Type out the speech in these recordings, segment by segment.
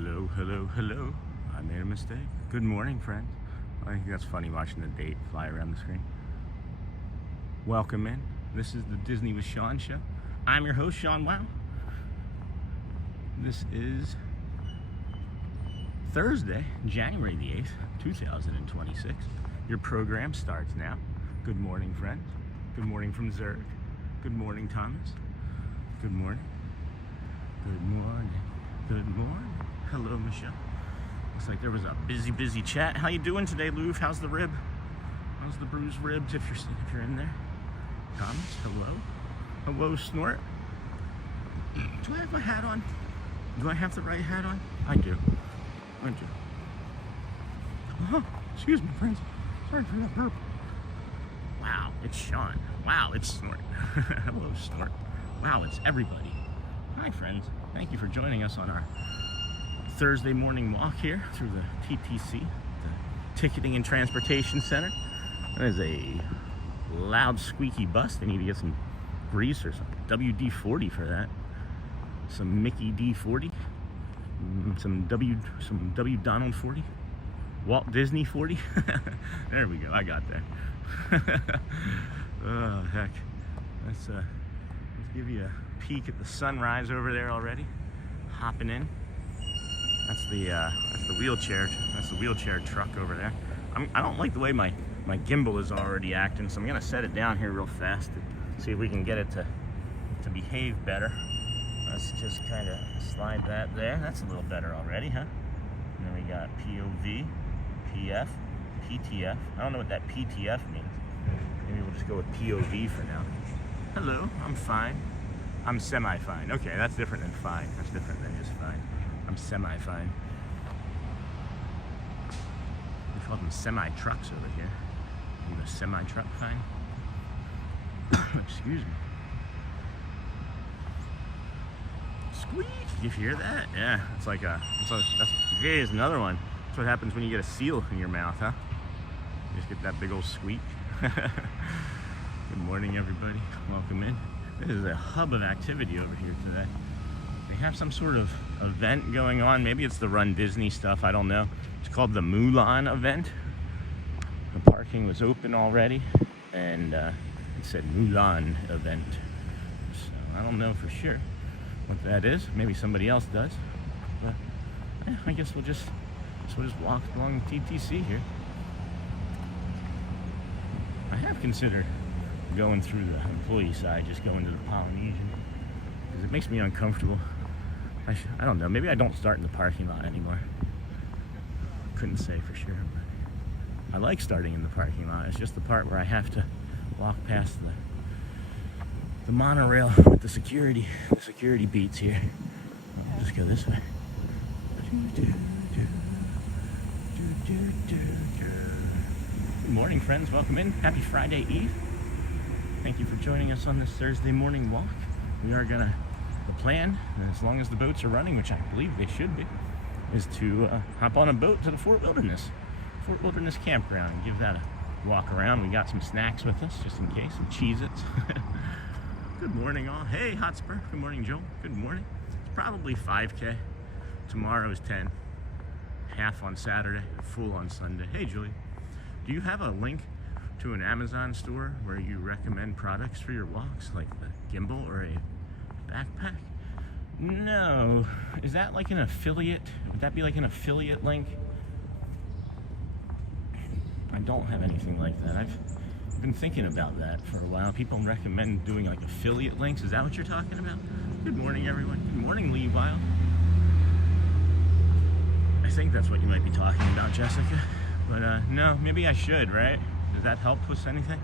Hello, hello, hello. I made a mistake. Good morning, friends. I think that's funny watching the date fly around the screen. Welcome in. This is the Disney with Sean show. I'm your host, Sean Wow. This is Thursday, January the 8th, 2026. Your program starts now. Good morning, friends. Good morning from Zurich. Good morning, Thomas. Good morning. Good morning. Good morning. Hello, Michelle. Looks like there was a busy chat. How you doing today, Louvre? How's the rib? How's the bruised ribs if you're in there? Thomas, hello. Hello, Snort. Do I have my hat on? Do I have the right hat on? I do. I do. Excuse me, friends. Sorry for that burp. Wow, it's Sean. Wow, it's Snort. Hello, Snort. Wow, it's everybody. Hi, friends. Thank you for joining us on our Thursday morning walk here through the TTC, the Ticketing and Transportation Center. That is a loud, squeaky bus. They need to get some grease or some WD-40 for that. Some Mickey D-40. Some W Donald 40. Walt Disney 40. There we go. I got that. Oh, heck. Let's give you a peek at the sunrise over there already. Hopping in. That's the wheelchair. That's the wheelchair truck over there. I don't like the way my gimbal is already acting, so I'm gonna set it down here real fast to see if we can get it to behave better. Let's just kind of slide that there. That's a little better already, huh? And then we got POV, PF, PTF. I don't know what that PTF means. Maybe we'll just go with POV for now. Hello, I'm fine. I'm semi-fine. Okay, that's different than fine. That's different than just fine. I'm semi-fine. We call them semi-trucks over here. I'm a semi-truck fine. Excuse me. Squeak! Did you hear that? Yeah, it's like here's another one. That's what happens when you get a seal in your mouth, huh? You just get that big old squeak. Good morning, everybody. Welcome in. This is a hub of activity over here today. They have some sort of event going on. Maybe it's the Run Disney stuff. I don't know. It's called the Mulan event. The parking was open already, and it said Mulan event. So I don't know for sure what that is. Maybe somebody else does. But yeah, I guess we'll just walk along the TTC here. I have considered going through the employee side, just going to the Polynesian, because it makes me uncomfortable. I don't know, maybe I don't start in the parking lot anymore. Couldn't say for sure, but I like starting in the parking lot. It's just the part where I have to walk past the monorail with the security beats here. I'll just go this way. Good morning, friends. Welcome in. Happy Friday Eve. Thank you for joining us on this Thursday morning walk. We are the plan, as long as the boats are running, which I believe they should be, is to hop on a boat to the Fort Wilderness Campground and give that a walk around. We got some snacks with us, just in case, some Cheez-Its. Good morning, all. Hey, Hotspur. Good morning, Joel. Good morning. It's probably 5K. Tomorrow is 10. Half on Saturday, full on Sunday. Hey, Julie. Do you have a link to an Amazon store where you recommend products for your walks, like a gimbal or a backpack? No. Is that like an affiliate? Would that be like an affiliate link? I don't have anything like that. I've been thinking about that for a while. People recommend doing like affiliate links. Is that what you're talking about? Good morning, everyone. Good morning, Lee Weil. I think that's what you might be talking about, Jessica. But no, maybe I should, right? Does that help with anything?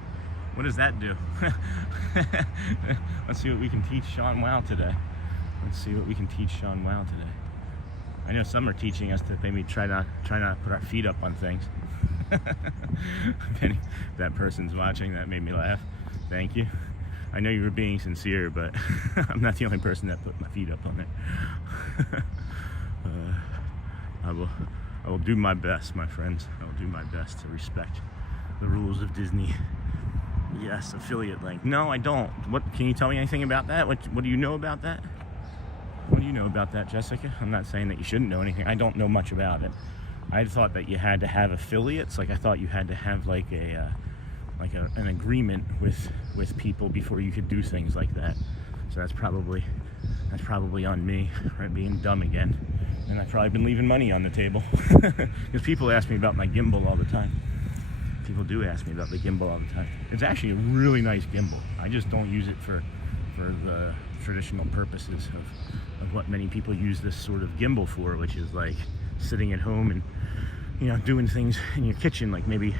What does that do? Let's see what we can teach Sean Wow today. Let's see what we can teach Sean Wow today. I know some are teaching us to maybe try not to put our feet up on things. If that person's watching, that made me laugh. Thank you. I know you were being sincere, but I'm not the only person that put my feet up on it. I will do my best, my friends. I will do my best to respect the rules of Disney. Yes, affiliate link. No, I don't. What, can you tell me anything about that? What do you know about that? What do you know about that, Jessica? I'm not saying that you shouldn't know anything. I don't know much about it. I thought that you had to have affiliates. Like I thought you had to have like an agreement with people before you could do things like that. So that's probably on me, right? Being dumb again. And I've probably been leaving money on the table because people ask me about my gimbal all the time. People do ask me about the gimbal all the time. It's actually a really nice gimbal. I just don't use it for the traditional purposes of what many people use this sort of gimbal for, which is like sitting at home and, you know, doing things in your kitchen, like maybe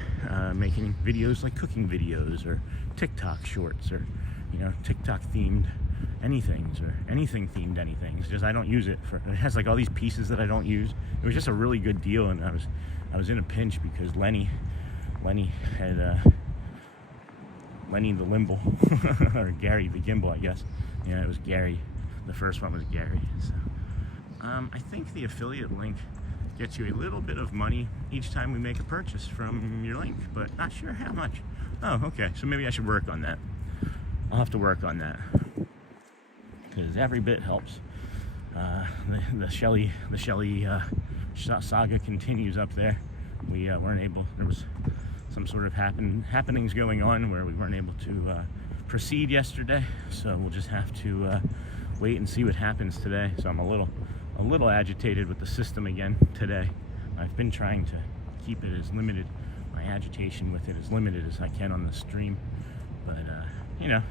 making videos like cooking videos or TikTok shorts or, you know, TikTok themed anythings or anything themed anything. It's just I don't use it for. It has like all these pieces that I don't use. It was just a really good deal, and I was in a pinch because Lenny had Lenny the Limble or Gary the Gimbal, I guess. Yeah, it was Gary. The first one was Gary. So I think the affiliate link gets you a little bit of money each time we make a purchase from your link, but not sure how much. Oh, okay. So maybe I should work on that. I'll have to work on that because every bit helps. The Shelley saga continues up there. We weren't able. There was some sort of happenings going on where we weren't able to proceed yesterday. So we'll just have to wait and see what happens today. So I'm a little agitated with the system again today. I've been trying to keep it as limited, my agitation with it as limited as I can on the stream. But you know,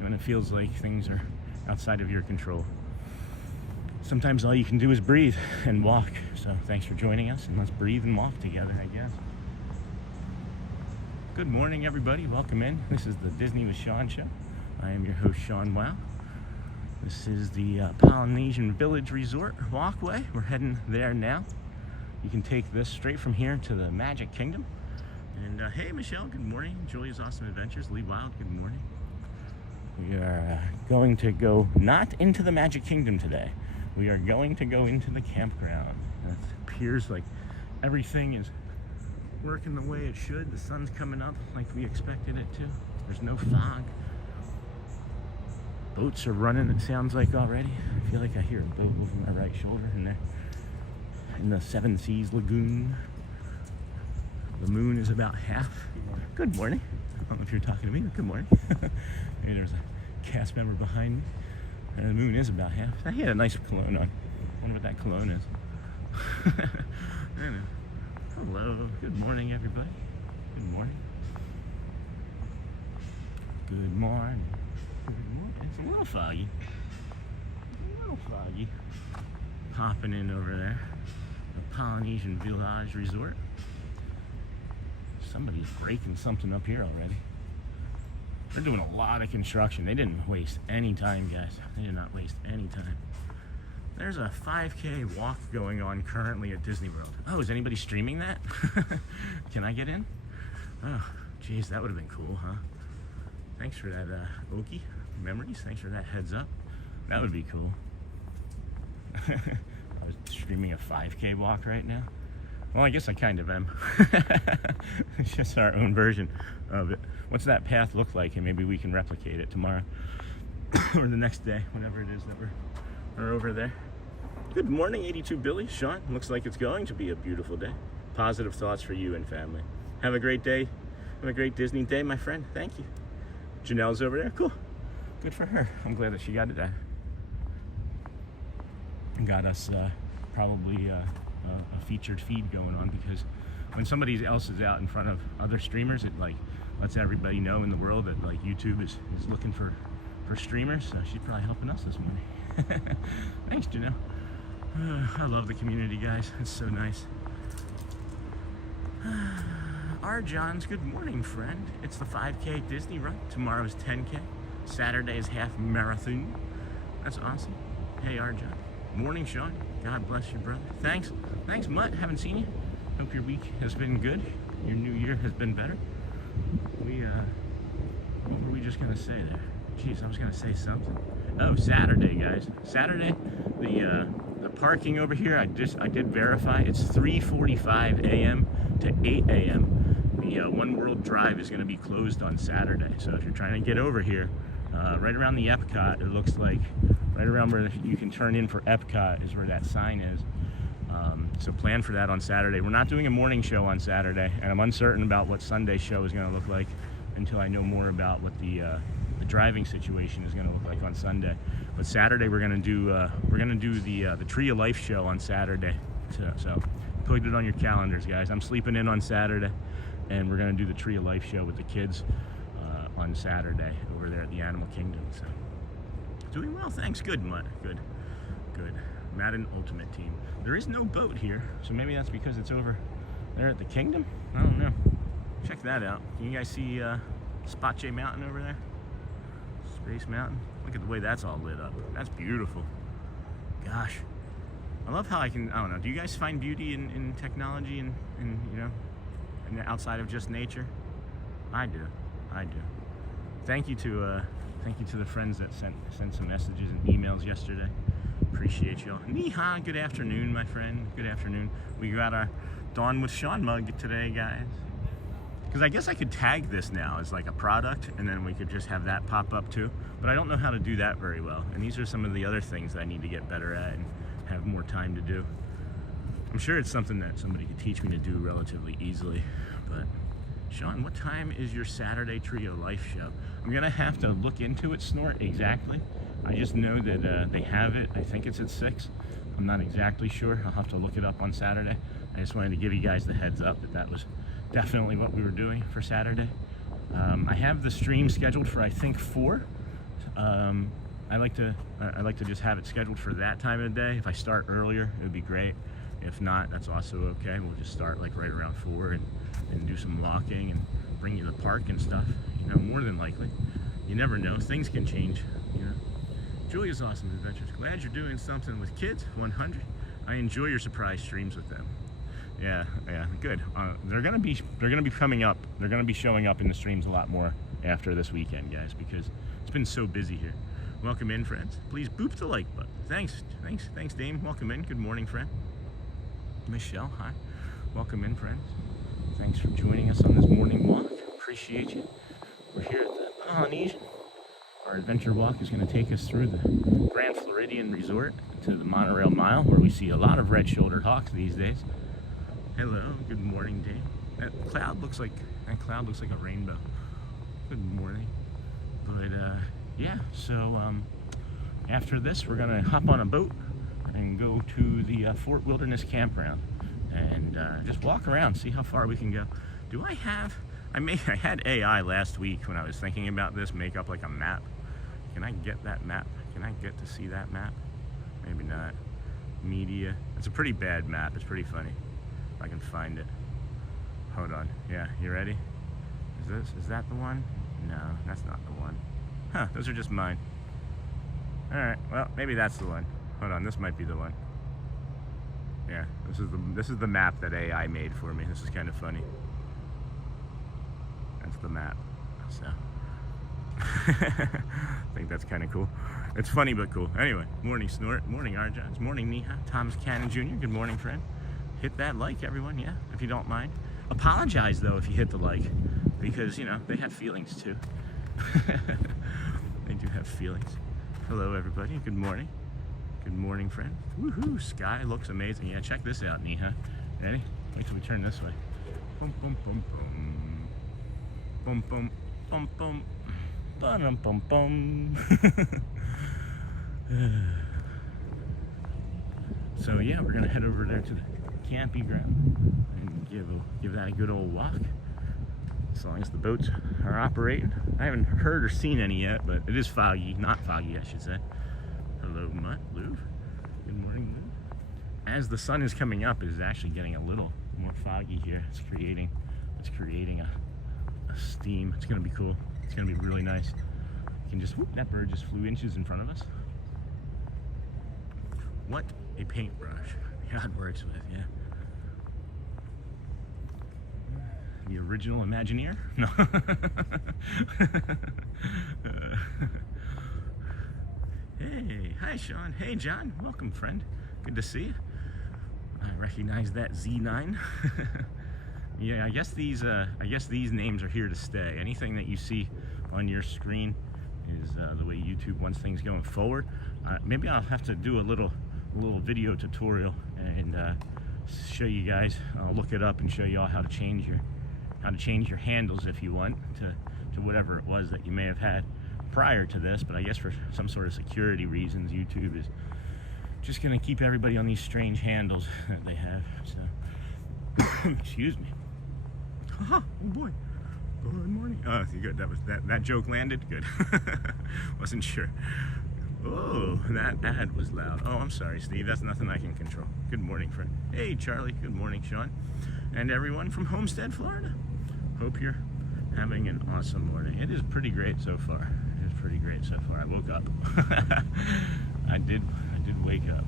when it feels like things are outside of your control, sometimes all you can do is breathe and walk. So thanks for joining us, and let's breathe and walk together, I guess. Good morning, everybody. Welcome in. This is the Disney with Sean show. I am your host, Sean Wow. This is the Polynesian Village Resort walkway. We're heading there now. You can take this straight from here to the Magic Kingdom. And hey, Michelle, good morning. Julia's Awesome Adventures. Lee Wild, good morning. We are going to go not into the Magic Kingdom today. We are going to go into the campground. It appears like everything is working the way it should. The sun's coming up like we expected it to. There's no fog. Boats are running, it sounds like already. I feel like I hear a boat over my right shoulder in there. In the Seven Seas Lagoon. The moon is about half. Good morning. I don't know if you're talking to me, but good morning. Maybe there's a cast member behind me. And the moon is about half. He had a nice cologne on. I wonder what that cologne is. I know. Hello. Good morning, everybody. Good morning. Good morning. Good morning. It's a little foggy. A little foggy. Popping in over there. The Polynesian Village Resort. Somebody's breaking something up here already. They're doing a lot of construction. They didn't waste any time, guys. They did not waste any time. There's a 5K walk going on currently at Disney World. Oh, is anybody streaming that? Can I get in? Oh, geez, that would have been cool, huh? Thanks for that, Okie Memories. Thanks for that heads up. That would be cool. I was streaming a 5K walk right now. Well, I guess I kind of am. It's just our own version of it. What's that path look like? And maybe we can replicate it tomorrow or the next day, whenever it is that we're over there. Good morning, 82 Billy. Sean, looks like it's going to be a beautiful day. Positive thoughts for you and family. Have a great day. Have a great Disney day, my friend. Thank you. Janelle's over there. Cool. Good for her. I'm glad that she got it done. Got us probably a featured feed going on, because when somebody else is out in front of other streamers, it like lets everybody know in the world that like YouTube is looking for streamers. So she's probably helping us this morning. Thanks, Janelle. I love the community, guys. It's so nice. R. Johns, good morning, friend. It's the 5K Disney run. Tomorrow's 10K. Saturday is half marathon. That's awesome. Hey, R. John. Morning, Sean. God bless you, brother. Thanks, Mutt. Haven't seen you. Hope your week has been good. Your new year has been better. What were we just gonna say there? Jeez, I was gonna say something. Oh, Saturday, guys. Saturday, the parking over here. I did verify. It's 3:45 a.m. to 8 a.m. The One World Drive is gonna be closed on Saturday. So if you're trying to get over here, right around the Epcot, it looks like right around where you can turn in for Epcot is where that sign is. So plan for that on Saturday. We're not doing a morning show on Saturday, and I'm uncertain about what Sunday's show is going to look like until I know more about what the driving situation is going to look like on Sunday. But Saturday we're going to do the Tree of Life show on Saturday. So put it on your calendars, guys. I'm sleeping in on Saturday, and we're going to do the Tree of Life show with the kids on Saturday over there at the Animal Kingdom. So doing well, thanks. Good, Mutt. Good. Madden Ultimate Team. There is no boat here, so maybe that's because it's over there at the Kingdom? I don't know. Check that out. Can you guys see Spot J Mountain over there? Space Mountain. Look at the way that's all lit up. That's beautiful. Gosh. I love how I don't know, do you guys find beauty in technology and you know, and outside of just nature? I do. Thank you to the friends that sent some messages and emails yesterday. Appreciate y'all. Ni-ha, good afternoon, my friend. Good afternoon. We got our Dawn with Sean mug today, guys. Because I guess I could tag this now as like a product, and then we could just have that pop up too. But I don't know how to do that very well. And these are some of the other things that I need to get better at and have more time to do. I'm sure it's something that somebody could teach me to do relatively easily. But Sean, what time is your Saturday Tree of Life show? I'm gonna have to look into it, Snort, exactly. I just know that they have it. I think it's at 6. I'm not exactly sure. I'll have to look it up on Saturday. I just wanted to give you guys the heads up that was definitely what we were doing for Saturday. I have the stream scheduled for I think 4. I like to just have it scheduled for that time of the day. If I start earlier, it would be great. If not, that's also okay. We'll just start like right around 4 and do some walking and bring you to the park and stuff. You know, more than likely. You never know. Things can change. You know. Julia's Awesome Adventures. Glad you're doing something with kids. 100. I enjoy your surprise streams with them. Yeah, good. They're gonna be coming up. They're gonna be showing up in the streams a lot more after this weekend, guys, because it's been so busy here. Welcome in, friends. Please boop the like button. Thanks, Dame. Welcome in. Good morning, friend. Michelle, hi. Welcome in, friends. Thanks for joining us on this morning walk. Appreciate you. We're here at the Polynesian. Our adventure walk is going to take us through the Grand Floridian Resort to the Monorail Mile, where we see a lot of red-shouldered hawks these days. Hello, good morning, Dave. That cloud looks like a rainbow. Good morning. But yeah, so after this, we're going to hop on a boat and go to the Fort Wilderness Campground and just walk around, see how far we can go. I had AI last week when I was thinking about this, make up like a map. Can I get that map? Can I get to see that map? Maybe not. Media. It's a pretty bad map. It's pretty funny. If I can find it. Hold on. Yeah, you ready? Is that the one? No, that's not the one. Huh, those are just mine. Alright, well, maybe that's the one. Hold on, this might be the one. Yeah, this is the map that AI made for me. This is kind of funny. That's the map. So I think that's kind of cool. It's funny but cool. Anyway, morning Snort, morning Arjons, morning Niha, Thomas Cannon Jr. Good morning, friend. Hit that like, everyone, yeah, if you don't mind. Apologize though if you hit the like, because you know they have feelings too. They do have feelings. Hello, everybody. Good morning. Good morning, friend. Woohoo! Sky looks amazing. Yeah, check this out, Niha. Ready? Wait till we turn this way. Boom, boom, boom, boom. Boom, boom, boom, boom. Bum, bum, bum. So yeah, we're gonna head over there to the camping ground and give that a good old walk. As long as the boats are operating. I haven't heard or seen any yet, but it is foggy. Not foggy, I should say. Hello, Mutt, Lou. Good morning, Lou. As the sun is coming up, it is actually getting a little more foggy here. It's creating a steam. It's gonna be cool. It's gonna be really nice. You can just, whoop, that bird just flew inches in front of us. What a paintbrush God works with, yeah. The original Imagineer? No. Hey, hi Sean. Hey John, welcome friend. Good to see you. I recognize that Z9. Yeah, I guess these names are here to stay. Anything that you see on your screen is the way YouTube wants things going forward. Maybe I'll have to do a little video tutorial and show you guys. I'll look it up and show you all how to change your handles if you want to whatever it was that you may have had prior to this. But I guess for some sort of security reasons, YouTube is just gonna keep everybody on these strange handles that they have. So excuse me. Oh boy. Good morning. Oh, good. That joke landed. Good. Wasn't sure. Oh, that ad was loud. Oh, I'm sorry, Steve. That's nothing I can control. Good morning, friend. Hey, Charlie. Good morning, Sean. And everyone from Homestead, Florida. Hope you're having an awesome morning. It is pretty great so far. It is pretty great so far. I woke up. I did wake up.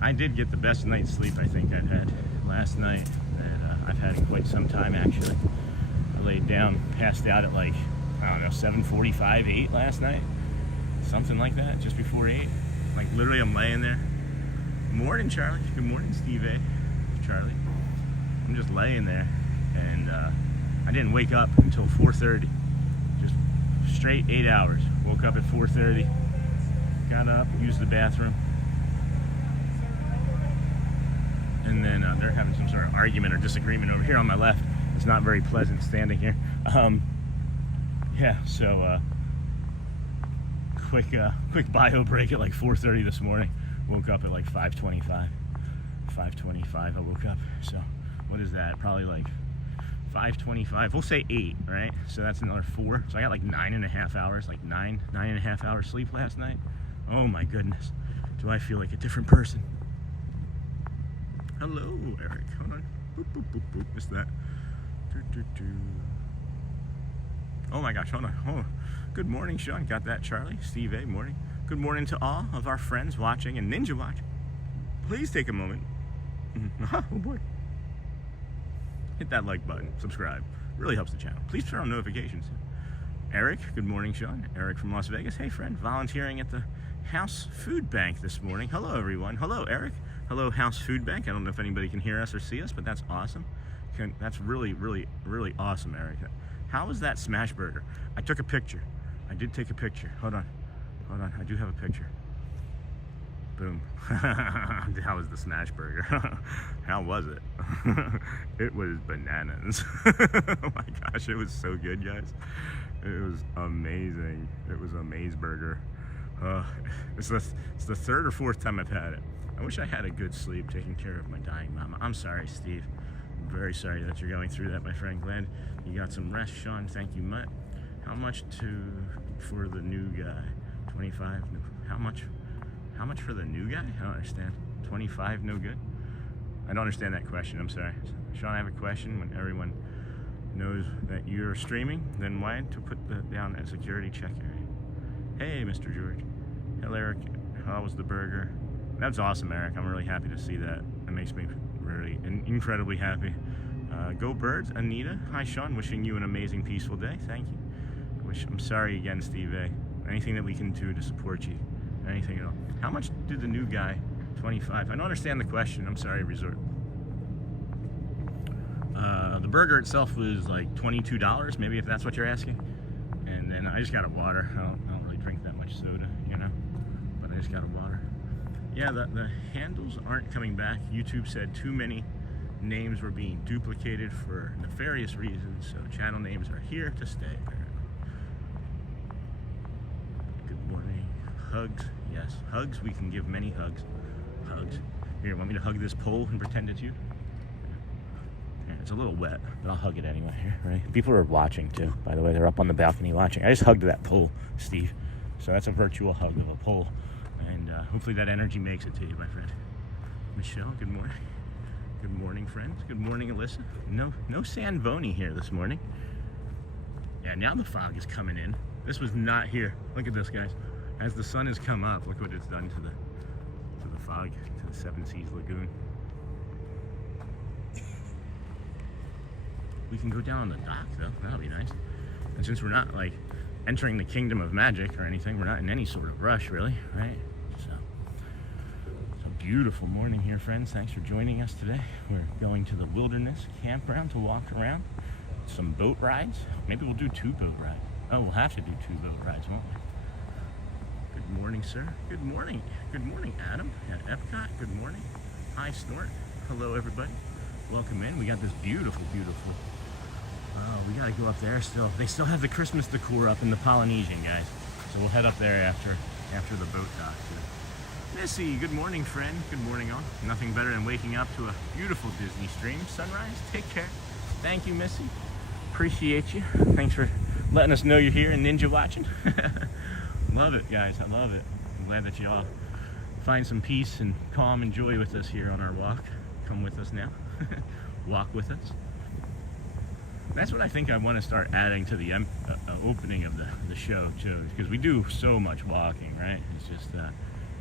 I did get the best night's sleep I think I've had last night that I've had in quite some time, actually. I laid down, passed out at like, I don't know, 7:45, 8 last night. Something like that, just before 8. Like literally I'm laying there. Morning, Charlie. Good morning, Steve A. Charlie. I'm just laying there and I didn't wake up until 4:30. Just straight 8 hours. Woke up at 4:30, got up, used the bathroom, and then they're having some sort of argument or disagreement over here on my left. It's not very pleasant standing here. Yeah, so quick bio break at like 4:30 this morning. Woke up at like 5:25. 5:25 I woke up. So what is that? Probably like 5:25. We'll say 8, right? So that's another 4. So I got like 9.5 hours, like 9.5 hours sleep last night. Oh my goodness. Do I feel like a different person? Hello, Eric. Hold on. Boop, boop, boop, boop. Missed that. Oh my gosh, hold on. Oh, good morning, Sean. Got that, Charlie. Steve A, morning. Good morning to all of our friends watching and Ninja Watch. Please take a moment. Oh boy. Hit that like button. Subscribe. Really helps the channel. Please turn on notifications. Eric, good morning, Sean. Eric from Las Vegas. Hey, friend. Volunteering at the House Food Bank this morning. Hello, everyone. Hello, Eric. Hello, House Food Bank. I don't know if anybody can hear us or see us, but that's awesome. That's really, really, really awesome, Eric. How was that smash burger? I took a picture. I did take a picture. Hold on. Hold on. I do have a picture. Boom. How was the smash burger? How was it? It was bananas. Oh my gosh, it was so good, guys. It was amazing. It was a maze burger. It's the third or fourth time I've had it. I wish I had a good sleep taking care of my dying mama. I'm sorry, Steve. I'm very sorry that you're going through that, my friend. Glad you got some rest, Sean. Thank you, Mutt. How much for the new guy? 25. How much for the new guy? I don't understand. 25, no good? I don't understand that question. I'm sorry. Sean, I have a question. When everyone knows that you're streaming, then why to put down a security check area? Hey, Mr. George. Hello, Eric. How was the burger? That's awesome, Eric. I'm really happy to see that. That makes me really incredibly happy. Go Birds. Anita. Hi, Sean. Wishing you an amazing, peaceful day. Thank you. I'm sorry again, Steve A. Anything that we can do to support you. Anything at all. How much did the new guy? 25. I don't understand the question. I'm sorry, Resort. The burger itself was like $22, maybe, if that's what you're asking. And then I just got a water. I don't really drink that much soda, you know. But I just got a water. Yeah, the handles aren't coming back. YouTube said too many names were being duplicated for nefarious reasons, so channel names are here to stay. Good morning. Hugs, yes. Hugs, we can give many hugs. Hugs. Here, want me to hug this pole and pretend it's you? Here, it's a little wet, but I'll hug it anyway here, right? People are watching too, by the way. They're up on the balcony watching. I just hugged that pole, Steve. So that's a virtual hug of a pole. And hopefully that energy makes it to you, my friend. Michelle, good morning. Good morning, friends. Good morning, Alyssa. No Sanvoni here this morning. Yeah, now the fog is coming in. This was not here. Look at this, guys. As the sun has come up, look what it's done to the fog, to the Seven Seas Lagoon. We can go down on the dock, though. That'll be nice. And since we're not like entering the kingdom of magic or anything, we're not in any sort of rush, really, right? So it's a beautiful morning here, friends. Thanks for joining us today. We're going to the Wilderness Campground to walk around. Some boat rides. Maybe we'll do 2 boat rides. Oh, we'll have to do 2 boat rides, won't we? morning, sir. Good morning. Good morning, Adam at Epcot. Good morning. Hi, Snort. Hello, everybody. Welcome in. We got this beautiful, beautiful. We got to go up there still. They still have the Christmas decor up in the Polynesian, guys. So we'll head up there after the boat dock. Missy, good morning, friend. Good morning, all. Nothing better than waking up to a beautiful Disney stream. Sunrise. Take care. Thank you, Missy. Appreciate you. Thanks for letting us know you're here and ninja watching. Love it, guys. I love it. I'm glad that you all find some peace and calm and joy with us here on our walk. Come with us now. Walk with us. That's what I think I want to start adding to the opening of the show, too, because we do so much walking, right? It's just,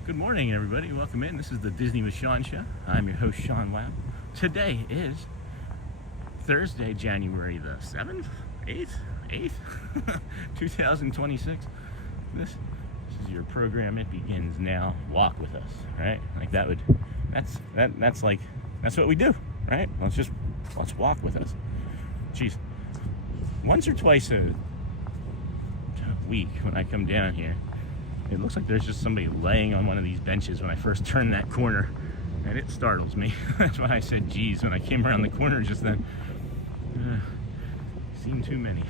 good morning, everybody. Welcome in. This is the Disney with Sean show. I'm your host, Sean Wow. Today is Thursday, January the 7th, 8th, 2026. This is your program. It begins now. Walk with us, right? Like that's what we do, right? Let's walk with us. Jeez, once or twice a week when I come down here, it looks like there's just somebody laying on one of these benches when I first turn that corner, and it startles me. That's why I said geez when I came around the corner just then. Seen too many.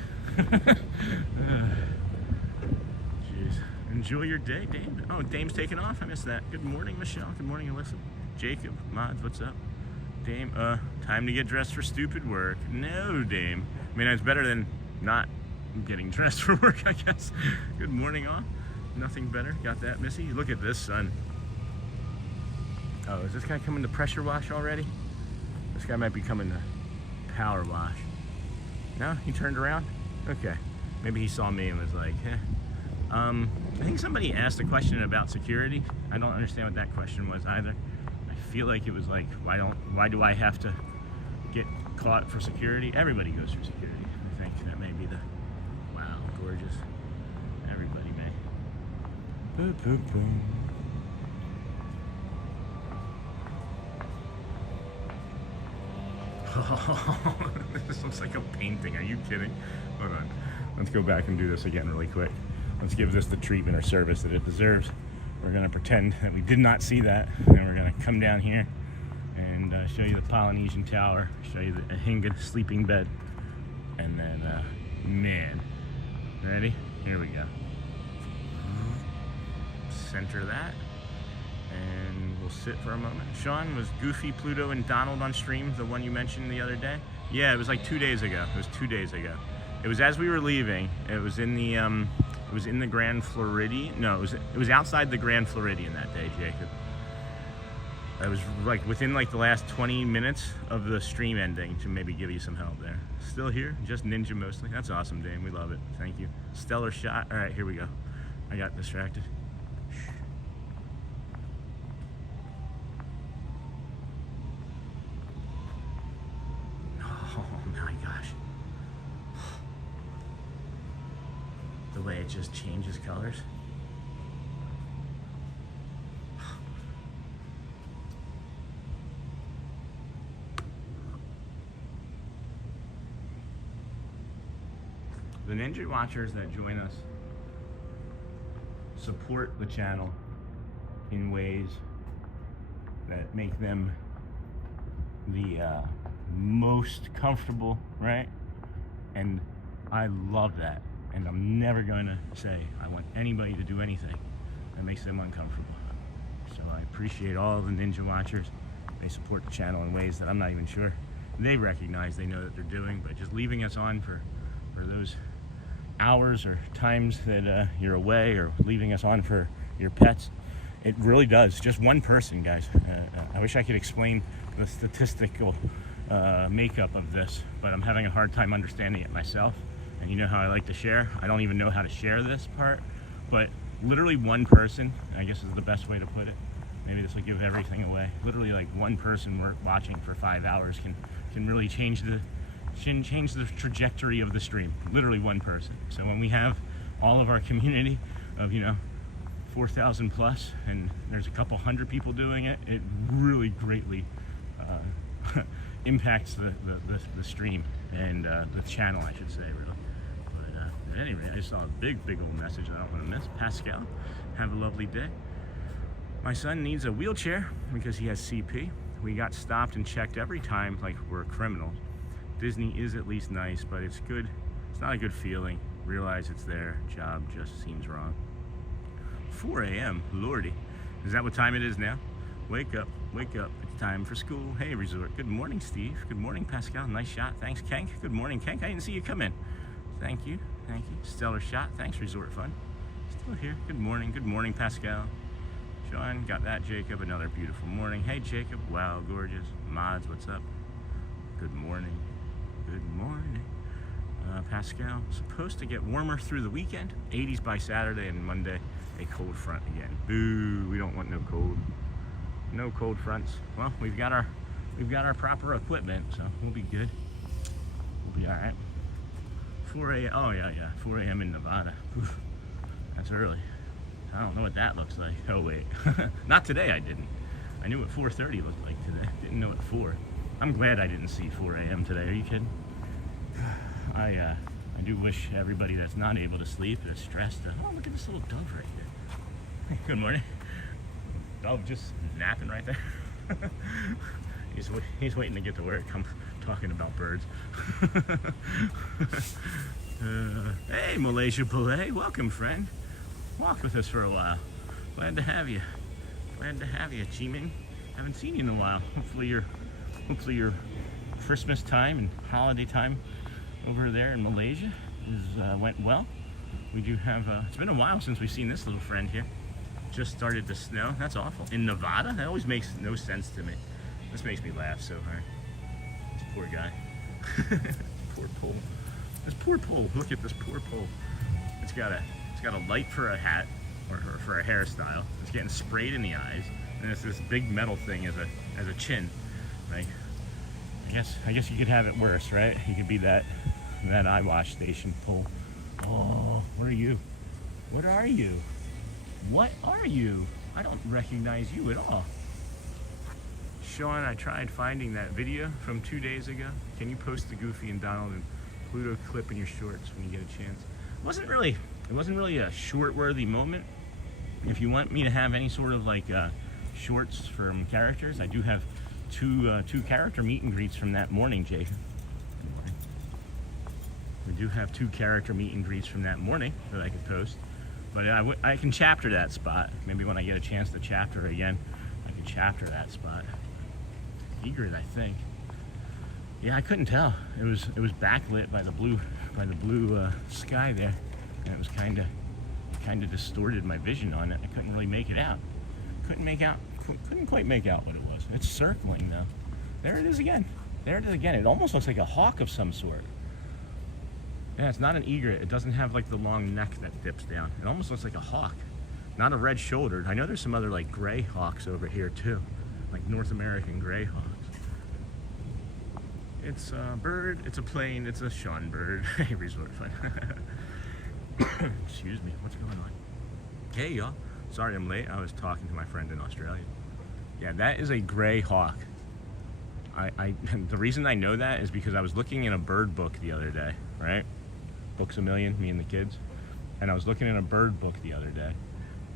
Jeez. Enjoy your day, Dame. Oh, Dame's taking off. I missed that. Good morning, Michelle. Good morning, Alyssa. Jacob, Mods, what's up? Dame, time to get dressed for stupid work. No, Dame. I mean, it's better than not getting dressed for work, I guess. Good morning, all. Nothing better. Got that, Missy? Look at this sun. Oh, is this guy coming to pressure wash already? This guy might be coming to power wash. No? He turned around? Okay. Maybe he saw me and was like, eh. I think somebody asked a question about security. I don't understand what that question was either. I feel like it was like, why do I have to get caught for security? Everybody goes for security. I think that may be the, wow, gorgeous. Everybody may. Boop, boop, boom. Oh, this looks like a painting. Are you kidding? Hold on. Let's go back and do this again really quick. Let's give this the treatment or service that it deserves. We're going to pretend that we did not see that, and we're going to come down here and show you the Polynesian Tower, show you the Ahinga sleeping bed, and then, man, ready? Here we go. Center that, and we'll sit for a moment. Sean, was Goofy, Pluto, and Donald on stream, the one you mentioned the other day? Yeah, it was like 2 days ago. It was 2 days ago. It was as we were leaving. It was in the, it was in the Grand Floridian. No, it was outside the Grand Floridian that day, Jacob. I was like within like the last 20 minutes of the stream ending to maybe give you some help there. Still here, just ninja mostly. That's awesome, Dame. We love it. Thank you. Stellar shot. All right, here we go. I got distracted. Oh my gosh. The way it just changes colors. The Ninja Watchers that join us support the channel in ways that make them the most comfortable, right? And I love that. And I'm never going to say I want anybody to do anything that makes them uncomfortable. So I appreciate all the Ninja Watchers. They support the channel in ways that I'm not even sure they recognize, they know that they're doing, but just leaving us on for those hours or times that you're away, or leaving us on for your pets, it really does. Just one person, guys. I wish I could explain the statistical makeup of this, but I'm having a hard time understanding it myself. And you know how I like to share. I don't even know how to share this part, but literally one person, I guess is the best way to put it. Maybe this will give everything away. Literally like one person watching for 5 hours can really change the trajectory of the stream. Literally one person. So when we have all of our community of, 4,000 plus, and there's a couple hundred people doing it, it really greatly impacts the stream and the channel, I should say, really. But anyway, I saw a big old message that I don't want to miss. Pascal, Have a lovely day. My son needs a wheelchair because he has CP. We got stopped and checked every time like we're criminals. Disney is at least nice, but it's good. It's not a good feeling. Realize it's there. Job just seems wrong. 4 a.m. Lordy. Is that what time it is now? Wake up, wake up. It's time for school. Hey, resort. Good morning, Steve. Good morning, Pascal. Nice shot. Thanks, Kenk. Good morning, Kenk. I didn't see you come in. Thank you. Thank you. Stellar shot. Thanks, Resort Fun. Still here. Good morning, Pascal. Sean, got that, Jacob. Another beautiful morning. Hey, Jacob. Wow, gorgeous. Mods, what's up? Good morning. Good morning. Pascal, supposed to get warmer through the weekend. 80s by Saturday, and Monday, a cold front again. Boo, we don't want no cold. No cold fronts. Well, we've got our proper equipment, so we'll be good. We'll be all right. 4 a.m. Oh yeah, 4 a.m. in Nevada. Oof, that's early. I don't know what that looks like. Oh wait, not today. I didn't. I knew what 4:30 looked like today. Didn't know what 4. I'm glad I didn't see 4 a.m. today. Are you kidding? I do wish everybody that's not able to sleep is stressed. Oh, look at this little dove right there. Good morning. Dove just napping right there. He's waiting to get to work. I'm talking about birds. Hey, Malaysia Poulet, welcome, friend. Walk with us for a while. Glad to have you. Glad to have you, Jimin. Haven't seen you in a while. Hopefully your Christmas time and holiday time over there in Malaysia went well. We do have. It's been a while since we've seen this little friend here. Just started to snow. That's awful. In Nevada? That always makes no sense to me. This makes me laugh so hard. This poor guy. Poor pole. This poor pole. Look at this poor pole. It's got a light for a hat or for a hairstyle. It's getting sprayed in the eyes, and it's this big metal thing as a chin. Like, I guess you could have it worse, right? You could be that eye wash station pole. Oh, what are you? What are you? What are you? I don't recognize you at all. Sean, I tried finding that video from 2 days ago. Can you post the Goofy and Donald and Pluto clip in your shorts when you get a chance? It wasn't really a short-worthy moment. If you want me to have any sort of like shorts from characters, I do have two character meet and greets from that morning, Jake. Good morning. We do have 2 character meet and greets from that morning that I could post. But I can chapter that spot. Maybe when I get a chance to chapter again, I can chapter that spot. Egret, I think. Yeah, I couldn't tell. It was backlit by the blue sky there, and it was kind of distorted my vision on it. I couldn't really make it out. Couldn't quite make out what it was. It's circling though. There it is again. It almost looks like a hawk of some sort. Yeah, it's not an egret. It doesn't have like the long neck that dips down. It almost looks like a hawk. Not a red-shouldered. I know there's some other like gray hawks over here too, like North American gray hawks. It's a bird, it's a plane, it's a Sean bird. Hey, Resort Fun. Excuse me, what's going on? Hey, y'all. Sorry I'm late. I was talking to my friend in Australia. Yeah, that is a gray hawk. The reason I know that is because I was looking in a bird book the other day, right? Books a Million, me and the kids. And I was looking in a bird book the other day,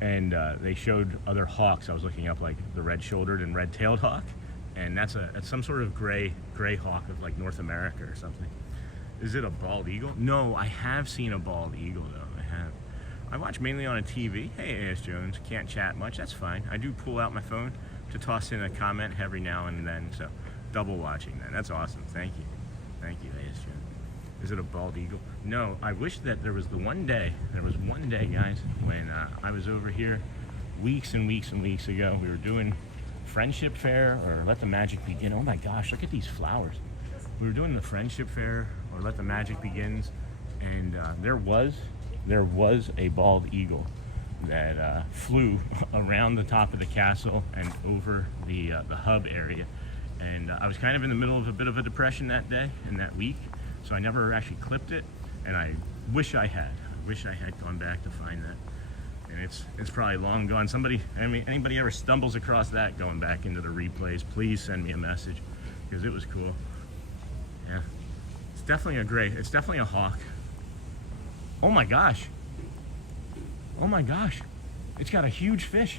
and they showed other hawks. I was looking up like the red-shouldered and red-tailed hawk, and that's some sort of gray hawk of like North America or something. Is it a bald eagle? No, I have seen a bald eagle though. I have. I watch mainly on a TV. Hey, A.S. Jones, can't chat much. That's fine. I do pull out my phone to toss in a comment every now and then. So double watching that. That's awesome. Thank you, A.S. Jones. Is it a bald eagle? No, I wish that there was one day, guys, when I was over here weeks and weeks and weeks ago. We were doing Friendship Fair or Let the Magic Begin. Oh my gosh, look at these flowers. We were doing the Friendship Fair or Let the Magic Begins, and there was a bald eagle that flew around the top of the castle and over the hub area. And I was kind of in the middle of a bit of a depression that day and that week, so I never actually clipped it, and I wish I had gone back to find that. And it's probably long gone. Anybody ever stumbles across that going back into the replays, please send me a message, because it was cool. Yeah, it's definitely a hawk. Oh my gosh. It's got a huge fish.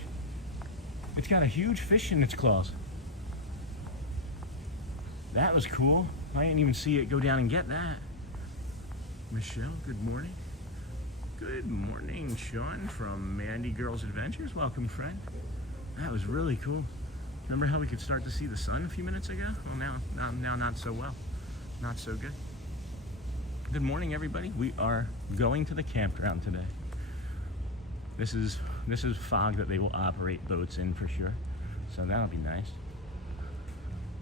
It's got a huge fish in its claws. That was cool. I didn't even see it go down and get that. Michelle, good morning. Good morning, Sean from Mandy Girls Adventures. Welcome, friend. That was really cool. Remember how we could start to see the sun a few minutes ago? Well, now not so well. Not so good. Good morning, everybody. We are going to the campground today. This is fog that they will operate boats in for sure. So that'll be nice.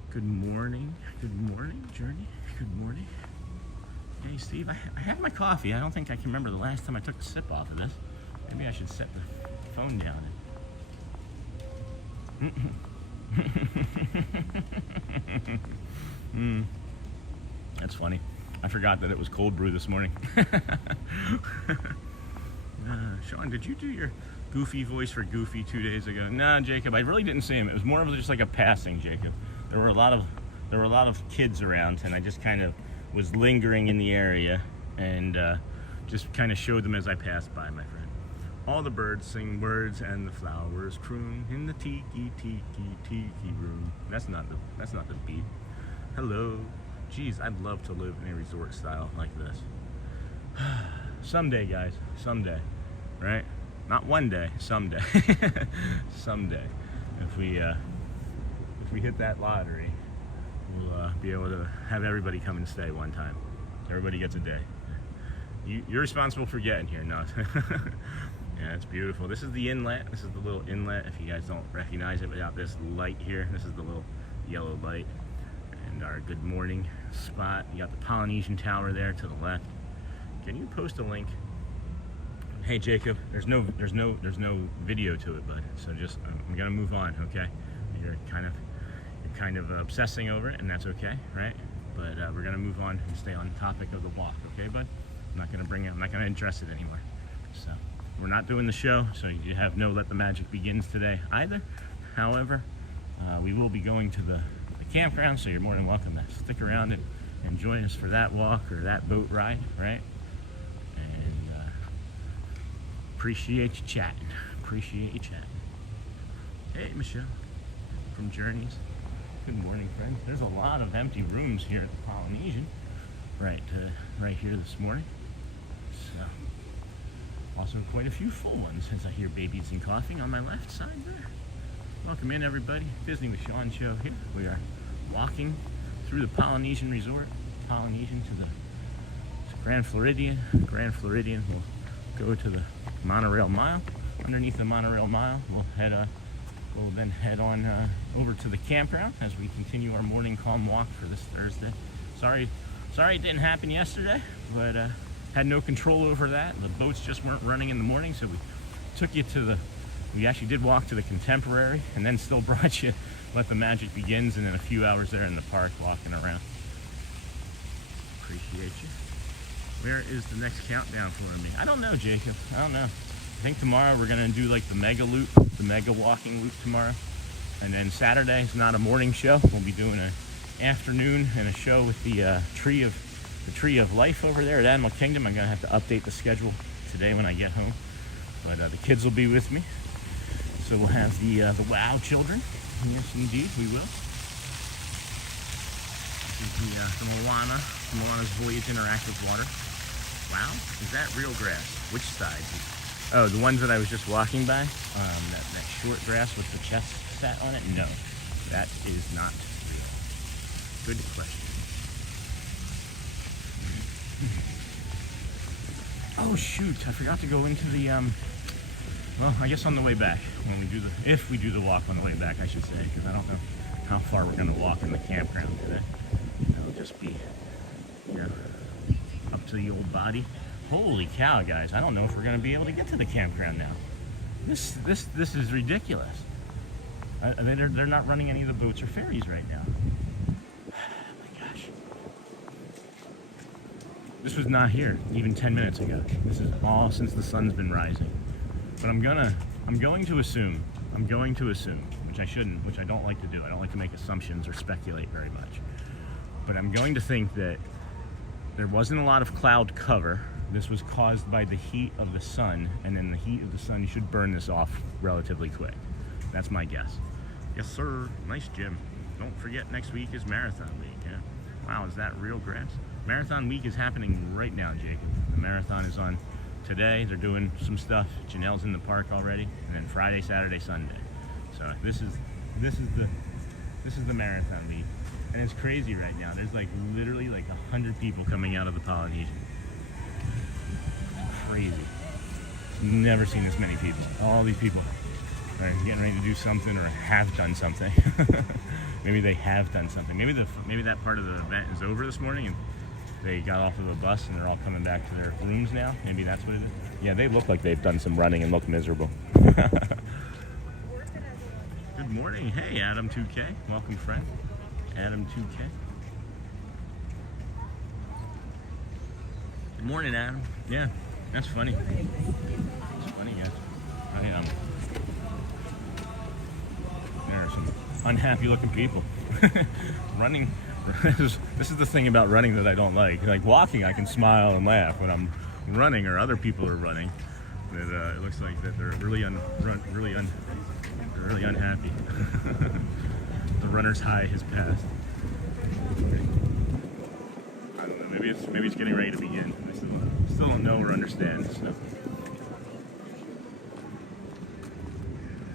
Good morning. Good morning, Journey. Good morning. Hey, Steve. I have my coffee. I don't think I can remember the last time I took a sip off of this. Maybe I should set the phone down. That's funny. I forgot that it was cold brew this morning. Sean, did you do your Goofy voice for Goofy 2 days ago? Nah, Jacob, I really didn't see him. It was more of just like a passing, Jacob. There were a lot of kids around, and I just kind of was lingering in the area and just kind of showed them as I passed by, my friend. All the birds sing words and the flowers croon in the tiki room. That's not the beat. Hello. Geez, I'd love to live in a resort style like this. Someday, guys. Someday. Right? Not one day. Someday. Someday. If we hit that lottery, we'll be able to have everybody come and stay one time. Everybody gets a day. You're responsible for getting here. No. Yeah, it's beautiful. This is the inlet. This is the little inlet. If you guys don't recognize it without this light here, this is the little yellow light. And our good morning spot. You got the Polynesian Tower there to the left. Can you post a link? Hey Jacob, there's no video to it, bud. So just I'm gonna move on, okay? You're kind of obsessing over it, and that's okay, right? But we're gonna move on and stay on the topic of the walk, okay, bud? I'm not gonna address it anymore. So we're not doing the show, so you have no Let the Magic Begins today either. However, we will be going to the campground, so you're more than welcome to stick around and join us for that walk or that boat ride, right? And appreciate you chatting. Appreciate you chatting. Hey, Michelle from Journeys. Good morning, friends. There's a lot of empty rooms here at the Polynesian, right here this morning. So, also quite a few full ones, since I hear babies and coughing on my left side there. Welcome in, everybody. Disney with Sean show here. We are walking through the Polynesian Resort, Polynesian to the Grand Floridian. Grand Floridian will go to the monorail mile. Underneath the monorail mile, we'll then head on over to the campground as we continue our morning calm walk for this Thursday. Sorry it didn't happen yesterday, but had no control over that. The boats just weren't running in the morning, so we took you to we actually did walk to the Contemporary, and then still brought you Let the Magic Begins, and then a few hours there in the park walking around. Appreciate you. Where is the next countdown for me? I don't know, Jacob. I don't know. I think tomorrow we're gonna do like the mega loop, the mega walking loop tomorrow. And then Saturday is not a morning show. We'll be doing an afternoon and a show with the tree of life over there at Animal Kingdom. I'm gonna have to update the schedule today when I get home. But the kids will be with me. So we'll have the WOW children. Yes, indeed, we will. This is the Moana's Voyage Interactive Water. Wow, is that real grass? Which side? Oh, the ones that I was just walking by? That short grass with the chest sat on it? No, that is not real. Good question. Oh shoot, I forgot to go into the, well, I guess on the way back, if we do the walk on the way back, I should say, because I don't know how far we're gonna walk in the campground today. It'll just be, up to the old body. Holy cow, guys! I don't know if we're gonna be able to get to the campground now. This is ridiculous. They're not running any of the boats or ferries right now. Oh my gosh! This was not here even 10 minutes ago. This is all since the sun's been rising. But I'm going to assume, which I shouldn't, which I don't like to do. I don't like to make assumptions or speculate very much. But I'm going to think that there wasn't a lot of cloud cover this was caused by the heat of the sun, and then the heat of the sun should burn this off relatively quick. That's my guess. Yes, sir. Nice gym. Don't forget, next week is marathon week. Yeah. Wow, is that real grass? Marathon week is happening right now, Jacob. The marathon is on today. They're doing some stuff. Janelle's in the park already, and then Friday, Saturday, Sunday. So this is the marathon week, and it's crazy right now. There's like literally like 100 people coming out of the Polynesian. Crazy. Never seen this many people. All these people are getting ready to do something or have done something. Maybe they have done something. Maybe that part of the event is over this morning and they got off of the bus and they're all coming back to their rooms now. Maybe that's what it is. Yeah, they look like they've done some running and look miserable. Good morning. Hey, Adam 2K. Welcome, friend. Adam 2K. Good morning, Adam. Yeah, that's funny. It's funny, yeah. There are some unhappy looking people. Running. This is the thing about running that I don't like. Like walking, I can smile and laugh. When I'm running or other people are running, that it looks like that they're really unhappy. The runner's high has passed. I don't know. Maybe it's getting ready to begin. I still don't know or understand. So.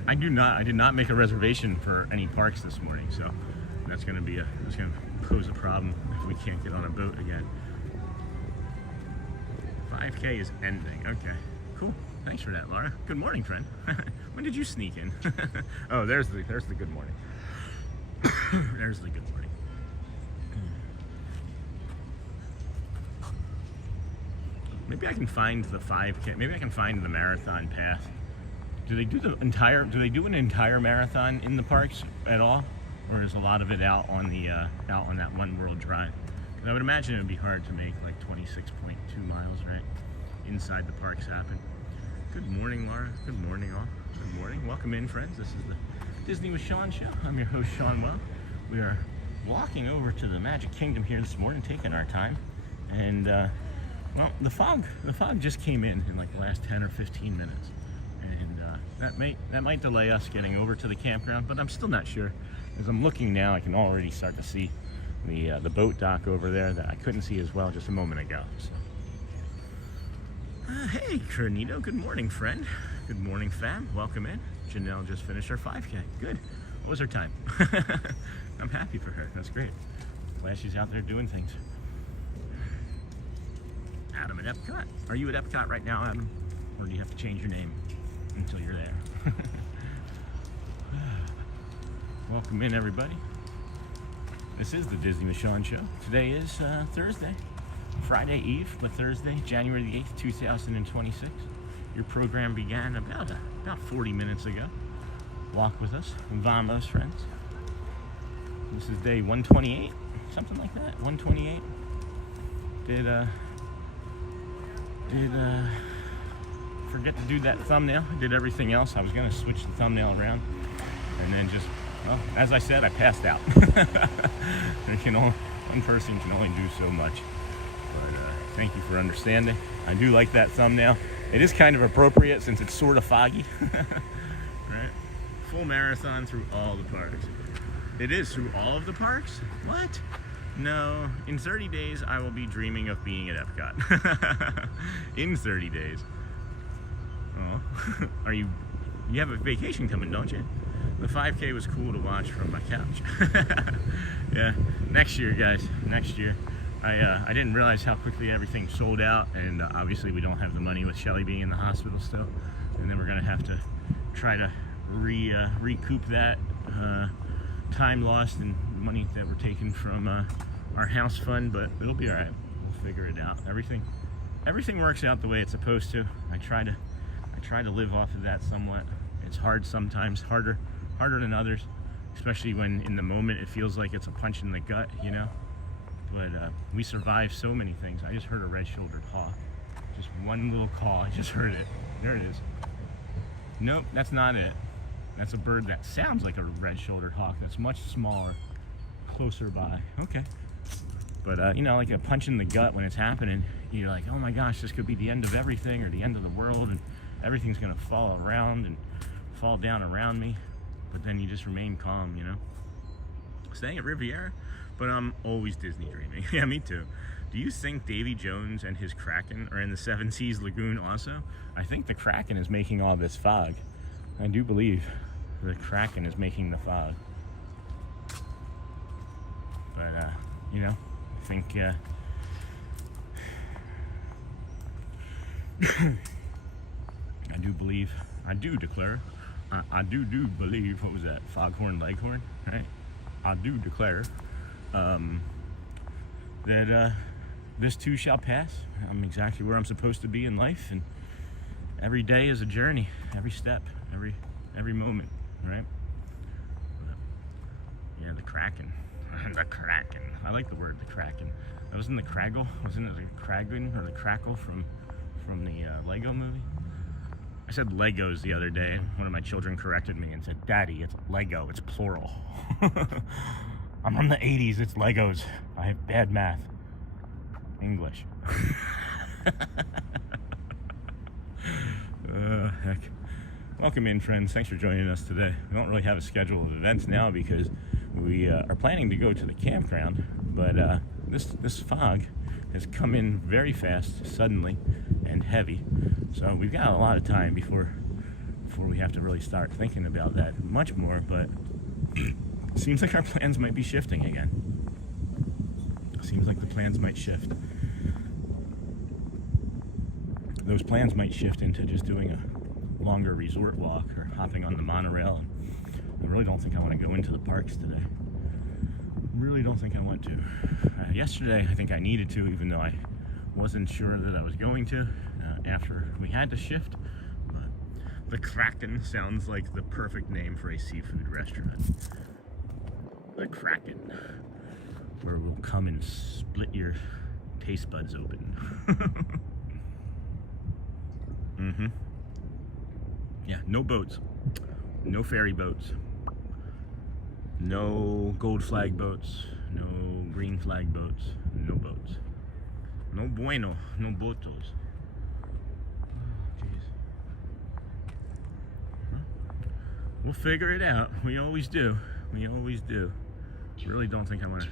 I did not make a reservation for any parks this morning, so that's going to pose a problem if we can't get on a boat again. 5K is ending. Okay, cool. Thanks for that, Laura. Good morning, friend. When did you sneak in? Oh, there's the good morning. There's the good morning. Maybe I can find the 5K. Maybe I can find the marathon path. Do they do an entire marathon in the parks at all, or is a lot of it out on that One World Drive? I would imagine it would be hard to make like 26.2 miles right inside the parks happen. Good morning, Laura. Good morning, all. Good morning. Welcome in, friends. This is the Disney with Sean show. I'm your host, Sean Well. We are walking over to the Magic Kingdom here this morning, taking our time, and well, the fog just came in like the last 10 or 15 minutes. And that might delay us getting over to the campground, but I'm still not sure. As I'm looking now, I can already start to see the boat dock over there that I couldn't see as well just a moment ago. So. Hey, Cornito. Good morning, friend. Good morning, fam. Welcome in. Janelle just finished her 5K. Good. What was her time? I'm happy for her. That's great. Glad she's out there doing things. Adam at Epcot. Are you at Epcot right now, Adam? Or do you have to change your name until you're there? Welcome in, everybody. This is the Disney with Sean show. Today is Thursday, Friday Eve, but Thursday, January the 8th, 2026. Your program began about 40 minutes ago. Walk with us. Vamos, friends. This is day 128, something like that. 128. Did forget to do that thumbnail. I did everything else. I was going to switch the thumbnail around, and then just, well, as I said, I passed out. One person can only do so much. But thank you for understanding. I do like that thumbnail. It is kind of appropriate since it's sort of foggy. Right? Full marathon through all the parks. It is through all of the parks? What? No. In 30 days, I will be dreaming of being at Epcot. In 30 days. Oh. You have a vacation coming, don't you? The 5K was cool to watch from my couch. Yeah. Next year, guys. Next year. I didn't realize how quickly everything sold out, and obviously we don't have the money with Shelly being in the hospital still, and then we're gonna have to try to recoup that time lost and money that we're taking from our house fund, but it'll be all right. We'll figure it out. Everything works out the way it's supposed to. I try to live off of that somewhat. It's hard sometimes, harder than others, especially when in the moment it feels like it's a punch in the gut, you know. But we survive so many things. I just heard a red-shouldered hawk. Just one little call. I just heard it. There it is. Nope, that's not it. That's a bird that sounds like a red-shouldered hawk. That's much smaller, closer by. Okay. But, you know, like a punch in the gut when it's happening, you're like, oh my gosh, this could be the end of everything or the end of the world, and everything's gonna fall around and fall down around me. But then you just remain calm, you know. Staying at Riviera, but I'm always Disney dreaming. Yeah, me too. Do you think Davy Jones and his Kraken are in the Seven Seas Lagoon also? I think the Kraken is making all this fog. I do believe the Kraken is making the fog. But, you know, I think, I do declare, I do believe, what was that, Foghorn Leghorn, right? I do declare, that, this too shall pass. I'm exactly where I'm supposed to be in life, and every day is a journey, every step, every moment, right? But, yeah, the Kraken. The Kraken. I like the word, the Kraken. That was in the Craggle. Wasn't it the Kraken or the Crackle from the Lego movie? I said Legos the other day. One of my children corrected me and said, Daddy, it's Lego, it's plural. I'm from the 80s, it's Legos. I have bad math. English. Heck. Welcome in, friends. Thanks for joining us today. We don't really have a schedule of events now because we are planning to go to the campground, but this fog has come in very fast, suddenly, and heavy. So we've got a lot of time before we have to really start thinking about that much more, but it seems like our plans might be shifting again. Seems like the plans might shift. Those plans might shift into just doing a longer resort walk or hopping on the monorail. I really don't think I want to go into the parks today. Really don't think I want to. Yesterday, I think I needed to, even though I wasn't sure that I was going to after we had to shift. But the Kraken sounds like the perfect name for a seafood restaurant. The Kraken, where we'll come and split your taste buds open. Mm-hmm. Yeah, no boats, no ferry boats, no gold flag boats, no green flag boats, no boats. No bueno, no botos. Oh, jeez. Huh? We'll figure it out. We always do. We always do. Really don't think I want to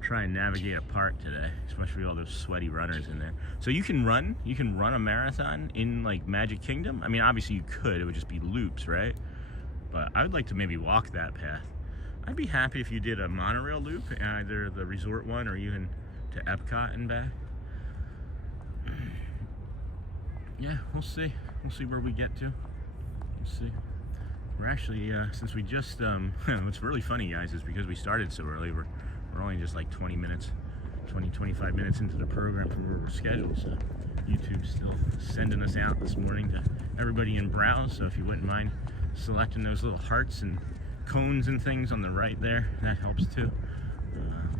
try and navigate a park today, especially all those sweaty runners in there. So you can run a marathon in like Magic Kingdom. I mean, obviously you could, it would just be loops, right? But I would like to maybe walk that path. I'd be happy if you did a monorail loop, either the resort one or even to Epcot and back. Yeah, we'll see. We'll see where we get to. We'll see. We're actually, since we just, what's really funny, guys, is because we started so early, we're only just like 25 minutes into the program from where we're scheduled. So YouTube's still sending us out this morning to everybody in browse. So if you wouldn't mind selecting those little hearts and cones and things on the right there, that helps too.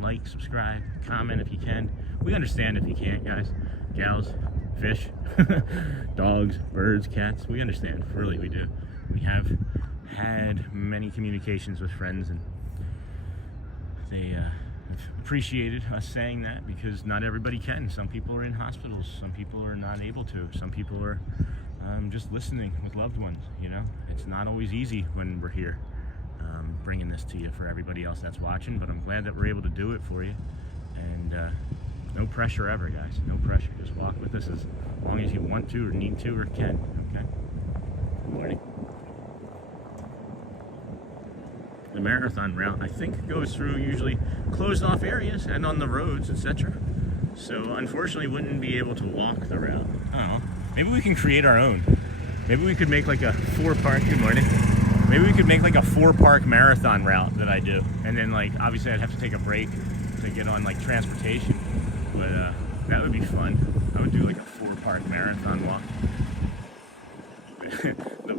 Like, subscribe, comment if you can. We understand if you can't, guys, gals, fish, dogs, birds, cats. We understand, really, we do. We have had many communications with friends, and they have appreciated us saying that, because not everybody can. Some people are in hospitals, some people are not able to, some people are just listening with loved ones, you know. It's not always easy when we're here bringing this to you for everybody else that's watching, but I'm glad that we're able to do it for you. And no pressure ever, guys, no pressure. Just walk with us as long as you want to or need to or can, okay? Good morning. The marathon route, I think, goes through usually closed off areas and on the roads, etc. So unfortunately wouldn't be able to walk the route. I don't know. Maybe we can create our own. Maybe we could make like a 4-park, good morning. Maybe we could make like a 4-park marathon route that I do. And then like, obviously I'd have to take a break to get on like transportation. But that would be fun. I would do like a 4-park marathon walk.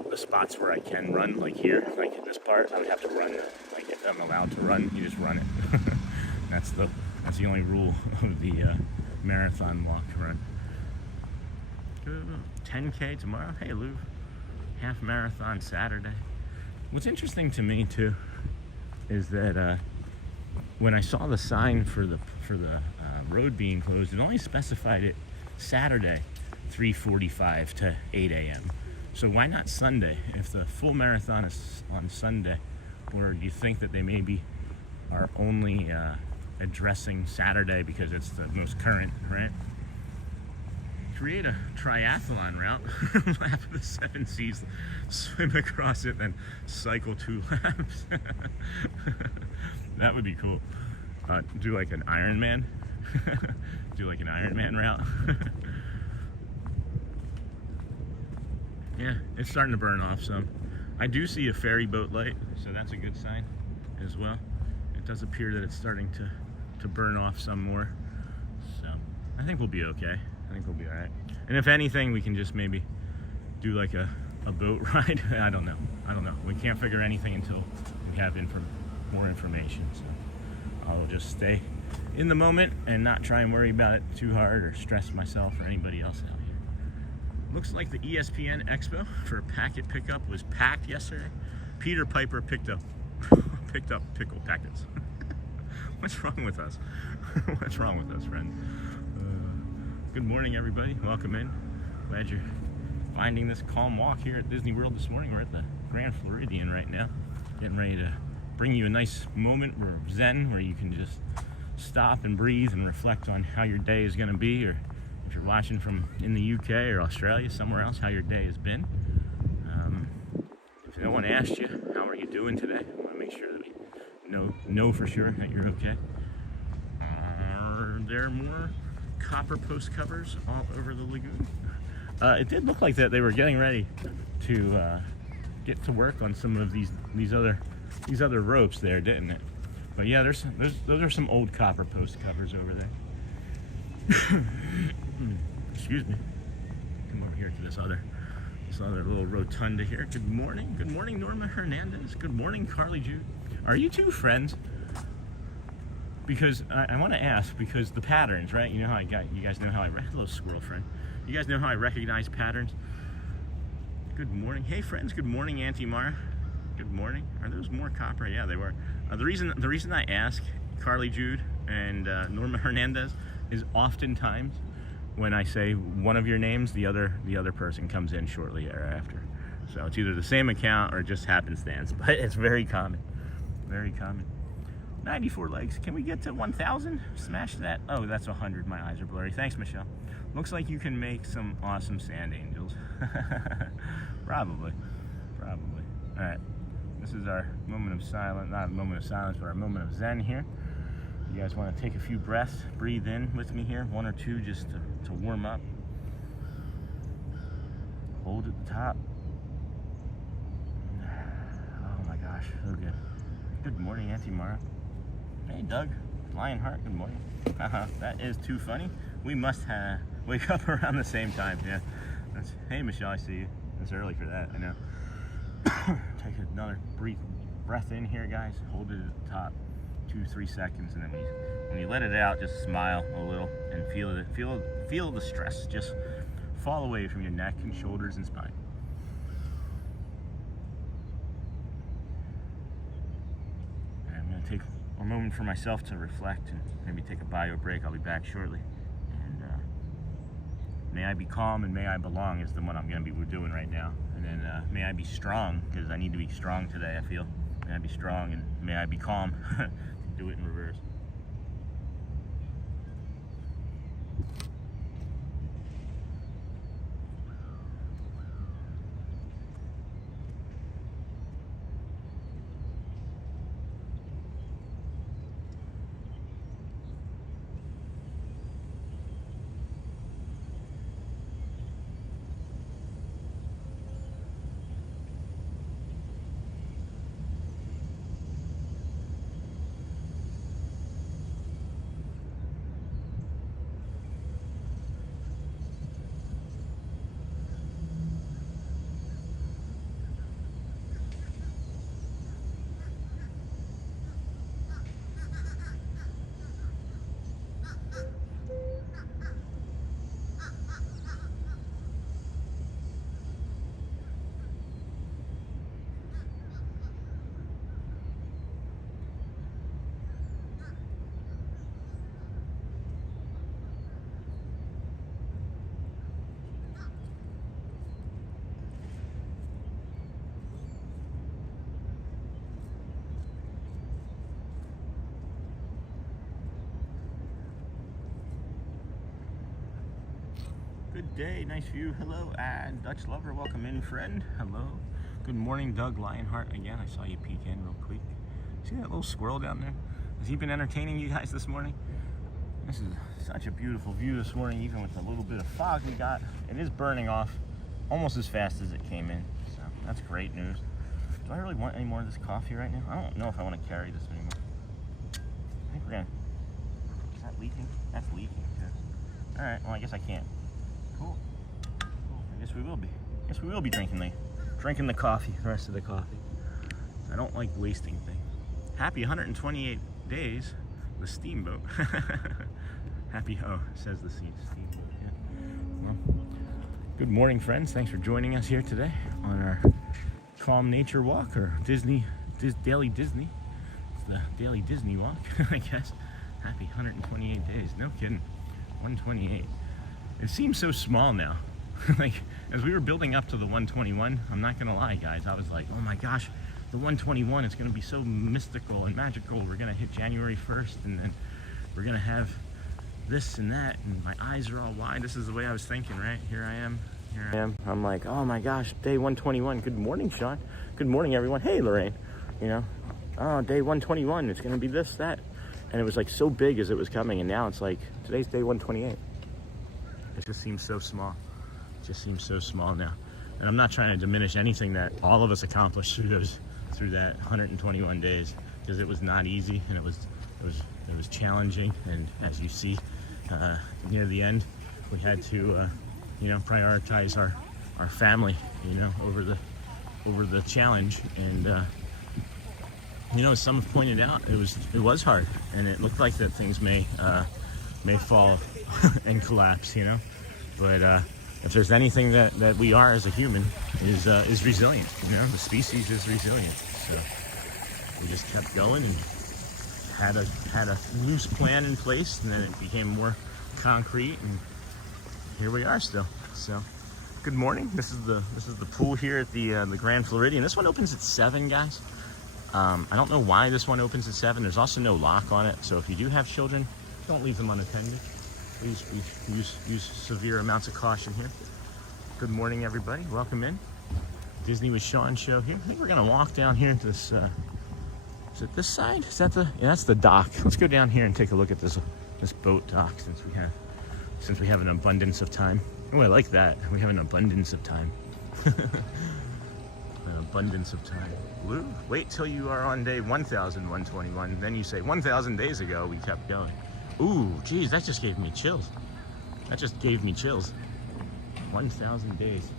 The spots where I can run, like here, like in this part, I would have to run. Like if I'm allowed to run, you just run it. That's the only rule of the marathon walk run. 10K tomorrow. Hey Lou, half marathon Saturday. What's interesting to me too is that when I saw the sign for the road being closed, it only specified it Saturday, 3:45 to 8 a.m. So why not Sunday? If the full marathon is on Sunday, or do you think that they maybe are only addressing Saturday because it's the most current, right? Create a triathlon route, lap of the 7 seas, swim across it, then cycle 2 laps. That would be cool. Do like an Ironman. Do like an Ironman route. Yeah, it's starting to burn off some. I do see a ferry boat light, so that's a good sign as well. It does appear that it's starting to burn off some more. So I think we'll be okay. I think we'll be all right. And if anything, we can just maybe do like a boat ride. I don't know. We can't figure anything until we have more information. So I'll just stay in the moment and not try and worry about it too hard or stress myself or anybody else out here. Looks like the ESPN Expo for packet pickup was packed yesterday. Peter Piper picked up pickle packets. What's wrong with us? What's wrong with us, friend? Good morning, everybody. Welcome in. Glad you're finding this calm walk here at Disney World this morning. We're at the Grand Floridian right now, getting ready to bring you a nice moment of zen where you can just stop and breathe and reflect on how your day is going to be, or if you're watching from in the UK or Australia, somewhere else, how your day has been. If no one asked you, how are you doing today? I want to make sure that we know for sure that you're okay. Are there more copper post covers all over the lagoon? It did look like that they were getting ready to get to work on some of these other ropes there, didn't it? But yeah, those are some old copper post covers over there. Excuse me. Come over here to this other little rotunda here. Good morning, Norma Hernandez. Good morning, Carly Jude. Are you two friends? Because I want to ask, because the patterns, right? You know how you guys know how hello, squirrel friend. You guys know how I recognize patterns. Good morning, hey friends. Good morning, Auntie Mara. Good morning. Are those more copper? Yeah, they were. The reason I ask Carly Jude and Norma Hernandez is oftentimes when I say one of your names, the other person comes in shortly thereafter. So it's either the same account or just happenstance, but it's very common. Very common. 94 likes. Can we get to 1,000? Smash that. Oh, that's 100. My eyes are blurry. Thanks, Michelle. Looks like you can make some awesome sand angels. Probably. All right. This is our moment of silence. Not a moment of silence, but our moment of zen here. You guys want to take a few breaths, breathe in with me here, 1 or 2 just to warm up. Hold at the top. Oh my gosh, so good. Good morning, Auntie Mara. Hey, Doug, Lionheart, good morning. That is too funny. We must wake up around the same time, yeah. Hey, Michelle, I see you. It's early for that, I know. Take another breath in here, guys. Hold it at the top. 2-3 seconds, and then when you let it out, just smile a little and feel the stress just fall away from your neck and shoulders and spine. And I'm going to take a moment for myself to reflect and maybe take a bio break. I'll be back shortly. And may I be calm and may I belong is the one I'm going to be doing right now. And then may I be strong, because I need to be strong today, I feel. May I be strong and may I be calm. Do it in reverse. Good day, nice view. Hello, and Dutch lover, welcome in, friend. Hello. Good morning, Doug Lionheart. Again, I saw you peek in real quick. See that little squirrel down there? Has he been entertaining you guys this morning? This is such a beautiful view this morning, even with the little bit of fog we got. It is burning off almost as fast as it came in, so that's great news. Do I really want any more of this coffee right now? I don't know if I want to carry this anymore. I think we're gonna... Is that leaking? That's leaking too. Alright, well I guess I can't. Cool. I guess we will be. I guess we will be drinking the coffee, the rest of the coffee. I don't like wasting things. Happy 128 days, the steamboat. Happy, oh, says the steamboat, yeah. Well, good morning, friends. Thanks for joining us here today on our calm nature walk, or daily Disney. It's the daily Disney walk, I guess. Happy 128 days, no kidding, 128. It seems so small now. Like, as we were building up to the 121, I'm not gonna lie, guys, I was like, oh my gosh, the 121 is gonna be so mystical and magical. We're gonna hit January 1st, and then we're gonna have this and that, and my eyes are all wide. This is the way I was thinking, right? Here I am. I'm like, oh my gosh, day 121. Good morning, Sean. Good morning, everyone. Hey, Lorraine. You know, oh, day 121. It's gonna be this, that. And it was like so big as it was coming, and now it's like, today's day 128. It just seems so small. It just seems so small now. And I'm not trying to diminish anything that all of us accomplished through that 121 days, because it was not easy, and it was challenging. And as you see, near the end, we had to prioritize our family, over the challenge. And as some have pointed out, it was hard, and it looked like that things may fall and collapse, but if there's anything that we are as a human is resilient. The species is resilient. So we just kept going and had a loose plan in place, and then it became more concrete, and here we are still. So good morning. This is the pool here at the Grand Floridian. This one opens at 7, guys. I don't know why this one opens at 7. There's also no lock on it, so if you do have children, don't leave them unattended. Please use severe amounts of caution here. Good morning, everybody. Welcome in. Disney with Sean show here. I think we're gonna walk down here to this. Is it this side? Is that yeah, that's the dock. Let's go down here and take a look at this boat dock, since we have an abundance of time. Oh, I like that. We have an abundance of time. An abundance of time. Blue. Wait till you are on day 1,121. Then you say 1,000 days ago we kept going. Ooh, geez, that just gave me chills. 1,000 days.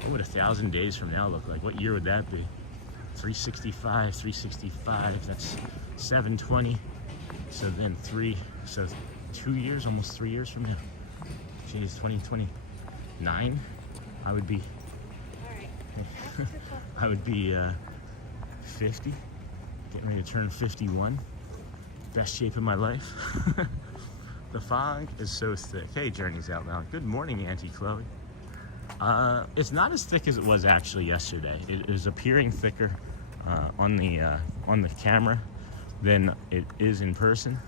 What would 1,000 days from now look like? What year would that be? 365, that's 720. So then 2 years, almost 3 years from now. Geez, 2029, I would be 50, getting ready to turn 51. Best shape of my life. The fog is so thick. Hey, Journeys Out Loud. Good morning, Auntie Chloe. It's not as thick as it was actually yesterday. It is appearing thicker on the camera than it is in person.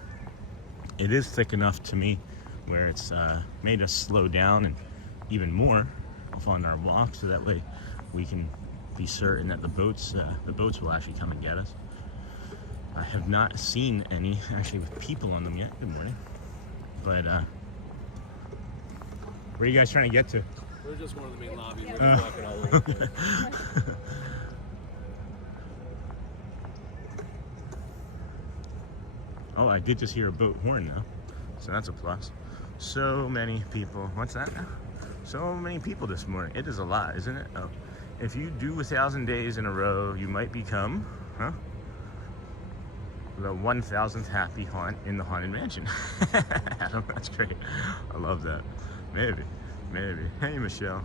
It is thick enough to me where it's made us slow down and even more on our walk, so that way we can be certain that the boats will actually come and get us. I have not seen any actually with people on them yet. Good morning. But where are you guys trying to get to? We're just one of the main lobbies. We're just walking all over the place. Oh, I did just hear a boat horn now, so that's a plus. So many people. What's that now? So many people this morning. It is a lot, isn't it? Oh, if you do 1,000 days in a row, you might become, the 1,000th happy haunt in the Haunted Mansion. Adam, that's great. I love that. Maybe. Hey, Michelle.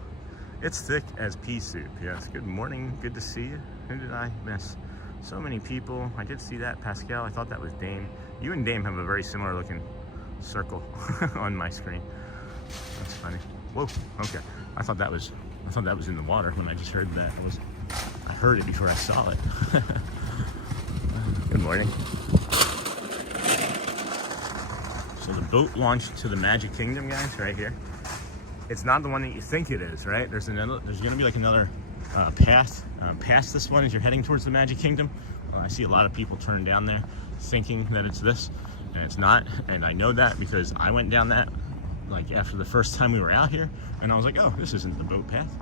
It's thick as pea soup. Yes. Good morning. Good to see you. Who did I miss? So many people. I did see that. Pascal. I thought that was Dame. You and Dame have a very similar looking circle on my screen. That's funny. Whoa. Okay. I thought that was in the water when I just heard that. I heard it before I saw it. Good morning. So the boat launched to the Magic Kingdom, guys, right here. it's not the one that you think it is, right? There's gonna be like another path past this one as you're heading towards the Magic Kingdom. I see a lot of people turn down there thinking that it's this, and it's not. And I know that because I went down that like after the first time we were out here, and I was like, oh, this isn't the boat path.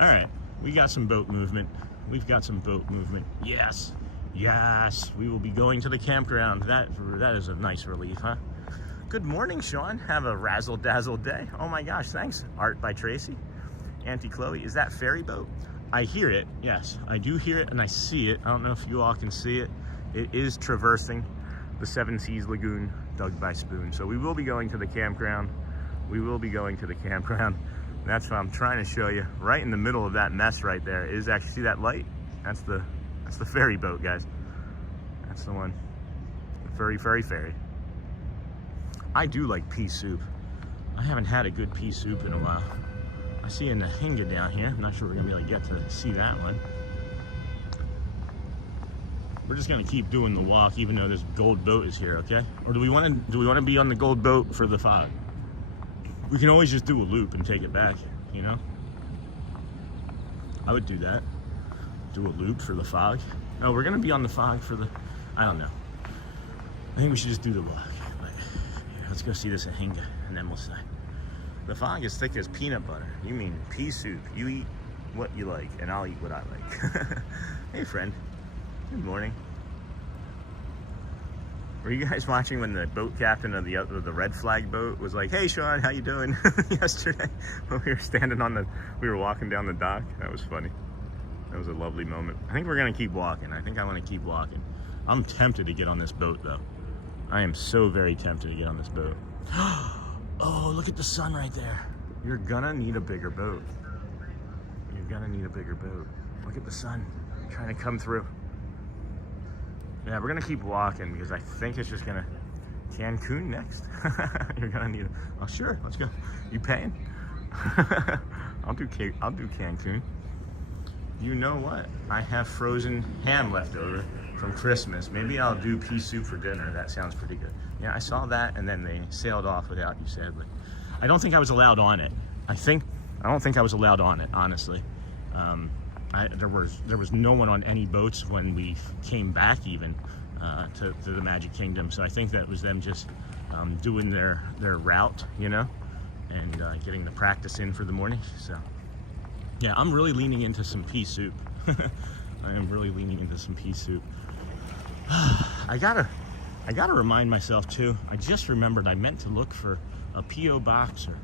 All right, we got some boat movement. We've got some boat movement. Yes, yes, we will be going to the campground. That is a nice relief, huh? Good morning, Sean. Have a razzle-dazzle day. Oh my gosh, thanks. Art by Tracy. Auntie Chloe, is that ferry boat? I hear it, yes. I do hear it and I see it. I don't know if you all can see it. It is traversing the Seven Seas Lagoon dug by Spoon. So we will be going to the campground. We will be going to the campground. That's what I'm trying to show you. Right in the middle of that mess right there is actually, see that light? That's the ferry boat, guys. That's the one. The ferry. I do like pea soup. I haven't had a good pea soup in a while. I see a Nahinga down here. I'm not sure we're gonna be able to get to see that one. We're just gonna keep doing the walk, even though this gold boat is here, okay? Or do we want to be on the gold boat for the fog? We can always just do a loop and take it back, you know? I would do that. Do a loop for the fog. No, we're gonna be on the fog for the, I don't know. I think we should just do the walk. But yeah, let's go see this Nahinga and then we'll say. The fog is thick as peanut butter. You mean pea soup. You eat what you like, and I'll eat what I like. Hey, friend. Good morning. Were you guys watching when the boat captain of the red flag boat was like, "Hey, Sean, how you doing?" yesterday when we were walking down the dock? That was funny. That was a lovely moment. I think we're gonna keep walking. I think I want to keep walking. I'm tempted to get on this boat, though. I am so very tempted to get on this boat. Oh, look at the sun right there. You're gonna need a bigger boat. You're gonna need a bigger boat. Look at the sun trying to come through. Yeah, we're gonna keep walking because I think it's just gonna Cancun next. You're gonna need oh sure, let's go. You paying? I'll do Cancun. You know what? I have frozen ham left over from Christmas. Maybe I'll do pea soup for dinner. That sounds pretty good. Yeah, I saw that, and then they sailed off without you, sadly. I don't think I was allowed on it. I don't think I was allowed on it, honestly. There was no one on any boats when we came back even to the Magic Kingdom. So I think that was them just doing their route, you know, and getting the practice in for the morning. So yeah, I'm really leaning into some pea soup. I am really leaning into some pea soup. I gotta remind myself too. I just remembered I meant to look for a P.O. box or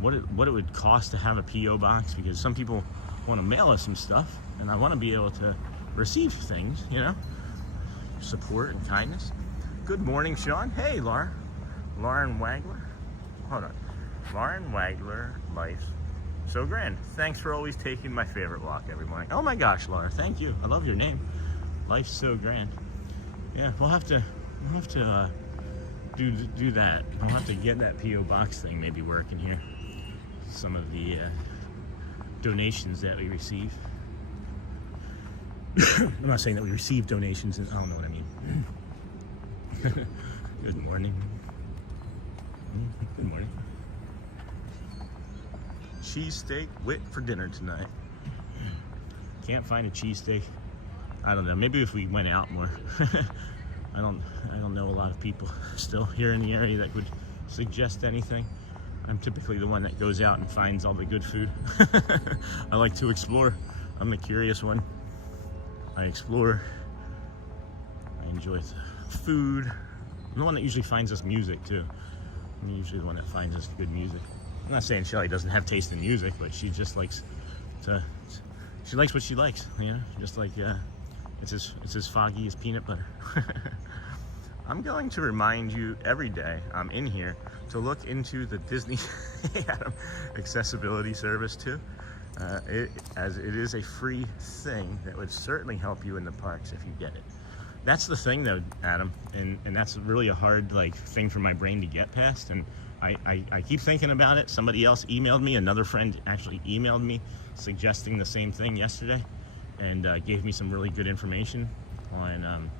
what it would cost to have a P.O. box, because some people want to mail us some stuff and I want to be able to receive things, you know, support and kindness. Good morning, Sean. Hey, Lauren Wagler. Hold on. Lauren Wagler, life's so grand. Thanks for always taking my favorite walk every morning. Oh my gosh, Laura, thank you. I love your name. Life's so grand. Yeah, we'll have to do that. I'll have to get that P.O. box thing maybe working here. Some of the donations that we receive. I'm not saying that we receive donations. I don't know what I mean. Good morning. Good morning. Cheesesteak wit for dinner tonight. Can't find a cheesesteak. I don't know. Maybe if we went out more. I don't know a lot of people still here in the area that would suggest anything. I'm typically the one that goes out and finds all the good food. I like to explore. I'm the curious one. I explore. I enjoy the food. I'm the one that usually finds us music too. I'm usually the one that finds us good music. I'm not saying Shelly doesn't have taste in music, but she just likes to. She likes what she likes, you know. Just like it's as foggy as peanut butter. I'm going to remind you every day I'm in here to look into the Disney accessibility service too. As it is a free thing that would certainly help you in the parks if you get it. That's the thing though, Adam, and that's really a hard thing for my brain to get past, and I keep thinking about it. Somebody else emailed me, another friend actually emailed me suggesting the same thing yesterday, and gave me some really good information on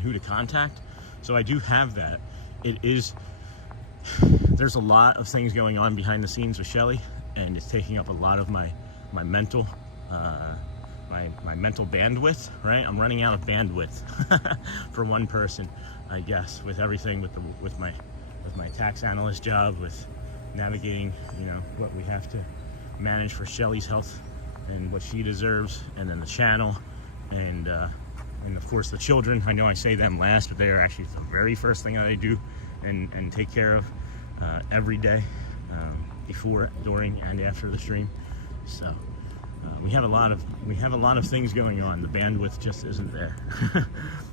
who to contact. So I do have that. It is there's a lot of things going on behind the scenes with Shelly, and it's taking up a lot of my mental my mental bandwidth, right? I'm running out of bandwidth for one person, I guess, with everything, with my tax analyst job, with navigating, you know, what we have to manage for Shelly's health and what she deserves, and then the channel, and of course the children. I know I say them last, but they are actually the very first thing that I do and take care of every day, before, during, and after the stream. So we have a lot of things going on. The bandwidth just isn't there.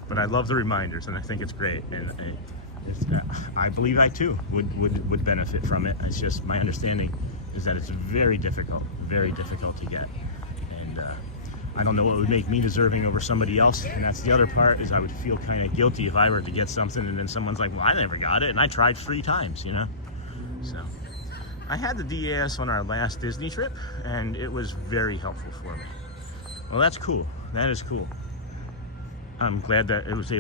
But I love the reminders, and I think it's great, and I believe I too would benefit from it. It's just my understanding is that it's very difficult to get, and I don't know what would make me deserving over somebody else. And that's the other part, is I would feel kind of guilty if I were to get something and then someone's like, well, I never got it, and I tried 3 times, you know. So I had the DAS on our last Disney trip, and it was very helpful for me. Well, that's cool. That is cool. I'm glad that it was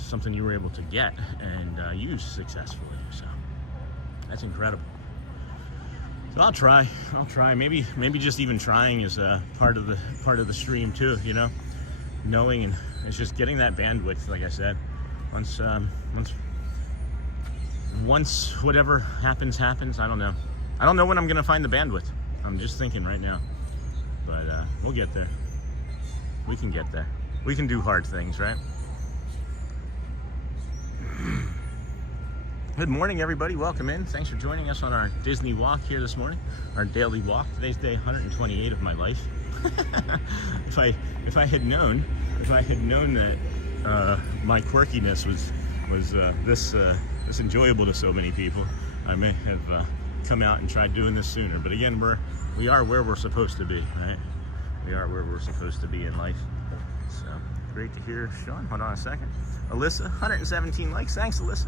something you were able to get and use successfully. So that's incredible. So I'll try. Maybe just even trying is part of the stream too. You know, knowing, and it's just getting that bandwidth. Like I said, once whatever happens. I don't know when I'm gonna find the bandwidth. I'm just thinking right now, but we'll get there. We can get there. We can do hard things, right? Good morning, everybody. Welcome in. Thanks for joining us on our Disney walk here this morning, our daily walk. Today's day 128 of my life. If I had known that my quirkiness was this enjoyable to so many people, I may have come out and tried doing this sooner. But again, we are where we're supposed to be, right? We are where we're supposed to be in life. So great to hear, Sean. Hold on a second. Alyssa, 117 likes. Thanks, Alyssa.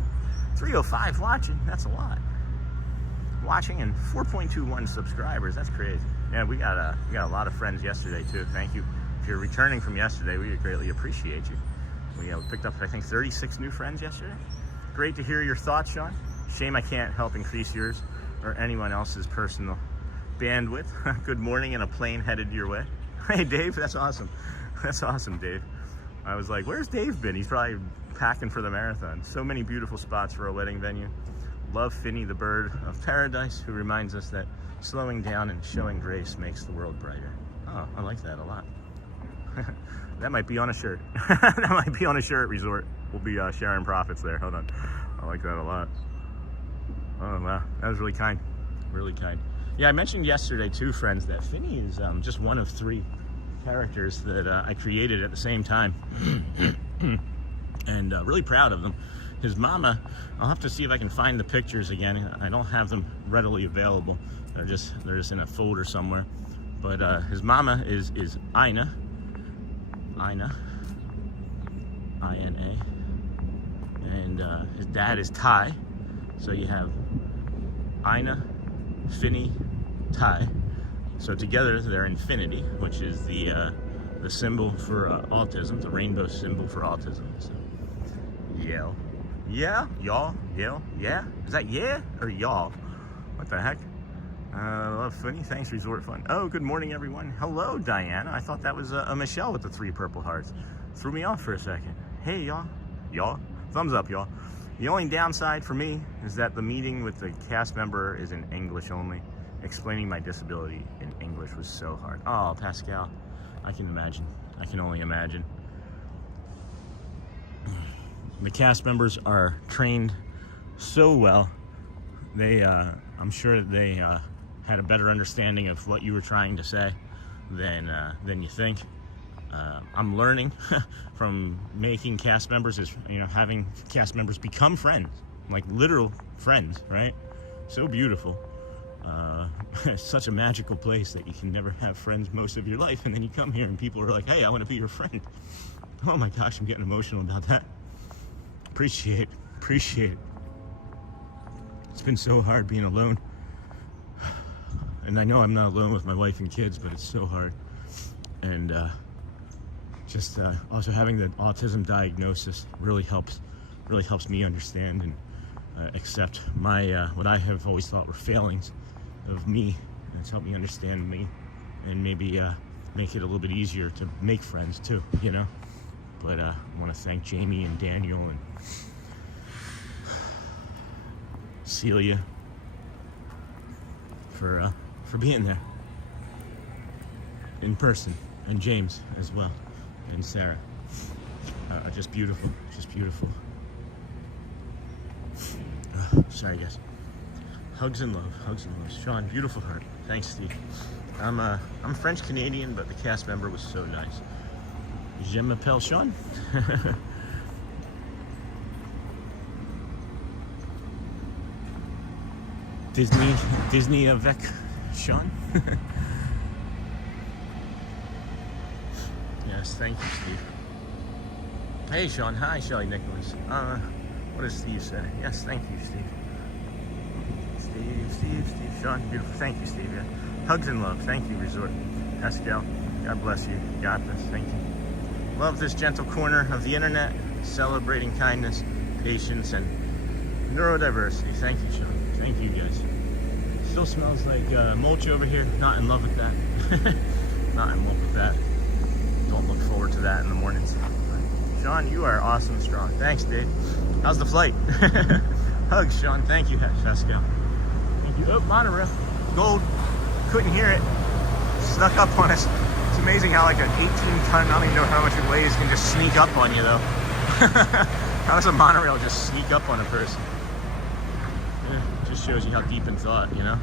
305 watching. That's a lot. Watching, and 4.21 subscribers. That's crazy. Yeah, we got a lot of friends yesterday too. Thank you. If you're returning from yesterday, we greatly appreciate you. We picked up, I think, 36 new friends yesterday. Great to hear your thoughts, Sean. Shame I can't help increase yours or anyone else's personal bandwidth. Good morning, and a plane headed your way. Hey, Dave. That's awesome. That's awesome, Dave. I was like, where's Dave been? He's probably packing for the marathon. So many beautiful spots for a wedding venue. Love Finny, the bird of paradise, who reminds us that slowing down and showing grace makes the world brighter. Oh, I like that a lot. That might be on a shirt. That might be on a shirt resort. We'll be sharing profits there. Hold on. I like that a lot. Oh, wow. That was really kind. Really kind. Yeah, I mentioned yesterday too, friends, that Finny is just one of 3 characters that I created at the same time. And really proud of them. His mama, I'll have to see if I can find the pictures again. I don't have them readily available. They're just in a folder somewhere. But his mama is Ina, I-N-A, and his dad is Ty. So you have Ina, Finny, Ty. So together they're infinity, which is the symbol for autism, the rainbow symbol for autism. So, yell. Yeah, y'all, yell, yeah. Is that yeah or y'all? What the heck? Love Finny. Thanks, Resort Fun. Oh, good morning, everyone. Hello, Diana. I thought that was a Michelle with the 3 purple hearts. Threw me off for a second. Hey, y'all. Y'all. Thumbs up, y'all. The only downside for me is that the meeting with the cast member is in English only. Explaining my disability in English was so hard. Oh, Pascal. I can imagine. I can only imagine. The cast members are trained so well. They, I'm sure they had a better understanding of what you were trying to say than you think. I'm learning from making cast members, is having cast members become friends, like literal friends, right? So beautiful. It's such a magical place that you can never have friends most of your life, and then you come here and people are like, hey, I want to be your friend. Oh my gosh, I'm getting emotional about that. Appreciate it. It's been so hard being alone. And I know I'm not alone with my wife and kids, but it's so hard. And just also having the autism diagnosis really helps me understand accept my what I have always thought were failings of me, and it's helped me understand me, and maybe make it a little bit easier to make friends too, you know. But I want to thank Jamie and Daniel and Celia for being there in person, and James as well, and Sarah. Just beautiful, just beautiful. Sorry guys. Hugs and love, hugs and love. Sean, beautiful heart. Thanks, Steve. I'm French Canadian, but the cast member was so nice. Je m'appelle Sean. Disney avec Sean. Yes, thank you, Steve. Hey, Sean. Hi, Shelly Nicholas. What does Steve say? Yes, thank you, Steve. Steve. Sean, beautiful. Thank you, Steve. Yeah. Hugs and love. Thank you, Resort. Pascal, God bless you. You got this. Thank you. Love this gentle corner of the internet, celebrating kindness, patience, and neurodiversity. Thank you, Sean. Thank you, guys. Still smells like mulch over here. Not in love with that. Not in love with that. Don't look forward to that in the mornings. Sean, you are awesome strong. Thanks, Dave. How's the flight? Hugs, Sean. Thank you, Pascal. Thank you. Oh, monorail. Gold. Couldn't hear it. Snuck up on us. It's amazing how like an 18-ton, I don't even know how much it weighs, can just sneak up on you, though. How does a monorail just sneak up on a person? Yeah, just shows you how deep in thought, you know?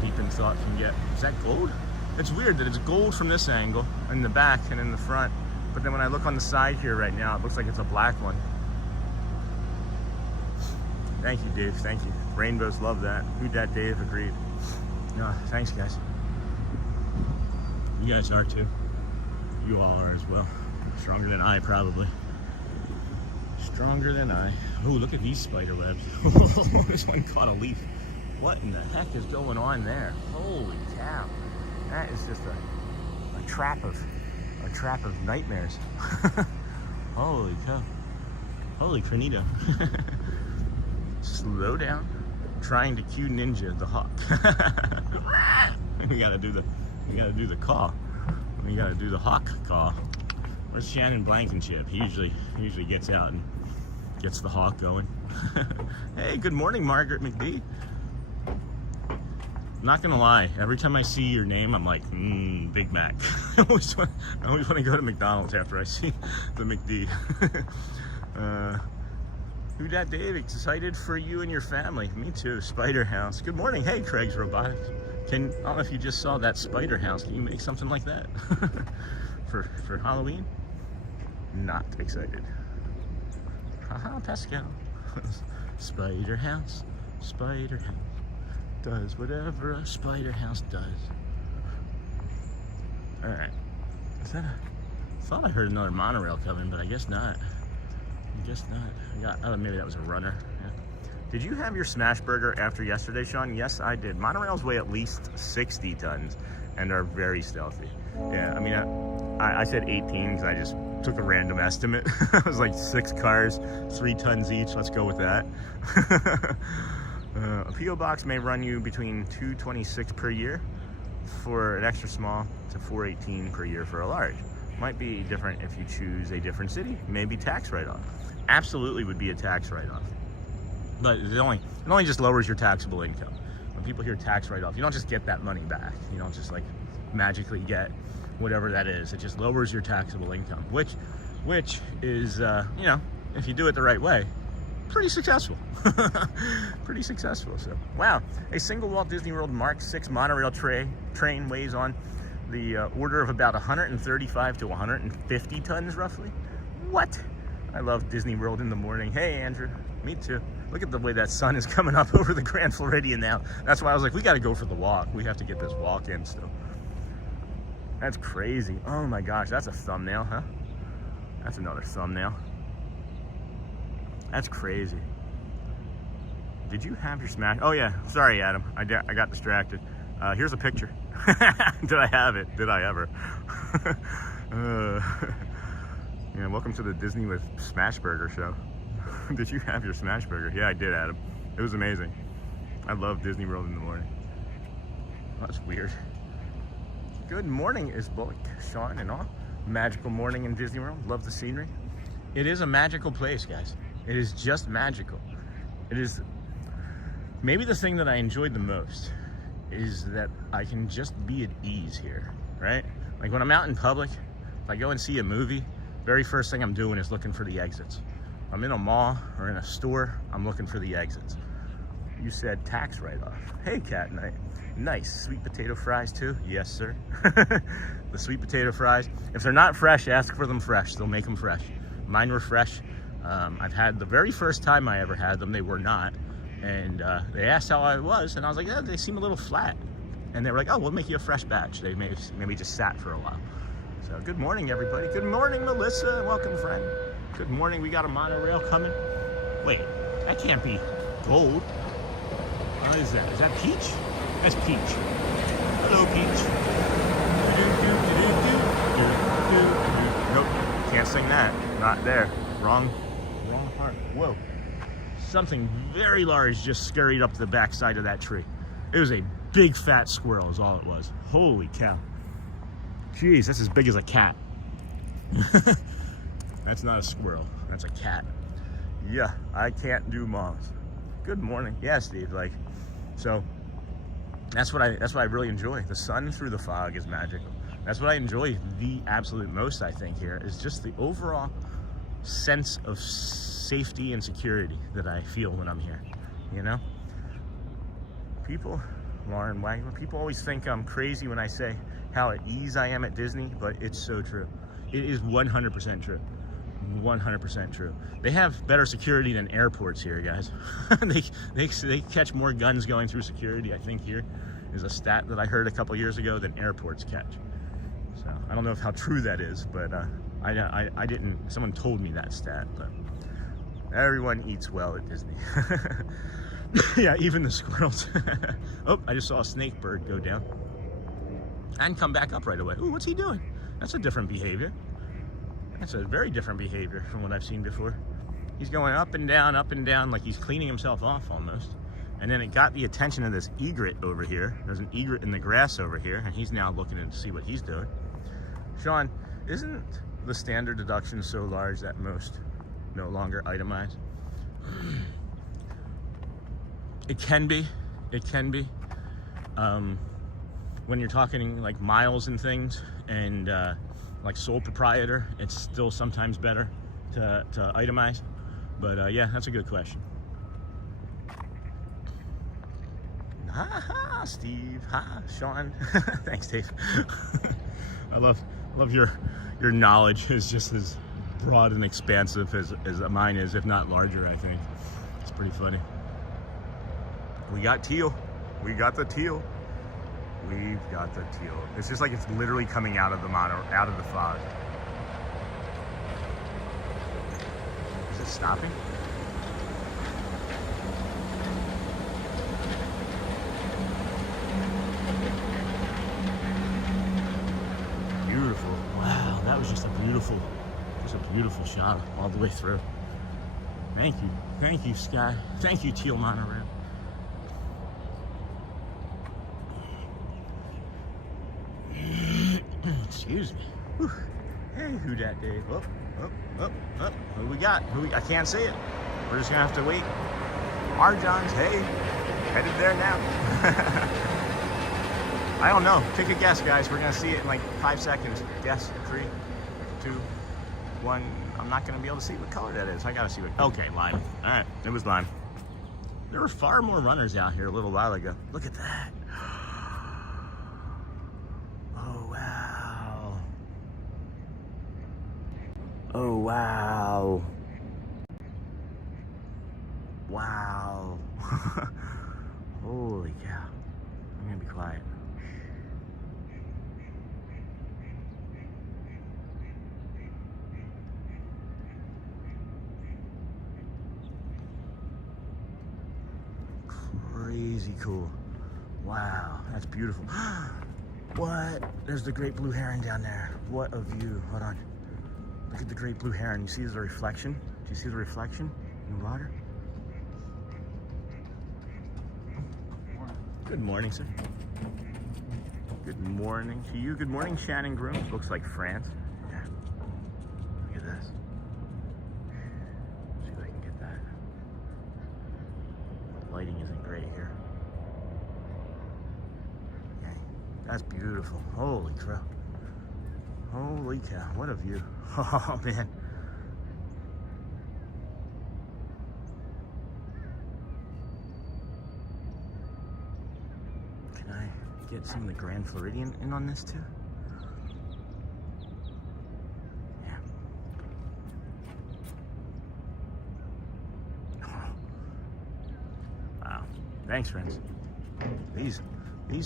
Deep in thought can get. Is that gold? It's weird that it's gold from this angle, in the back and in the front. But then when I look on the side here right now, it looks like it's a black one. Thank you, Dave. Thank you. Rainbows love that. Who dat Dave? Agreed. No, thanks, guys. You guys are too. You all are as well. Stronger than I, probably. Stronger than I. Oh, look at these spider webs. This one caught a leaf. What in the heck is going on there? Holy cow. That is just a trap of nightmares. Holy cow. Holy crenito. Slow down. Trying to cue Ninja the hawk. We gotta do the call. We gotta do the hawk call. Where's Shannon Blankenship? He usually gets out and gets the hawk going. Hey, good morning, Margaret McD. Not gonna lie, every time I see your name, I'm like, Big Mac. I always want to go to McDonald's after I see the McD. Who dat Dave? Excited for you and your family. Me too. Spider House. Good morning. Hey, Craig's Robotics. I don't know if you just saw that Spider House. Can you make something like that for Halloween? Not excited. Haha, Pascal. Spider House. Spider House does whatever a spider house does. All right. Is that I thought I heard another monorail coming, but I guess not. I guess not. Maybe that was a runner. Yeah. Did you have your smash burger after yesterday, Sean? Yes, I did. Monorails weigh at least 60 tons and are very stealthy. Yeah, I mean, I said 18 because I just took a random estimate. It was like 6 cars, 3 tons each. Let's go with that. A P.O. box may run you between $226 per year for an extra small to $418 per year for a large. Might be different if you choose a different city. Maybe tax write-off. Absolutely would be a tax write-off. But it only just lowers your taxable income. When people hear tax write-off, you don't just get that money back. You don't just like magically get whatever that is. It just lowers your taxable income, which is, you know, if you do it the right way, pretty successful. Pretty successful. So, wow. A single Walt Disney World Mark 6 monorail train weighs on the order of about 135 to 150 tons, roughly. What? I love Disney World in the morning. Hey, Andrew. Me too. Look at the way that sun is coming up over the Grand Floridian now. That's why I was like, we got to go for the walk. We have to get this walk in still. That's crazy. Oh my gosh, that's a thumbnail, huh? That's another thumbnail. That's crazy. Did you have your smash? Oh yeah, sorry Adam, I got distracted. Here's a picture. Did I have it? Did I ever? Yeah, welcome to the Disney with Smash Burger show. Did you have your smash burger? Yeah, I did, Adam. It was amazing. I love Disney World in the morning. That's weird. Good morning, Isbulk, Sean, and all. Magical morning in Disney World. Love the scenery. It is a magical place, guys. It is just magical. It is maybe the thing that I enjoyed the most is that I can just be at ease here, right? Like when I'm out in public, if I go and see a movie, very first thing I'm doing is looking for the exits. I'm in a mall or in a store, I'm looking for the exits. You said tax write-off. Hey, Cat Knight. Nice. Sweet potato fries too? Yes, sir. The sweet potato fries. If they're not fresh, ask for them fresh. They'll make them fresh. Mine were fresh. I've had the very first time I ever had them, they were not. And they asked how I was, and I was like, yeah, they seem a little flat. And they were like, oh, we'll make you a fresh batch. They maybe just sat for a while. So good morning, everybody. Good morning, Melissa. Welcome, friend. Good morning. We got a monorail coming. Wait, that can't be gold. What is that? Is that Peach? That's Peach. Hello, Peach. Nope, can't sing that. Not there. Wrong part. Whoa. Something very large just scurried up the backside of that tree. It was a big fat squirrel is all it was. Holy cow. Jeez, that's as big as a cat. That's not a squirrel, that's a cat. Yeah, I can't do moths. Good morning. Yeah, Steve, like, so that's what I really enjoy. The sun through the fog is magical. That's what I enjoy the absolute most, I think, here is just the overall sense of safety and security that I feel when I'm here, you know? Lauren Wagner, people always think I'm crazy when I say how at ease I am at Disney, but it's so true. It is 100% true. 100% true. They have better security than airports here, guys. they catch more guns going through security, I think, here is a stat that I heard a couple years ago than airports catch. So I don't know how true that is, but I didn't, someone told me that stat, but everyone eats well at Disney. Yeah, even the squirrels. Oh, I just saw a snake bird go down and come back up right away. Ooh, what's he doing? That's a different behavior. That's a very different behavior from what I've seen before. He's going up and down, like he's cleaning himself off almost. And then it got the attention of this egret over here. There's an egret in the grass over here, and he's now looking to see what he's doing. Sean, isn't the standard deduction so large that most no longer itemize? It can be. When you're talking like miles and things, and like sole proprietor, it's still sometimes better to itemize. But yeah, that's a good question. Ha, Steve. Ha, Sean. Thanks, Dave. I love your knowledge is just as broad and expansive as mine is, if not larger, I think. It's pretty funny. We got teal. We got the teal. We've got the teal. It's just like it's literally coming out of the fog. Is it stopping? Beautiful. Wow, that was just a beautiful shot all the way through. Thank you, Sky. Thank you, Teal Monorail. Excuse me. Whew. Hey, who dat Dave? Up. Who we got? I can't see it. We're just gonna have to wait. Arjohn's, hey, headed there now. I don't know. Take a guess, guys. We're gonna see it in like 5 seconds. Guess. 3, 2, 1. I'm not gonna be able to see what color that is. I gotta see what. Okay, lime. All right, it was lime. There were far more runners out here a little while ago. Look at that. Oh, wow. Wow. Holy cow. I'm gonna be quiet. Crazy cool. Wow, that's beautiful. What? There's the great blue heron down there. What a view. Hold on. Look at the great blue heron. You see the reflection? Do you see the reflection? in the water. Good morning, sir. Good morning to you. Good morning, Shannon Grooms. Looks like France. Yeah. Look at this. See if I can get that. The lighting isn't great here. Okay. That's beautiful. Holy crap. Holy cow. What a view. Oh, man. Can I get some of the Grand Floridian in on this too? Yeah. Oh. Wow. Thanks, friends. These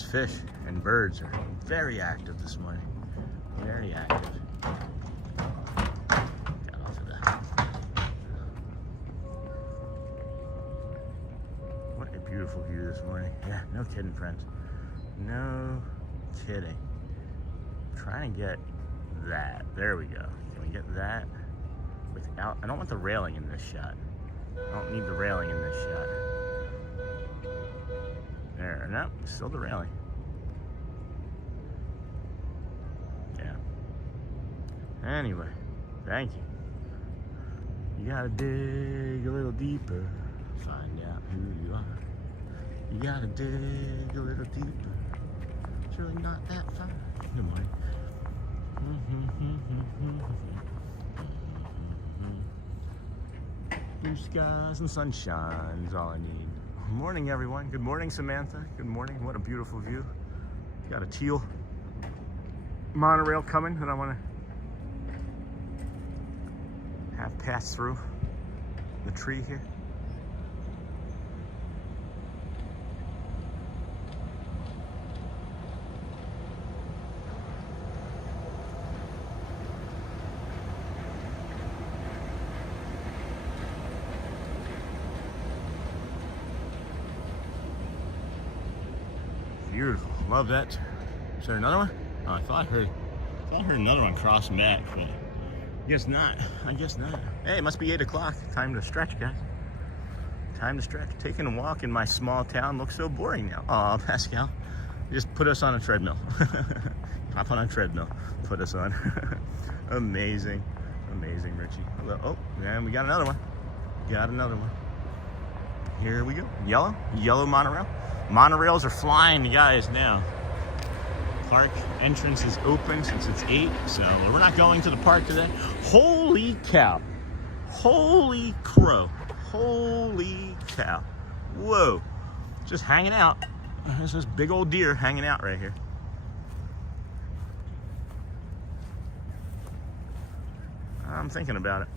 fish and birds are very active this morning. Very active. Got off of that. What a beautiful view this morning. Yeah, no kidding, friends. No kidding. Trying to get that. There we go. Can we get that without... I don't want the railing in this shot. I don't need the railing in this shot. There. No, still the railing. Yeah. Anyway, thank you. You gotta dig a little deeper. Find out who you are. You gotta dig a little deeper. It's really not that far. Good morning. Blue skies and sunshine is all I need. Morning, everyone. Good morning, Samantha. Good morning. What a beautiful view. Got a teal monorail coming that I want to have pass through the tree here. Beautiful. Love that. Is there another one? Oh, I thought I heard another one crossing back, but I guess not. I guess not. Hey, it must be 8 o'clock. Time to stretch, guys. Time to stretch. Taking a walk in my small town looks so boring now. Oh, Pascal, just put us on a treadmill. Hop on a treadmill. Put us on. Amazing. Amazing, Richie. Hello. Oh, and we got another one. Got another one. Here we go. Yellow monorail. Monorails are flying, you guys, now. Park entrance is open since it's 8, so we're not going to the park today. Holy cow. Holy crow. Holy cow. Whoa. Just hanging out. There's this big old deer hanging out right here. I'm thinking about it.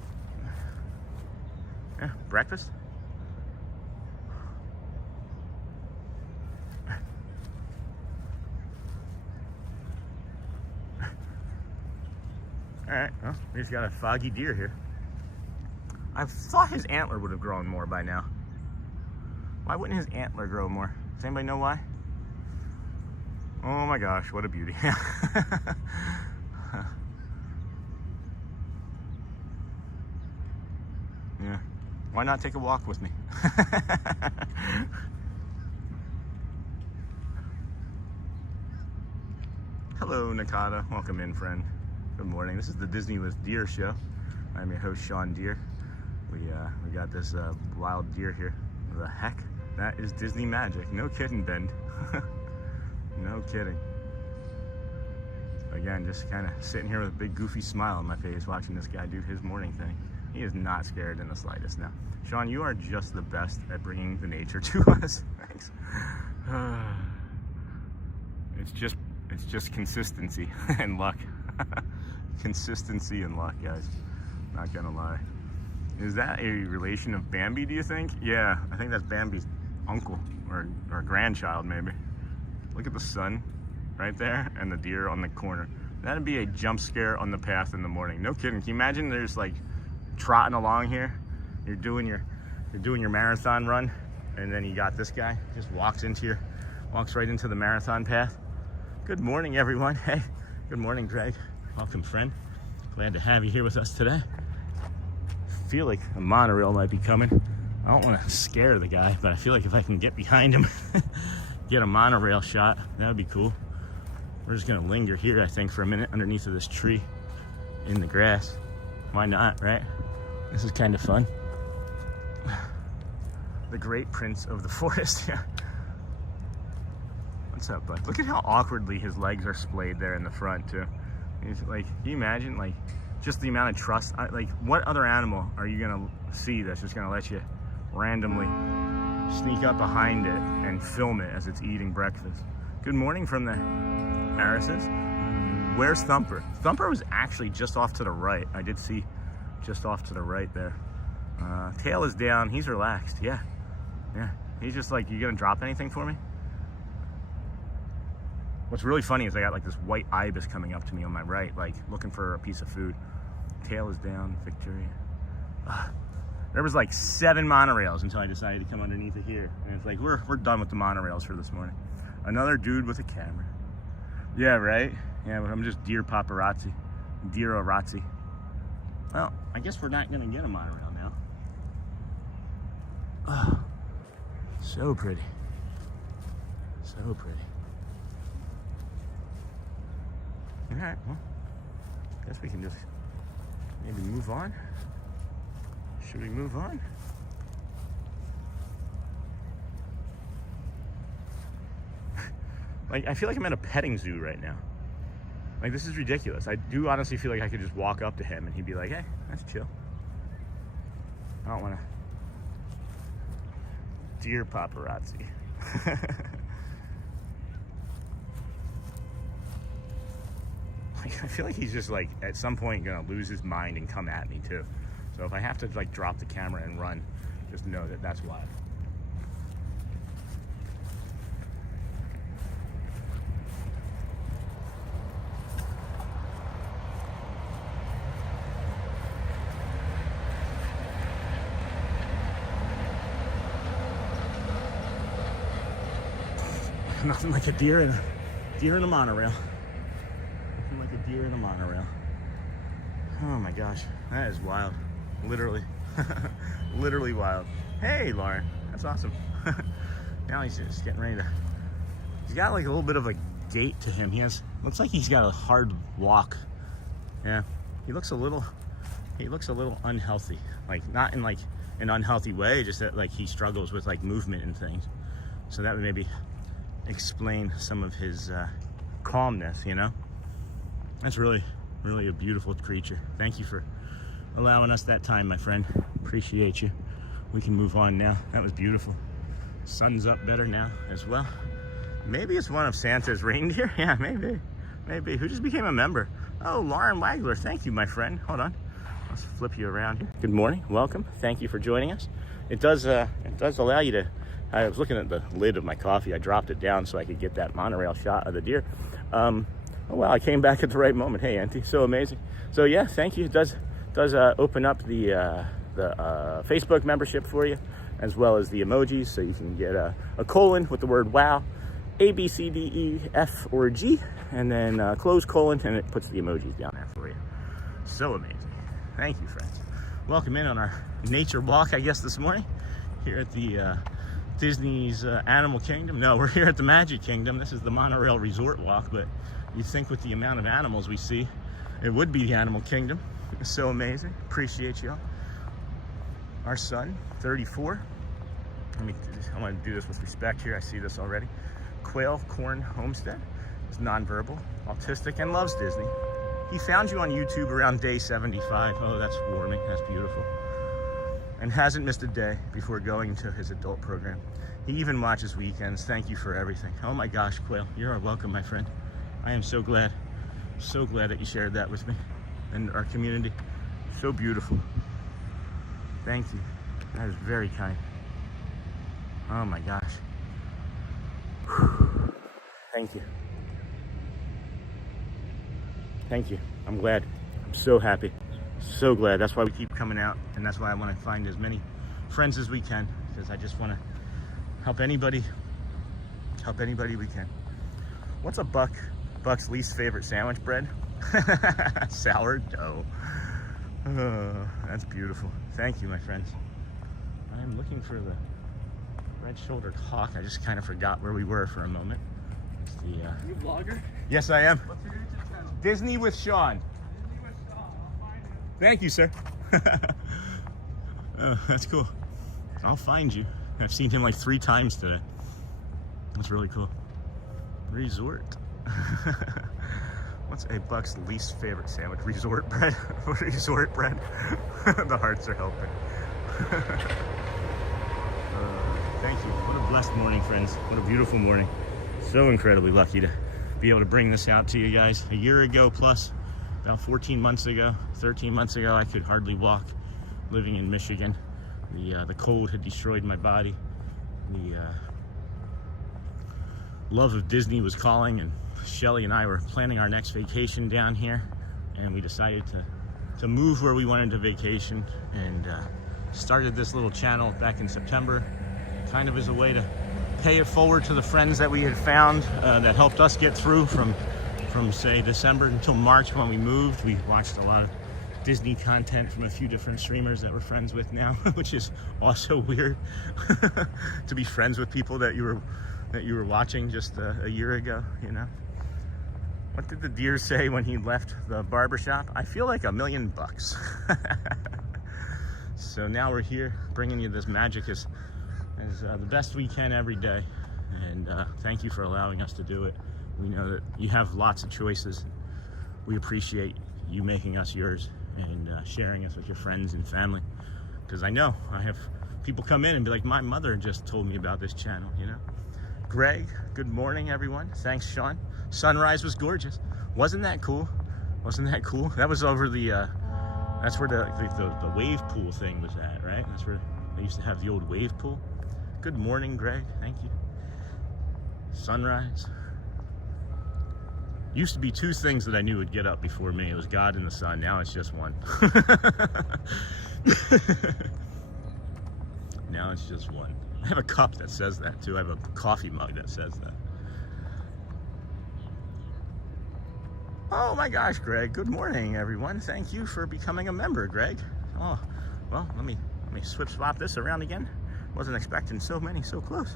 Yeah, breakfast? Alright, well, we just got a foggy deer here. I thought his antler would have grown more by now. Why wouldn't his antler grow more? Does anybody know why? Oh my gosh, what a beauty. Yeah, why not take a walk with me? Hello, Nakata. Welcome in, friend. Good morning. This is the Disney with Deer show. I'm your host, Sean Deer. We got this wild deer here. The heck? That is Disney magic. No kidding, Ben. No kidding. Again, just kind of sitting here with a big goofy smile on my face watching this guy do his morning thing. He is not scared in the slightest now. Sean, you are just the best at bringing the nature to us. Thanks. It's just consistency and luck. Consistency and luck, guys. Not gonna lie. Is that a relation of Bambi, do you think? Yeah, I think that's Bambi's uncle or grandchild, maybe. Look at the sun right there and the deer on the corner. That'd be a jump scare on the path in the morning. No kidding. Can you imagine there's like trotting along here? You're doing your marathon run, and then you got this guy just walks right into the marathon path. Good morning, everyone. Hey, good morning, Greg. Welcome, friend. Glad to have you here with us today. feel like a monorail might be coming. I don't want to scare the guy, but I feel like if I can get behind him, get a monorail shot, that would be cool. We're just gonna linger here, I think, for a minute underneath of this tree in the grass. Why not, right? This is kind of fun. The great prince of the forest. Yeah. What's up, bud? Look at how awkwardly his legs are splayed there in the front, too. He's like, can you imagine, like, just the amount of trust? Like, what other animal are you gonna see that's just gonna let you randomly sneak up behind it and film it as it's eating breakfast? Good morning from the Harrises. Where's Thumper? Thumper was actually just off to the right. I did see just off to the right there. Tail is down. He's relaxed. Yeah. He's just like, you gonna drop anything for me? What's really funny is I got like this white ibis coming up to me on my right, like looking for a piece of food. Tail is down. Victoria. There was like 7 monorails until I decided to come underneath it here. And it's like, we're done with the monorails for this morning. Another dude with a camera. Yeah, right? Yeah, but I'm just deer paparazzi. Deer-arazzi. Well, I guess we're not gonna get a monorail now. Oh, so pretty. So pretty. All right, well, I guess we can just maybe move on. Should we move on? Like, I feel like I'm at a petting zoo right now. Like, this is ridiculous. I do honestly feel like I could just walk up to him and he'd be like, hey, that's chill. I don't want to. Deer paparazzi. Like, I feel like he's just like, at some point, gonna lose his mind and come at me too. So if I have to like drop the camera and run, just know that that's why. Nothing like a deer in a monorail. Nothing like a deer in a monorail. Oh my gosh, that is wild. Literally. Literally wild. Hey, Lauren, that's awesome. Now he's just getting ready to. He's got like a little bit of a gait to him. Looks like he's got a hard walk. Yeah, he looks a little unhealthy. Like, not in like an unhealthy way, just that like he struggles with like movement and things. So that would maybe explain some of his calmness, you know? That's really a beautiful creature. Thank you for allowing us that time, my friend. Appreciate you. We can move on now. That was beautiful. Sun's up better now as well. Maybe it's one of Santa's reindeer. Yeah, maybe. Who just became a member? Oh, Lauren Wagler. Thank you, my friend. Hold on. Let's flip you around here. Good morning. Welcome. Thank you for joining us. It does allow you to. I was looking at the lid of my coffee. I dropped it down so I could get that monorail shot of the deer. Oh wow, I came back at the right moment. Hey, Auntie, so amazing. So yeah, thank you. It does open up the Facebook membership for you, as well as the emojis, so you can get a colon with the word wow, A, B, C, D, E, F, or G, and then close colon, and it puts the emojis down there for you. So amazing. Thank you, friends. Welcome in on our nature walk, I guess, this morning here at the Disney's Animal Kingdom. No, we're here at the Magic Kingdom. This is the monorail resort walk, but you think with the amount of animals we see, it would be the Animal Kingdom. It's so amazing. Appreciate y'all. Our son, 34. I want to do this with respect here. I see this already. Quail Corn Homestead is nonverbal, autistic, and loves Disney. He found you on YouTube around day 75. Oh, that's warming. That's beautiful. And hasn't missed a day before going to his adult program. He even watches weekends. Thank you for everything. Oh my gosh, Quail, you're welcome, my friend. I am so glad that you shared that with me and our community. So beautiful. Thank you. That is very kind. Oh my gosh. Thank you. Thank you. I'm glad. I'm so happy. So glad. That's why we keep coming out, and that's why I want to find as many friends as we can, because I just want to help anybody we can. What's a Buck's least favorite sandwich bread? Sourdough. Oh, that's beautiful. Thank you, my friends. I'm looking for the red-shouldered hawk. I just kind of forgot where we were for a moment. It's the, You a vlogger? Yes, I am. What's your YouTube channel? Disney with Sean. Disney with Shaw. I'll find you. Thank you, sir. Oh, that's cool. I'll find you. I've seen him like 3 times today. That's really cool. Resort. What's a Buck's least favorite sandwich? Resort bread? Resort bread? The hearts are helping. Thank you. What a blessed morning, friends. What a beautiful morning. So incredibly lucky to be able to bring this out to you guys. A year ago plus, about 14 months ago, 13 months ago, I could hardly walk living in Michigan. The cold had destroyed my body. The love of Disney was calling, and Shelly and I were planning our next vacation down here, and we decided to move where we wanted to vacation, and started this little channel back in September, kind of as a way to pay it forward to the friends that we had found that helped us get through from say December until March when we moved. We watched a lot of Disney content from a few different streamers that we're friends with now, which is also weird to be friends with people that you were watching just a year ago, you know. What did the deer say when he left the barbershop? I feel like $1 million. So now we're here bringing you this magic as the best we can every day, and thank you for allowing us to do it. We know that you have lots of choices. We appreciate you making us yours and sharing us with your friends and family, because I know I have people come in and be like, my mother just told me about this channel, you know. Greg, good morning, everyone. Thanks, Sean. Sunrise was gorgeous. Wasn't that cool? Wasn't that cool? That was over the that's where the wave pool thing was at, right? That's where they used to have the old wave pool. Good morning, Greg. Thank you. Sunrise. Used to be 2 things that I knew would get up before me. It was God and the sun. Now it's just one. Now it's just one. I have a cup that says that too. I have a coffee mug that says that. Oh my gosh, Greg. Good morning, everyone. Thank you for becoming a member, Greg. Oh, well, let me swap this around again. Wasn't expecting so many so close.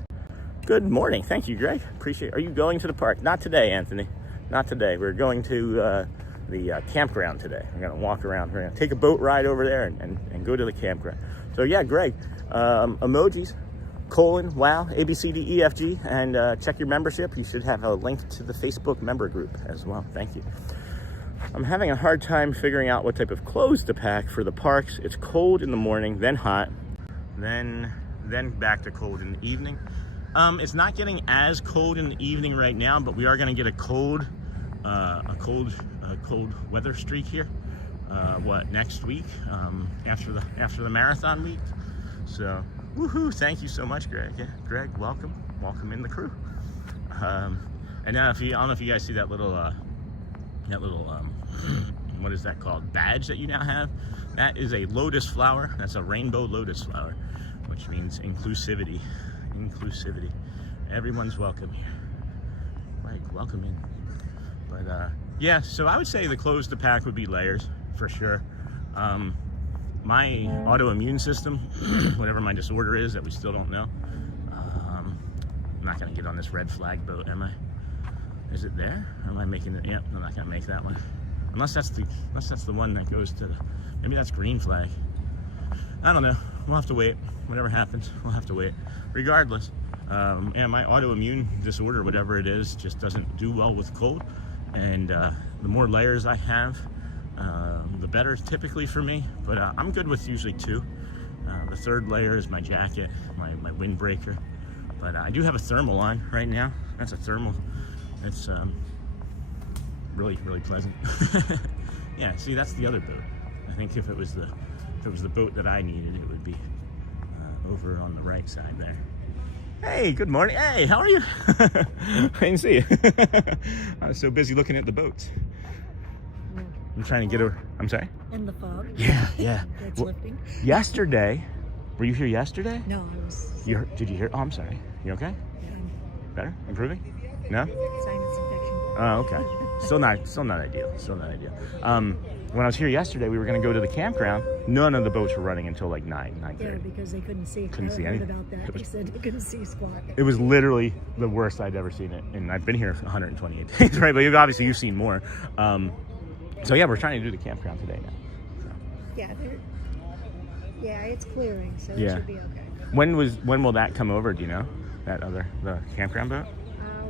Good morning. Thank you, Greg. Appreciate. Are you going to the park? Not today, Anthony. Not today. We're going to the campground today. We're going to walk around. We're going to take a boat ride over there and go to the campground. So yeah, Greg, emojis, wow, ABCDEFG, and check your membership. You should have a link to the Facebook member group as well. Thank you. I'm having a hard time figuring out what type of clothes to pack for the parks. It's cold in the morning, then hot, then back to cold in the evening. It's not getting as cold in the evening right now, but we are going to get a cold weather streak here. Next week, after the marathon week. So, woohoo! Thank you so much, Greg. Yeah, Greg, welcome in the crew. And now, I don't know if you guys see that little what is that called? Badge that you now have. That is a lotus flower. That's a rainbow lotus flower, which means inclusivity. Inclusivity. Everyone's welcome here. Like, welcome in. But yeah, so I would say the clothes to pack would be layers for sure. My autoimmune system, whatever my disorder is that we still don't know. I'm not gonna get on this red flag boat, am I? Is it there? Or am I making it? Yep, I'm not gonna make that one. Unless that's the one that goes to maybe that's green flag. I don't know. We'll have to wait. Whatever happens, we'll have to wait. Regardless, and my autoimmune disorder, whatever it is, just doesn't do well with cold. And the more layers I have, the better typically for me. But I'm good with usually 2. The 3rd layer is my jacket, my windbreaker. But I do have a thermal on right now. That's a thermal. It's really, really pleasant. Yeah, see, that's the other boat. I think if it was the boat that I needed, it would be over on the right side there. Hey, good morning. Hey, how are you? I didn't see you. I was so busy looking at the boats. I'm trying to get over. I'm sorry? In the fog. Yeah. It's lifting. Yesterday, were you here yesterday? No, I was. Did you hear? Oh, I'm sorry. You okay? Yeah, Better? Improving? No? sinus infection. Oh, okay. Still not ideal. when I was here yesterday, we were going to go to the campground. None of the boats were running until like 9:30. Yeah, because they couldn't see. Couldn't see anything. About that. They said they couldn't see squat. It was literally the worst I'd ever seen it, and I've been here 128 days, right? But obviously you've seen more. So yeah, we're trying to do the campground today now. So. Yeah, it's clearing, so Yeah. it should be okay. When will that come over? Do you know the campground boat?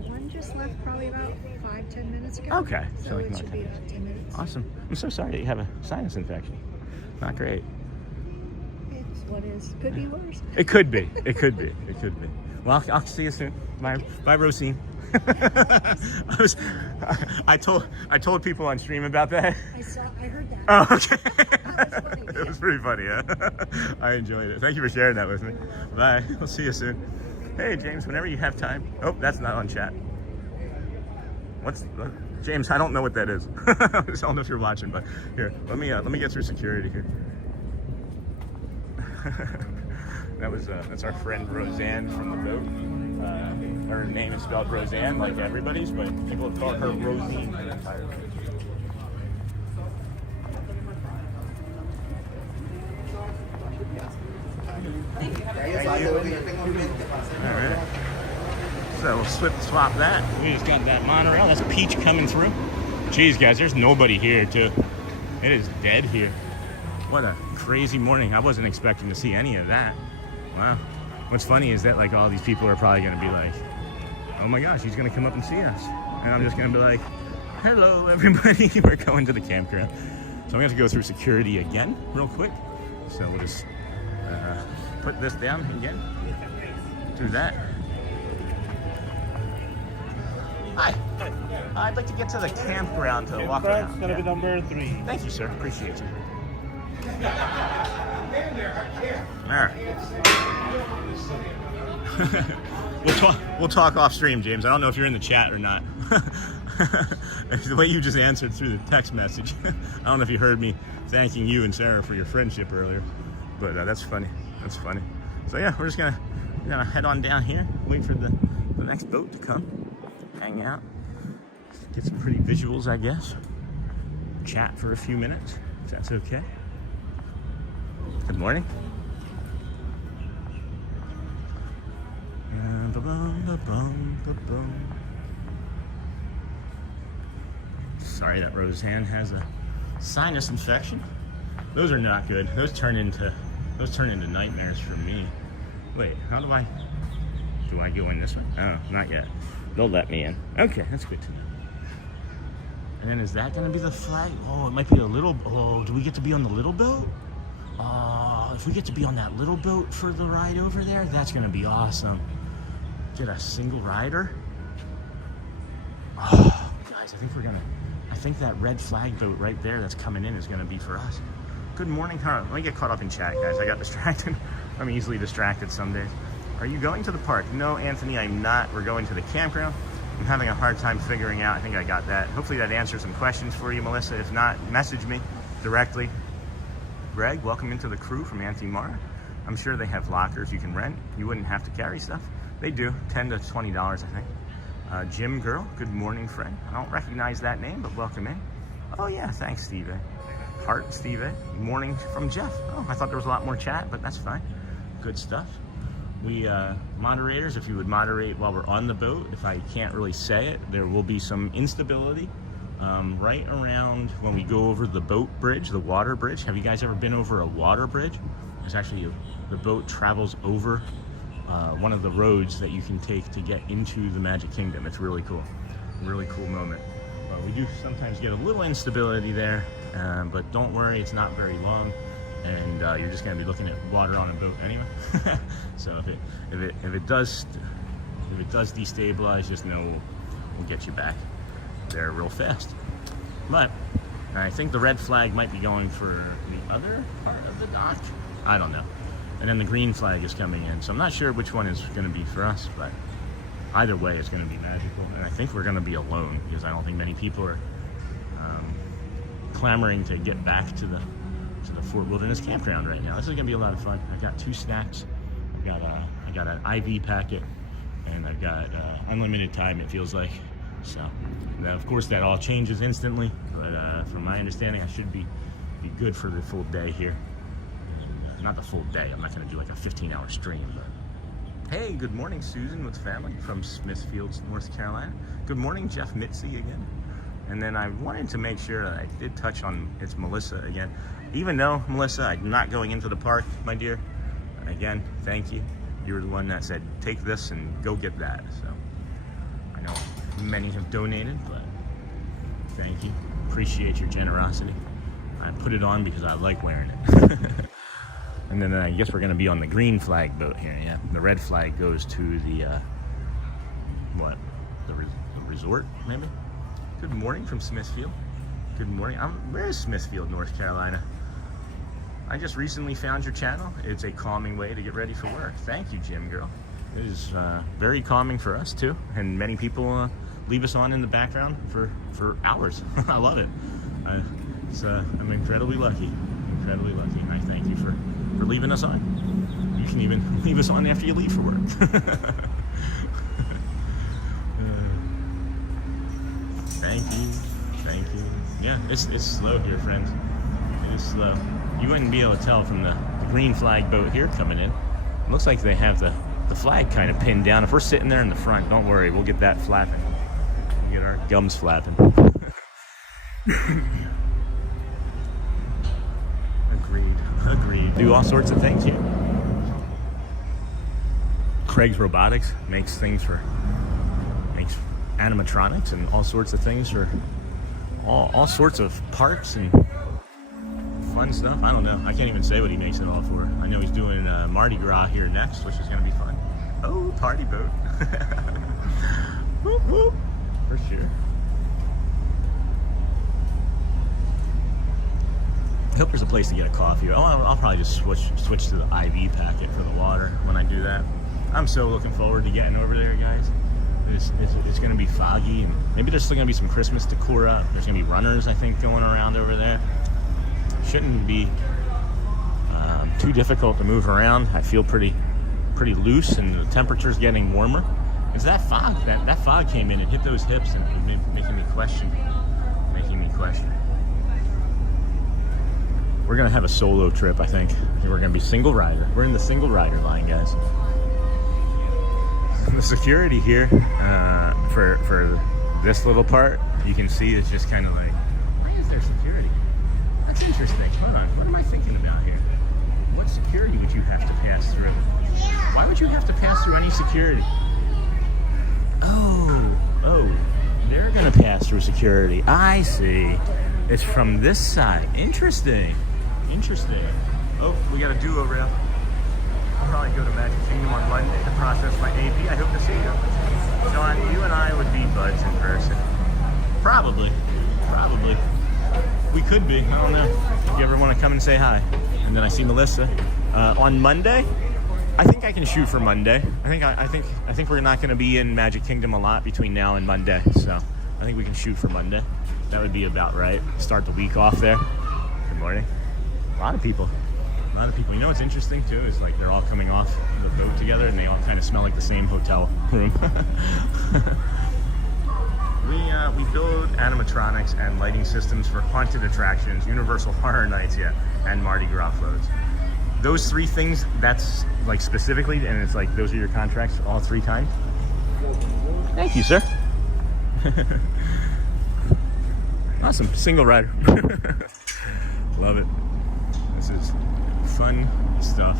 One just left probably about 5-10 minutes ago. Okay, so like it not should 10 be about 10 minutes. Awesome. I'm so sorry that you have a sinus infection. Not great. It's what is. Could be worse. It could be. It could be. It could be. Well, I'll see you soon. Bye, Rosine. I told people on stream about that. I heard that. Oh, okay. That was funny. It was pretty funny, yeah. I enjoyed it. Thank you for sharing that with me. Bye. We'll see you soon. Hey, James, whenever you have time. Oh, that's not on chat. James, I don't know what that is. I don't know if you're watching, but here, let me get through security here. That's our friend Roseanne from the boat. Her name is spelled Roseanne, like everybody's, but people have called her Rosine her entire life. All right. So we'll swap that. We just got that monorail. That's Peach coming through. Jeez, guys, there's nobody here, too. It is dead here. What a crazy morning. I wasn't expecting to see any of that. Wow. What's funny is that, like, all these people are probably going to be like, oh my gosh, he's going to come up and see us. And I'm just going to be like, hello, everybody. We're going to the campground. So I'm going to have to go through security again real quick. So we'll just put this down again. Do that. Hi. I'd like to get to the campground to walk around. It's gonna be number 3. Thank you, sir. Appreciate you. All right. We'll talk off stream, James. I don't know if you're in the chat or not. The way you just answered through the text message. I don't know if you heard me thanking you and Sarah for your friendship earlier, but that's funny. That's funny. So yeah, we're just gonna head on down here, wait for the next boat to come, hang out, get some pretty visuals, I guess. Chat for a few minutes, if that's okay. Good morning. Sorry that Roseanne has a sinus infection. Those are not good. Those turn into nightmares for me. Wait, how do I go in this way? Oh, not yet. They'll let me in. Okay, that's good to know. And then is that gonna be the flag? Oh, it might be a little, oh, do we get to be on the little boat? Oh, if we get to be on that little boat for the ride over there, that's gonna be awesome. Get a single rider. Oh, guys, I think that red flag boat right there that's coming in is gonna be for us. Good morning, let me get caught up in chat, guys. I got distracted. I'm easily distracted some days. Are you going to the park? No, Anthony, I'm not. We're going to the campground. I'm having a hard time figuring out. I think I got that. Hopefully that answers some questions for you, Melissa. If not, message me directly. Greg, welcome into the crew from Auntie Mara. I'm sure they have lockers you can rent. You wouldn't have to carry stuff. They do, $10 to $20, I think. Jim Girl, good morning, friend. I don't recognize that name, but welcome in. Oh yeah, thanks, Steve. Heart, Steve. Morning from Jeff. Oh, I thought there was a lot more chat, but that's fine. Good stuff. We, moderators, if you would moderate while we're on the boat, if I can't really say it, there will be some instability right around when we go over the boat bridge, the water bridge. Have you guys ever been over a water bridge? There's actually the boat travels over one of the roads that you can take to get into the Magic Kingdom. It's really cool. Really cool moment. We do sometimes get a little instability there, but don't worry, it's not very long. And you're just going to be looking at water on a boat anyway. So if it does destabilize, just know we'll get you back there real fast. But I think the red flag might be going for the other part of the dock. I don't know. And then the green flag is coming in, so I'm not sure which one is going to be for us. But either way, it's going to be magical. And I think we're going to be alone because I don't think many people are clamoring to get back to the Fort Wilderness Campground right now. This is gonna be a lot of fun. I've got 2 snacks. I got an IV packet, and I've got unlimited time. It feels like So, then of course that all changes instantly, but from my understanding, I should be good for the full day here. Not the full day, I'm not gonna do like a 15-hour stream, but hey, good morning, Susan with family from Smithfield, North Carolina. Good morning, Jeff Mitzi again. And then I wanted to make sure that I did touch on, it's Melissa again. Even though, Melissa, I'm not going into the park, my dear, again, thank you. You were the one that said, take this and go get that. So I know many have donated, but thank you. Appreciate your generosity. I put it on because I like wearing it. And then I guess we're gonna be on the green flag boat here, yeah. The red flag goes to the, the resort, maybe? Good morning from Smithfield. Good morning. Where is Smithfield, North Carolina? I just recently found your channel. It's a calming way to get ready for work. Thank you, Jim Girl. It is very calming for us too, and many people leave us on in the background for hours. I love it. I'm incredibly lucky. Incredibly lucky, and I thank you for leaving us on. You can even leave us on after you leave for work. Thank you. Yeah, it's slow here, friends. It is slow. You wouldn't be able to tell from the green flag boat here coming in. It looks like they have the flag kind of pinned down. If we're sitting there in the front, don't worry, we'll get that flapping. We'll get our gums flapping. Agreed. Do all sorts of things here. Craig's Robotics makes animatronics and all sorts of things for all sorts of parks and fun stuff. I don't know. I can't even say what he makes it all for. I know he's doing Mardi Gras here next, which is going to be fun. Oh, party boat. Whoop, whoop. For sure. I hope there's a place to get a coffee. I'll probably just switch to the IV packet for the water when I do that. I'm so looking forward to getting over there, guys. It's going to be foggy, and maybe there's still going to be some Christmas decor up. There's going to be runners, I think, going around over there. Shouldn't be too difficult to move around. I feel pretty loose, and the temperature's getting warmer. It's that fog. That fog came in and hit those hips, and making me question. We're going to have a solo trip, I think. We're going to be single rider. We're in the single rider line, guys. The security here for this little part, you can see it's just kind of like, why is there security? That's interesting. Hold on, what am I thinking about here? What security would you have to pass through? Why would you have to pass through any security? Oh, they're gonna pass through security. I see. It's from this side. Interesting. Oh, we got a do-over now. I'll probably go to Magic Kingdom on Monday to process my AP. I hope to see you. John, you and I would be buds in person. Probably. We could be. I don't know. If you ever want to come and say hi. And then I see Melissa. On Monday, I think I can shoot for Monday. I think we're not going to be in Magic Kingdom a lot between now and Monday. So I think we can shoot for Monday. That would be about right. Start the week off there. Good morning. A lot of people. You know what's interesting too is like they're all coming off the boat together and they all kind of smell like the same hotel room. We build animatronics and lighting systems for haunted attractions, Universal Horror Nights, and Mardi Gras floats. Those three things, that's like specifically, and it's like those are your contracts all 3 times. Thank you, sir. Awesome, single rider. Love it. This is fun stuff.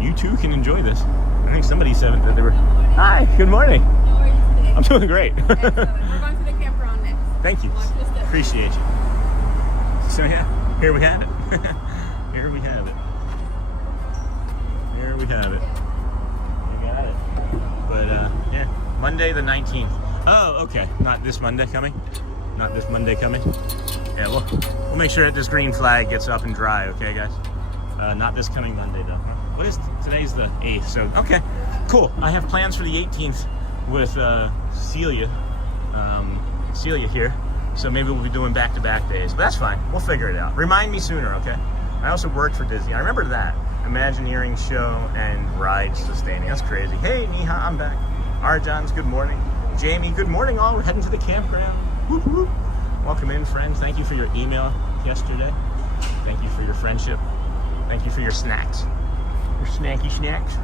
You too can enjoy this. I think somebody said that they were. Hi, good morning. How are you today? I'm doing great. We're going to the campground next. Thank you. Appreciate you. So yeah, here we have it. Here we have it. We got it. But yeah, Monday the 19th. Oh, okay. Not this Monday coming. Yeah, we'll make sure that this green flag gets up and dry, okay, guys? Not this coming Monday, though. What is today's the 8th, so okay, cool. I have plans for the 18th with Celia here, so maybe we'll be doing back-to-back days, but that's fine. We'll figure it out. Remind me sooner, okay? I also worked for Disney. I remember that. Imagineering show and ride sustaining. That's crazy. Hey, Neha, I'm back. Arjan's, good morning. Jamie, good morning all. We're heading to the campground. Whoop, whoop. Welcome in, friends. Thank you for your email yesterday. Thank you for your friendship. Thank you for your snacks. Your snacky snacks.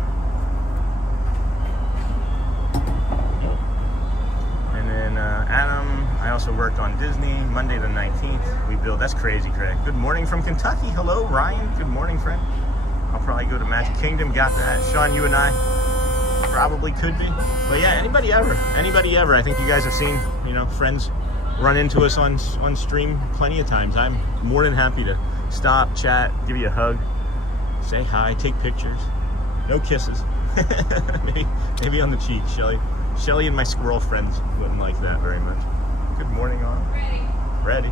And then Adam, I also worked on Disney Monday the 19th. We build, that's crazy, Craig. Good morning from Kentucky. Hello, Ryan. Good morning, friend. I'll probably go to Magic Kingdom. Got that. Sean, you and I probably could be. But yeah, anybody ever. I think you guys have seen, you know, friends run into us on stream plenty of times. I'm more than happy to stop, chat, give you a hug, say hi, take pictures. No kisses. maybe on the cheek, Shelly and my squirrel friends wouldn't like that very much. Good morning, all. Ready.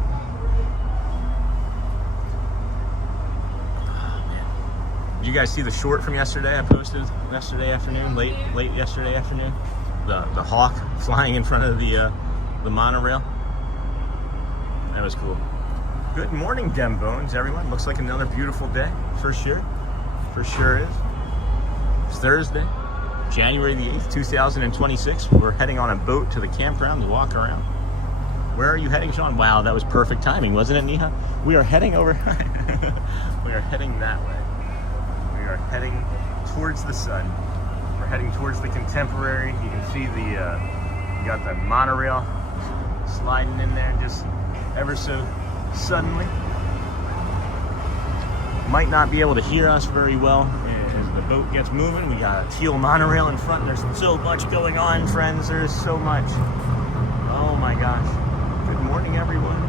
Oh, man. Did you guys see the short from yesterday I posted yesterday afternoon, late yesterday afternoon? The hawk flying in front of the monorail. That was cool. Good morning, Dem Bones, everyone. Looks like another beautiful day, for sure. For sure is. It's Thursday, January the 8th, 2026. We're heading on a boat to the campground to walk around. Where are you heading, Sean? Wow, that was perfect timing, wasn't it, Neha? We are heading over. We are heading that way. We are heading towards the sun. We're heading towards the Contemporary. You can see you got the monorail sliding in there just ever so suddenly. Might not be able to hear us very well as the boat gets moving. We got a teal monorail in front. There's so much going on, friends. There's so much. Oh my gosh. Good morning, everyone.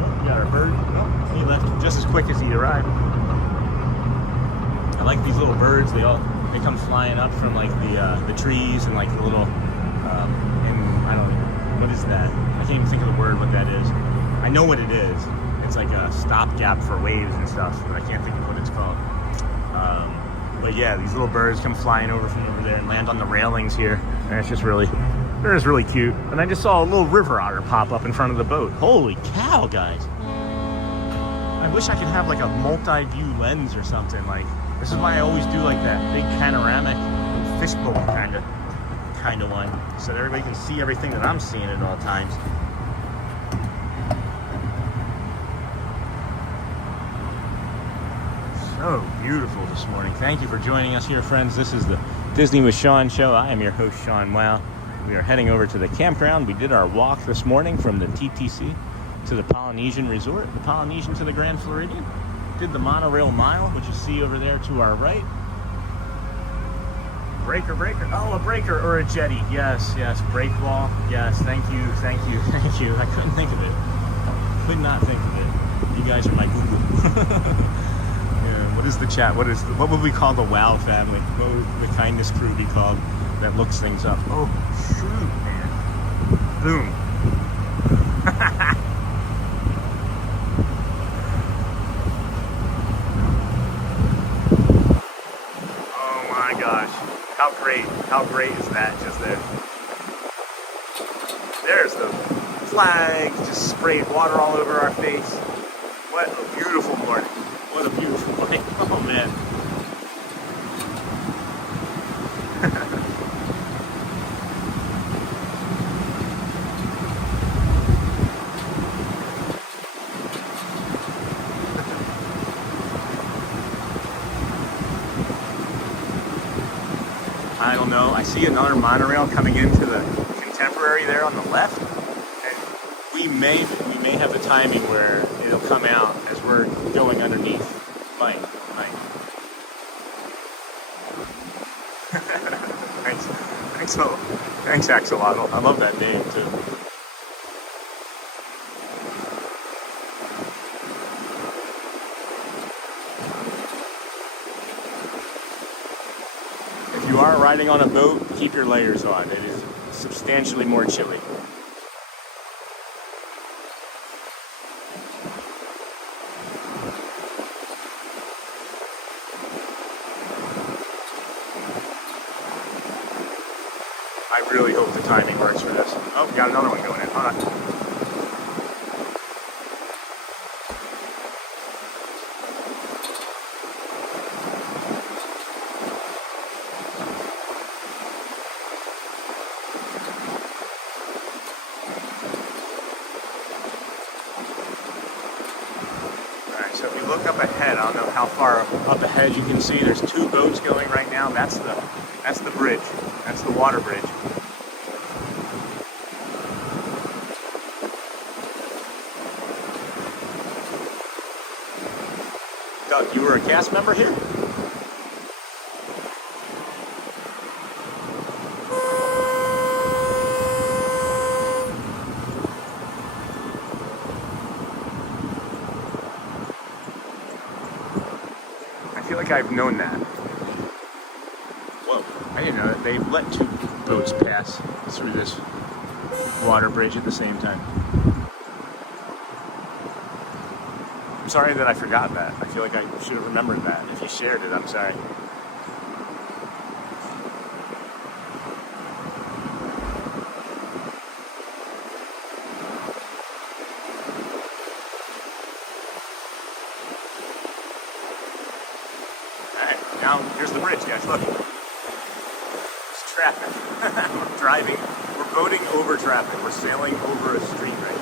Oh, we got our bird. Oh, he left just as quick as he arrived. I like these little birds. They come flying up from like the trees and like the little and I don't know, what is that? I can't even think of the word what that is. I know what it is. It's like a stopgap for waves and stuff, but I can't think of what it's called. But yeah, these little birds come flying over from over there and land on the railings here, and it's just really, they're just really cute. And I just saw a little river otter pop up in front of the boat. Holy cow, guys! I wish I could have like a multi-view lens or something. Like this is why I always do like that big panoramic fishbowl kind of one, so that everybody can see everything that I'm seeing at all times. So beautiful this morning. Thank you for joining us here, friends. This is the Disney with Sean show. I am your host, Sean Wow. We are heading over to the campground. We did our walk this morning from the TTC to the Polynesian resort, the Polynesian to the Grand Floridian. Did the monorail mile, which you see over there to our right. Breaker. Oh, a breaker or a jetty. Yes. Break wall. Yes. Thank you. I couldn't think of it. Could not think of it. You guys are my Google. What is the chat? What would we call the WOW family? What would the kindness crew be called that looks things up? Oh, shoot, man. Boom. Oh my gosh. How great is that just there? There's the flags just sprayed water all over our face. What a beautiful morning. What a beautiful morning. Oh, man. I don't know. I see another monorail coming into the Contemporary there on the left. And we may have the timing where it'll come out as we're going underneath. Might. Thanks, Axolotl. I love that name too. If you are riding on a boat, keep your layers on. It is substantially more chilly. I really hope the timing works for this. Oh, got another one going in. Hold on. up ahead. I don't know how far up ahead you can see. There's two boats going right now. That's the bridge. That's the water bridge. Doug, you were a cast member here? I feel like I've known that. Whoa, I didn't know that they let two boats pass through this water bridge at the same time. I'm sorry that I forgot that. I feel like I should have remembered that. If you shared it, I'm sorry. Alright, now here's the bridge, guys. Look. It's traffic. We're driving. We're boating over traffic. We're sailing over a street right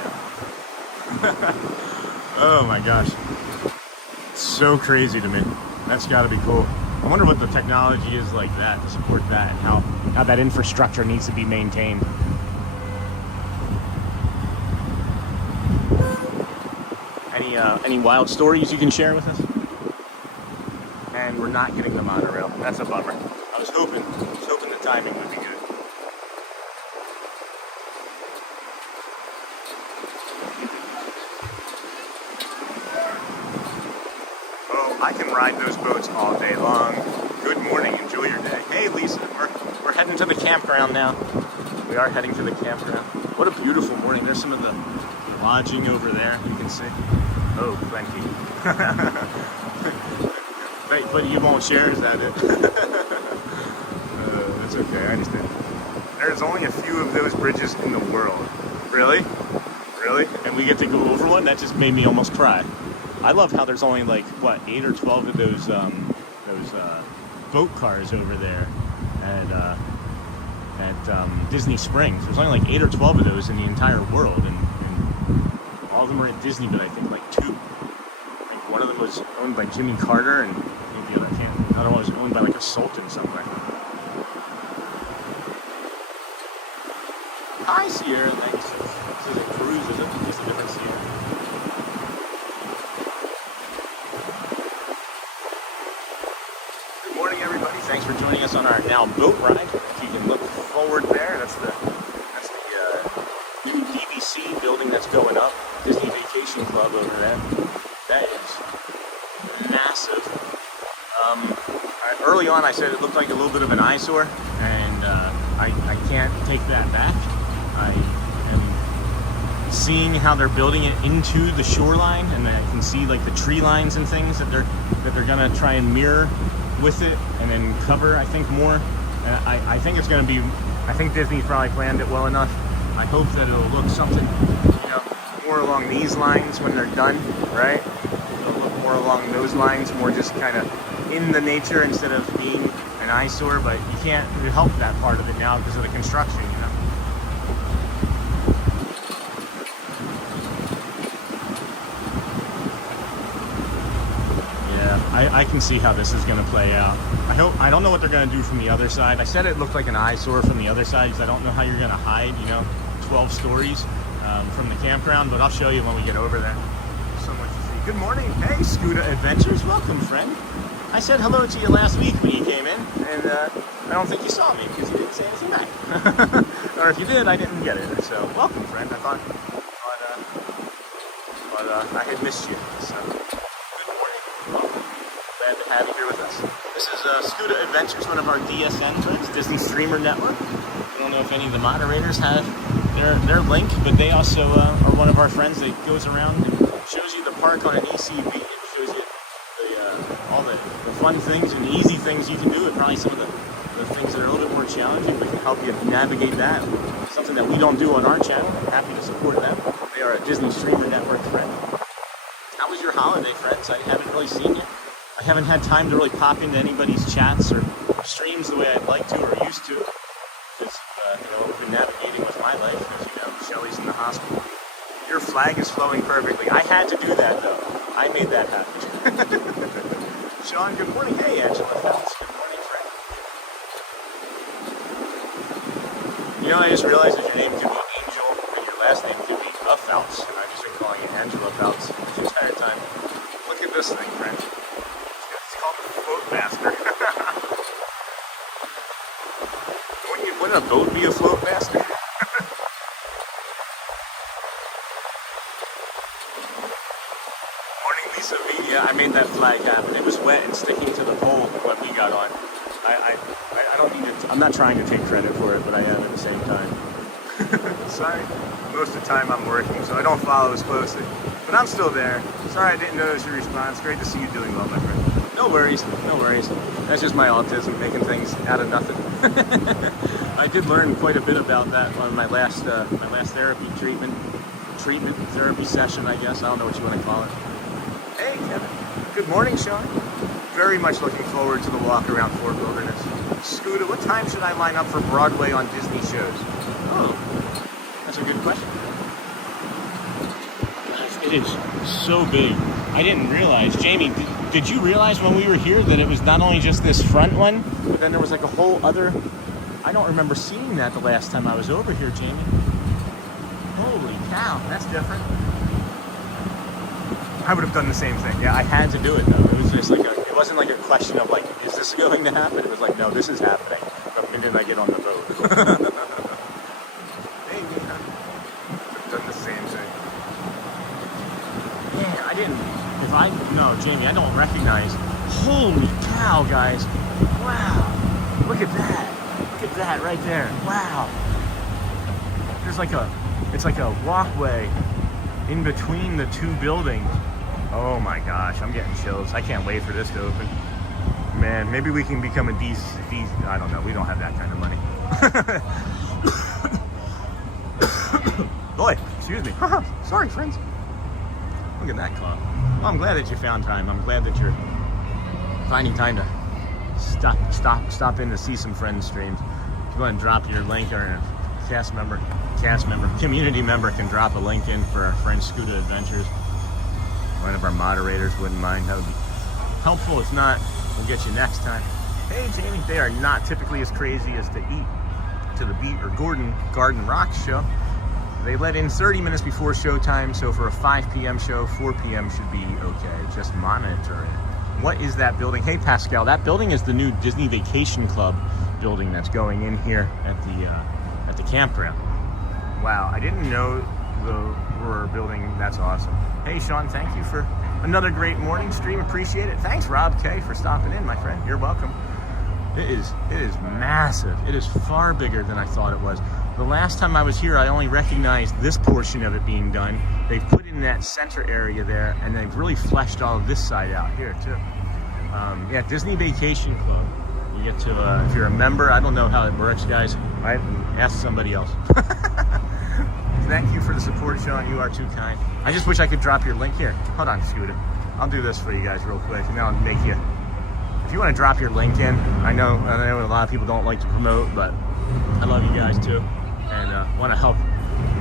now. Oh my gosh. It's so crazy to me. That's gotta be cool. I wonder what the technology is like that to support that and how that infrastructure needs to be maintained. Any wild stories you can share with us? And we're not getting the monorail. That's a bummer. I was hoping the timing would be good. Oh, I can ride those boats all day long. Good morning, enjoy your day. Hey Lisa, we're heading to the campground now. We are heading to the campground. What a beautiful morning. There's some of the lodging over there, you can see. Oh, plenty. But you won't share, is that it? That's okay, I understand. There's only a few of those bridges in the world. Really? Really? And we get to go over one? That just made me almost cry. I love how there's only like, what, 8 or 12 of those boat cars over there at Disney Springs. There's only like 8 or 12 of those in the entire world, and all of them are at Disney, but I think like 2. Like one of them was owned by Jimmy Carter, and maybe the other one was owned by like a sultan somewhere. Hi, Sierra. Thanks. This is a cruise, is it? Just a different Sierra. Good morning, everybody. Thanks for joining us on our now boat ride. If you can look forward there, that's the DVC building that's going up. Disney Vacation Club over there. That is massive. Early on, I said it looked like a little bit of an eyesore, and I can't take that back. I am seeing how they're building it into the shoreline, and I can see like the tree lines and things that they're gonna try and mirror with it, and then cover, I think, more. And I think it's gonna be. I think Disney's probably planned it well enough. I hope that it'll look something, more along these lines when they're done, right? It'll look more along those lines, more just kind of in the nature instead of being an eyesore. But you can't help that part of it now because of the construction, I can see how this is going to play out. I don't know what they're going to do from the other side. I said it looked like an eyesore from the other side because I don't know how you're going to hide, 12 stories from the campground, but I'll show you when we get over there. So much to see. Good morning. Hey, Scuda Adventures. Welcome, friend. I said hello to you last week when you came in, and I don't think you saw me because you didn't say anything back. Or if you did, I didn't get it. So welcome, friend. I thought I had missed you. So good morning. Welcome. Glad to have you here with us. This is Scuda Adventures, one of our DSN friends, Disney Streamer Network. I don't know if any of the moderators have their link, but they also are one of our friends that goes around and shows you the park on an ECV. It shows you all the fun things and the easy things you can do, and probably some of the things that are a little bit more challenging. We can help you navigate that. Something that we don't do on our channel. I'm happy to support them. They are a Disney Streamer Network friend. How was your holiday, friends? I haven't really seen you. I haven't had time to really pop into anybody's chats or streams the way I'd like to or used to. Because, I've been navigating with my life. As you know, Shelly's in the hospital. Your flag is flowing perfectly. I had to do that, though. I made that happen. Sean, good morning. Hey, Angela Phelps. Good morning, friend. You know, I just realized that your name could be Angel and your last name could be a Phelps. And I've just been calling you Angela Phelps the entire time. Look at this thing, friend. It's called the Float Master. Wouldn't a boat be a float master? Morning, Lisa V. Yeah, I made that flag happen. It was wet and sticking to the pole when we got on. I don't need to. I'm not trying to take credit for it, but I am at the same time. Sorry. Most of the time I'm working, so I don't follow as closely. But I'm still there. Sorry I didn't notice your response. Great to see you doing well, my friend. No worries, no worries. That's just my autism, making things out of nothing. I did learn quite a bit about that on my last therapy therapy session, I guess. I don't know what you want to call it. Hey, Kevin. Good morning, Sean. Very much looking forward to the walk around Fort Wilderness. Scooter, what time should I line up for Broadway on Disney shows? Oh, that's a good question. It is so big. I didn't realize. Jamie, did you realize when we were here that it was not only just this front one, but then there was like a whole other... I don't remember seeing that the last time I was over here, Jamie. Holy cow, that's different. I would have done the same thing. Yeah, I had to do it though. It was just like it wasn't like a question of like, is this going to happen? It was like, no, this is happening the minute I get on the boat. Hey, man. I've done the same thing. Yeah, I didn't. No, Jamie, I don't recognize. Holy cow, guys. Wow. Look at that. Look at that right there. Wow. There's like it's like a walkway in between the two buildings. Oh my gosh, I'm getting chills. I can't wait for this to open. Man, maybe we can become a I don't know, we don't have that kind of money. Boy, excuse me. Sorry, friends. Look at that club. Well, I'm glad that you found time. I'm glad that you're finding time to stop in to see some friends streams. If you want to drop your link, or a community member can drop a link in for our friend Scuda Adventures. One of our moderators wouldn't mind. That would be helpful. If not, we'll get you next time. Hey, Jamie, they are not typically as crazy as to eat to the Beat or Garden Rock show. They let in 30 minutes before showtime, so for a 5 p.m. show, 4 p.m. should be okay. Just monitor it. What is that building? Hey, Pascal, that building is the new Disney Vacation Club building that's going in here at the campground. Wow, I didn't know the building. That's awesome. Hey, Sean, thank you for another great morning stream. Appreciate it. Thanks, Rob K, for stopping in, my friend. You're welcome. It is massive. It is far bigger than I thought it was. The last time I was here, I only recognized this portion of it being done. They've put in that center area there, and they've really fleshed all of this side out here too. Yeah, Disney Vacation Club. You get to, if you're a member, I don't know how it works, guys. I ask somebody else. Thank you for the support, Sean. You are too kind. I just wish I could drop your link here. Hold on, Scooter. I'll do this for you guys real quick, and then I'll make you. If you want to drop your link in, I know a lot of people don't like to promote, but I love you guys too, and want to help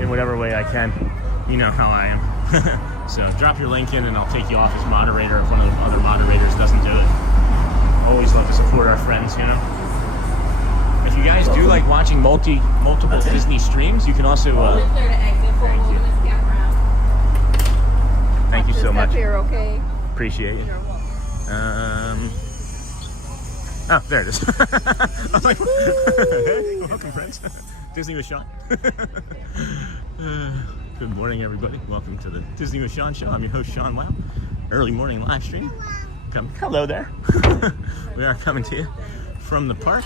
in whatever way I can. You know how I am. So drop your link in, and I'll take you off as moderator if one of the other moderators doesn't do it. Always love to support our friends, you know. If you guys do like watching multiple Disney streams, you can also. Thank you so much. Here, okay? Appreciate it. Oh, there it is. I'm like, hey, welcome, friends. Disney with Sean. Good morning, everybody. Welcome to the Disney with Sean show. I'm your host, Sean Wow. Early morning live stream. Hello there. We are coming to you from the park.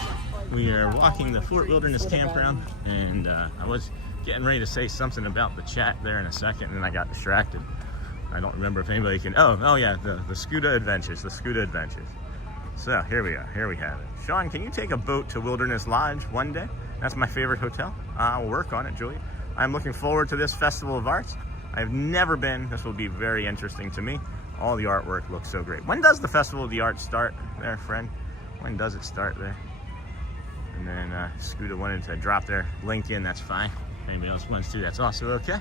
We are walking the Fort Wilderness Campground, and I was getting ready to say something about the chat there in a second, and then I got distracted. I don't remember if anybody can. Oh yeah, the Scuda Adventures. The Scuda Adventures. So here we are. Here we have it. Sean, can you take a boat to Wilderness Lodge one day? That's my favorite hotel. I'll work on it, Julia. I'm looking forward to this Festival of Arts. I've never been. This will be very interesting to me. All the artwork looks so great. When does the Festival of the Arts start there, friend? When does it start there? And then Scuda wanted to drop their link in. That's fine. Anybody else wants to, that's also okay.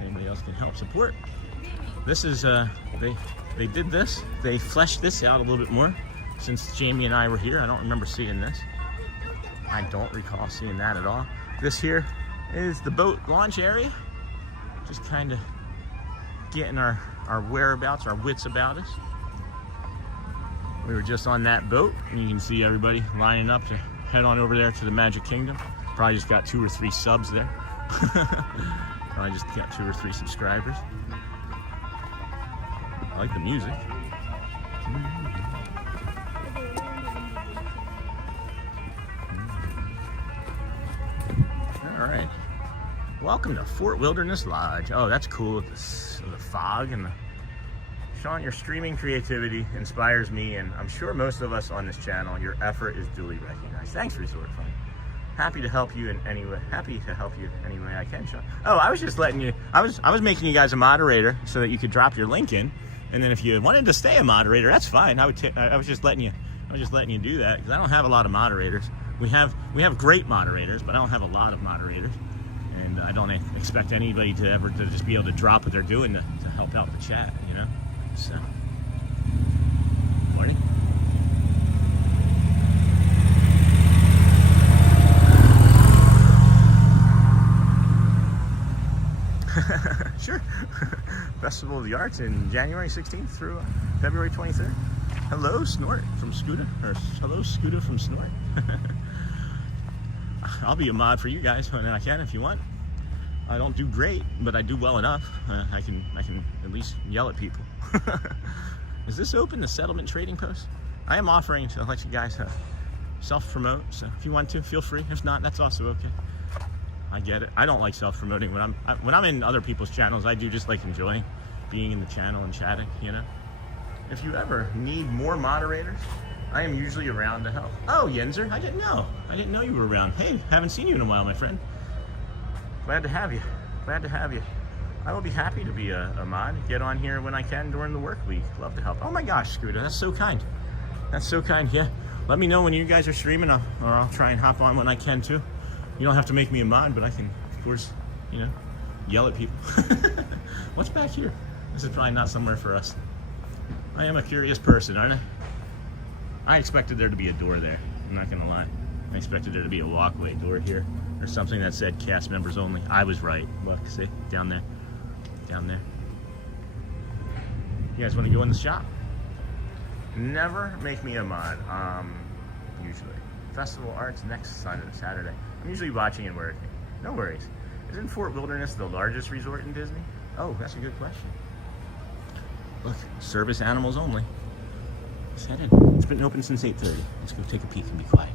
Anybody else can help support. this is they did this. They fleshed this out a little bit more since Jamie and I were here. I don't remember seeing this. I don't recall seeing that at all. This here is the boat launch area. Just kind of getting our whereabouts, our wits about us. We were just on that boat, and you can see everybody lining up to head on over there to the Magic Kingdom. Probably just got 2 or 3 subs there. Probably just got 2 or 3 subscribers. I like the music. All right. Welcome to Fort Wilderness Lodge. Oh, that's cool. The fog and the... Sean, your streaming creativity inspires me, and I'm sure most of us on this channel, your effort is duly recognized. Thanks, Resort Fund. Happy to help you in any way. Happy to help you any way I can, Sean. Oh, I was just letting you... I was making you guys a moderator so that you could drop your link in, and then if you wanted to stay a moderator, that's fine. I was just letting you do that because I don't have a lot of moderators. We have great moderators, but I don't have a lot of moderators. And I don't expect anybody to just be able to drop what they're doing to help out the chat, you know? So, morning. Sure. Festival of the Arts in January 16th through February 23rd. Hello, Snort from Scooter, or hello, Scooter from Snort. I'll be a mod for you guys when I can if you want. I don't do great, but I do well enough. I can at least yell at people. Is this open, the settlement trading post? I am offering to let you guys self-promote, so if you want to, feel free. If not, that's also okay. I get it. I don't like self-promoting. When I'm in other people's channels, I do just like enjoying being in the channel and chatting, you know? If you ever need more moderators, I am usually around to help. Oh, Yenzer, I didn't know you were around. Hey, haven't seen you in a while, my friend. Glad to have you. Glad to have you. I will be happy to be a mod. Get on here when I can during the work week. Love to help. Oh my gosh, Scooter, that's so kind. That's so kind. Yeah. Let me know when you guys are streaming, or I'll try and hop on when I can too. You don't have to make me a mod, but I can, of course, you know, yell at people. What's back here? This is probably not somewhere for us. I am a curious person, aren't I? I expected there to be a door there. I'm not gonna lie. I expected there to be a walkway door here, or something that said cast members only. I was right. Look, see, down there, down there. You guys want to go in the shop? Never make me a mod. Usually, Festival Arts next Saturday. I'm usually watching and working. No worries. Isn't Fort Wilderness the largest resort in Disney? Oh, that's a good question. Look, service animals only. Let's head in. It's been open since 8:30. Let's go take a peek and be quiet.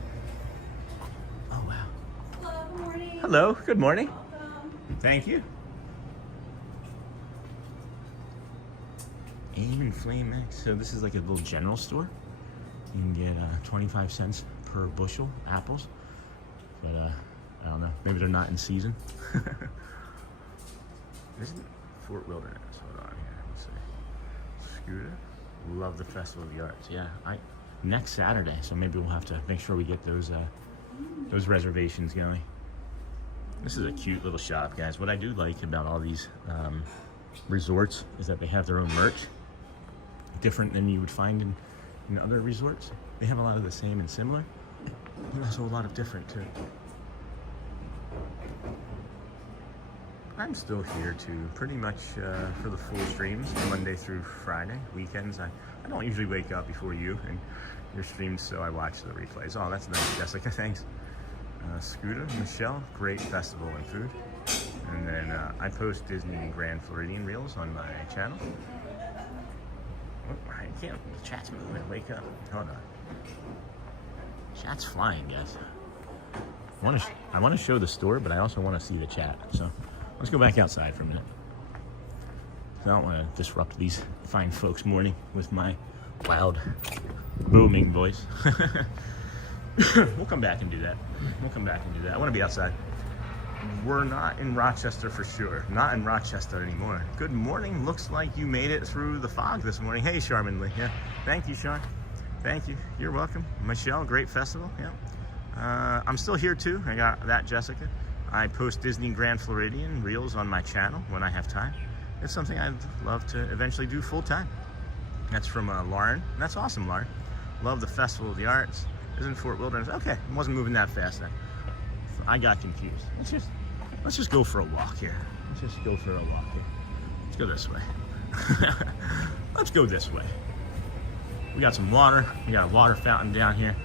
Oh, wow. Hello, good morning. Hello, good morning. Welcome. Thank you. Aim and Flame Mix. So this is like a little general store. You can get 25 cents per bushel apples. But I don't know. Maybe they're not in season. Isn't Fort Wilderness? Hold on here. Let's see. Scooter. Love the Festival of the Arts. Yeah, next Saturday. So maybe we'll have to make sure we get those reservations going. This is a cute little shop, guys. What I do like about all these resorts is that they have their own merch, different than you would find in other resorts. They have a lot of the same and similar, but also a lot of different too. I'm still here too, pretty much for the full streams, Monday through Friday. Weekends, I don't usually wake up before you and your streams, so I watch the replays. Oh, that's nice, Jessica, thanks. Scooter, Michelle, great festival and food. And then I post Disney and Grand Floridian reels on my channel. Oh, I can't, the chat's moving, wake up, hold on. Chat's flying, guys. I want to show the store, but I also want to see the chat, so. Let's go back outside for a minute. I don't want to disrupt these fine folks' morning with my loud, booming voice. We'll come back and do that. I want to be outside. We're not in Rochester for sure. Not in Rochester anymore. Good morning. Looks like you made it through the fog this morning. Hey, Charmin Lee. Yeah. Thank you, Sean. Thank you. You're welcome. Michelle, great festival. Yeah. I'm still here too. I got that, Jessica. I post Disney Grand Floridian reels on my channel when I have time. it's something I'd love to eventually do full time. That's from Lauren. That's awesome, Lauren. Love the Festival of the Arts. Isn't Fort Wilderness? Okay, I wasn't moving that fast then. I got confused. Let's just go for a walk here. Let's just go for a walk here. Let's go this way. Let's go this way. We got some water. We got a water fountain down here.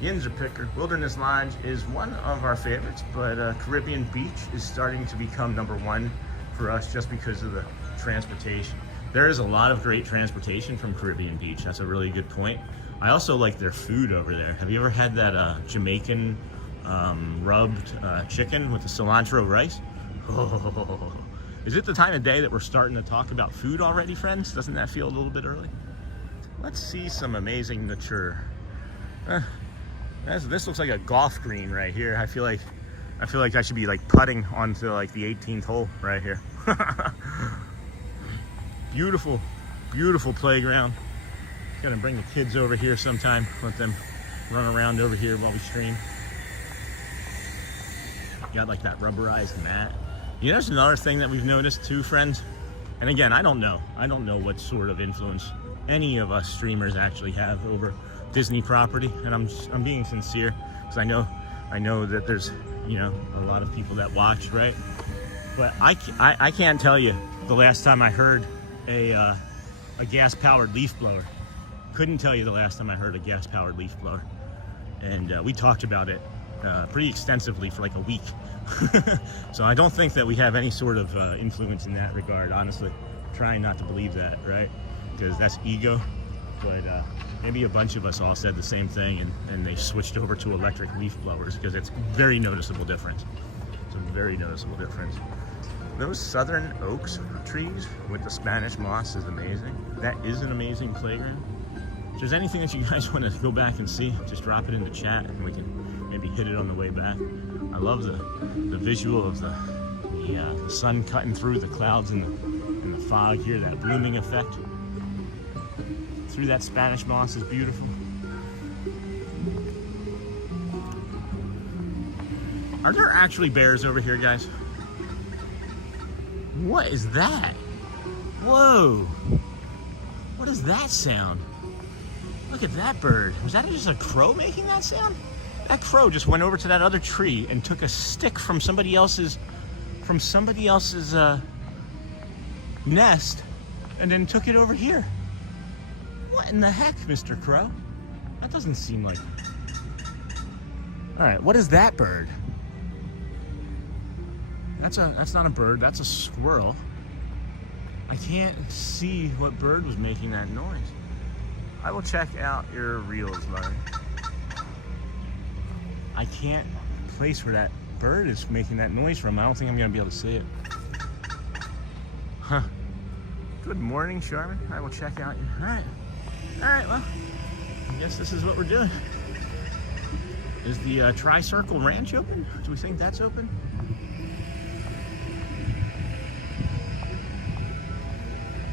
Yinzer Picker Wilderness Lodge is one of our favorites, but Caribbean Beach is starting to become #1 for us just because of the transportation. There is a lot of great transportation from Caribbean Beach. That's a really good point. I also like their food over there. Have you ever had that Jamaican rubbed chicken with the cilantro rice? Oh. Is it the time of day that we're starting to talk about food already, friends? Doesn't that feel a little bit early? Let's see some amazing nature. This looks like a golf green right here. I feel like I should be like putting onto like the 18th hole right here. Beautiful, beautiful playground. Gonna bring the kids over here sometime. Let them run around over here while we stream. Got like that rubberized mat. You know, there's another thing that we've noticed too, friends. And again, I don't know what sort of influence any of us streamers actually have over Disney property, and I'm being sincere because I know that there's, you know, a lot of people that watch, right? But I can't tell you the last time I heard a gas-powered leaf blower. Couldn't tell you the last time I heard a gas-powered leaf blower, and we talked about it pretty extensively for like a week. So I don't think that we have any sort of influence in that regard, honestly. Trying not to believe that, right? Because that's ego. But maybe a bunch of us all said the same thing, and they switched over to electric leaf blowers because it's a very noticeable difference. It's a very noticeable difference. Those southern oaks trees with the Spanish moss is amazing. That is an amazing playground. If there's anything that you guys want to go back and see, just drop it in the chat and we can maybe hit it on the way back. I love the visual of the sun cutting through the clouds and the fog here, that blooming effect through that Spanish moss is beautiful. Are there actually bears over here, guys? What is that? Whoa! What is that sound? Look at that bird. Was that just a crow making that sound? That crow just went over to that other tree and took a stick from somebody else's nest and then took it over here. What in the heck, Mr. Crow? That doesn't seem like... All right, what is that bird? That's not a bird, that's a squirrel. I can't see what bird was making that noise. I will check out your reels, Larry. I can't place where that bird is making that noise from. I don't think I'm gonna be able to see it. Huh. Good morning, Charmin. I will check out your... All right, well, I guess this is what we're doing. Is the Tri-Circle Ranch open? Do we think that's open?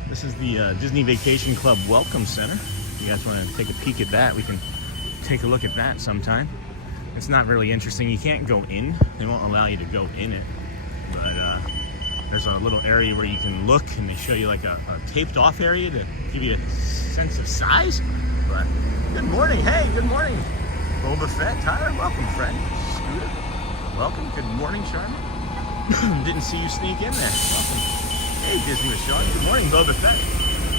This is the Disney Vacation Club Welcome Center. If you guys want to take a peek at that, we can take a look at that sometime. It's not really interesting. You can't go in. They won't allow you to go in it. But there's a little area where you can look, and they show you like a taped off area to give you a sense of size. But good morning. Hey, good morning. Boba Fett, Tyler, welcome, friend. Scooter, welcome. Good morning, Charmin. Didn't see you sneak in there. Welcome. Hey, Disney with Sean. Good morning, Boba Fett.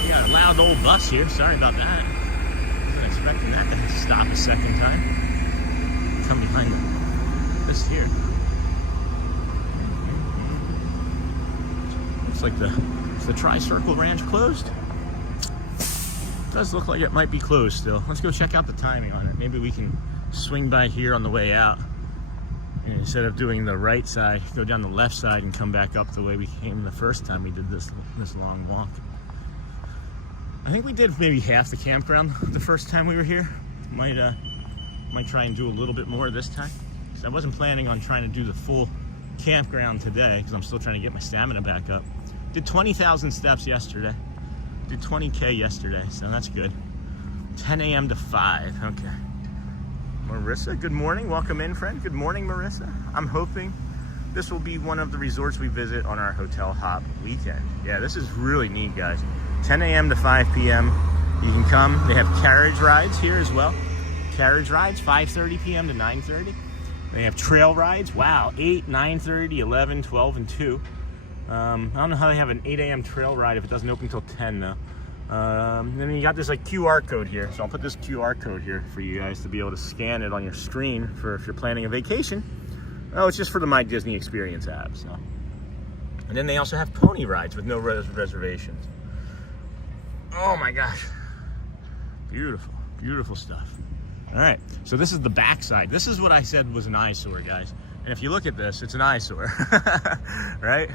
We got a loud old bus here. Sorry about that. Wasn't expecting that to stop a second time. Come behind this here. Looks like the Tri-Circle Ranch closed. Does look like it might be closed still. Let's go check out the timing on it. Maybe we can swing by here on the way out. And instead of doing the right side, go down the left side and come back up the way we came the first time we did this long walk. I think we did maybe half the campground the first time we were here. Might try and do a little bit more this time. So I wasn't planning on trying to do the full campground today because I'm still trying to get my stamina back up. Did 20,000 steps yesterday. Did 20K yesterday, so that's good. 10 a.m. to 5, okay. Marissa, good morning. Welcome in, friend. Good morning, Marissa. I'm hoping this will be one of the resorts we visit on our hotel hop weekend. Yeah, this is really neat, guys. 10 a.m. to 5 p.m. You can come. They have carriage rides here as well. Carriage rides, 5:30 p.m. to 9:30. They have trail rides. Wow, 8, 9:30, 11, 12, and 2. I don't know how they have an 8 a.m. trail ride if it doesn't open until 10, though. Then you got this like QR code here. So I'll put this QR code here for you guys to be able to scan it on your screen for if you're planning a vacation. Oh, it's just for the My Disney Experience app. So. And then they also have pony rides with no reservations. Oh my gosh. Beautiful, beautiful stuff. All right, so this is the backside. This is what I said was an eyesore, guys. And if you look at this, it's an eyesore, right?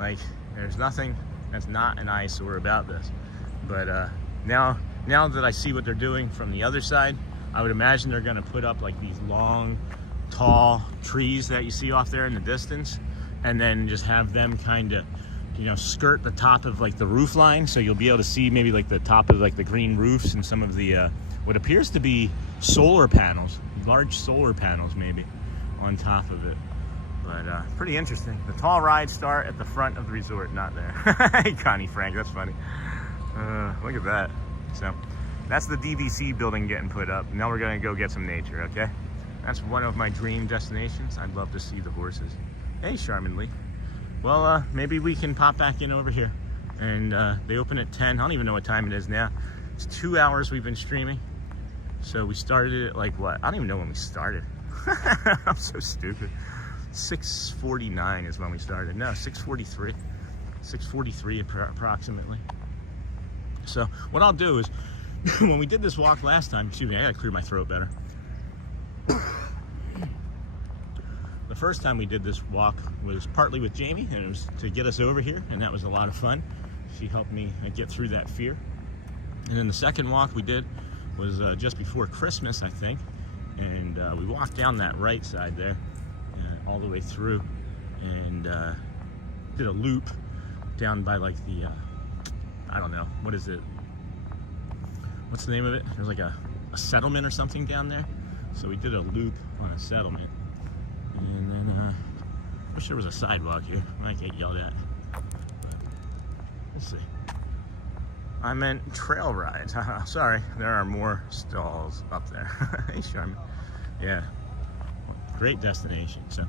Like, there's nothing that's not an eyesore about this. But now that I see what they're doing from the other side, I would imagine they're gonna put up like these long, tall trees that you see off there in the distance, and then just have them kind of, you know, skirt the top of like the roof line, so you'll be able to see maybe like the top of like the green roofs and some of the what appears to be solar panels, large solar panels maybe on top of it. But pretty interesting. The tall rides start at the front of the resort, not there. Hey, Connie Frank, that's funny. Look at that. So that's the DVC building getting put up. Now we're gonna go get some nature, okay? That's one of my dream destinations. I'd love to see the horses. Hey, Charmin Lee. Well, maybe we can pop back in over here. And they open at 10. I don't even know what time it is now. It's 2 hours we've been streaming. So we started at like what? I don't even know when we started. I'm so stupid. 6:49 is when we started. No, 6:43. 6:43 approximately. So what I'll do is, when we did this walk last time, excuse me, I gotta clear my throat better. The first time we did this walk was partly with Jamie, and it was to get us over here, and that was a lot of fun. She helped me get through that fear. And then the second walk we did was just before Christmas, I think, and we walked down that right side there all the way through, and did a loop down by like the I don't know, what is it, what's the name of it? There's like a settlement or something down there, so we did a loop on a settlement. And then I wish there was a sidewalk here. I might get yelled at, but let's see. I meant trail rides. Sorry, there are more stalls up there. Hey, Charmin. Yeah, great destination. So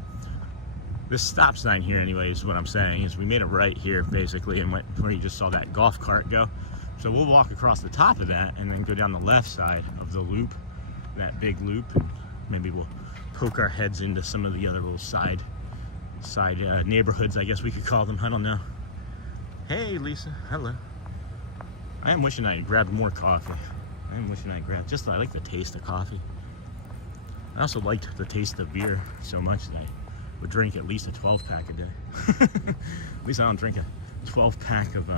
this stop sign here, anyway, is what I'm saying, is we made a right here, basically, and went where you just saw that golf cart go. So we'll walk across the top of that and then go down the left side of the loop, that big loop, and maybe we'll poke our heads into some of the other little side neighborhoods, I guess we could call them. I don't know. Hey, Lisa. Hello. I am wishing I had grabbed more coffee. I am wishing I had grabbed, I like the taste of coffee. I also liked the taste of beer so much that I would drink at least a 12-pack a day. At least I don't drink a 12-pack of,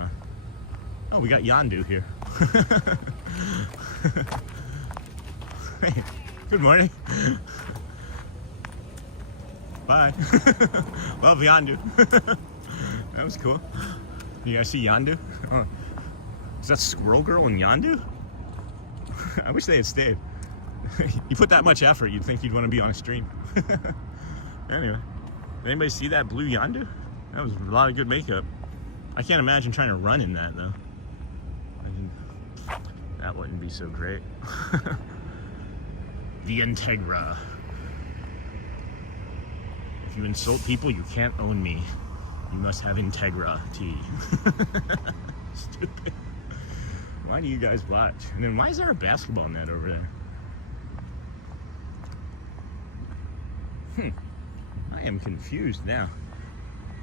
oh, we got Yandu here. Hey, good morning. Bye. Love Yandu. That was cool. You guys see Yandu? Oh. Is that Squirrel Girl and Yandu? I wish they had stayed. You put that much effort, you'd think you'd want to be on a stream. Anyway, did anybody see that blue Yandu? That was a lot of good makeup. I can't imagine trying to run in that, though. That wouldn't be so great. The Integra. If you insult people, you can't own me. You must have integrity. Stupid. Why do you guys watch? And then why is there a basketball net over there? I am confused now.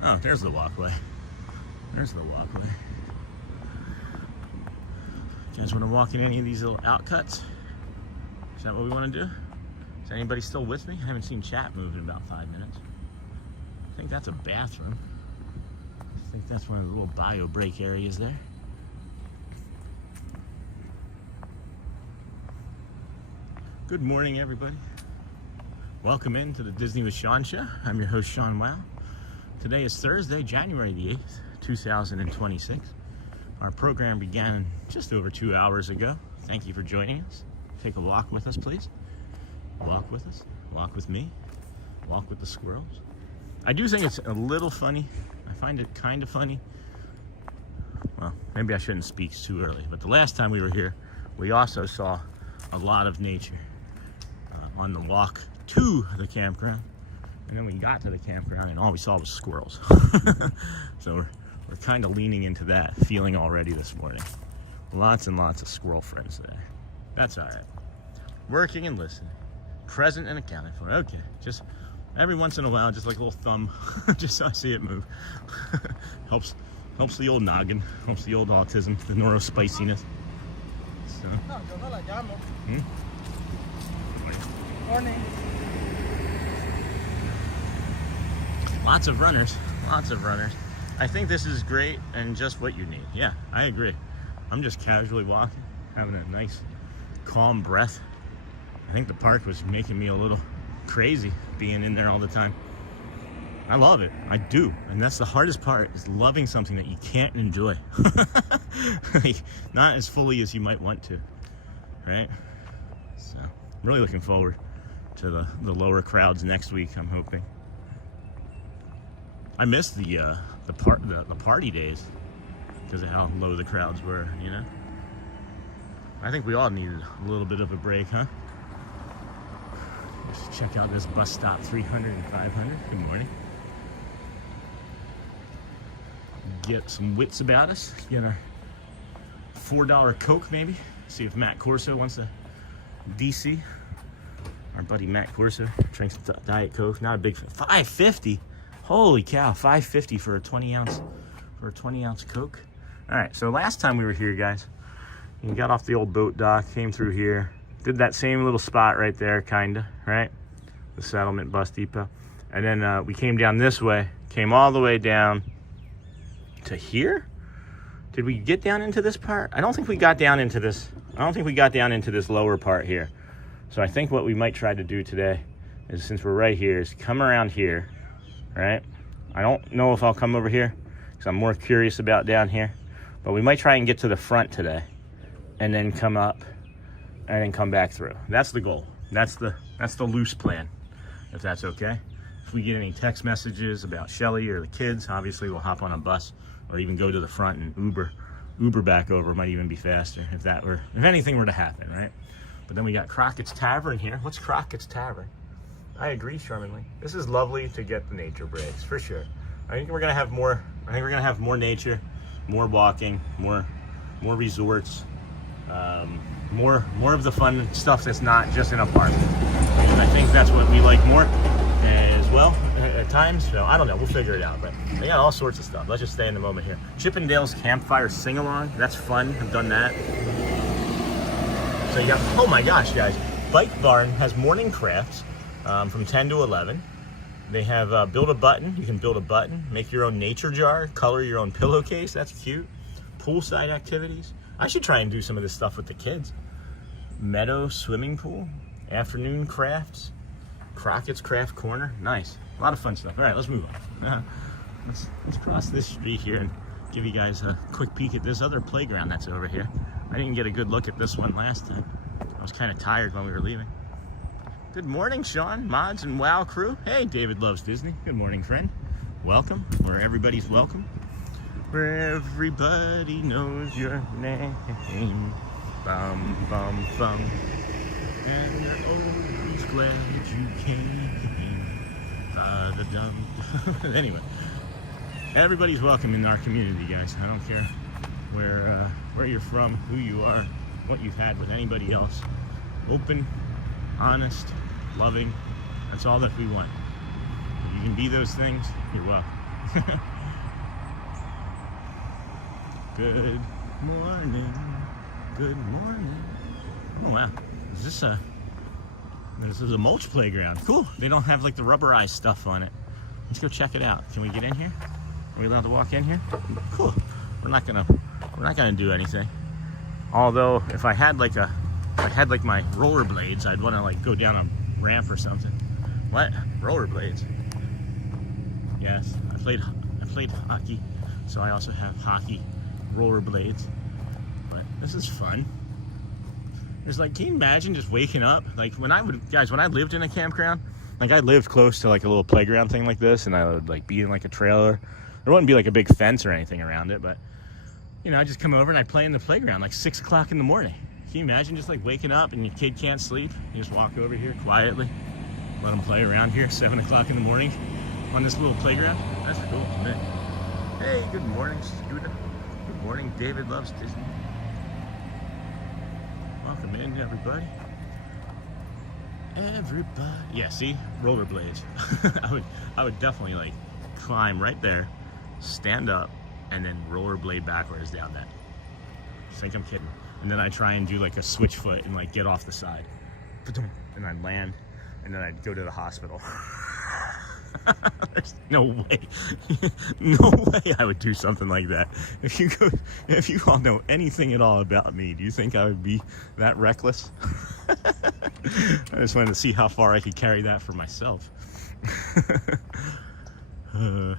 Oh, there's the walkway. There's the walkway. You guys want to walk in any of these little outcuts? Is that what we want to do? Is anybody still with me? I haven't seen chat move in about 5 minutes. I think that's a bathroom. I think that's one of the little bio break areas there. Good morning, everybody. Welcome into the Disney with Sean show. I'm your host, Sean Wow. Today is Thursday, January the 8th, 2026. Our program began just over 2 hours ago. Thank you for joining us. Take a walk with us, please. Walk with us. Walk with me. Walk with the squirrels. I do think it's a little funny. I find it kind of funny. Well, maybe I shouldn't speak too early, but the last time we were here, we also saw a lot of nature on the walk to the campground. And then we got to the campground and all we saw was squirrels. So we're kind of leaning into that feeling already this morning. Lots and lots of squirrel friends today. That's all right. Working and listening. Present and accounted for. Okay, just every once in a while, just like a little thumb, just so I see it move. helps the old noggin, helps the old autism, the neurospiciness. So. Morning. Lots of runners, lots of runners. I think this is great and just what you need. Yeah, I agree. I'm just casually walking, having a nice, calm breath. I think the park was making me a little crazy being in there all the time. I love it, I do. And that's the hardest part, is loving something that you can't enjoy. Like, not as fully as you might want to, right? So, I'm really looking forward to the lower crowds next week, I'm hoping. I missed the party days because of how low the crowds were, you know? I think we all needed a little bit of a break, huh? Let's check out this bus stop, 300 and 500. Good morning. Get some wits about us. Get our $4 Coke, maybe. See if Matt Corso wants a DC. Our buddy Matt Corso drinks Diet Coke. Not a big fan. $5.50. Holy cow! $5.50 for a 20-ounce Coke. All right. So last time we were here, guys, we got off the old boat dock, came through here, did that same little spot right there, kinda, right? The settlement bus depot, and then we came down this way, came all the way down to here. Did we get down into this part? I don't think we got down into this. I don't think we got down into this lower part here. So I think what we might try to do today is, since we're right here, is come around here, right? I don't know if I'll come over here because I'm more curious about down here, but we might try and get to the front today and then come up and then come back through. That's the goal. That's the loose plan, if that's okay. If we get any text messages about Shelly or the kids, obviously we'll hop on a bus or even go to the front and Uber back over. Might even be faster if anything were to happen, right? But then we got Crockett's Tavern here. What's Crockett's Tavern? I agree, Charminley. This is lovely to get the nature breaks, for sure. I think we're gonna have more. I think we're gonna have more nature, more walking, more resorts, more of the fun stuff that's not just in a park. And I think that's what we like more as well at times. So I don't know. We'll figure it out. But they got all sorts of stuff. Let's just stay in the moment here. Chippendale's Campfire Sing-Along. That's fun. I've done that. So you got, oh my gosh, guys. Bike Barn has morning crafts from 10 to 11. They have build a button. You can build a button, make your own nature jar, color your own pillowcase. That's cute. Poolside activities. I should try and do some of this stuff with the kids. Meadow swimming pool, afternoon crafts, Crockett's Craft Corner. Nice. A lot of fun stuff. All right, let's move on. Let's cross this street here and give you guys a quick peek at this other playground that's over here. I didn't get a good look at this one last time. I was kind of tired when we were leaving. Good morning, Sean, Mods, and WOW crew. Hey, David Loves Disney. Good morning, friend. Welcome, where everybody's welcome. Where everybody knows your name. Bum, bum, bum. And they're always glad you came. Da-da-dum. Anyway, everybody's welcome in our community, guys. I don't care where you're from, who you are, what you've had with anybody else. Open, honest, loving. That's all that we want. If you can be those things, you're welcome. Good morning. Good morning. Oh wow. This is a mulch playground. Cool. They don't have like the rubberized stuff on it. Let's go check it out. Can we get in here? Are we allowed to walk in here? Cool. We're not gonna do anything. Although if I had like my rollerblades, I'd want to like go down a ramp or something. What? Rollerblades? Yes. I played hockey, so I also have hockey rollerblades. But this is fun. It's like, can you imagine just waking up? Like when I lived in a campground, like I lived close to like a little playground thing like this, and I would like be in like a trailer. There wouldn't be like a big fence or anything around it, but you know, I just come over and I play in the playground like 6 o'clock in the morning. Can you imagine just like waking up and your kid can't sleep? You just walk over here quietly, let them play around here 7 o'clock in the morning on this little playground. That's cool to me. Hey, good morning, Scooter. Good morning, David loves Disney. Welcome in, everybody. Everybody. Yeah, see? Rollerblades. I would definitely like climb right there, stand up, and then rollerblade backwards down that. You think I'm kidding? And then I try and do like a switch foot and like get off the side. And I'd land, and then I'd go to the hospital. There's no way. No way I would do something like that. If you all know anything at all about me, do you think I would be that reckless? I just wanted to see how far I could carry that for myself. Oh,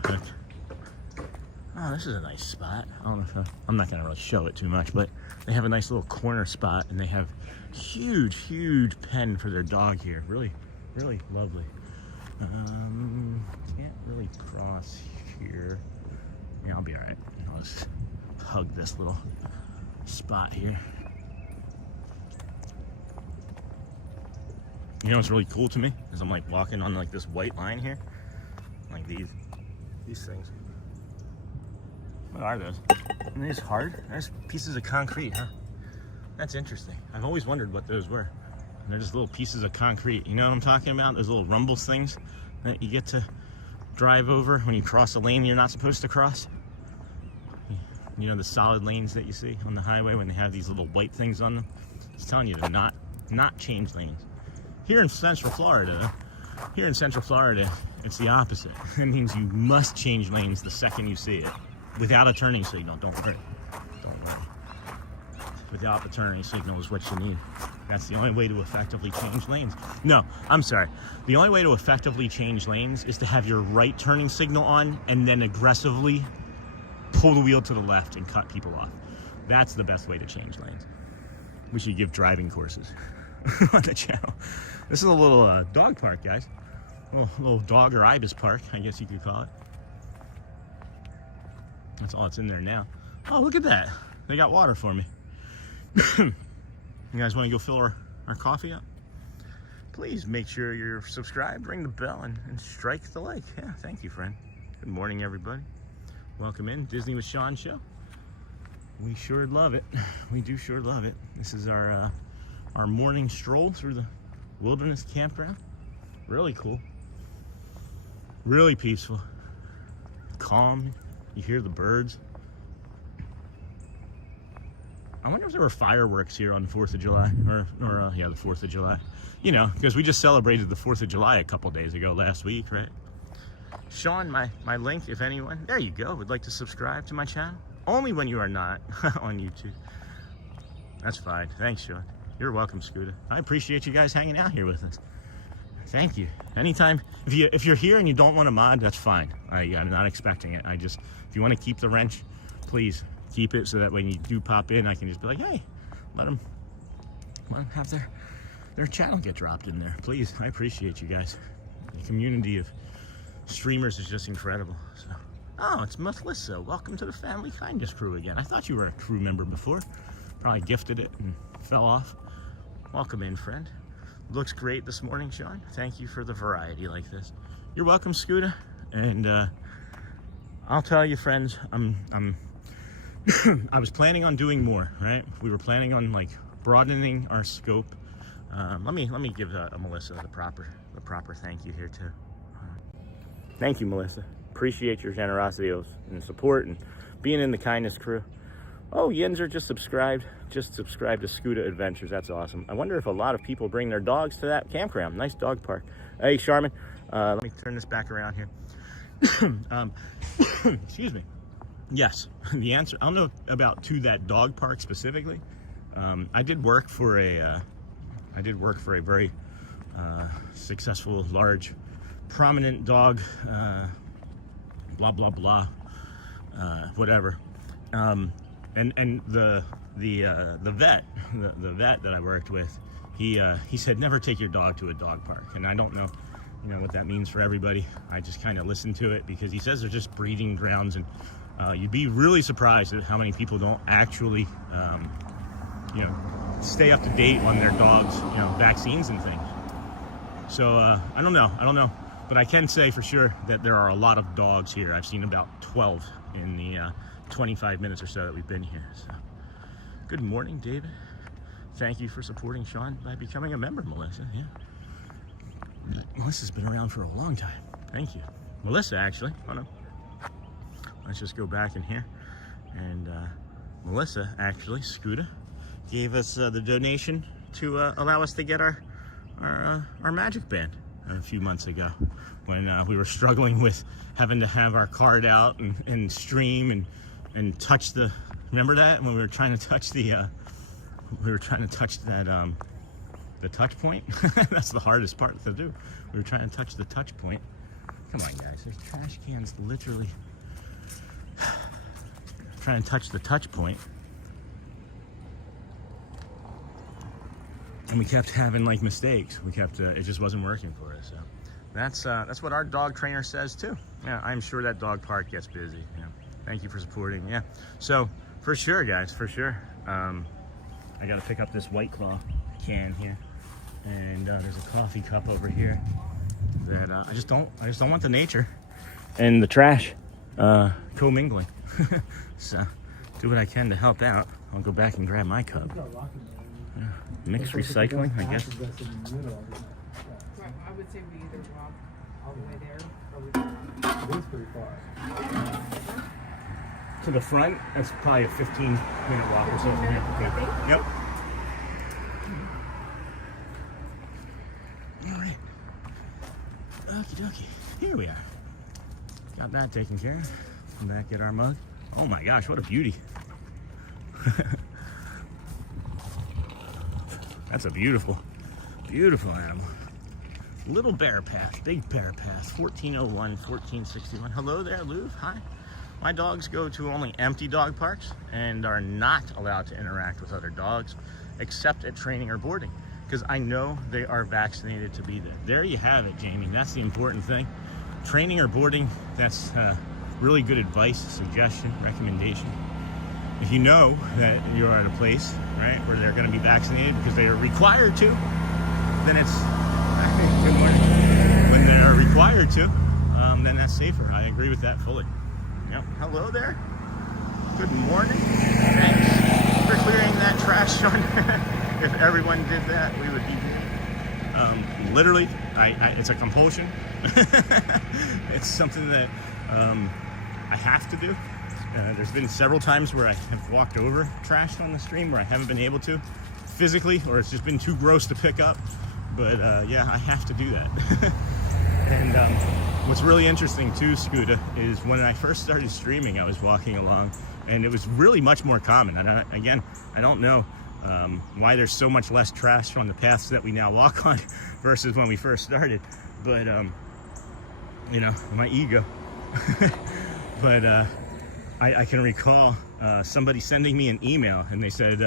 this is a nice spot. I don't know if I'm not gonna really show it too much, but they have a nice little corner spot, and they have huge pen for their dog here. Really lovely. Can't really cross here. Yeah, I'll be all right. I'll just hug this little spot here. You know what's really cool to me is I'm like walking on like this white line here, like these things. What are those? Are these hard? There's pieces of concrete, huh? That's interesting. I've always wondered what those were. And they're just little pieces of concrete. You know what I'm talking about? Those little rumbles things that you get to drive over when you cross a lane you're not supposed to cross. You know, the solid lanes that you see on the highway when they have these little white things on them? It's telling you to not change lanes. Here in Central Florida, it's the opposite. It means you must change lanes the second you see it. Without a turning signal, don't worry. Without the turning signal is what you need. That's the only way to effectively change lanes. No, I'm sorry. The only way to effectively change lanes is to have your right turning signal on and then aggressively pull the wheel to the left and cut people off. That's the best way to change lanes. We should give driving courses on the channel. This is a little dog park, guys. A little dog or ibis park, I guess you could call it. That's all that's in there now. Oh, look at that. They got water for me. You guys want to go fill our coffee up? Please make sure you're subscribed, ring the bell, and strike the like. Yeah, thank you, friend. Good morning, everybody. Welcome in, Disney with Sean show. We sure love it. We do sure love it. This is our morning stroll through the wilderness campground. Really cool. Really peaceful. Calm. You hear the birds. I wonder if there were fireworks here on the 4th of July, yeah, the 4th of July. You know, because we just celebrated the 4th of July a couple days ago, last week, right? Sean, my link, if anyone, there you go, would like to subscribe to my channel. Only when you are not on YouTube. That's fine. Thanks, Sean. You're welcome, Scooter. I appreciate you guys hanging out here with us. Thank you. Anytime, if you're here and you don't want to mod, that's fine. I'm not expecting it. If you want to keep the wrench, please keep it so that when you do pop in, I can just be like, hey, let them have their channel get dropped in there. Please, I appreciate you guys. The community of streamers is just incredible. So, oh, it's Melissa. Welcome to the Family Kindness crew again. I thought you were a crew member before. Probably gifted it and fell off. Welcome in, friend. Looks great this morning, Sean. Thank you for the variety like this. You're welcome, Scooter. And I'll tell you, friends, I was planning on doing more, right? We were planning on like broadening our scope. Let me give Melissa the proper thank you here too. Thank you, Melissa. Appreciate your generosity and support and being in the kindness crew. Oh, Yenzer just subscribed to Scooter Adventures. That's awesome. I wonder if a lot of people bring their dogs to that campground. Nice dog park. Hey, Charmin. Let me turn this back around here. Excuse me. Yes, the answer, I don't know about to that dog park specifically. I did work for a very successful, large, prominent dog, blah blah blah, whatever. And the vet that I worked with, he said never take your dog to a dog park, and I don't know you know, what that means for everybody. I just kind of listen to it because he says they're just breeding grounds, and you'd be really surprised at how many people don't actually, you know, stay up to date on their dogs, you know, vaccines and things. So I don't know, but I can say for sure that there are a lot of dogs here. I've seen about 12 in the 25 minutes or so that we've been here. So good morning, David. Thank you for supporting Sean by becoming a member, Melissa. Yeah, Melissa's been around for a long time. Thank you, Melissa. Actually, oh no, let's just go back in here. And Melissa, actually, Scooter, gave us the donation to allow us to get our magic band a few months ago when we were struggling with having to have our card out and stream and touch the, remember that when we were trying to touch the the touch point. That's the hardest part to do. We were trying to touch the touch point. Come on, guys, there's trash cans literally trying to touch the touch point. And we kept having like mistakes. We kept it just wasn't working for us. So that's what our dog trainer says too. Yeah, I'm sure that dog park gets busy. Yeah. Thank you for supporting. Yeah. So for sure, guys, for sure. I got to pick up this White Claw can here, and there's a coffee cup over here that I just don't want the nature and the trash co-mingling. So do what I can to help out. I'll go back and grab my cup. Yeah. Mixed recycling, I guess. I would say we either walk all the way there or we It's pretty far. To the front, that's probably a 15-minute walk or so from here. Okay. Yep. All right. Okie dokie. Here we are. Got that taken care of. Come back, get our mug. Oh my gosh, what a beauty. That's a beautiful, beautiful animal. Little bear path, big bear path, 1401, 1461. Hello there, Louv. Hi. My dogs go to only empty dog parks and are not allowed to interact with other dogs except at training or boarding, because I know they are vaccinated to be there. There you have it, Jamie. That's the important thing. Training or boarding, that's really good advice, suggestion, recommendation. If you know that you're at a place, right, where they're going to be vaccinated because they are required to, then it's, good morning, when they are required to, then that's safer. I agree with that fully. Yep. Hello there. Good morning. Thanks for clearing that trash, Sean. If everyone did that, we would be good. Literally, it's a compulsion. It's something that I have to do. There's been several times where I have walked over trash on the stream where I haven't been able to physically, or it's just been too gross to pick up. But yeah, I have to do that. And what's really interesting too, Scooter, is when I first started streaming, I was walking along and it was really much more common. And again, I don't know why there's so much less trash on the paths that we now walk on versus when we first started. But, you know, my ego. But I can recall somebody sending me an email, and they said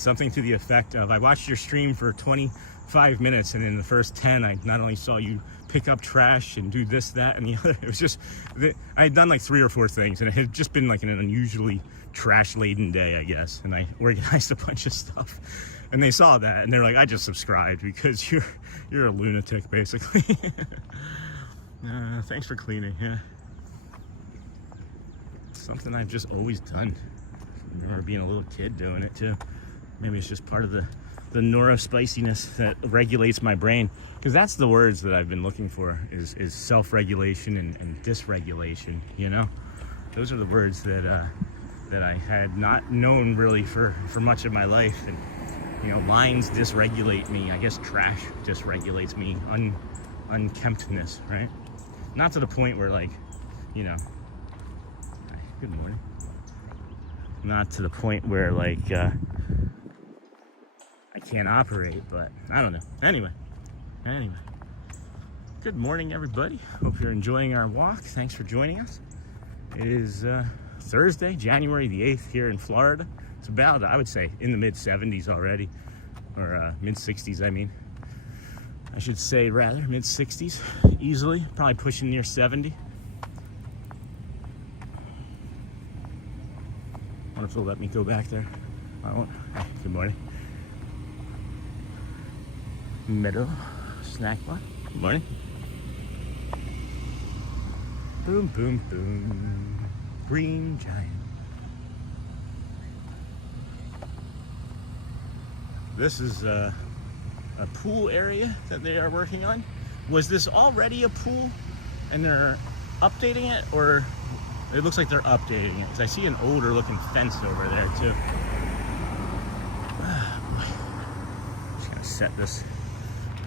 something to the effect of, I watched your stream for 25 minutes, and in the first 10, I not only saw you pick up trash and do this, that, and the other. It was just, I had done like 3 or 4 things, and it had just been like an unusually trash-laden day, I guess, and I organized a bunch of stuff. And they saw that, and they're like, I just subscribed because you're a lunatic, basically. Thanks for cleaning, yeah. Something I've just always done. I remember being a little kid doing it too. Maybe it's just part of the neurospiciness that regulates my brain, because that's the words that I've been looking for, is self-regulation and dysregulation, you know? Those are the words that I had not known really for much of my life. And you know, lines dysregulate me. I guess trash dysregulates me. Unkemptness, right? Not to the point where, like, you know, good morning. Not to the point where, like, I can't operate, but I don't know. Anyway. Good morning, everybody. Hope you're enjoying our walk. Thanks for joining us. It is Thursday, January the 8th here in Florida. It's about, I would say, in the mid-70s already, or mid-60s, I mean. I should say rather, mid-60s, easily, probably pushing near 70. I wonder if they'll let me go back there. I won't. Hey, good morning. Meadow snack bar. Good morning. Boom, boom, boom. Green giant. This is a pool area that they are working on. Was this already a pool and they're updating it, or it looks like they're updating it? Because I see an older looking fence over there too. Just gonna set this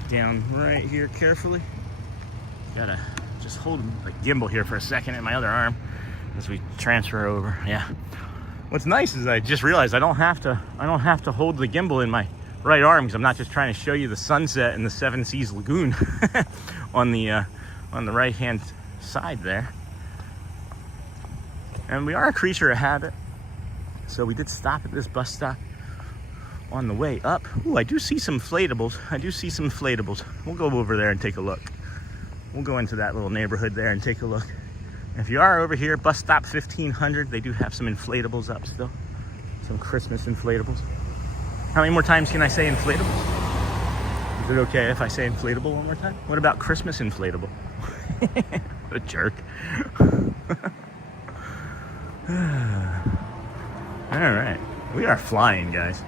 down right here carefully. Gotta just hold the gimbal here for a second in my other arm as we transfer over. Yeah. What's nice is I just realized I don't have to hold the gimbal in my right arm, because I'm not just trying to show you the sunset and the Seven Seas Lagoon on the right hand side there. And we are a creature of habit, so we did stop at this bus stop on the way up. Ooh, I do see some inflatables. We'll go over there and take a look. We'll go into that little neighborhood there and take a look. If you are over here, bus stop 1500, they do have some inflatables up still. Some Christmas inflatables. How many more times can I say inflatable? Is it okay if I say inflatable one more time? What about Christmas inflatable? What a jerk. All right, we are flying, guys.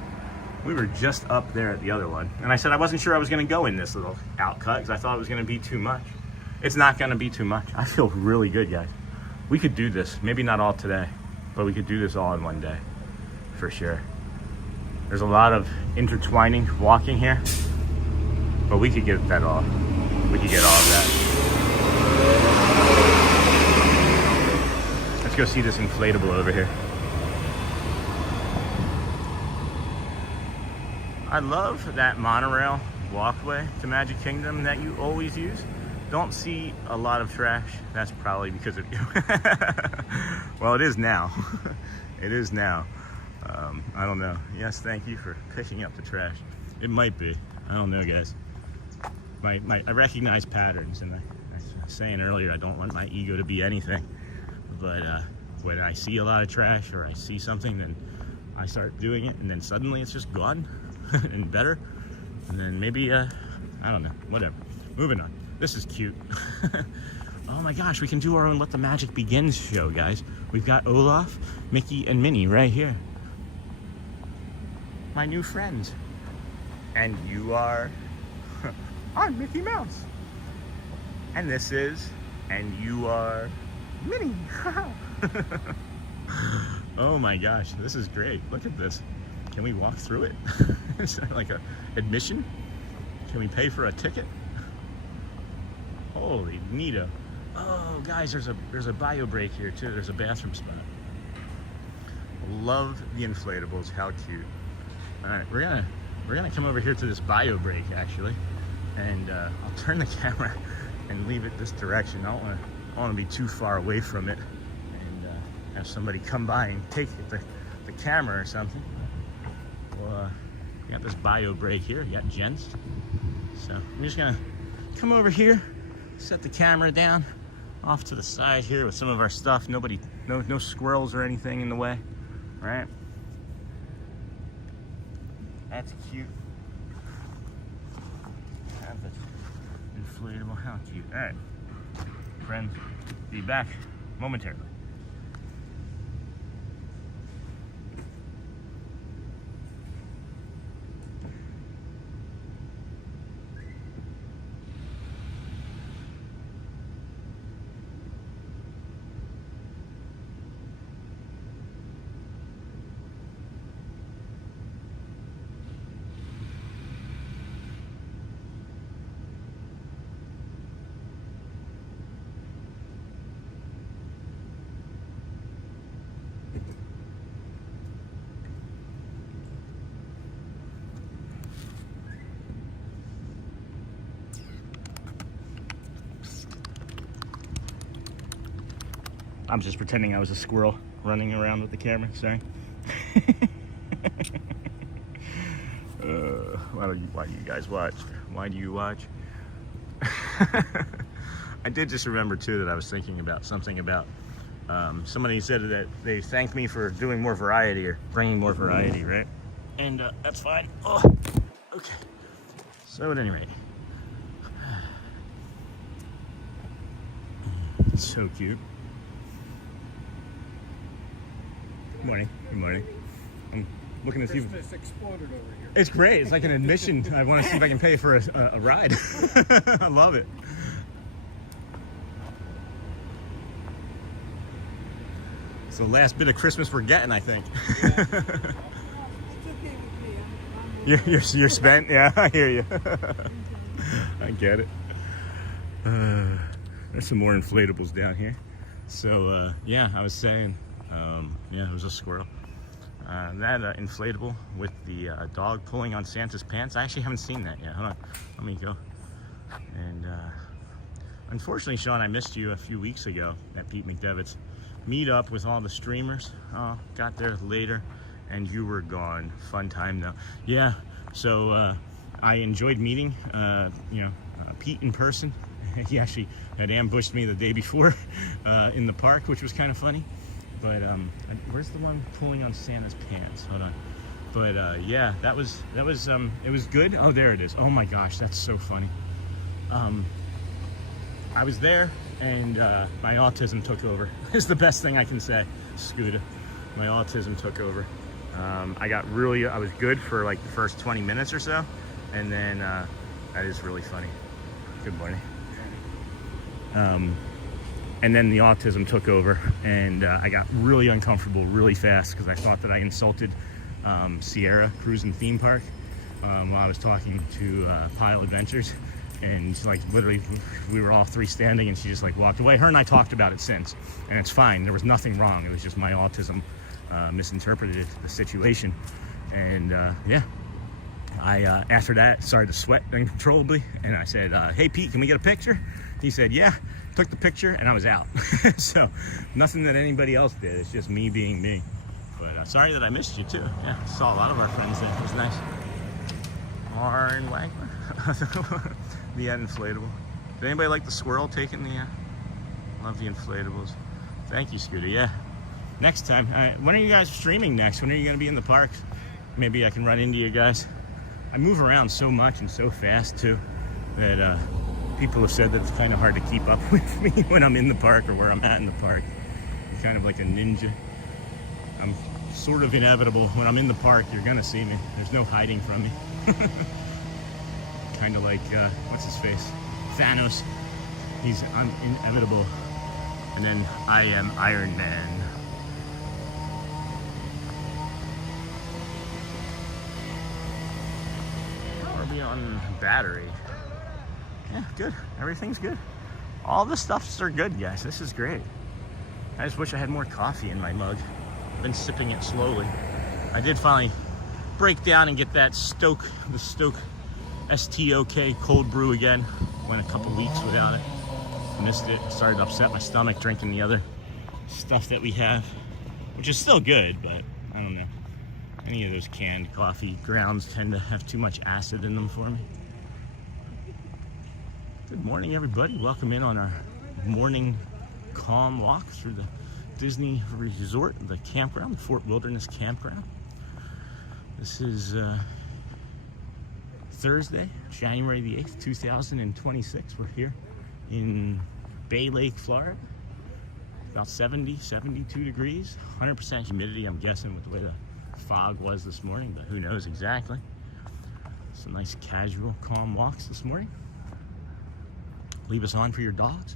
We were just up there at the other one, and I said I wasn't sure I was going to go in this little outcut because I thought it was going to be too much. It's not going to be too much. I feel really good, guys. We could do this. Maybe not all today, but we could do this all in one day, for sure. There's a lot of intertwining walking here, but we could get that all. We could get all of that. Let's go see this inflatable over here. I love that monorail walkway to Magic Kingdom that you always use. Don't see a lot of trash. That's probably because of you. Well, it is now. It is now. I don't know. Yes, thank you for picking up the trash. It might be. I don't know, guys. I recognize patterns, and I was saying earlier, I don't want my ego to be anything. But when I see a lot of trash or I see something, then I start doing it, and then suddenly it's just gone and better. And then maybe, I don't know, whatever. Moving on. This is cute. Oh my gosh, we can do our own Let the Magic Begins show, guys. We've got Olaf, Mickey, and Minnie right here. My new friends. And you are... I'm Mickey Mouse. And this is... And you are... Minnie. Oh my gosh, this is great. Look at this. Can we walk through it? Is that like a admission? Can we pay for a ticket? Holy neato. Oh guys, there's a bio break here too. There's a bathroom spot. Love the inflatables. How cute. All right, we're gonna come over here to this bio break actually, and I'll turn the camera and leave it this direction. I don't want to be too far away from it and have somebody come by and take the camera or something. Well, you got this bio break here. You got gents. So I'm just gonna come over here, set the camera down off to the side here with some of our stuff. No squirrels or anything in the way, right? That's cute. Have this inflatable. How cute. All right, friends, be back momentarily. I'm just pretending I was a squirrel running around with the camera, sorry. Why do you guys watch? Why do you watch? I did just remember too that I was thinking about something about somebody said that they thanked me for doing more variety or bringing more variety, right? And that's fine. Oh, okay. So at any rate, it's so cute. Good morning. Good morning. I'm looking to see. Christmas exploded over here. It's great. It's like an admission. I want to see if I can pay for a ride. I love it. It's the last bit of Christmas we're getting, I think. You're spent? Yeah, I hear you. I get it. There's some more inflatables down here. So, yeah, I was saying, yeah, it was a squirrel. That inflatable with the dog pulling on Santa's pants. I actually haven't seen that yet. Hold on, let me go. And unfortunately, Sean, I missed you a few weeks ago at Pete McDevitt's meetup with all the streamers. Got there later, and you were gone. Fun time though. Yeah. So I enjoyed meeting, Pete in person. He actually had ambushed me the day before in the park, which was kind of funny. But where's the one pulling on Santa's pants? Hold on. But yeah, that was it was good. Oh, there it is. Oh my gosh, that's so funny. I was there and my autism took over. Is the best thing I can say. Scooter, my autism took over. I was good for like the first 20 minutes or so, and then that is really funny. Good morning. And then the autism took over, and I got really uncomfortable really fast because I thought that I insulted Sierra Cruising Theme Park while I was talking to Pile Adventures, and like literally we were all three standing, and she just like walked away. Her and I talked about it since, and it's fine. There was nothing wrong. It was just my autism misinterpreted the situation, and yeah. I after that started to sweat uncontrollably, and I said, "Hey Pete, can we get a picture?" He said, "Yeah." Took the picture, and I was out. So nothing that anybody else did. It's just me being me. But sorry that I missed you too. Yeah, saw a lot of our friends there. It was nice. Arn Wagner, the inflatable. Did anybody like the squirrel taking the? Love the inflatables. Thank you, Scooter. Yeah. Next time. When are you guys streaming next? When are you going to be in the park? Maybe I can run into you guys. I move around so much and so fast too that people have said that it's kind of hard to keep up with me when I'm in the park or where I'm at in the park. I'm kind of like a ninja. I'm sort of inevitable. When I'm in the park, you're gonna see me. There's no hiding from me. Kind of like, what's his face? Thanos. I'm inevitable. And then I am Iron Man. On battery. Yeah, good. Everything's good. All the stuffs are good, guys. This is great. I just wish I had more coffee in my mug. I've been sipping it slowly. I did finally break down and get that Stoke STOK cold brew again. Went a couple weeks without it. Missed it. Started to upset my stomach drinking the other stuff that we have, which is still good, but I don't know. Any of those canned coffee grounds tend to have too much acid in them for me. Good morning, everybody. Welcome in on our morning calm walk through the Disney Resort, the campground, the Fort Wilderness Campground. This is Thursday, January the 8th, 2026. We're here in Bay Lake, Florida. About 70, 72 degrees, 100% humidity, I'm guessing, with the way the fog was this morning, but who knows exactly. Some nice casual calm walks this morning. Leave us on for your dogs.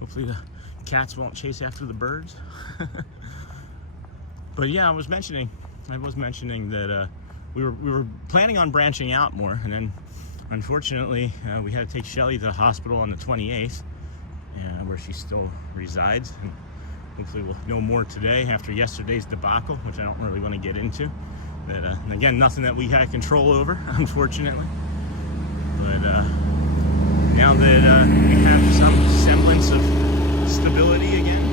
Hopefully the cats won't chase after the birds. But yeah, I was mentioning that we were planning on branching out more, and then unfortunately we had to take Shelly to the hospital on the 28th, where she still resides. And hopefully we'll know more today after yesterday's debacle, which I don't really want to get into. But again, nothing that we had control over, unfortunately. But now that we have some semblance of stability again,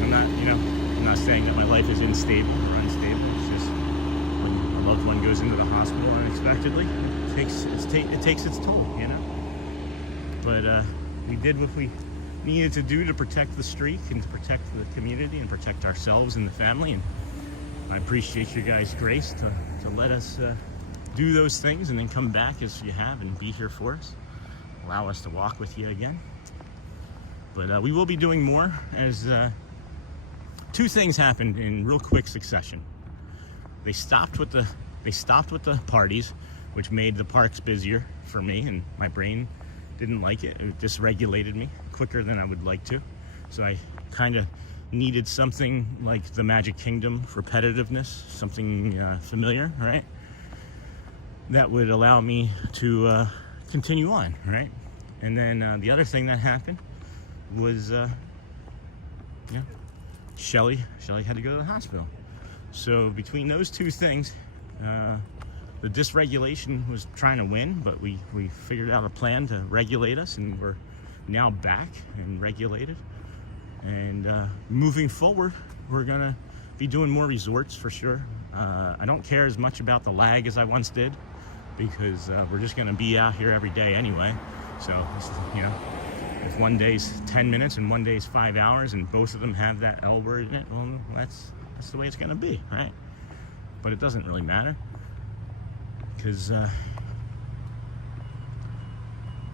I'm not saying that my life is unstable or unstable. It's just when a loved one goes into the hospital unexpectedly, it takes its toll, you know. But we did what we needed to do to protect the streak and to protect the community and protect ourselves and the family. And I appreciate your guys' grace to let us do those things and then come back as you have and be here for us. Allow us to walk with you again. But we will be doing more as two things happened in real quick succession. They stopped with the parties, which made the parks busier for me, and my brain didn't like it. It dysregulated me quicker than I would like to. So I kind of needed something like the Magic Kingdom repetitiveness, something familiar, right? That would allow me to continue on, right? And then the other thing that happened was, Shelly had to go to the hospital. So between those two things, the dysregulation was trying to win, but we figured out a plan to regulate us, and we're now back and regulated. And moving forward, we're gonna be doing more resorts for sure. I don't care as much about the lag as I once did, because we're just gonna be out here every day anyway. So, if one day's 10 minutes and one day's 5 hours and both of them have that L word in it, well, that's the way it's gonna be, right? But it doesn't really matter, because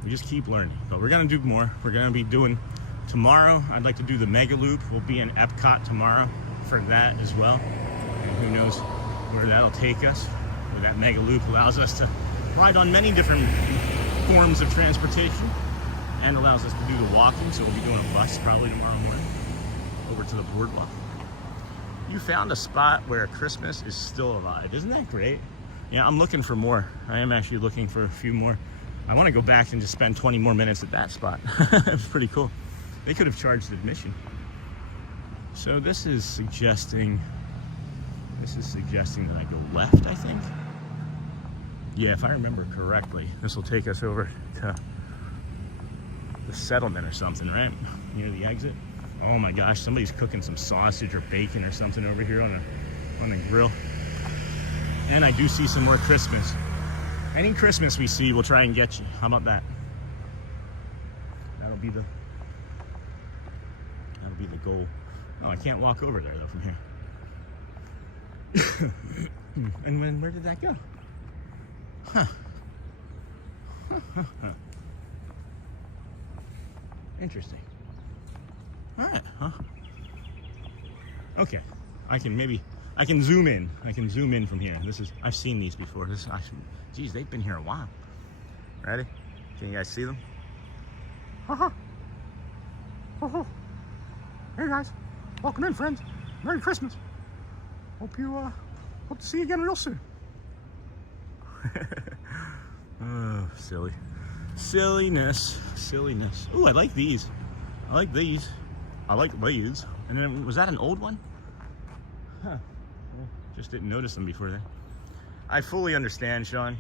we just keep learning. But we're gonna do more. We're gonna be doing tomorrow. I'd like to do the Mega Loop. We'll be in Epcot tomorrow for that as well. And who knows where that'll take us. Where that Mega Loop allows us to ride on many different forms of transportation and allows us to do the walking. So we'll be doing a bus probably tomorrow morning over to the boardwalk. You found a spot where Christmas is still alive. Isn't that great? Yeah, I'm looking for more. I am actually looking for a few more. I want to go back and just spend 20 more minutes at that spot. It's pretty cool. They could have charged admission. So this is suggesting that I go left, I think. Yeah, if I remember correctly, this will take us over to the settlement or something, right? Near the exit. Oh my gosh, somebody's cooking some sausage or bacon or something over here on the grill. And I do see some more Christmas. Any Christmas we see, we'll try and get you. How about that? That'll be the goal. Oh, I can't walk over there though from here. And where did that go? Huh. Interesting. All right, huh? Okay, I can zoom in. I can zoom in from here. I've seen these before. Geez, they've been here a while. Ready? Can you guys see them? Haha. Hey guys, welcome in, friends. Merry Christmas. Hope to see you again real soon. Oh, silliness. Ooh, I like these. And then, was that an old one? Huh. Just didn't notice them before then. I fully understand, Sean.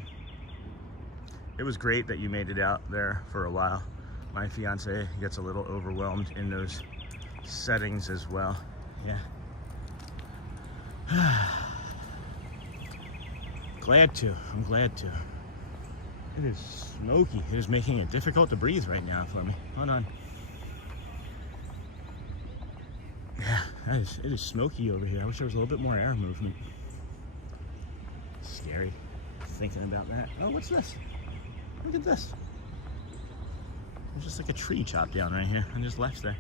It was great that you made it out there for a while. My fiance gets a little overwhelmed in those settings as well. Yeah. I'm glad to. It is smoky. It is making it difficult to breathe right now for me. Hold on. Yeah, it is smoky over here. I wish there was a little bit more air movement. Scary thinking about that. Oh, what's this? Look at this. There's just like a tree chopped down right here and just left there.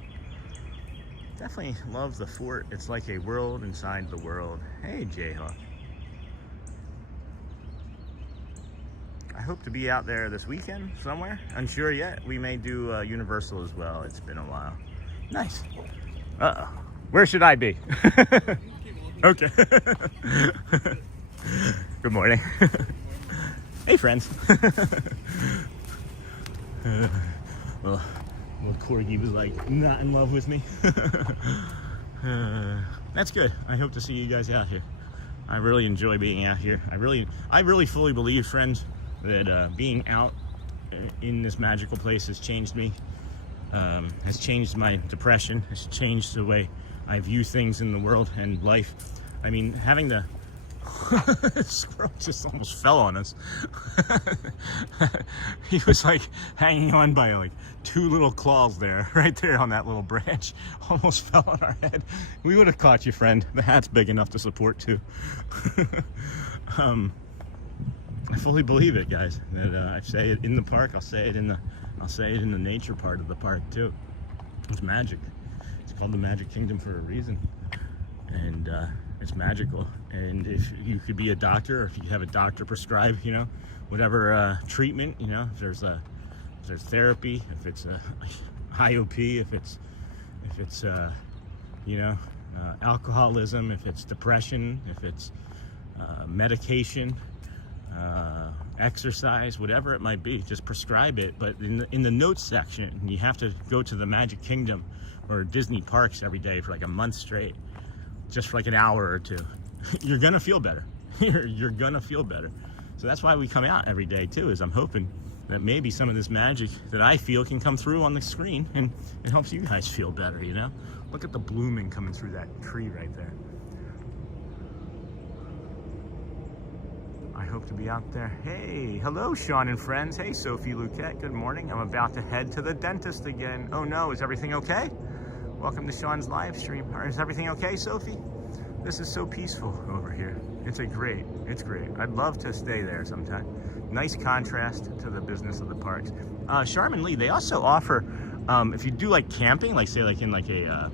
Definitely love the fort. It's like a world inside the world. Hey, Jayhawk. I hope to be out there this weekend somewhere. Unsure yet. We may do Universal as well. It's been a while. Nice. Uh-oh. Where should I be? Okay. Good morning. Hey, friends. Well, Corgi was like not in love with me. That's good. I hope to see you guys out here. I really enjoy being out here. I really fully believe, friends, that being out in this magical place has changed me. Has changed my depression. Has changed the way I view things in the world and life. I mean, having to Squirrel just almost fell on us. He was like hanging on by like two little claws there, right there on that little branch. Almost fell on our head. We would have caught you, friend. The hat's big enough to support two. I fully believe it, guys. That I say it in the park. I'll say it in the nature part of the park too. It's magic. It's called the Magic Kingdom for a reason, and it's magical. And if you could be a doctor, or if you have a doctor prescribe, you know, whatever treatment, you know, if there's therapy, if it's a IOP, if it's you know, alcoholism, if it's depression, if it's medication, exercise, whatever it might be, just prescribe it. But in the notes section, you have to go to the Magic Kingdom or Disney parks every day for like a month straight, just for like an hour or two. You're gonna feel better. You're gonna feel better. So that's why we come out every day too, is I'm hoping that maybe some of this magic that I feel can come through on the screen, and it helps you guys feel better, you know? Look at the blooming coming through that tree right there. I hope to be out there. Hey, hello, Sean and friends. Hey, Sophie Luquette, good morning. I'm about to head to the dentist again. Oh no, is everything okay? Welcome to Sean's live stream. Is everything okay, Sophie? This is so peaceful over here. It's great. I'd love to stay there sometime. Nice contrast to the business of the parks. Charmin Lee, they also offer, if you do like camping, like say like in like a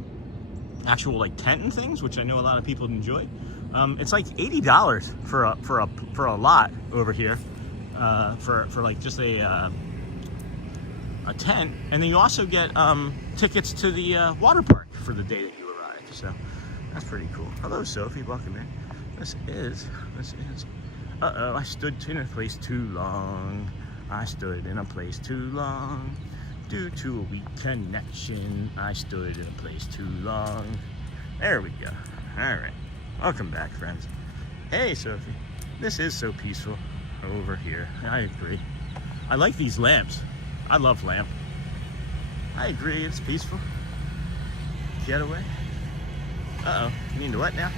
actual like tent and things, which I know a lot of people enjoy. It's like $80 for a lot over here, for like just a tent, and then you also get tickets to the water park for the day that you arrive. So that's pretty cool. Hello, Sophie. Welcome in. This is. Uh-oh, I stood in a place too long. I stood in a place too long. Due to a weak connection, I stood in a place too long. There we go. All right. Welcome back, friends. Hey, Sophie. This is so peaceful over here. I agree. I like these lamps. I love lamp. I agree. It's peaceful. Getaway. Uh-oh. You need to what now?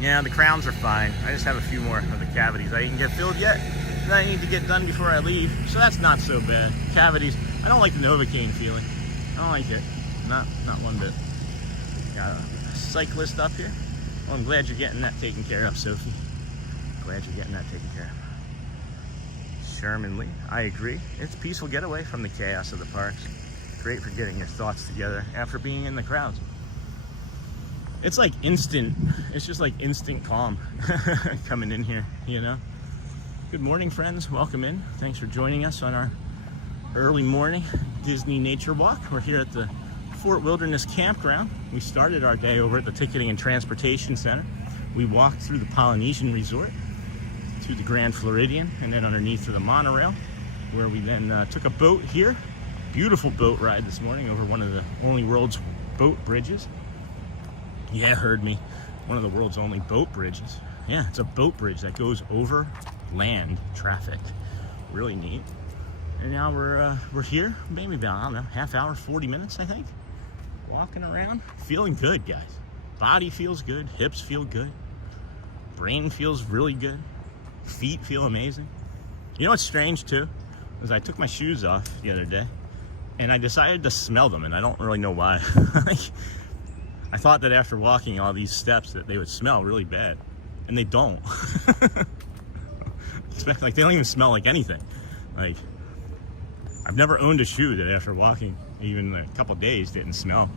Yeah, the crowns are fine. I just have a few more of the cavities I didn't get filled yet that I need to get done before I leave. So that's not so bad. Cavities. I don't like the Novocaine feeling. I don't like it. Not one bit. Got a cyclist up here. Well, I'm glad you're getting that taken care of, Sophie. Glad you're getting that taken care of. Sherman Lee, I agree. It's a peaceful getaway from the chaos of the parks. Great for getting your thoughts together after being in the crowds. It's like instant, it's just like instant calm coming in here, you know? Good morning, friends. Welcome in. Thanks for joining us on our early morning Disney nature walk. We're here at the Fort Wilderness Campground. We started our day over at the Ticketing and Transportation Center. We walked through the Polynesian Resort to the Grand Floridian, and then underneath to the monorail, where we then took a boat here. Beautiful boat ride this morning over one of the only world's boat bridges. Yeah, heard me. One of the world's only boat bridges. Yeah, it's a boat bridge that goes over land traffic. Really neat. And now we're here, maybe about, I don't know, half hour, 40 minutes, I think. Walking around, feeling good, guys. Body feels good, hips feel good, brain feels really good, feet feel amazing. You know what's strange too? Is I took my shoes off the other day, and I decided to smell them, and I don't really know why. I thought that after walking all these steps that they would smell really bad, and they don't. Like they don't even smell like anything. Like I've never owned a shoe that after walking even a couple days didn't smell,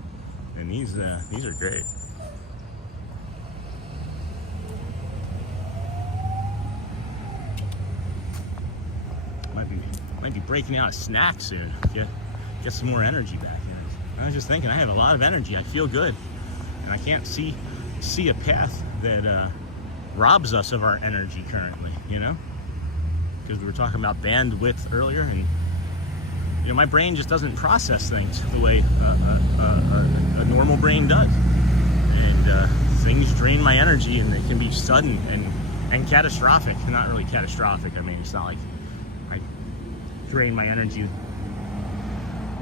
and these are great. Might be breaking out a snack soon. Get some more energy back here. I was just thinking I have a lot of energy. I feel good. And I can't see a path that robs us of our energy currently, you know? Because we were talking about bandwidth earlier, and you know, my brain just doesn't process things the way a normal brain does. And things drain my energy, and they can be sudden and catastrophic. Not really catastrophic. I mean, it's not like I drain my energy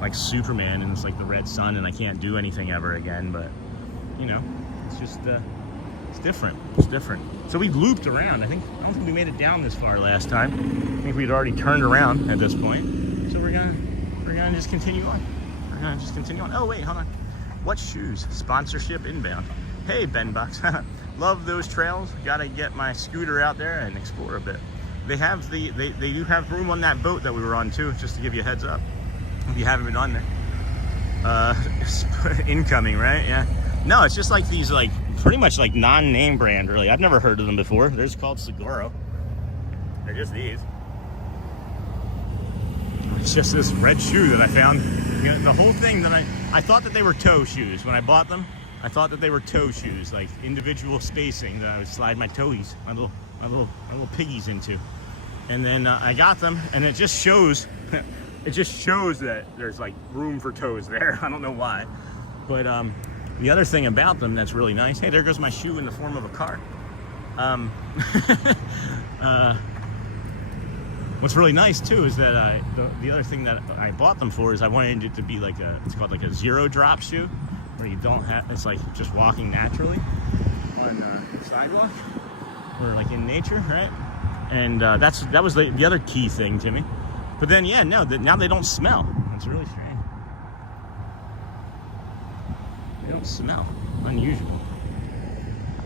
like Superman and it's like the red sun and I can't do anything ever again, but you know, it's just It's different. It's different. So we looped around. I don't think we made it down this far last time. I think we'd already turned around at this point. So we're gonna just continue on. We're gonna just continue on. Oh wait, hold on. What shoes? Sponsorship inbound. Hey Ben Bucks. Love those trails. Gotta get my scooter out there and explore a bit. They do have room on that boat that we were on too, just to give you a heads up if you haven't been on there. Incoming, right? Yeah. No, it's just like these, like pretty much like non-name brand, really. I've never heard of them before. They're just called Seguro. They're just these. It's just this red shoe that I found. You know, the whole thing that I thought that they were toe shoes when I bought them. I thought that they were toe shoes, like individual spacing that I would slide my toes, my little piggies into. And then I got them, and it just shows that there's like room for toes there. I don't know why, but the other thing about them that's really nice. Hey, there goes my shoe in the form of a car. What's really nice too is that the other thing that I bought them for is I wanted it to be like it's called like a zero drop shoe, where you don't have, it's like just walking naturally on the sidewalk or like in nature, right? And that was the other key thing to me. But then yeah, no, now they don't smell. It's really strange. They don't smell. Unusual.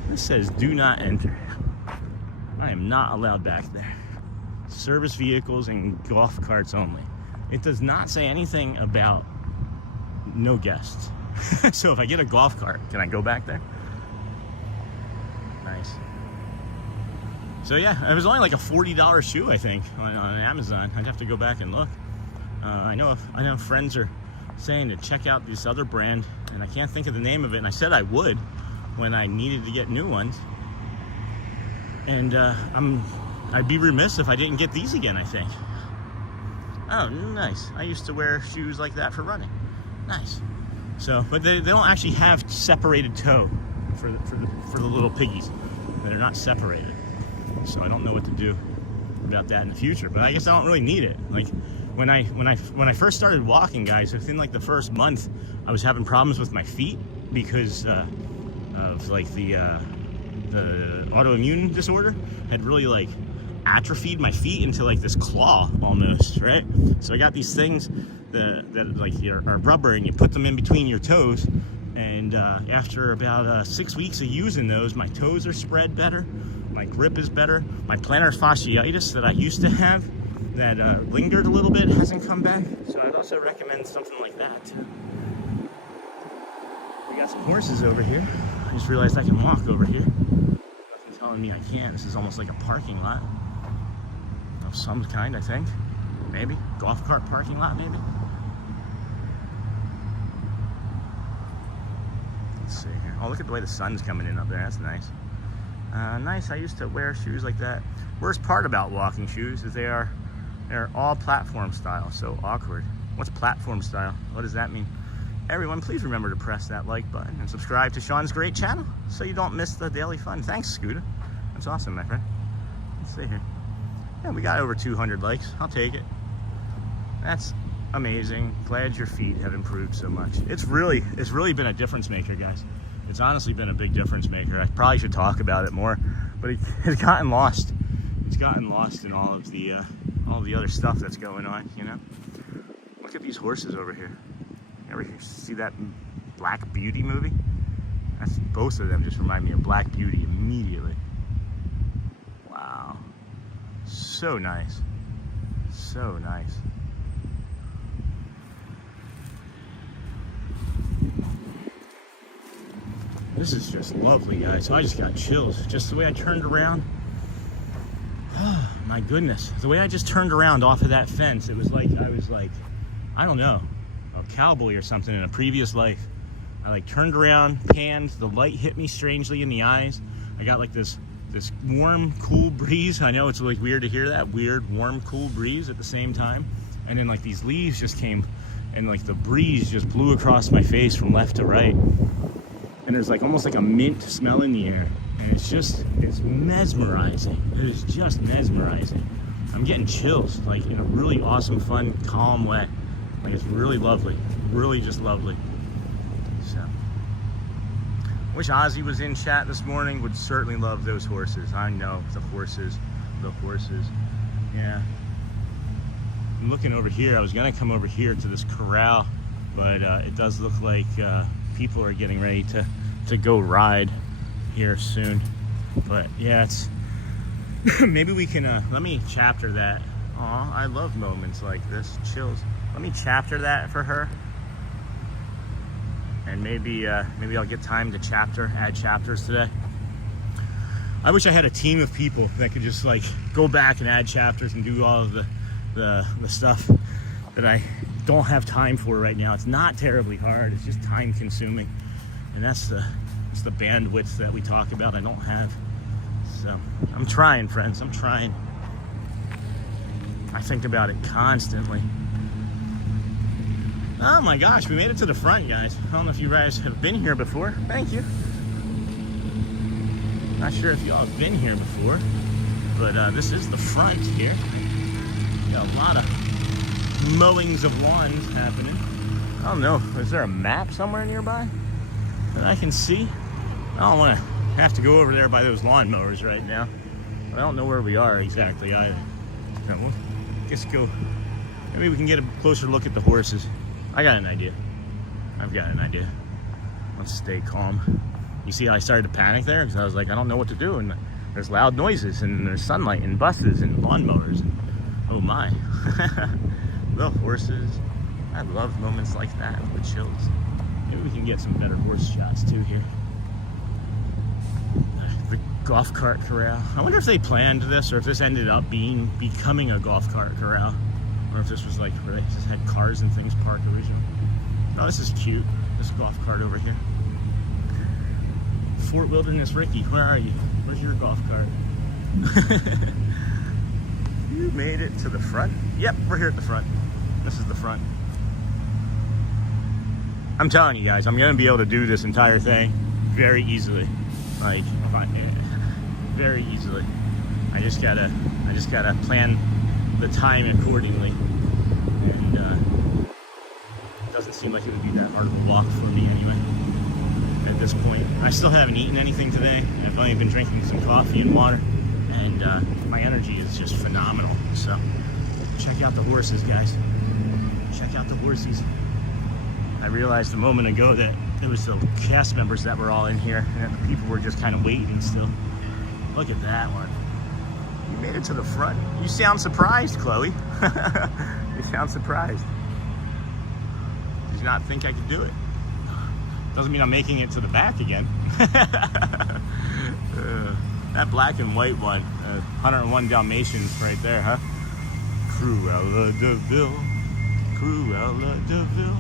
This says do not enter. I am not allowed back there. Service vehicles and golf carts only. It does not say anything about no guests. So if I get a golf cart, can I go back there? Nice. So yeah, it was only like a $40 shoe, I think, on Amazon. I'd have to go back and look. I know friends are saying to check out this other brand, and I can't think of the name of it, and I said I would when I needed to get new ones. And I'd be remiss if I didn't get these again, I think. Oh, nice. I used to wear shoes like that for running. Nice. So, but they don't actually have separated toe for the little piggies. They're not separated. So I don't know what to do about that in the future, but I guess I don't really need it. Like when I first started walking, guys, within like the first month, I was having problems with my feet because of like the autoimmune disorder had really like atrophied my feet into like this claw almost, right? So I got these things that like are rubber, and you put them in between your toes, and after about 6 weeks of using those, my toes are spread better, my grip is better, my plantar fasciitis that I used to have that lingered a little bit hasn't come back. So I'd also recommend something like that too. We got some horses over here. I just realized I can walk over here. Nothing telling me I can't. This is almost like a parking lot of some kind, I think. Maybe. Golf cart parking lot, maybe. Let's see here. Oh, look at the way the sun's coming in up there. That's nice. Nice. I used to wear shoes like that. Worst part about walking shoes is they're all platform style. So awkward. What's platform style? What does that mean? Everyone, please remember to press that like button and subscribe to Sean's great channel so you don't miss the daily fun. Thanks, Scooter. That's awesome, my friend. Let's see here. Yeah, we got over 200 likes. I'll take it. That's amazing. Glad your feet have improved so much. It's really been a difference maker, guys. It's honestly been a big difference maker. I probably should talk about it more, but it's gotten lost. It's gotten lost in all of the other stuff that's going on, you know? Look at these horses over here. You ever see that Black Beauty movie? That's both of them just remind me of Black Beauty immediately. Wow. So nice. So nice. This is just lovely, guys. I just got chills. Just the way I turned around. Oh, my goodness. The way I just turned around off of that fence, it was like I was like, I don't know, a cowboy or something in a previous life. I like turned around, panned, the light hit me strangely in the eyes. I got like this warm, cool breeze. I know it's like weird to hear that weird, warm, cool breeze at the same time. And then like these leaves just came and like the breeze just blew across my face from left to right. And there's like almost like a mint smell in the air. And it's mesmerizing. It is just mesmerizing. I'm getting chills, like in a really awesome, fun, calm way. Like it's really lovely, really just lovely. So, Wish Ozzy was in chat this morning. Would certainly love those horses. I know, the horses. Yeah. I'm looking over here. I was gonna come over here to this corral, but it does look like people are getting ready to go ride here soon. But yeah, it's maybe we can let me chapter that. Aw, I love moments like this. Chills. Let me chapter that for her, and maybe I'll get time to add chapters today. I wish I had a team of people that could just like go back and add chapters and do all of the stuff that I don't have time for right now. It's not terribly hard. It's just time consuming, and that's the bandwidth that we talk about. I don't have. So I'm trying, friends. I'm trying. I think about it constantly. Oh my gosh, we made it to the front, guys. I don't know if you guys have been here before. Thank you. Not sure if y'all have been here before, but this is the front here. Got a lot of mowings of lawns happening. I don't know, is there a map somewhere nearby that I can see? I don't want to have to go over there by those lawn mowers right now. I don't know where we are exactly either. So we'll just go, maybe we can get a closer look at the horses. I got an idea. I've got an idea. Let's stay calm. You see how I started to panic there? Because I was like, I don't know what to do. And there's loud noises, and there's sunlight, and buses, and lawnmowers. Oh my. The horses. I love moments like that with the chills. Maybe we can get some better horse shots too here. The golf cart corral. I wonder if they planned this, or if this ended up becoming a golf cart corral. Or if this was like where they just had cars and things parked originally. Oh, this is cute. This golf cart over here. Fort Wilderness Ricky, where are you? Where's your golf cart? You made it to the front? Yep, we're here at the front. This is the front. I'm telling you guys, I'm gonna be able to do this entire thing very easily. Like, very easily. I just gotta plan the time accordingly. And it doesn't seem like it would be that hard of a walk for me anyway. At this point, I still haven't eaten anything today. I've only been drinking some coffee and water, and my energy is just phenomenal. So check out the horses, guys. Check out the horses. I realized a moment ago that it was the cast members that were all in here, and that the people were just kind of waiting still. Look at that one. You made it to the front. You sound surprised, Chloe. You sound surprised. Did you not think I could do it? Doesn't mean I'm making it to the back again. That black and white one, 101 Dalmatians right there, huh? Cruella de Vil, Cruella de Vil.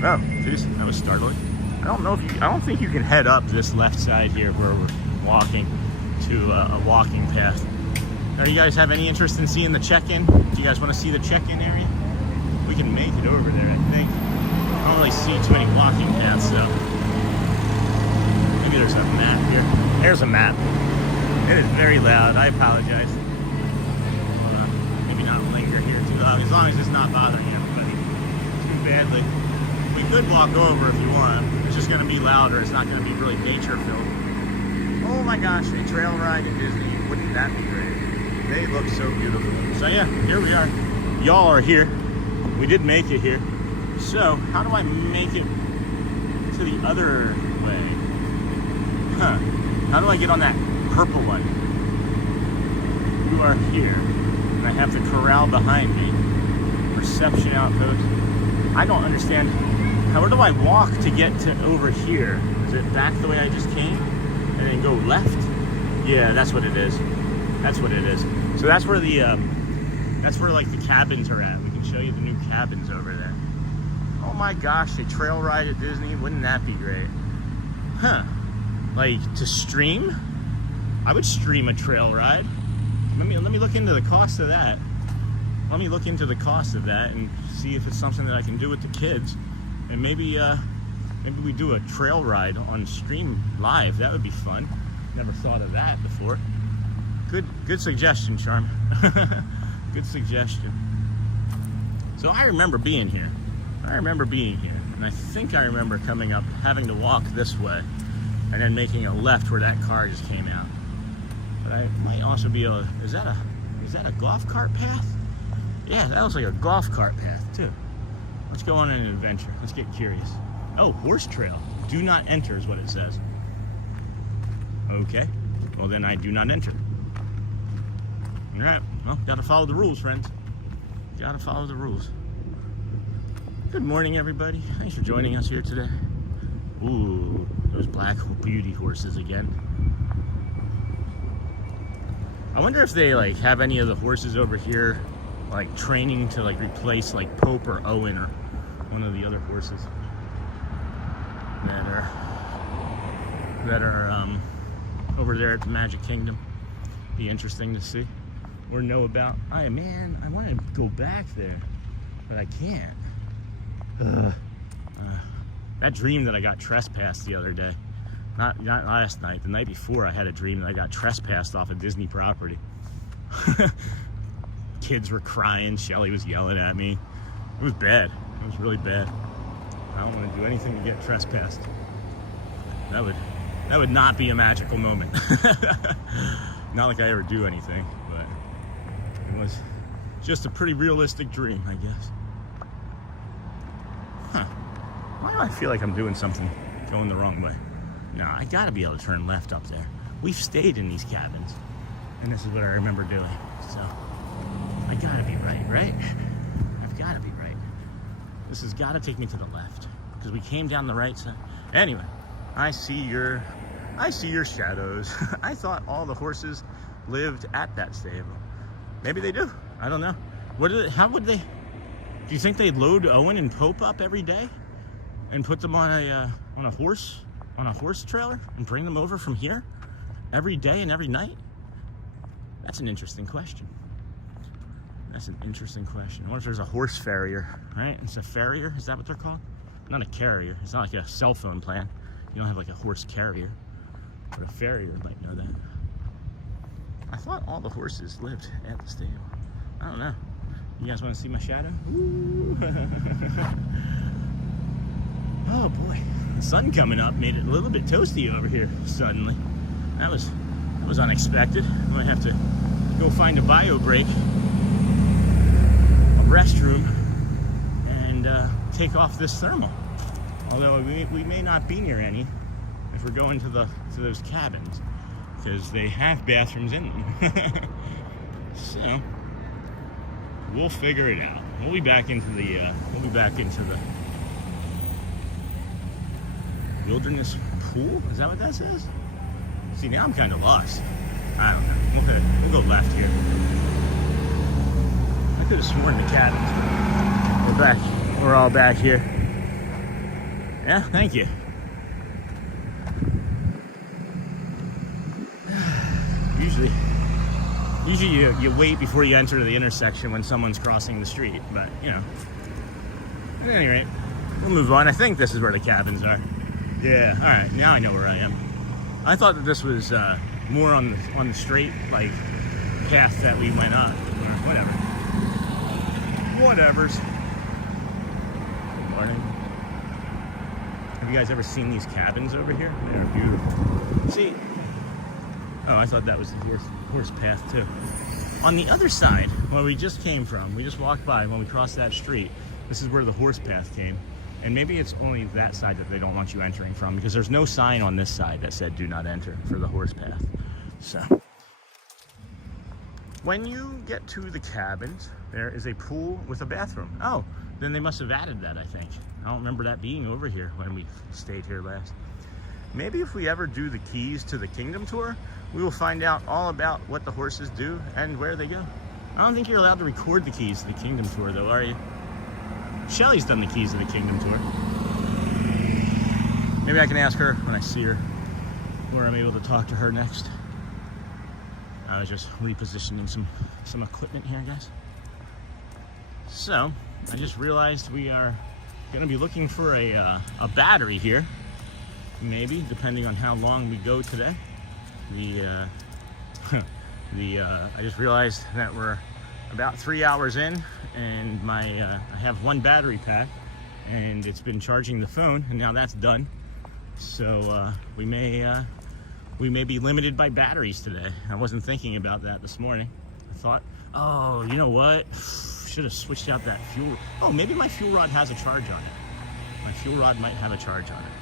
Oh, geez, that was startling. I don't think you can head up this left side here where we're walking to a walking path. Now, you guys have any interest in seeing the check-in? Do you guys want to see the check-in area? We can make it over there, I think. I don't really see too many walking paths, so maybe there's a map here. There's a map. It is very loud. I apologize. Hold on. Maybe not linger here too long, as long as it's not bothering everybody too badly. We could walk over if you want. It's just going to be louder. It's not going to be really nature-filled. Oh my gosh, a trail ride in Disney. Wouldn't that be great? They look so beautiful. So yeah, here we are. Y'all are here. We did make it here. So, how do I make it to the other way? Huh. How do I get on that purple one? You are here. And I have the corral behind me. Reception outpost. I don't understand. How do I walk to get to over here? Is it back the way I just came? And then go left? Yeah, that's what it is. That's what it is. So that's where like the cabins are at. We can show you the new cabins over there. Oh my gosh, a trail ride at Disney. Wouldn't that be great? Huh. Like, to stream? I would stream a trail ride. Let me look into the cost of that. Let me look into the cost of that and see if it's something that I can do with the kids. And maybe Maybe we do a trail ride on stream live. That would be fun. Never thought of that before. Good suggestion, Charm. Good suggestion. So I remember being here. And I think I remember coming up, having to walk this way, and then making a left where that car just came out. But I might also be able to, is that a golf cart path? Yeah, that looks like a golf cart path too. Let's go on an adventure. Let's get curious. Oh, horse trail. Do not enter is what it says. Okay. Well, then I do not enter. All right. Well, gotta follow the rules, friends. Gotta follow the rules. Good morning, everybody. Thanks for joining us here today. Ooh, those black beauty horses again. I wonder if they like have any of the horses over here like training to like replace like Pope or Owen or one of the other horses that are over there at the Magic Kingdom. Be interesting to see or know about. I want to go back there, but I can't. That dream that I got trespassed the other day, not last night, the night before, I had a dream that I got trespassed off a Disney property. Kids were crying, Shelly was yelling at me. It was bad. It was really bad. I don't want to do anything to get trespassed. That would not be a magical moment. Not like I ever do anything, but it was just a pretty realistic dream, I guess. Huh. Why do I feel like I'm doing something going the wrong way? No, I gotta be able to turn left up there. We've stayed in these cabins, and this is what I remember doing. So, I gotta be right? I've gotta be right. This has gotta take me to the left, because we came down the right side. Anyway, I see your shadows. I thought all the horses lived at that stable. Maybe they do. I don't know. How would they? Do you think they'd load Owen and Pope up every day and put them on a horse trailer and bring them over from here every day and every night? That's an interesting question. I wonder if there's a horse farrier, right? It's a farrier. Is that what they're called? Not a carrier. It's not like a cell phone plan. You don't have like a horse carrier. But a farrier might know that. I thought all the horses lived at the stable. I don't know. You guys want to see my shadow? Ooh. Oh boy, the sun coming up made it a little bit toasty over here suddenly. That was unexpected. I'm gonna have to go find a bio break, a restroom, and take off this thermal. Although we may not be near any if we're going to those cabins, because they have bathrooms in them. So we'll figure it out. We'll be back into the wilderness pool. Is that what that says? See, now I'm kind of lost. I don't know. We'll go left here. I could have sworn the cabins. We're back. We're all back here. Yeah, thank you. Usually you wait before you enter the intersection when someone's crossing the street, but you know. At any rate, we'll move on. I think this is where the cabins are. Yeah, all right, now I know where I am. I thought that this was more on the straight like path that we went on, or whatever's. Good morning. Have you guys ever seen these cabins over here? They're beautiful. See. Oh, I thought that was the horse path too. On the other side, where we just came from, we just walked by when we crossed that street. This is where the horse path came. And maybe it's only that side that they don't want you entering from, because there's no sign on this side that said do not enter for the horse path. So, when you get to the cabins, there is a pool with a bathroom. Oh, then they must have added that, I think. I don't remember that being over here when we stayed here last. Maybe if we ever do the keys to the kingdom tour, we will find out all about what the horses do and where they go. I don't think you're allowed to record the keys to the kingdom tour though, are you? Shelly's done the keys to the kingdom tour. Maybe I can ask her when I see her, where I'm able to talk to her next. I was just repositioning some equipment here, guys. So, I just realized we are Gonna be looking for a battery here, maybe, depending on how long we go today. I just realized that we're about 3 hours in, and I have one battery pack, and it's been charging the phone, and now that's done. So we may be limited by batteries today. I wasn't thinking about that this morning. I thought, oh, you know what? Should have switched out that fuel. Oh, maybe my fuel rod has a charge on it. My fuel rod might have a charge on it.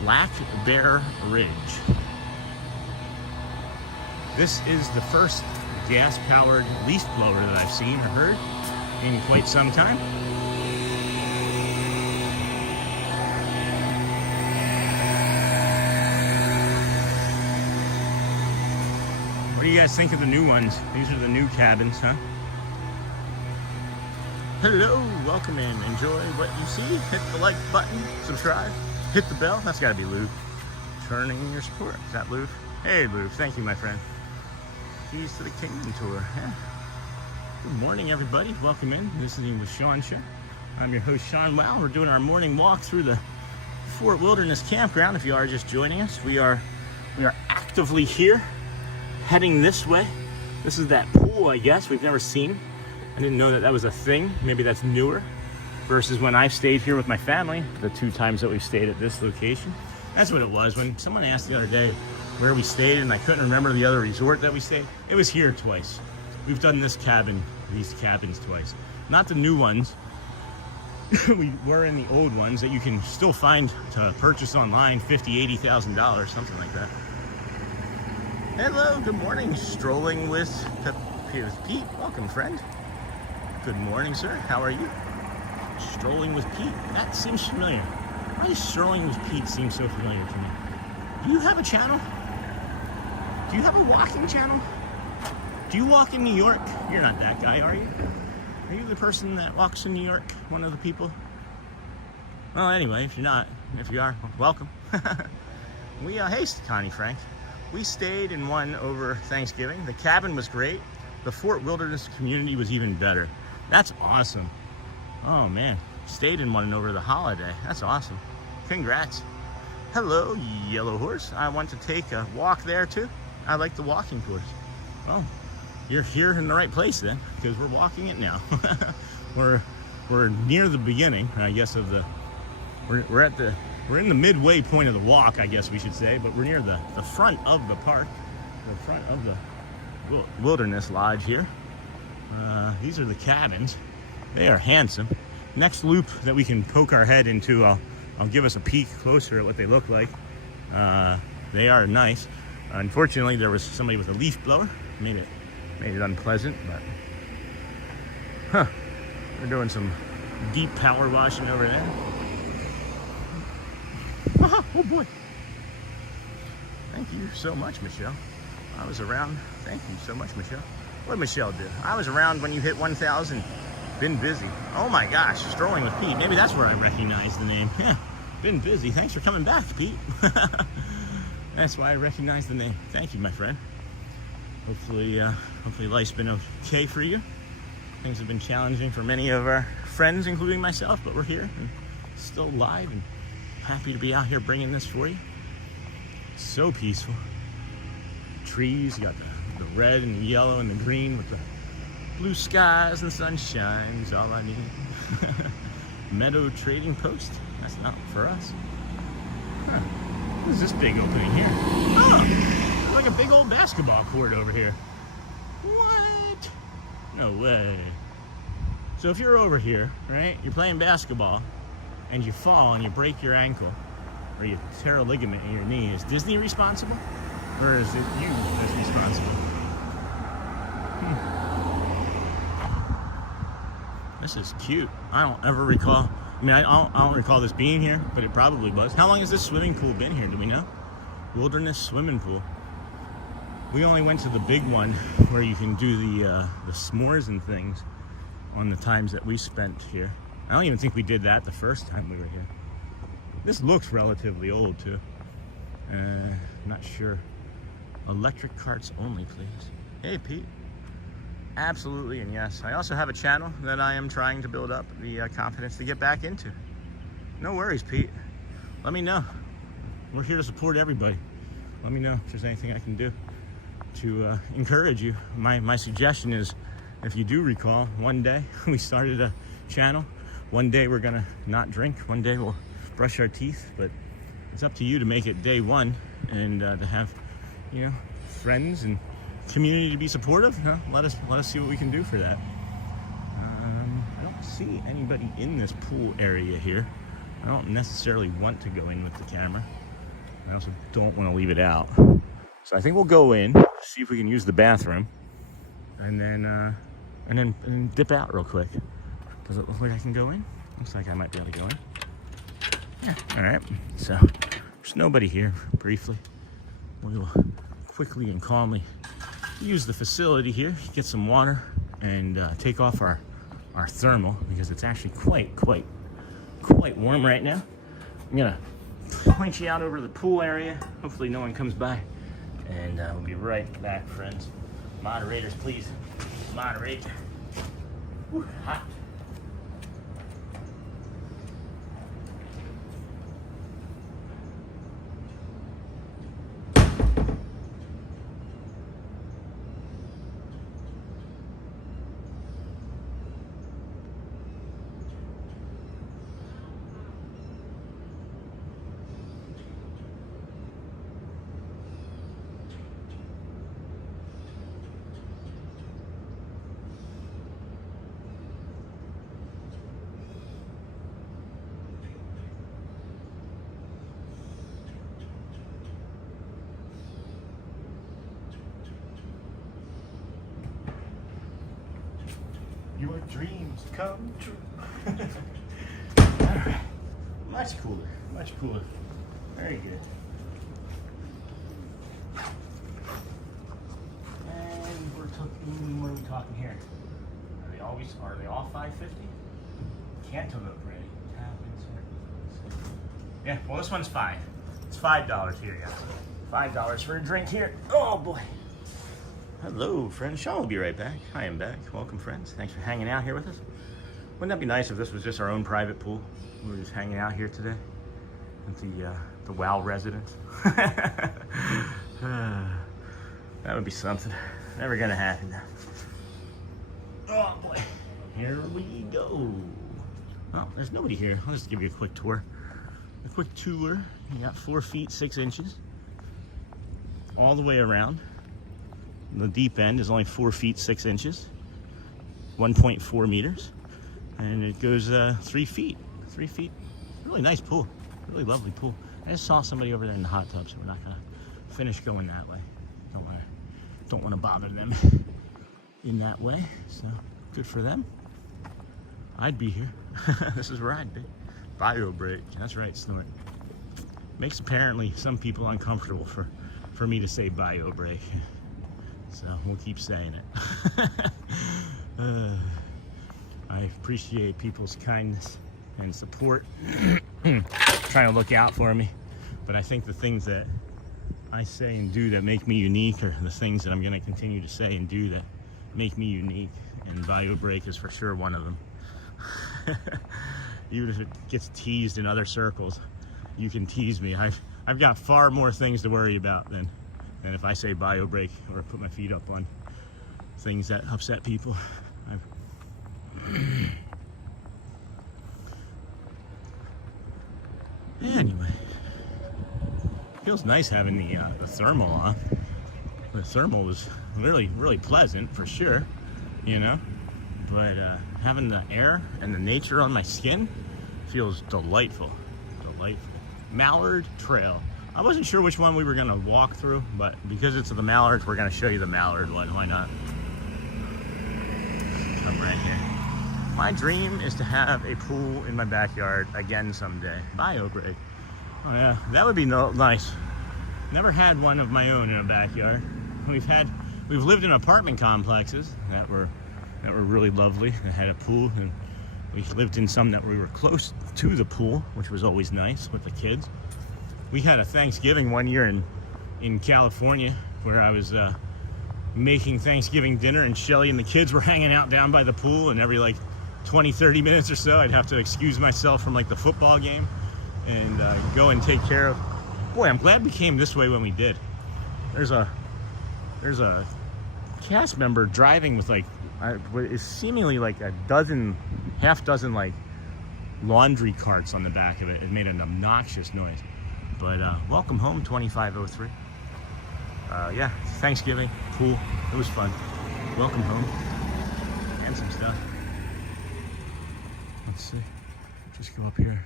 Black Bear Ridge. This is the first gas-powered leaf blower that I've seen or heard in quite some time. What do you guys think of the new ones? These are the new cabins, huh? Hello, welcome in. Enjoy what you see. Hit the like button, subscribe, hit the bell. That's gotta be Lou. Turning your support. Is that Lou? Hey Lou, thank you, my friend. Keys to the Kingdom tour. Yeah. Good morning, everybody. Welcome in. Listening with Sean Show. I'm your host, Sean Wow. We're doing our morning walk through the Fort Wilderness Campground. If you are just joining us, we are actively here, heading this way. This is that pool, I guess. We've never seen. I didn't know that that was a thing. Maybe that's newer versus when I've stayed here with my family, the 2 times that we've stayed at this location. That's what it was. When someone asked the other day where we stayed and I couldn't remember the other resort that we stayed, it was here twice. We've done these cabins twice. Not the new ones. We were in the old ones that you can still find to purchase online, $50,000, $80,000, something like that. Hello, good morning. Strolling with Pete. Welcome, friend. Good morning, sir. How are you? Strolling with Pete. That seems familiar. Why does Strolling with Pete seem so familiar to me? Do you have a channel? Do you have a walking channel? Do you walk in New York? You're not that guy, are you? Are you the person that walks in New York? One of the people? Well, anyway, if you're not, if you are, welcome. Hey, Connie Frank. We stayed in one over Thanksgiving. The cabin was great. The Fort Wilderness community was even better. That's awesome. Oh man, stayed in one over the holiday. That's awesome. Congrats. Hello, Yellow Horse. I want to take a walk there too. I like the walking tours. Well, you're here in the right place then, because we're walking it now. we're near the beginning, I guess, of the. We're in the midway point of the walk, I guess we should say, but we're near the front of the park, the front of the Wilderness Lodge here. These are the cabins. They are handsome. Next loop that we can poke our head into, I'll give us a peek closer at what they look like. They are nice. Unfortunately, there was somebody with a leaf blower. Made it unpleasant, but we're doing some deep power washing over there. Oh boy. Thank you so much, Michelle. I was around. Thank you so much, Michelle. What did Michelle do? I was around when you hit 1,000. Been busy. Oh my gosh, Strolling with Pete. Maybe that's where I recognize the name. Yeah, been busy. Thanks for coming back, Pete. That's why I recognize the name. Thank you, my friend. Hopefully life's been okay for you. Things have been challenging for many of our friends, including myself, but we're here and still alive and happy to be out here bringing this for you. So peaceful. Trees, you got the red and the yellow and the green with the blue skies and sunshine is all I need. Meadow Trading Post. That's not for us. Huh. What is this big opening here? Oh, like a big old basketball court over here. What? No way. So if you're over here, right, you're playing basketball and you fall and you break your ankle or you tear a ligament in your knee, is Disney responsible? Or is it you that's responsible? This is cute. I don't ever recall. I mean, I don't recall this being here, but it probably was. How long has this swimming pool been here? Do we know? Wilderness swimming pool. We only went to the big one where you can do the s'mores and things on the times that we spent here. I don't even think we did that the first time we were here. This looks relatively old too. Not sure. Electric carts only, please. Hey, Pete. Absolutely, and yes, I also have a channel that I am trying to build up the confidence to get back into. No worries, Pete. Let me know. We're here to support everybody. Let me know if there's anything I can do to encourage you. My suggestion is, if you do recall, one day we started a channel. One day we're gonna not drink. One day we'll brush our teeth. But it's up to you to make it day one, and to have, you know, friends and community to be supportive. Huh? Let us see what we can do for that. I don't see anybody in this pool area here. I don't necessarily want to go in with the camera. I also don't want to leave it out. So I think we'll go in, see if we can use the bathroom, and then dip out real quick. Does it look like I can go in? Looks like I might be able to go in. Yeah, all right. So there's nobody here. Briefly, we'll quickly and calmly use the facility here, get some water, and take off our thermal, because it's actually quite warm right now. I'm gonna point you out over to the pool area. Hopefully no one comes by, and we'll be right back, friends. Moderators, please moderate. Whew, hot. Your dreams come true. All right, much cooler. Very good. And we're talking. What are we talking here? Are they all 550? Cantaloupe ready. Yeah. Well, this one's $5. It's $5 here, yeah. $5 for a drink here. Oh boy. Hello, friends. Sean will be right back. I am back. Welcome, friends. Thanks for hanging out here with us. Wouldn't that be nice if this was just our own private pool? We were just hanging out here today at the WOW residence. That would be something. Never gonna happen. Oh boy. Here we go. Oh, there's nobody here. I'll just give you a quick tour. You got 4 feet 6 inches all the way around. The deep end is only 4 feet 6 inches, 1.4 meters, and it goes 3 feet. 3 feet. Really nice pool. Really lovely pool. I just saw somebody over there in the hot tub, so we're not gonna finish going that way. Don't want to bother them in that way. So good for them. I'd be here. This is where I'd be. Bio break. That's right, Snort. Makes apparently some people uncomfortable for me to say bio break. So we'll keep saying it. I appreciate people's kindness and support, trying to look out for me. But I think the things that I say and do that make me unique are the things that I'm going to continue to say and do that make me unique. And bio break is for sure one of them. Even if it gets teased in other circles, you can tease me. I've got far more things to worry about than if I say bio break or put my feet up on things that upset people. Anyway, feels nice having the thermal on. The thermal is really pleasant for sure, you know. But having the air and the nature on my skin feels delightful. Mallard Trail. I wasn't sure which one we were gonna walk through, but because it's the Mallards, we're gonna show you the Mallard one. Why not? Come right here. My dream is to have a pool in my backyard again someday. Bio break. Oh yeah, that would be nice. Never had one of my own in a backyard. We've lived in apartment complexes that were really lovely. That had a pool, and we lived in some that we were close to the pool, which was always nice with the kids. We had a Thanksgiving one year in California where I was making Thanksgiving dinner, and Shelly and the kids were hanging out down by the pool, and every like 20-30 minutes or so I'd have to excuse myself from like the football game and go and take care of. Boy, I'm glad we came this way when we did. There's a cast member driving with like what is seemingly like a half dozen like laundry carts on the back of it. It made an obnoxious noise. But welcome home, 2503. Yeah, Thanksgiving, pool, it was fun. Welcome home, and some stuff. Let's see, just go up here,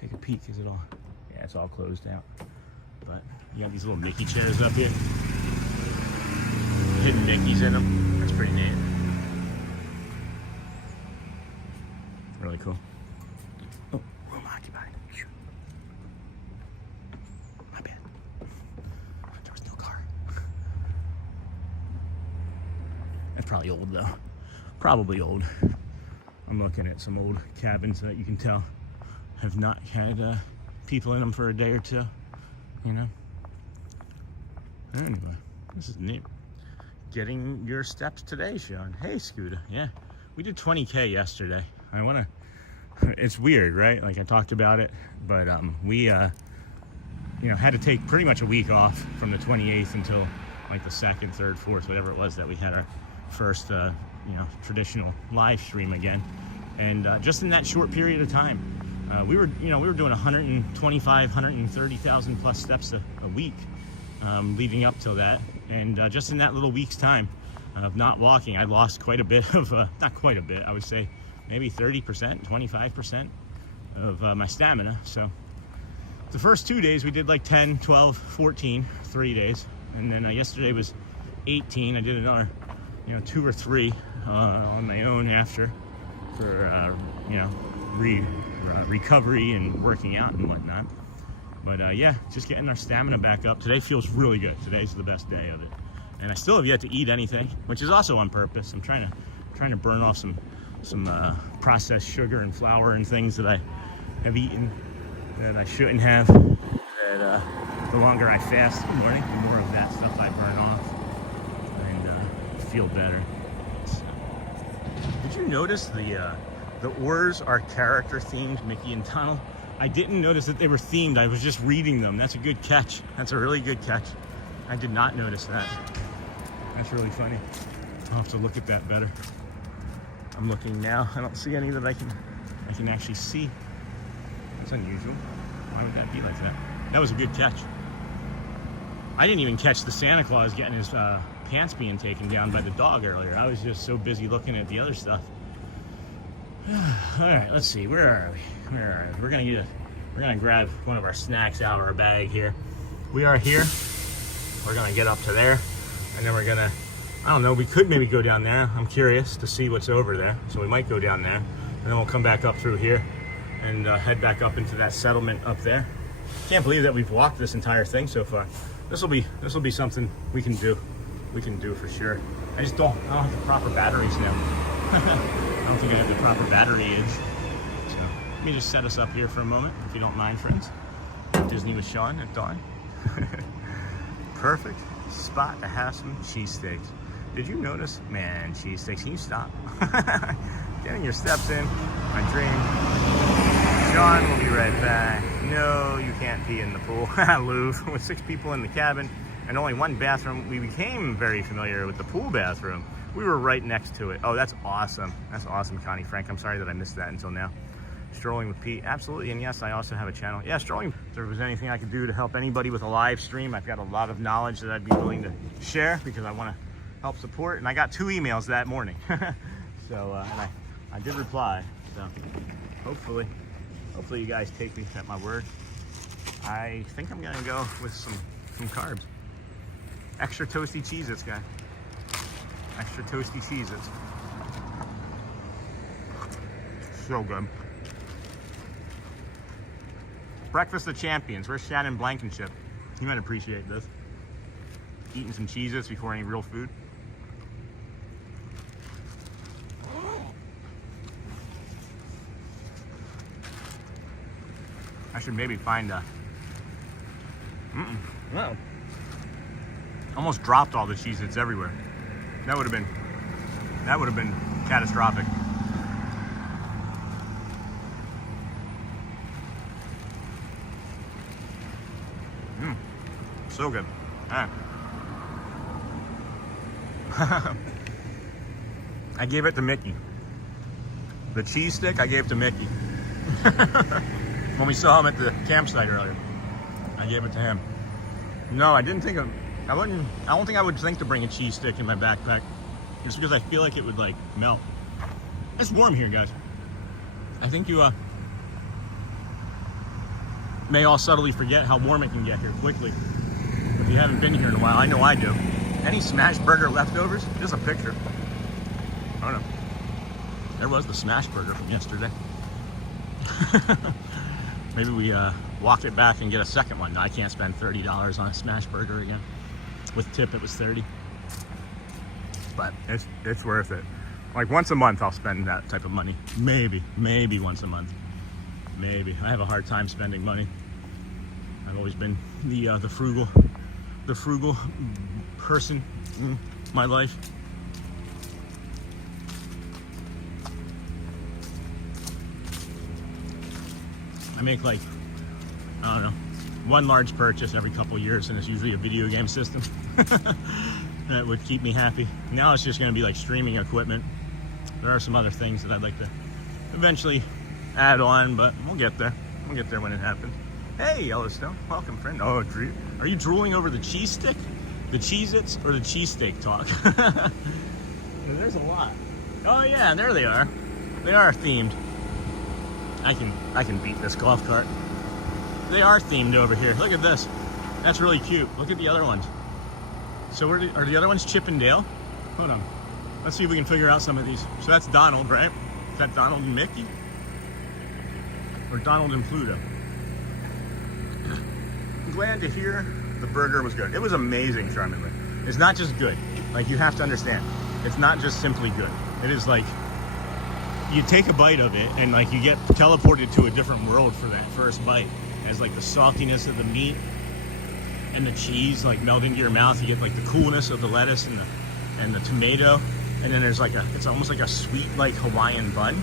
take a peek. Is it all? Yeah, it's all closed out. But you got these little Mickey chairs up here. Hidden Mickeys in them. That's pretty neat. Really cool. Oh, room occupied. My bad. There was no car. That's probably old though. Probably old. I'm looking at some old cabins that you can tell have not had people in them for a day or two. You know? Anyway, this is neat. Getting your steps today, Sean. Hey, Scooter. Yeah, we did 20K yesterday. It's weird, right? Like I talked about it, but we, had to take pretty much a week off from the 28th until like the 2nd, 3rd, 4th, whatever it was that we had our first, traditional live stream again. And just in that short period of time, we were doing 125, 130,000 plus steps a week leading up till that. And just in that little week's time of not walking, I lost quite a bit of, not quite a bit, I would say maybe 30%, 25% of my stamina. So the first 2 days we did like 10, 12, 14, 3 days. And then yesterday was 18. I did another, 2 or 3 on my own after for, recovery and working out and whatnot. But yeah, just getting our stamina back up. Today feels really good. Today's the best day of it. And I still have yet to eat anything, which is also on purpose. I'm trying to burn off some processed sugar and flour and things that I have eaten that I shouldn't have. That the longer I fast in the morning, the more of that stuff I burn off and feel better. So, did you notice the oars are character themed, Mickey and Donald? I didn't notice that they were themed. I was just reading them. That's a good catch. That's a really good catch. I did not notice that. That's really funny. I'll have to look at that better. I'm looking now. I don't see any that I can actually see. That's unusual. Why would that be like that? That was a good catch. I didn't even catch the Santa Claus getting his pants being taken down by the dog earlier. I was just so busy looking at the other stuff. All right, let's see. Where are we? We're gonna grab one of our snacks out of our bag here. We are here. We're gonna get up to there, and then we're gonna, I don't know, we could maybe go down there. I'm curious to see what's over there, so we might go down there, and then we'll come back up through here and head back up into that settlement up there. Can't believe that we've walked this entire thing so far. This will be something we can do. We can do for sure. I don't have the proper batteries now. I don't think I have the proper battery age. So let me just set us up here for a moment, if you don't mind, friends. Disney with Sean at dawn. Perfect spot to have some cheesesteaks. Did you notice? Man, cheesesteaks, can you stop? Getting your steps in, my dream. Sean will be right back. No, you can't pee in the pool. Louvre, with 6 people in the cabin and only 1 bathroom, we became very familiar with the pool bathroom. We were right next to it. Oh, that's awesome. That's awesome, Connie Frank. I'm sorry that I missed that until now. Strolling with Pete, absolutely. And yes, I also have a channel. Yeah, Strolling. If there was anything I could do to help anybody with a live stream, I've got a lot of knowledge that I'd be willing to share because I want to help support. And I got 2 emails that morning. So, and I did reply. So hopefully you guys take me at my word. I think I'm gonna go with some carbs. Extra toasty Cheez-Its, guy. Extra toasty Cheez-Its. So good. Breakfast of Champions. Where's Shannon Blankenship? He might appreciate this. Eating some Cheez-Its before any real food. I should maybe find a... No. Almost dropped all the Cheez-Its everywhere. That would have been catastrophic. So good. Ah. I gave it to Mickey. The cheese stick, I gave to Mickey. When we saw him at the campsite earlier, I gave it to him. No, I didn't think of. I don't think I would think to bring a cheese stick in my backpack, just because I feel like it would like melt. It's warm here, guys. I think you may all subtly forget how warm it can get here quickly. If you haven't been here in a while, I know I do. Any smash burger leftovers? Just a picture. Oh no. There was the smash burger from yesterday. Maybe we walk it back and get a second one. I can't spend $30 on a smash burger again. With tip, it was 30. But it's worth it. Like once a month, I'll spend that type of money. Maybe once a month. Maybe. I have a hard time spending money. I've always been the frugal person in my life. I make like, I don't know, one large purchase every couple years, and it's usually a video game system. That would keep me happy. Now it's just going to be like streaming equipment. There are some other things that I'd like to eventually add on, but we'll get there. We'll get there when it happens. Hey, Yellowstone. Welcome, friend. Oh, are you drooling over the cheese stick? The Cheez-Its or the cheesesteak talk? There's a lot. Oh yeah, there they are. They are themed. I can beat this golf cart. They are themed over here. Look at this. That's really cute. Look at the other ones. So are the other ones Chip and Dale? Hold on. Let's see if we can figure out some of these. So that's Donald, right? Is that Donald and Mickey? Or Donald and Pluto? I'm glad to hear the burger was good. It was amazing, charmingly. It's not just good. Like, you have to understand. It's not just simply good. It is like, you take a bite of it and like you get teleported to a different world for that first bite. As like the saltiness of the meat and the cheese like melt into your mouth. You get like the coolness of the lettuce and the tomato. And then there's like it's almost like a sweet like Hawaiian bun.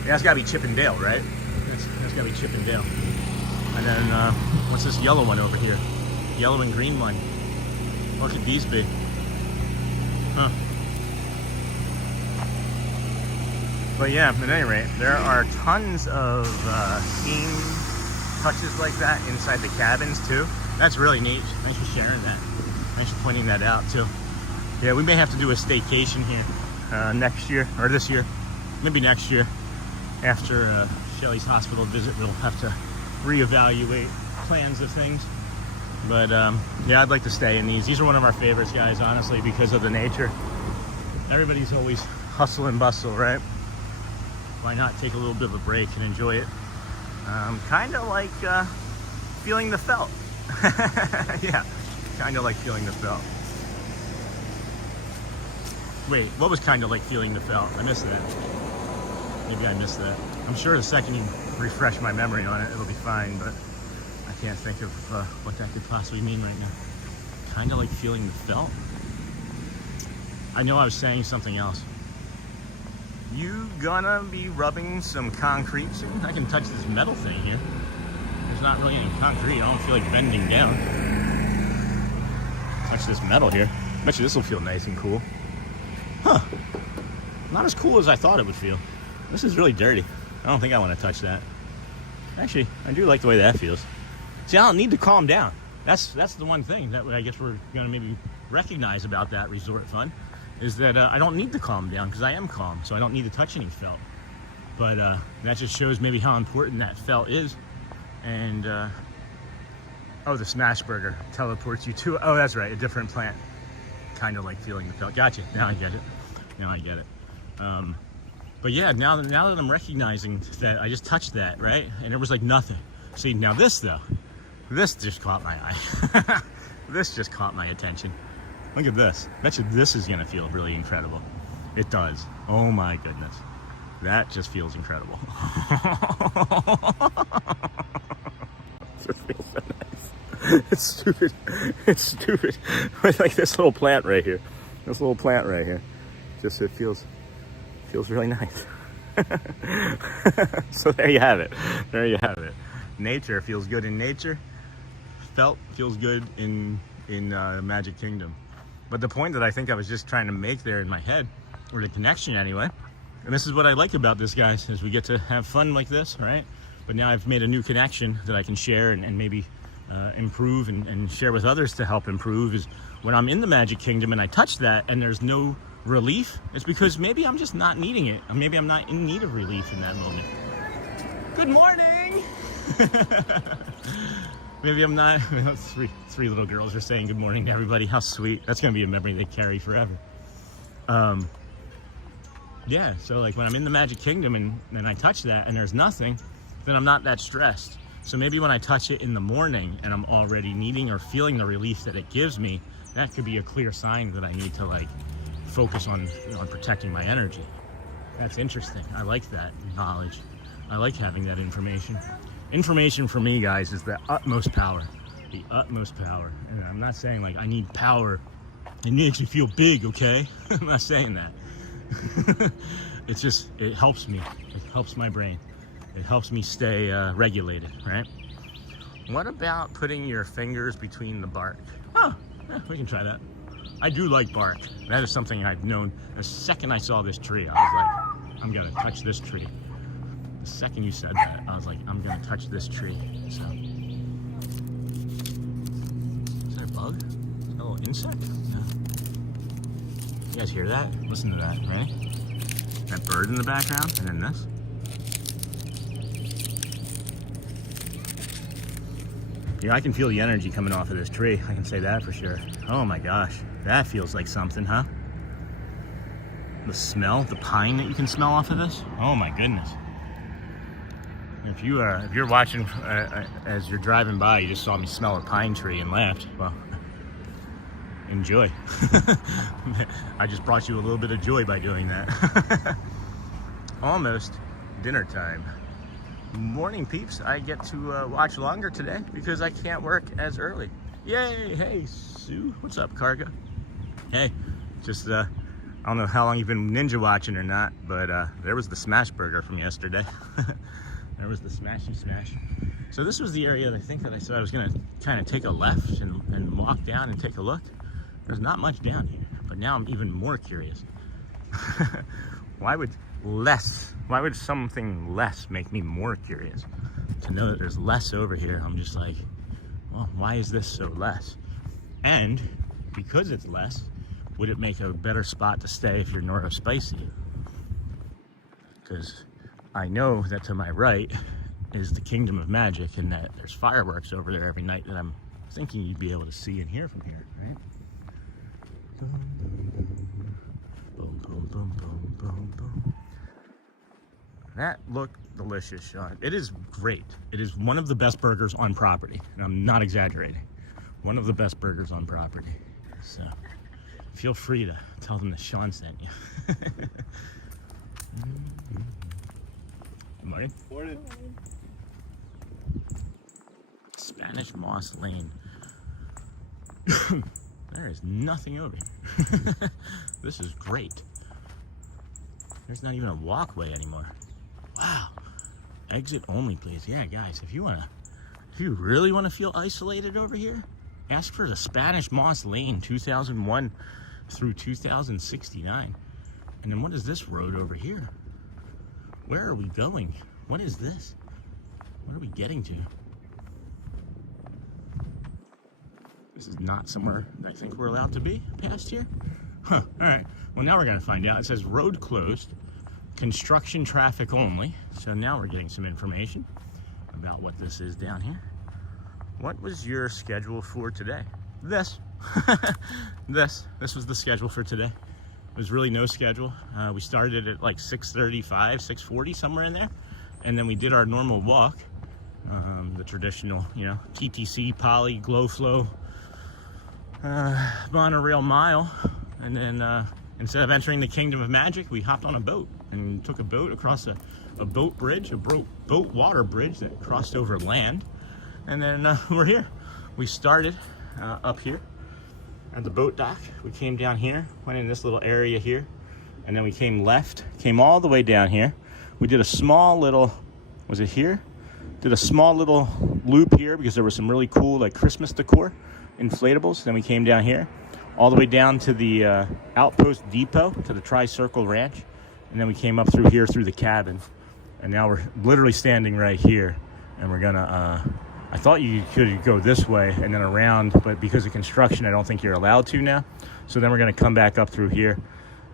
Yeah, that's gotta be Chip and Dale, right? That's gotta be Chip and Dale. And then, what's this yellow one over here? Yellow and green one. What could these be? Huh. But yeah, at any rate, there are tons of theme touches like that inside the cabins too. That's really neat. Thanks for sharing that. Thanks for pointing that out too. Yeah, we may have to do a staycation here next year, or this year. Maybe next year. After Shelly's hospital visit, we'll have to reevaluate plans of things. But yeah, I'd like to stay in these. These are one of our favorites, guys, honestly, because of the nature. Everybody's always hustle and bustle, right? Why not take a little bit of a break and enjoy it? Kind of like feeling the felt. Yeah, kind of like feeling the felt. Wait, what was kind of like feeling the felt? I missed that. Maybe I missed that. I'm sure the second you refresh my memory on it, it'll be fine, but I can't think of what that could possibly mean right now. Kind of like feeling the felt? I know I was saying something else. You gonna be rubbing some concrete soon? I can touch this metal thing here. There's not really any concrete. I don't feel like bending down. Touch this metal here. Bet you this will feel nice and cool. Huh. Not as cool as I thought it would feel. This is really dirty. I don't think I want to touch that. Actually, I do like the way that feels. See, I don't need to calm down. That's the one thing that I guess we're going to maybe recognize about that resort fun, is that I don't need to calm down because I am calm, so I don't need to touch any felt. But that just shows maybe how important that felt is. And, oh, the smash burger teleports you to, oh, that's right, a different plant. Kind of like feeling the felt. Gotcha. Now I get it. Now I get it. But yeah, now that I'm recognizing that I just touched that, right? And it was like nothing. See, now this though, this just caught my eye. This just caught my attention. Look at this. Bet you this is gonna feel really incredible. It does. Oh my goodness. That just feels incredible. It just feels so nice. It's stupid. It's stupid. Like this little plant right here. This little plant right here. Just it feels really nice. So there you have it. There you have it. Nature feels good in nature. Felt feels good in Magic Kingdom. But the point that I think I was just trying to make there in my head, or the connection anyway, and this is what I like about this, guys, is we get to have fun like this, right? But now I've made a new connection that I can share and maybe improve and share with others to help improve, is when I'm in the Magic Kingdom and I touch that and there's no relief, it's because maybe I'm just not needing it. Or maybe I'm not in need of relief in that moment. Good morning! Maybe I'm not. Three little girls are saying good morning to everybody. How sweet. That's going to be a memory they carry forever. Yeah, so like when I'm in the Magic Kingdom and I touch that and there's nothing, then I'm not that stressed. So maybe when I touch it in the morning and I'm already needing or feeling the relief that it gives me, that could be a clear sign that I need to like focus on protecting my energy. That's interesting. I like that knowledge. I like having that information. Information for me, guys, is the utmost power. The utmost power. And I'm not saying like I need power. It makes me feel big, okay? I'm not saying that. It's just, it helps me. It helps my brain. It helps me stay regulated, right? What about putting your fingers between the bark? Oh, yeah, we can try that. I do like bark. That is something I've known. The second I saw this tree, I was like, I'm gonna touch this tree. The second you said that, I was like, I'm gonna touch this tree. So, is that a bug? Is that a little insect? No. You guys hear that? Listen to that, right? That bird in the background, and then this. Yeah, I can feel the energy coming off of this tree. I can say that for sure. Oh my gosh, that feels like something, huh? The smell, the pine that you can smell off of this. Oh my goodness. If you're watching as you're driving by, you just saw me smell a pine tree and laughed. Well, enjoy. I just brought you a little bit of joy by doing that. Almost dinner time. Morning, peeps. I get to watch longer today because I can't work as early. Yay! Hey, Sue. What's up, Cargo? Hey, just I don't know how long you've been ninja watching or not, but there was the smash burger from yesterday. There was the smashy smash. So this was the area that I think that I said I was gonna kind of take a left and walk down and take a look. There's not much down here, but now I'm even more curious. Why would something less make me more curious? To know that there's less over here, I'm just like, well, why is this so less? And because it's less, would it make a better spot to stay if you're neurospicy? Because I know that to my right is the Kingdom of Magic, and that there's fireworks over there every night that I'm thinking you'd be able to see and hear from here, right? Boom, boom, boom, boom, boom, boom. That looked delicious, Sean. It is great. It is one of the best burgers on property, and I'm not exaggerating. One of the best burgers on property. So feel free to tell them that Sean sent you. Good morning. Morning. Spanish Moss Lane. There is nothing over here. This is great. There's not even a walkway anymore. Wow. Exit only, please. Yeah, guys, if you really want to feel isolated over here, ask for the Spanish Moss Lane, 2001 through 2069. And then what is this road over here? Where are we going? What is this? What are we getting to? This is not somewhere that I think we're allowed to be past here. Huh, all right. Well, now we're gonna find out. It says road closed, construction traffic only. So now we're getting some information about what this is down here. What was your schedule for today? This. This was the schedule for today. There's really no schedule. We started at like 6:35, 6:40, somewhere in there. And then we did our normal walk, the traditional, TTC, Poly, Glow Flow, monorail mile. And then instead of entering the Kingdom of Magic, we hopped on a boat and took a boat across a boat bridge, a boat water bridge that crossed over land. And then we're here. we started up here at the boat dock. We came down here, went in this little area here, and then we came left, came all the way down here. We did a small little, was it here? Did a small little loop here because there was some really cool like Christmas decor, inflatables. Then we came down here, all the way down to the Outpost Depot, to the Tri-Circle Ranch. And then we came up through here through the cabin. And now we're literally standing right here. And we're gonna, I thought you could go this way and then around, but because of construction, I don't think you're allowed to now. So then we're gonna come back up through here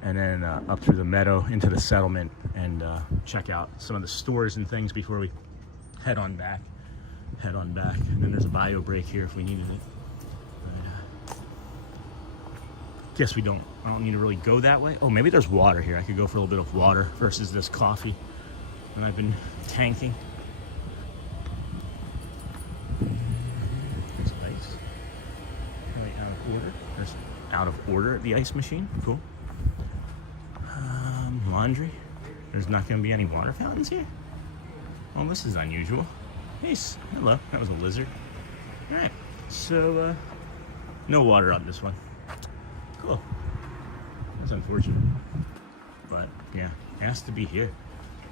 and then up through the meadow into the settlement and check out some of the stores and things before we head on back. And then there's a bio break here if we needed it. But, guess I don't need to really go that way. Oh, maybe there's water here. I could go for a little bit of water versus this coffee that I've been tanking. There's ice. Really out of order. There's out of order at the ice machine. Cool. Laundry. There's not going to be any water fountains here. Well, this is unusual. Hey, hello. That was a lizard. All right. So, no water on this one. Cool. That's unfortunate. But, yeah, it has to be here.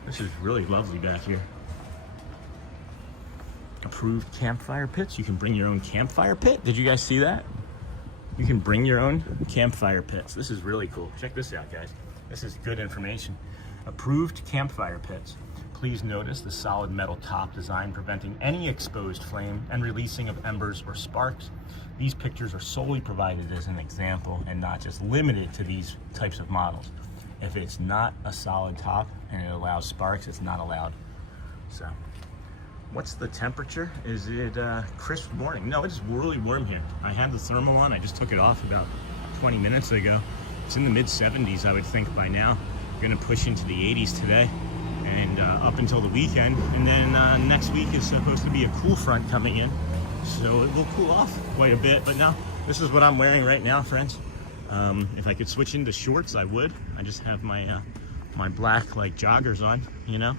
This is really lovely back here. Approved campfire pits. You can bring your own campfire pit. Did you guys see that? You can bring your own campfire pits. This is really cool. Check this out, guys. This is good information. Approved campfire pits. Please notice the solid metal top design preventing any exposed flame and releasing of embers or sparks. These pictures are solely provided as an example and not just limited to these types of models. If it's not a solid top and it allows sparks, it's not allowed. So, what's the temperature? Is it crisp morning? No, it's really warm here. I had the thermal on. I just took it off about 20 minutes ago. It's in the mid 70s, I would think by now. Gonna push into the 80s today and up until the weekend. And then next week is supposed to be a cool front coming in. So it will cool off quite a bit. But now, this is what I'm wearing right now, friends. If I could switch into shorts, I would. I just have my my black like joggers on, you know.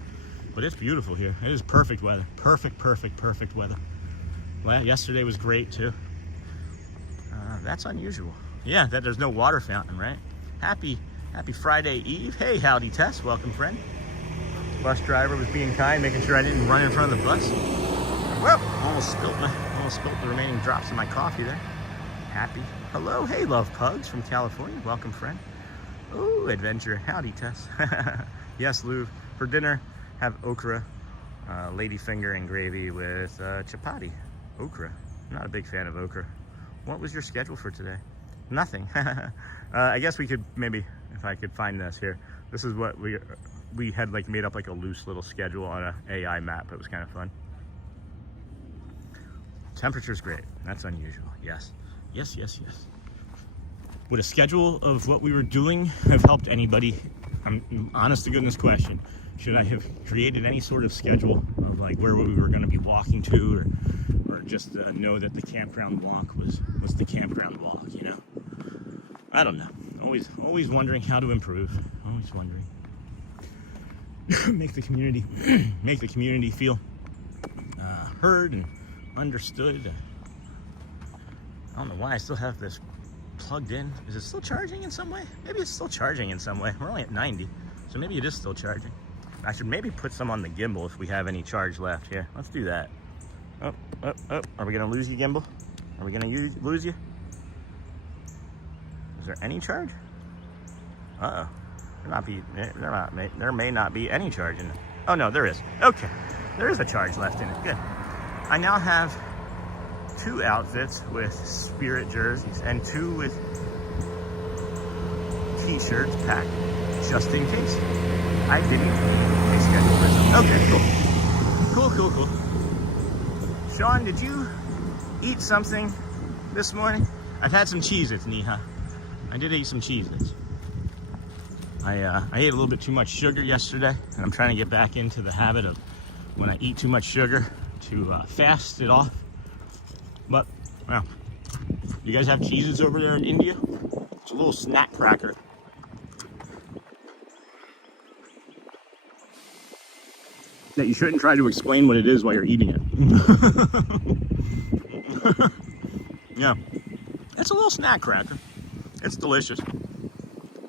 But it's beautiful here. It is perfect weather. Perfect weather. Well, yesterday was great too. That's unusual. Yeah, that there's no water fountain, right? Happy Friday Eve. Hey, howdy Tess, welcome friend. Bus driver was being kind, making sure I didn't run in front of the bus. Whoop, almost spilt the remaining drops of my coffee there. Happy. Hello, hey love pugs from California, welcome friend. Oh, adventure, howdy Tess. Yes, Lou, for dinner, have okra, ladyfinger and gravy with chapati. Okra, I'm not a big fan of okra. What was your schedule for today? Nothing. I guess we could maybe, if I could find this here. This is what we had like made up like a loose little schedule on a AI map. It was kind of fun. Temperature's great. That's unusual. Yes. Would a schedule of what we were doing have helped anybody? I'm honest to goodness question. Should I have created any sort of schedule of like where we were going to be walking to, or just know that the campground walk was the campground walk, you know? I don't know. Always wondering how to improve. Always wondering. make the community feel heard and understood. I don't know why I still have this plugged in. Is it still charging in some way? Maybe it's still charging in some way. We're only at 90, so maybe it is still charging. I should maybe put some on the gimbal if we have any charge left here. Let's do that. Oh. Are we gonna lose you, gimbal? Are we gonna lose you? Is there any charge? Uh-oh. There may not be any charge in it. Oh no, there is. Okay. There is a charge left in it. Good. I now have 2 outfits with Spirit jerseys and 2 with t-shirts packed just in case. I didn't schedule myself. Okay, cool. Sean, did you eat something this morning? I've had some Cheez-Its, Neha. I did eat some Cheez-Its. I ate a little bit too much sugar yesterday, and I'm trying to get back into the habit of when I eat too much sugar to fast it off. But, well, you guys have Cheez-Its over there in India? It's a little snack cracker. That you shouldn't try to explain what it is while you're eating it. Yeah, it's a little snack cracker. It's delicious.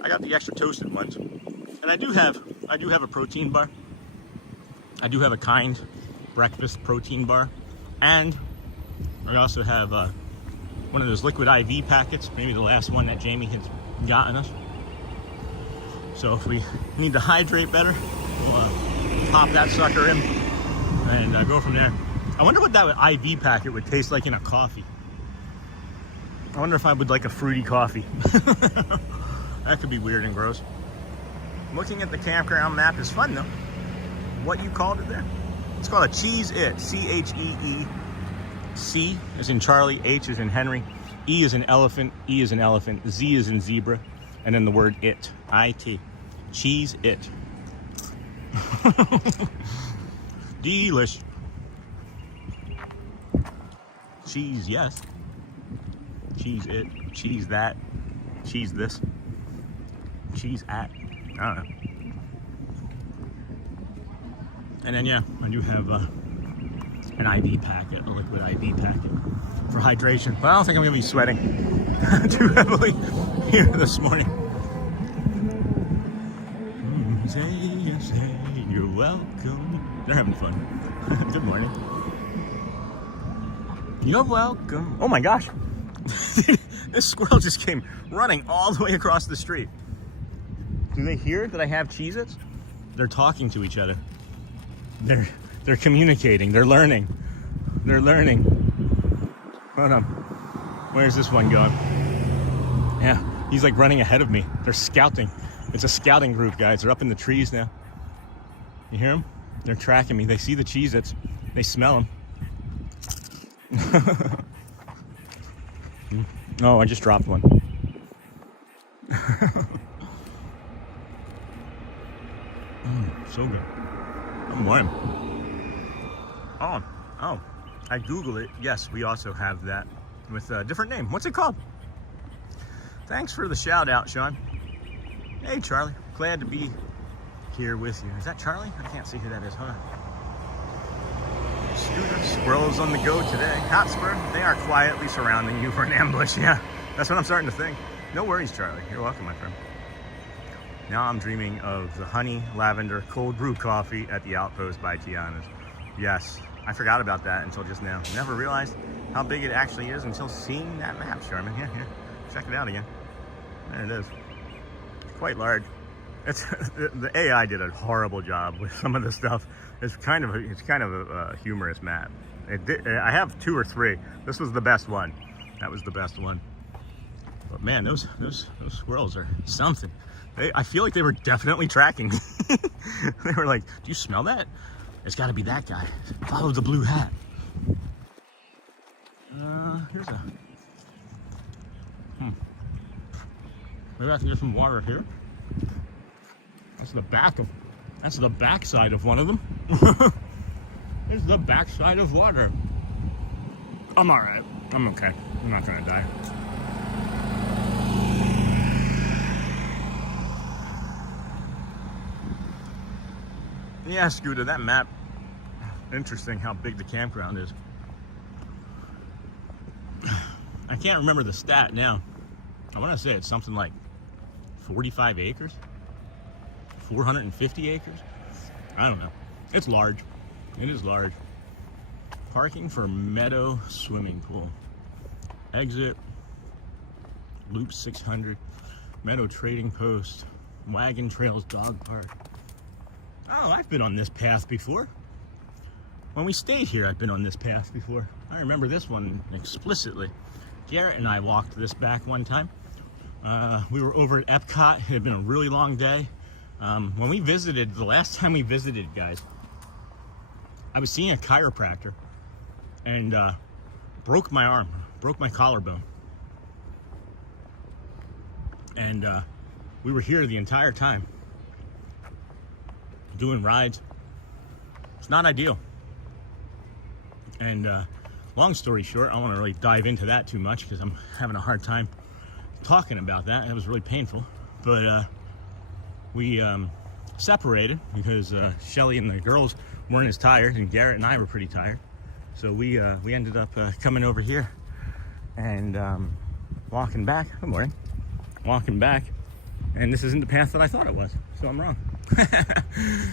I got the extra toasted ones, and I do have a protein bar. I do have a Kind breakfast protein bar, and I also have one of those liquid IV packets, maybe the last one that Jamie had gotten us. So if we need to hydrate better, we'll pop that sucker in and go from there. I wonder what that IV packet would taste like in a coffee. I wonder if I would like a fruity coffee. That could be weird and gross. Looking at the campground map is fun though. What you called it there? It's called a Cheese It. C-H-E-E. C is in Charlie, H is in Henry, E is in elephant, E is in elephant, Z is in zebra, and then the word it. I-T. Cheese It. Delish. Cheese yes. Cheese it. Cheese that. Cheese this. Cheese at. I don't know. And then yeah, I do have an IV packet, a liquid IV packet for hydration. But I don't think I'm gonna be sweating too heavily here this morning. Say you're welcome. They're having fun. Good morning. You're welcome. Oh my gosh. This squirrel just came running all the way across the street. Do they hear that I have Cheez-Its? They're talking to each other. They're communicating. They're learning. They're learning. Hold on. Where's this one going? Yeah, he's like running ahead of me. They're scouting. It's a scouting group, guys. They're up in the trees now. You hear them? They're tracking me. They see the Cheez-Its. They smell them. Oh, I just dropped one. So good. I'm warm. Oh, I Googled it. Yes, we also have that with a different name. What's it called? Thanks for the shout out, Sean. Hey, Charlie. Glad to be here with you. Is that Charlie? I can't see who that is. Hold on. Squirrels on the go today. Hotspur, they are quietly surrounding you for an ambush. Yeah, that's what I'm starting to think. No worries, Charlie. You're welcome, my friend. Now I'm dreaming of the honey lavender cold brew coffee at the Outpost by Tiana's. Yes, I forgot about that until just now. Never realized how big it actually is until seeing that map, Sherman. Here, check it out again. There it is. Quite large. It's the AI did a horrible job with some of the stuff. It's kind of a humorous map. I have 2 or 3. This was the best one. That was the best one. But man, those squirrels are something. I feel like they were definitely tracking me. They were like, "Do you smell that? It's got to be that guy. Follow the blue hat." Here's a. Maybe I can get some water here. That's the back side of one of them. Here's the back side of water. I'm all right. I'm okay. I'm not gonna die. Yeah, Scooter, that map. Interesting how big the campground is. I can't remember the stat now. I want to say it's something like 45 acres. 450 acres? I don't know. It's large. It is large. Parking for Meadow Swimming Pool. Exit. Loop 600. Meadow Trading Post. Wagon Trails Dog Park. Oh, I've been on this path before. When we stayed here, I've been on this path before. I remember this one explicitly. Garrett and I walked this back one time. We were over at Epcot. It had been a really long day. When we visited, the last time we visited, guys, I was seeing a chiropractor and broke my arm, broke my collarbone. And we were here the entire time doing rides. It's not ideal. And long story short, I don't want to really dive into that too much because I'm having a hard time talking about that. It was really painful. But we separated because Shelly and the girls weren't as tired, and Garrett and I were pretty tired. So we ended up coming over here and walking back. Good morning. Walking back, and this isn't the path that I thought it was, so I'm wrong.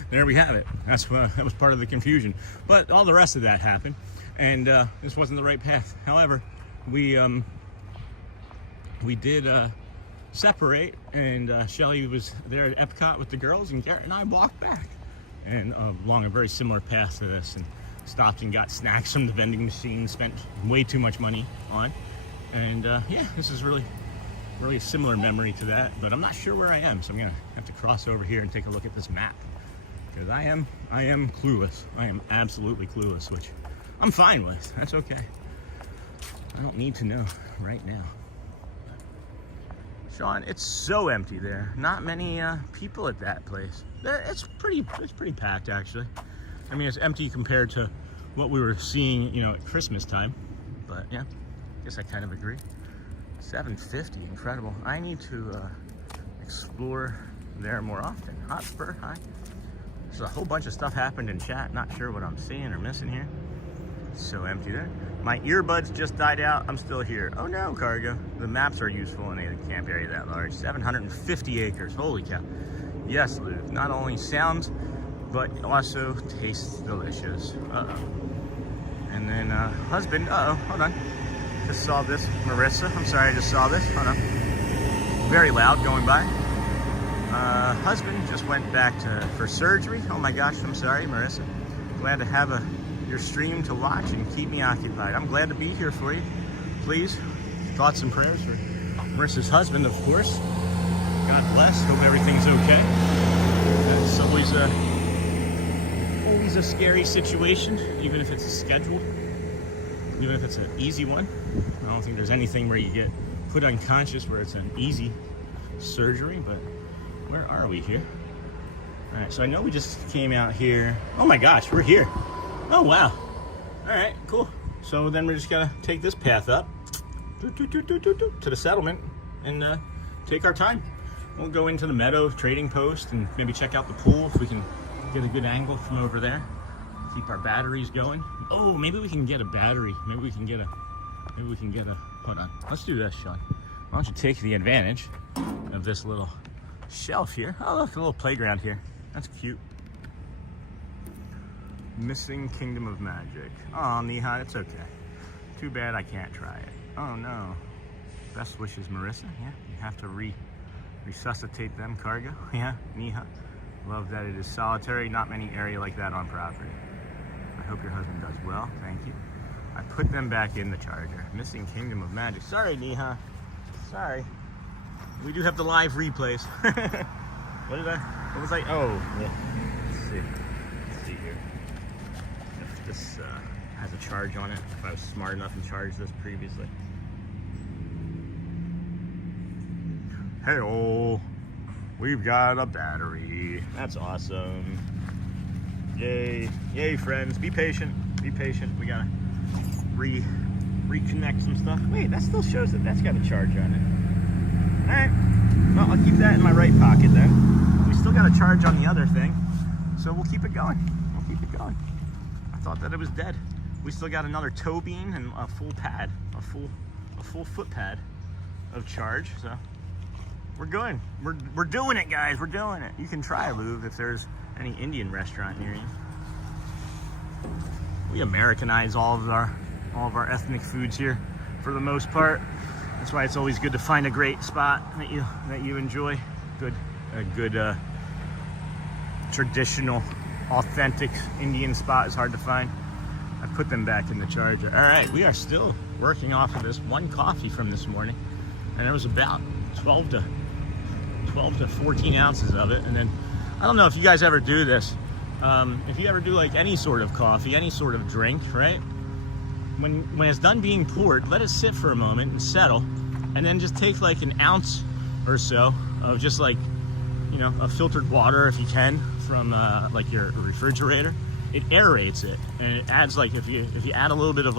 There we have it. That was part of the confusion, but all the rest of that happened, and this wasn't the right path. However, we did separate, and Shelly was there at Epcot with the girls, and Garrett and I walked back, and along a very similar path to this, and stopped and got snacks from the vending machine. Spent way too much money on, and yeah, this is really a similar memory to that, but I'm not sure where I am, so I'm gonna have to cross over here and take a look at this map, because I am clueless. I am absolutely clueless, which I'm fine with. That's okay. I don't need to know right now. Sean, it's so empty there. Not many people at that place. It's pretty packed, actually. I mean, it's empty compared to what we were seeing, you know, at Christmas time. But yeah, I guess I kind of agree. 750, incredible. I need to explore there more often. Hotspur, hi. There's a whole bunch of stuff happened in chat. Not sure what I'm seeing or missing here. It's so empty there. My earbuds just died out. I'm still here. Oh no, cargo. The maps are useful in a camp area that large. 750 acres. Holy cow. Yes, Luke. Not only sounds, but also tastes delicious. Uh-oh. And then husband. Uh-oh. Hold on. Just saw this. Marissa. I'm sorry, I just saw this. Hold on. Very loud going by. Husband just went back for surgery. Oh my gosh, I'm sorry, Marissa. Glad to have your stream to watch and keep me occupied. I'm glad to be here for you. Please, thoughts and prayers for Marissa's husband, of course. God bless. Hope everything's okay. It's always a scary situation, even if it's scheduled. Even if it's an easy one. I don't think there's anything where you get put unconscious where it's an easy surgery, but where are we here? All right, so I know we just came out here. Oh my gosh, we're here. Oh wow. All right, cool. So then we're just gonna take this path up to the settlement and take our time. We'll go into the meadow trading post and maybe check out the pool if we can get a good angle from over there. Keep our batteries going. Oh, maybe we can get a battery. Maybe we can get a, hold on. Let's do this, Sean. Why don't you take the advantage of this little shelf here. Oh, look, a little playground here. That's cute. Missing Kingdom of Magic. Oh, Neha, it's okay. Too bad I can't try it. Oh no. Best wishes, Marissa. Yeah, you have to resuscitate them, cargo. Yeah, Neha. Love that it is solitary. Not many area like that on property. I hope your husband does well. Thank you. I put them back in the charger. Missing Kingdom of Magic. Sorry, Neha. Sorry. We do have the live replays. What was I? Oh, yeah. Let's see here. If this has a charge on it. If I was smart enough and charged this previously. Hey-oh. We've got a battery. That's awesome. Yay. Yay, friends. Be patient. Be patient. We gotta reconnect some stuff. Wait, that still shows that that's got a charge on it. Alright. Well, I'll keep that in my right pocket then. We still got a charge on the other thing. So we'll keep it going. We'll keep it going. I thought that it was dead. We still got another toe beam and a full pad. A full foot pad of charge. So we're good. We're doing it, guys. We're doing it. You can try, Louvre, if there's any Indian restaurant near you. We Americanize all of our ethnic foods here, for the most part. That's why it's always good to find a great spot that you enjoy. A good traditional, authentic Indian spot is hard to find. I put them back in the charger. All right, we are still working off of this one coffee from this morning, and there was about 12 to 14 ounces of it. And then I don't know if you guys ever do this. If you ever do like any sort of coffee, any sort of drink, right? When it's done being poured, let it sit for a moment and settle, and then just take like an ounce or so of just like, you know, a filtered water if you can from like your refrigerator. It aerates it, and it adds like if you add a little bit of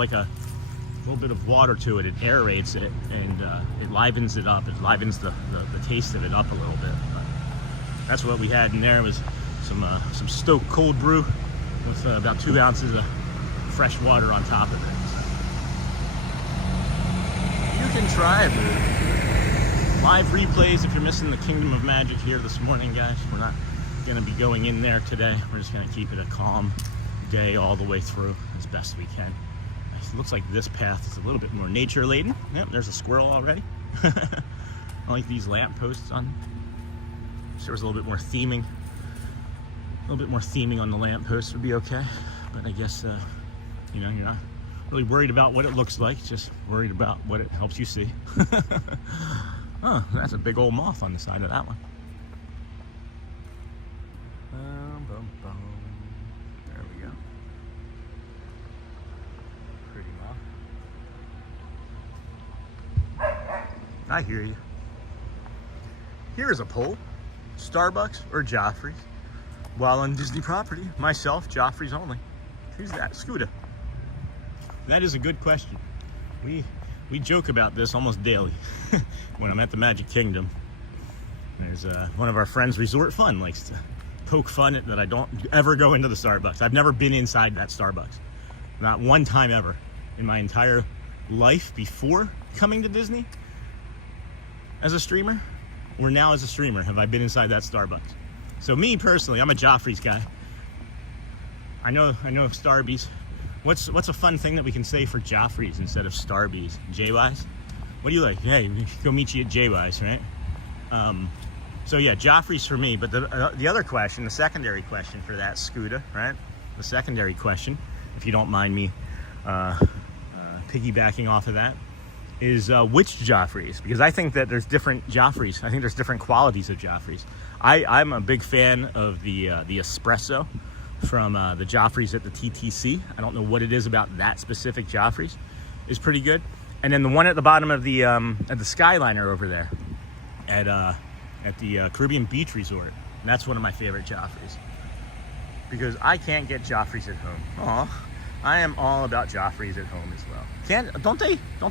water to it, it aerates it, and it livens it up. It livens the taste of it up a little bit. But that's what we had in there. It was some stoked cold brew with about 2 ounces of fresh water on top of it. Drunken Tribe. Live replays if you're missing the Kingdom of Magic here this morning, guys. We're not going to be going in there today. We're just going to keep it a calm day all the way through as best we can. It looks like this path is a little bit more nature laden. Yep, there's a squirrel already. I like these lamp posts on. Wish there was a little bit more theming. A little bit more theming on the lamp posts would be okay. But I guess, you know, you're not really worried about what it looks like, just worried about what it helps you see. Oh, that's a big old moth on the side of that one. There we go. Pretty moth. I hear you. Here is a poll. Starbucks or Joffrey's? While on Disney property, myself, Joffrey's only. Who's that? Scooter. That is a good question. We joke about this almost daily when I'm at the Magic Kingdom. There's one of our friends, Resort Fun, likes to poke fun at that I don't ever go into the Starbucks. I've never been inside that Starbucks. Not one time ever in my entire life before coming to Disney as a streamer, or now as a streamer, have I been inside that Starbucks. So me personally, I'm a Joffrey's guy. I know Starbucks. What's a fun thing that we can say for Joffrey's instead of Starbucks? JY's? What do you like? Hey, we can go meet you at JY's, right? So yeah, Joffrey's for me. But the other question, the secondary question for that, Scooter, right? The secondary question, if you don't mind me piggybacking off of that, is which Joffrey's? Because I think that there's different Joffrey's. I think there's different qualities of Joffrey's. I'm a big fan of the espresso from the Joffrey's at the TTC. I don't know what it is about that specific Joffrey's. Is pretty good. And then the one at the bottom of the at the Skyliner over there at the Caribbean Beach Resort. That's one of my favorite Joffrey's. Because I can't get Joffrey's at home. Aw, I am all about Joffrey's at home as well. Don't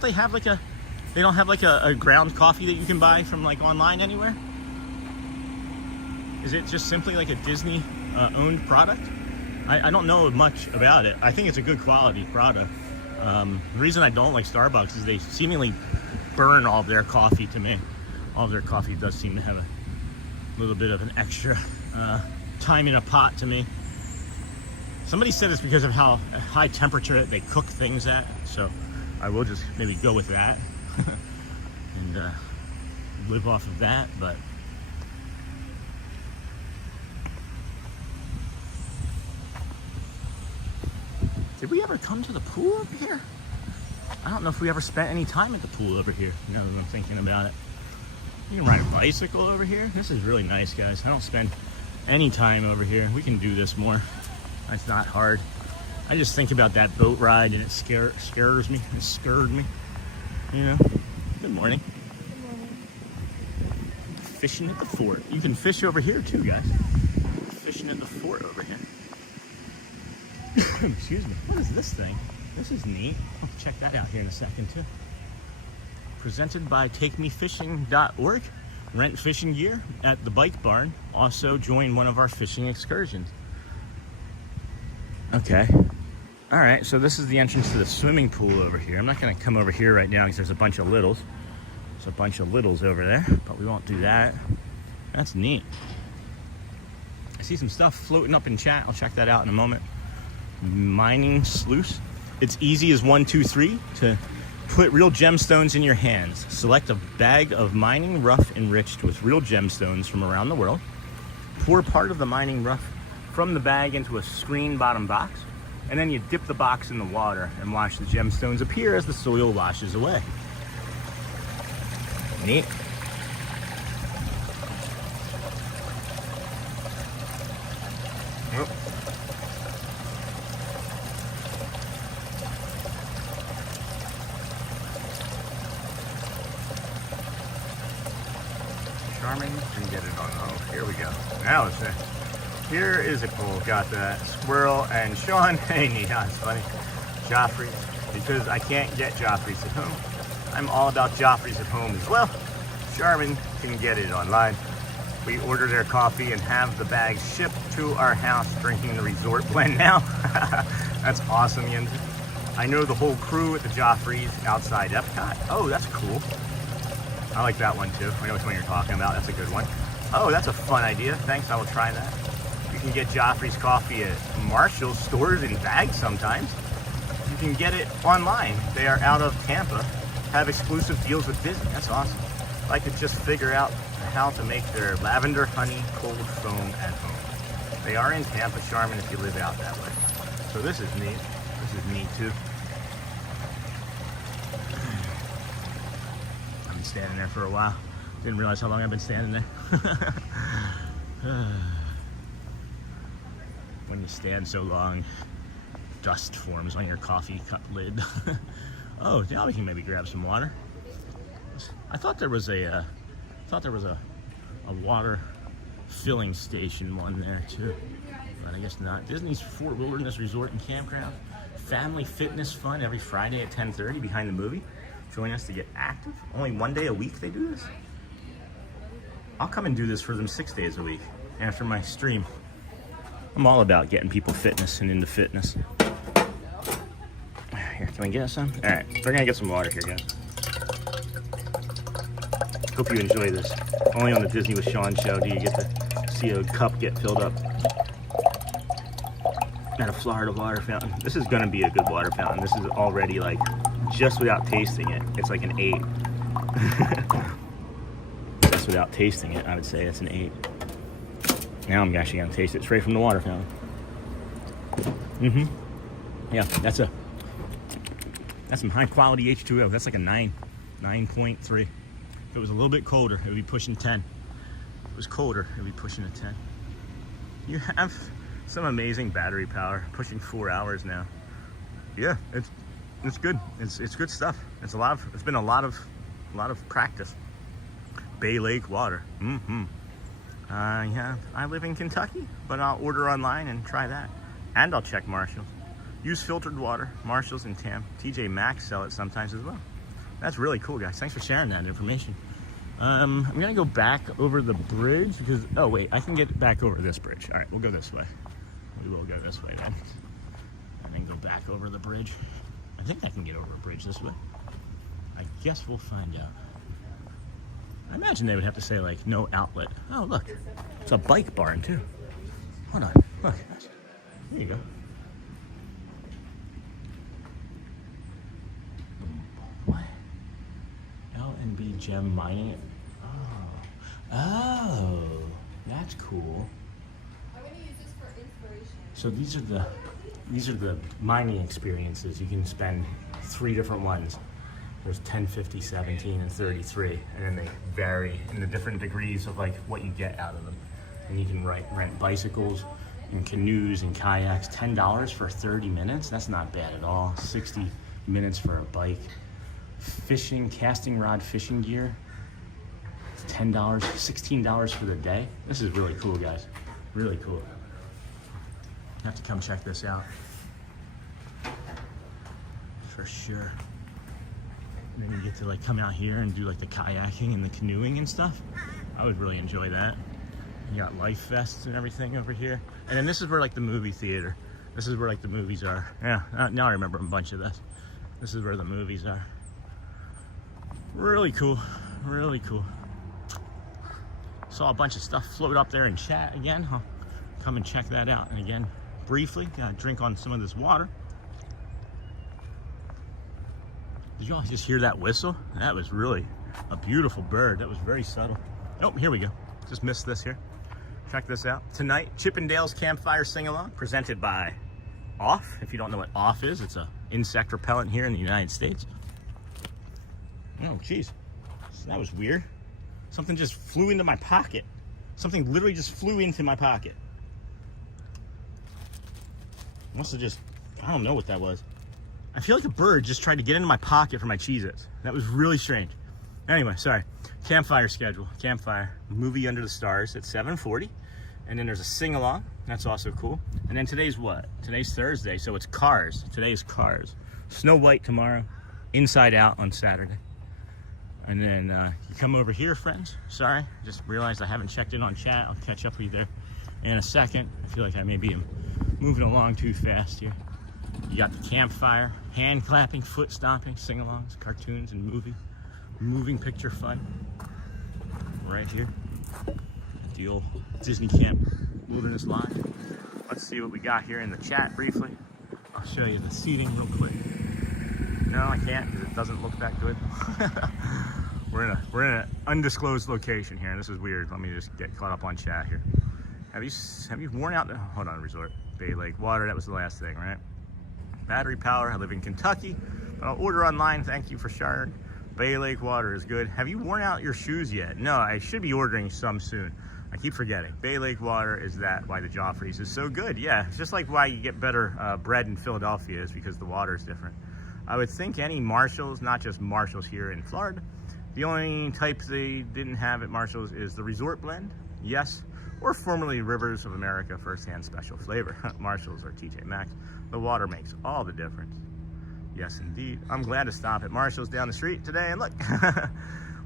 they have like they don't have like a ground coffee that you can buy from like online anywhere? Is it just simply like a Disney owned product? I don't know much about it. I think it's a good quality product. The reason I don't like Starbucks is they seemingly burn all of their coffee to me. All of their coffee does seem to have a little bit of an extra time in a pot to me. Somebody said it's because of how high temperature they cook things at, so I will just maybe go with that and live off of that. But did we ever come to the pool over here? I don't know if we ever spent any time at the pool over here, now that I'm thinking about it. You can ride a bicycle over here. This is really nice, guys. I don't spend any time over here. We can do this more. It's not hard. I just think about that boat ride and it scares me. It scared me. You know? Good morning. Good morning. Fishing at the fort. You can fish over here too, guys. Fishing at the fort over here. Excuse me. What is this thing? This is neat. I'll check that out here in a second too. Presented by TakeMeFishing.org. Rent fishing gear at the bike barn. Also join one of our fishing excursions. Okay. All right, so this is the entrance to the swimming pool over here. I'm not gonna come over here right now because there's a bunch of littles. There's a bunch of littles over there, but we won't do that. That's neat. I see some stuff floating up in chat. I'll check that out in a moment. Mining sluice. It's easy as 1, 2, 3 to put real gemstones in your hands. Select a bag of mining rough enriched with real gemstones from around the world. Pour part of the mining rough from the bag into a screen bottom box, and then you dip the box in the water and watch the gemstones appear as the soil washes away. Neat. Oh. Charming and get it on. Oh, here we go. Now it's there. Here is a pool. Got the squirrel and Sean. Hey, Neon, it's funny. Joffrey's, because I can't get Joffrey's at home. I'm all about Joffrey's at home as well. Charmin can get it online. We order their coffee and have the bag shipped to our house, drinking the resort blend now. That's awesome, Yinzi. I know the whole crew at the Joffrey's outside Epcot. Oh, that's cool. I like that one too. I know which one you're talking about. That's a good one. Oh, that's a fun idea. Thanks, I will try that. You can get Joffrey's coffee at Marshall's stores in bags sometimes. You can get it online. They are out of Tampa, have exclusive deals with Disney. That's awesome. I could just figure out how to make their lavender honey cold foam at home. They are in Tampa, Charmin, if you live out that way. So this is neat. This is neat too. I've been standing there for a while. Didn't realize how long I've been standing there. When you stand so long, dust forms on your coffee cup lid. Oh, now we can maybe grab some water. I thought there was a water filling station one there too, but I guess not. Disney's Fort Wilderness Resort and Campground. Family fitness fun every Friday at 10:30 behind the movie. Join us to get active. Only one day a week they do this. I'll come and do this for them 6 days a week after my stream. I'm all about getting people fitness and into fitness. Here, can we get some? All right, we're gonna get some water here, guys. Hope you enjoy this. Only on the Disney with Sean show do you get to see a cup get filled up at a Florida water fountain. This is gonna be a good water fountain. This is already like, just without tasting it, it's like an 8. Just without tasting it, I would say it's an 8. Now I'm actually gonna taste it straight from the water fountain. Yeah, that's some high quality H2O. That's like a 9.3. If it was a little bit colder, it would be pushing 10. If it was colder, it would be pushing a 10. You have some amazing battery power, pushing 4 hours now. Yeah, it's good. It's good stuff. It's been a lot of practice. Bay Lake water. Yeah, I live in Kentucky, but I'll order online and try that. And I'll check Marshall's. Use filtered water. Marshall's and TJ Maxx sell it sometimes as well. That's really cool, guys. Thanks for sharing that information. I'm gonna go back over the bridge because, oh wait, I can get back over this bridge. All right, we'll go this way. We will go this way then. And then go back over the bridge. I think I can get over a bridge this way. I guess we'll find out. I imagine they would have to say like, no outlet. Oh, look, it's a bike barn too. Hold on, look. There you go. What? L&B gem mining. Oh, that's cool. I'm gonna use this for inspiration. So these are the mining experiences. You can spend 3 different ones. There's 10, 50, 17, and 33, and then they vary in the different degrees of like what you get out of them. And you can rent bicycles and canoes and kayaks. $10 for 30 minutes. That's not bad at all. 60 minutes for a bike. Fishing, casting rod fishing gear. It's $10, $16 for the day. This is really cool, guys. Really cool. You have to come check this out. For sure. And then you get to like come out here and do like the kayaking and the canoeing and stuff. I would really enjoy that. You got life vests and everything over here. And then this is where like the movie theater. This is where like the movies are. Yeah, now I remember a bunch of this. This is where the movies are. Really cool, really cool. Saw a bunch of stuff float up there in chat again. I'll come and check that out. And again, briefly, gotta drink on some of this water. Did you all just hear that whistle? That was really a beautiful bird. That was very subtle. Oh, here we go. Just missed this here. Check this out. Tonight, Chippendale's Campfire Sing-Along, presented by Off. If you don't know what Off is, it's an insect repellent here in the United States. Oh, geez. That was weird. Something just flew into my pocket. Something literally just flew into my pocket. Must have just, I don't know what that was. I feel like a bird just tried to get into my pocket for my Cheez-Its. That was really strange. Anyway, sorry. Campfire schedule. Campfire. Movie Under the Stars at 7:40. And then there's a sing-along. That's also cool. And then today's what? Today's Thursday, so it's Cars. Today is Cars. Snow White tomorrow. Inside Out on Saturday. And then you come over here, friends. Sorry, just realized I haven't checked in on chat. I'll catch up with you there in a second. I feel like I maybe am moving along too fast here. You got the campfire, hand clapping, foot stomping, sing-alongs, cartoons, and moving picture fun. Right here, the old Disney Camp Wilderness Lodge. Let's see what we got here in the chat briefly. I'll show you the seating real quick. No, I can't because it doesn't look that good. We're in an undisclosed location here, and this is weird. Let me just get caught up on chat here. Have you worn out the, hold on, resort, Bay Lake water, that was the last thing, right? Battery power, I live in Kentucky, but I'll order online, thank you for sharing. Bay Lake water is good. Have you worn out your shoes yet? No, I should be ordering some soon. I keep forgetting. Bay Lake water is why the Joffrey's is so good. Yeah, it's just like why you get better bread in Philadelphia is because the water is different. I would think any Marshalls, not just Marshalls here in Florida, the only type they didn't have at Marshalls is the Resort Blend, yes, or formerly Rivers of America Firsthand Special Flavor. Marshalls or TJ Maxx. The water makes all the difference. Yes, indeed. I'm glad to stop at Marshalls down the street today and look.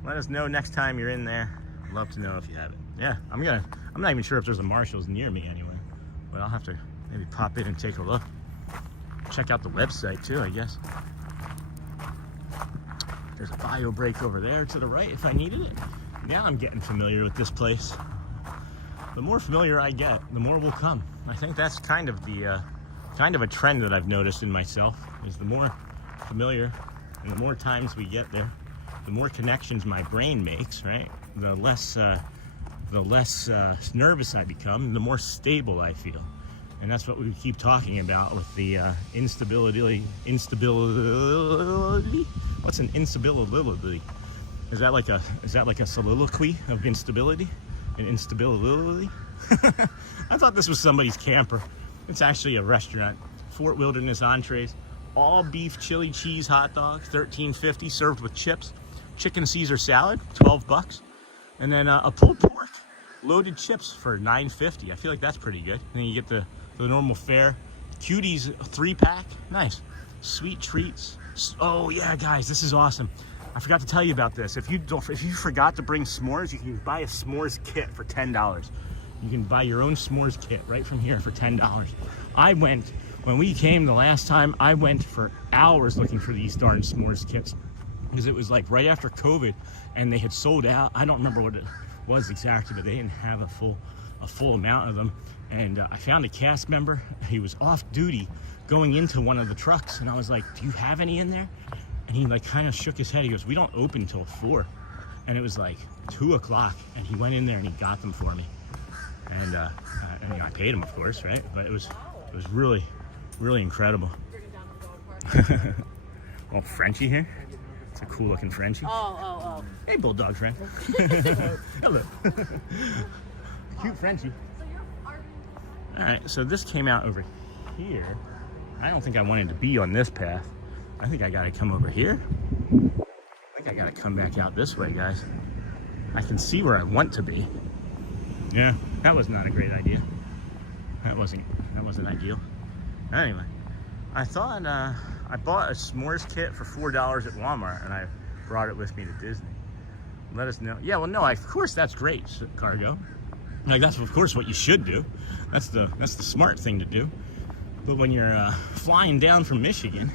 Let us know next time you're in there. I'd love to know if you have it. Yeah, I'm not even sure if there's a Marshalls near me anyway, but I'll have to maybe pop in and take a look. Check out the website too, I guess. There's a bio break over there to the right if I needed it. Now I'm getting familiar with this place. The more familiar I get, the more will come. I think that's kind of a trend that I've noticed in myself, is the more familiar and the more times we get there, the more connections my brain makes, right? The less nervous I become, the more stable I feel. And that's what we keep talking about with the instability. What's an instability? Is that like a soliloquy of instability? An instability? I thought this was somebody's camper. It's actually a restaurant. Fort Wilderness entrees, all beef chili cheese hot dogs, $13.50, served with chips. Chicken Caesar salad, $12, and then a pulled pork, loaded chips for $9.50. I feel like that's pretty good. And then you get the normal fare. Cuties 3-pack, nice. Sweet treats. Oh yeah, guys, this is awesome. I forgot to tell you about this. If you forgot to bring s'mores, you can buy a s'mores kit for $10. You can buy your own s'mores kit right from here for $10. When we came the last time, I went for hours looking for these darn s'mores kits because it was like right after COVID and they had sold out. I don't remember what it was exactly, but they didn't have a full amount of them. And I found a cast member. He was off duty going into one of the trucks, and I was like, do you have any in there? And he like kind of shook his head. He goes, we don't open till 4. And it was like 2 o'clock, and he went in there and he got them for me. And I paid him, of course, right? But it was really, really incredible. Well, Frenchie here. It's a cool looking Frenchie. Oh. Hey, bulldog friend. Hello. Cute Frenchie. All right, so this came out over here. I don't think I wanted to be on this path. I think I gotta come over here. I think I gotta come back out this way, guys. I can see where I want to be. Yeah, that was not a great idea. That wasn't ideal. Anyway, I thought I bought a s'mores kit for $4 at Walmart, and I brought it with me to Disney. Let us know. Yeah, well, no, of course that's great, Cargo. Like that's of course what you should do. That's the smart thing to do. But when you're flying down from Michigan,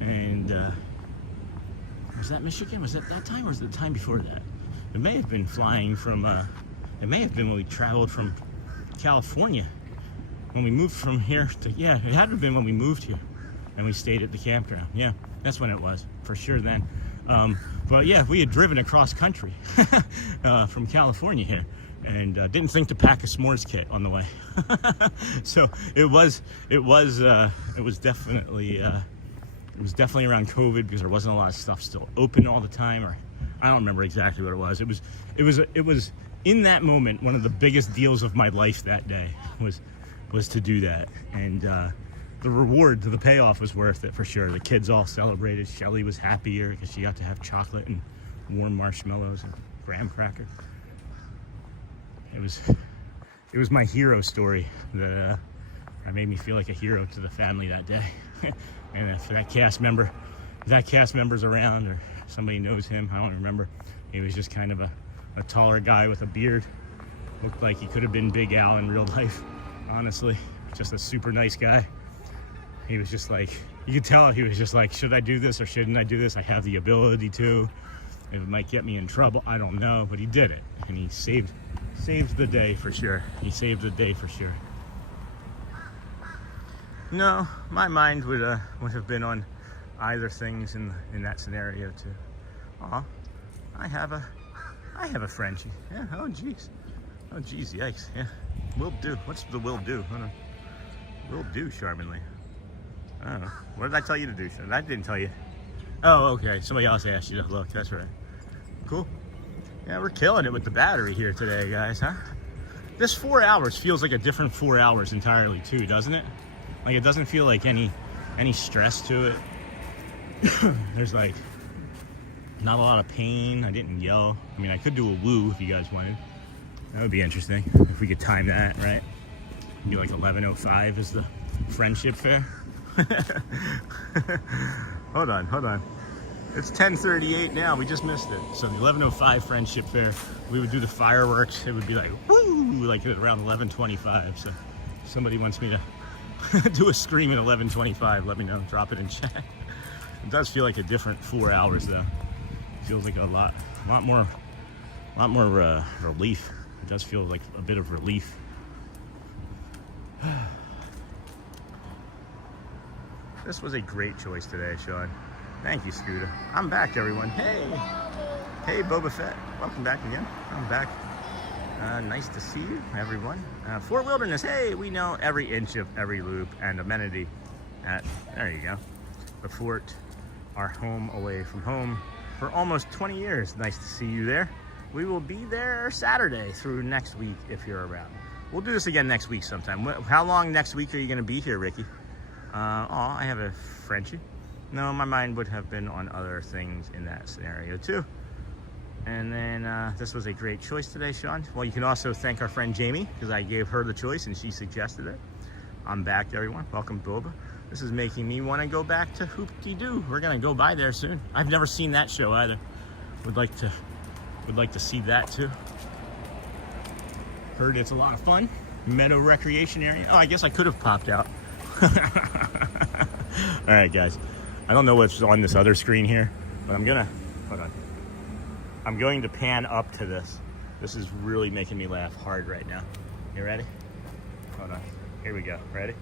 and was that Michigan? Was that time, or was it the time before that? It may have been flying from. It may have been when we traveled from California. When we moved from here to, yeah, it had to have been when we moved here and we stayed at the campground. Yeah, that's when it was, for sure then. But yeah, we had driven across country from California here and didn't think to pack a s'mores kit on the way. So it was definitely around COVID because there wasn't a lot of stuff still open all the time, or I don't remember exactly what it was. It was in that moment, one of the biggest deals of my life that day was to do that, and the reward, the payoff was worth it for sure. The kids all celebrated. Shelly was happier because she got to have chocolate and warm marshmallows and graham cracker. It was my hero story that made me feel like a hero to the family that day. And if that cast member's around or somebody knows him, I don't remember. He was just kind of a taller guy with a beard. Looked like he could have been Big Al in real life, honestly. Just a super nice guy. He was just like, you could tell he was just like, should I do this or shouldn't I do this? I have the ability to. It might get me in trouble, I don't know, but he did it. And he saved the day for sure. He saved the day for sure. No, my mind would have been on either things in that scenario too. Aw, I have a Frenchie. Yeah, oh geez. Oh geez, yikes, yeah. Will do. What's the will do? Hold on. Will do, Charminley. I don't know. What did I tell you to do, Sean? I didn't tell you. Oh, okay. Somebody else asked you to look. That's right. Cool. Yeah, we're killing it with the battery here today, guys, huh? This 4 hours feels like a different 4 hours entirely, too, doesn't it? Like, it doesn't feel like any stress to it. There's, like, not a lot of pain. I didn't yell. I mean, I could do a woo if you guys wanted. That would be interesting if we could time that, right? It'd be like 11:05 is the friendship fair. Hold on. It's 10:38 now. We just missed it. So the 11:05 friendship fair, we would do the fireworks. It would be like woo, like at around 11:25. So if somebody wants me to do a scream at 11:25, let me know. Drop it in chat. It does feel like a different 4 hours though. It feels like a lot more relief. It does feel like a bit of relief. This was a great choice today, Sean. Thank you, Scooter. I'm back, everyone. Hey, Boba Fett. Welcome back again. I'm back. Nice to see you, everyone. Fort Wilderness. Hey, we know every inch of every loop and amenity at, there you go, the fort, our home away from home for almost 20 years. Nice to see you there. We will be there Saturday through next week if you're around. We'll do this again next week sometime. How long next week are you going to be here, Ricky? I have a Frenchie. No, my mind would have been on other things in that scenario too. And then this was a great choice today, Sean. Well, you can also thank our friend Jamie because I gave her the choice and she suggested it. I'm back, everyone. Welcome, Boba. This is making me want to go back to Hoop-Dee-Doo. We're going to go by there soon. I've never seen that show either. Would like to see that too. Heard it's a lot of fun. Meadow recreation area. Oh, I guess I could have popped out. All right, guys. I don't know what's on this other screen here, but hold on. I'm going to pan up to this. This is really making me laugh hard right now. You ready? Hold on. Here we go. Ready?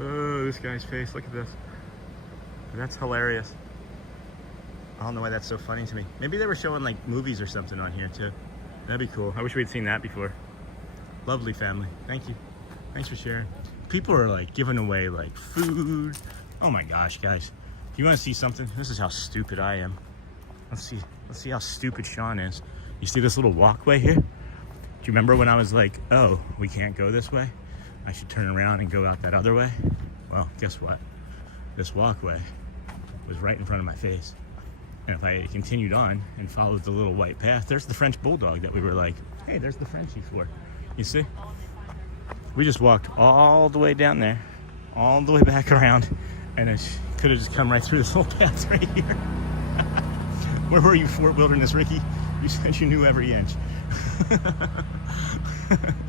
Oh, this guy's face. Look at this. That's hilarious. I don't know why that's so funny to me. Maybe they were showing like movies or something on here too. That'd be cool. I wish we'd seen that before. Lovely family. Thank you. Thanks for sharing. People are like giving away like food. Oh my gosh, guys. If you want to see something, this is how stupid I am. Let's see how stupid Sean is. You see this little walkway here? Do you remember when I was like, oh, we can't go this way? I should turn around and go out that other way? Well, guess what? This walkway was right in front of my face. And if I had continued on and followed the little white path, there's the French bulldog that we were like, hey, there's the Frenchie for. You see? We just walked all the way down there, all the way back around, and it could have just come right through this little path right here. Where were you, Fort Wilderness, Ricky? You said you knew every inch.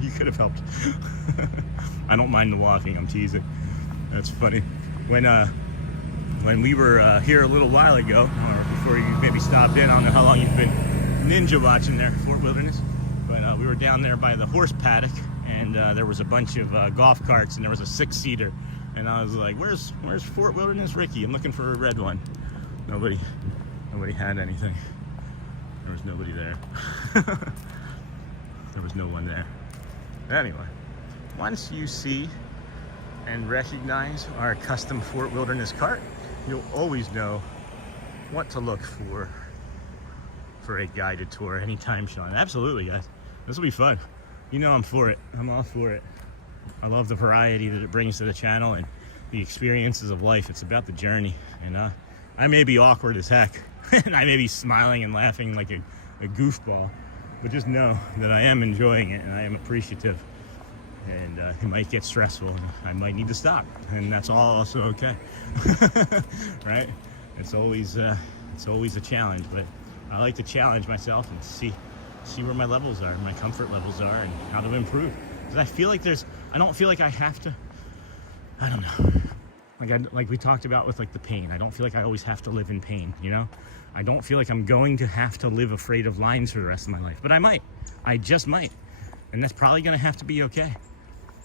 You could have helped. I don't mind the walking, I'm teasing. That's funny. When we were here a little while ago, or before you maybe stopped in, I don't know how long you've been ninja watching there, Fort Wilderness, but we were down there by the horse paddock, and there was a bunch of golf carts, and there was a 6-seater, and I was like, where's Fort Wilderness, Ricky? I'm looking for a red one. Nobody had anything. There was nobody there. There was no one there. Anyway, once you see and recognize our custom Fort Wilderness cart, you'll always know what to look for a guided tour anytime, Sean. Absolutely, guys. This will be fun. You know I'm for it. I'm all for it. I love the variety that it brings to the channel and the experiences of life. It's about the journey. And I may be awkward as heck. And I may be smiling and laughing like a goofball. But just know that I am enjoying it and I am appreciative. And it might get stressful. I might need to stop, and that's all also okay. Right? It's always a challenge, but I like to challenge myself and see where my levels are, my comfort levels are, and how to improve. Because I feel like I don't feel like I have to, I don't know. Like we talked about with like the pain. I don't feel like I always have to live in pain, you know? I don't feel like I'm going to have to live afraid of lines for the rest of my life, but I might. I just might. And that's probably gonna have to be okay.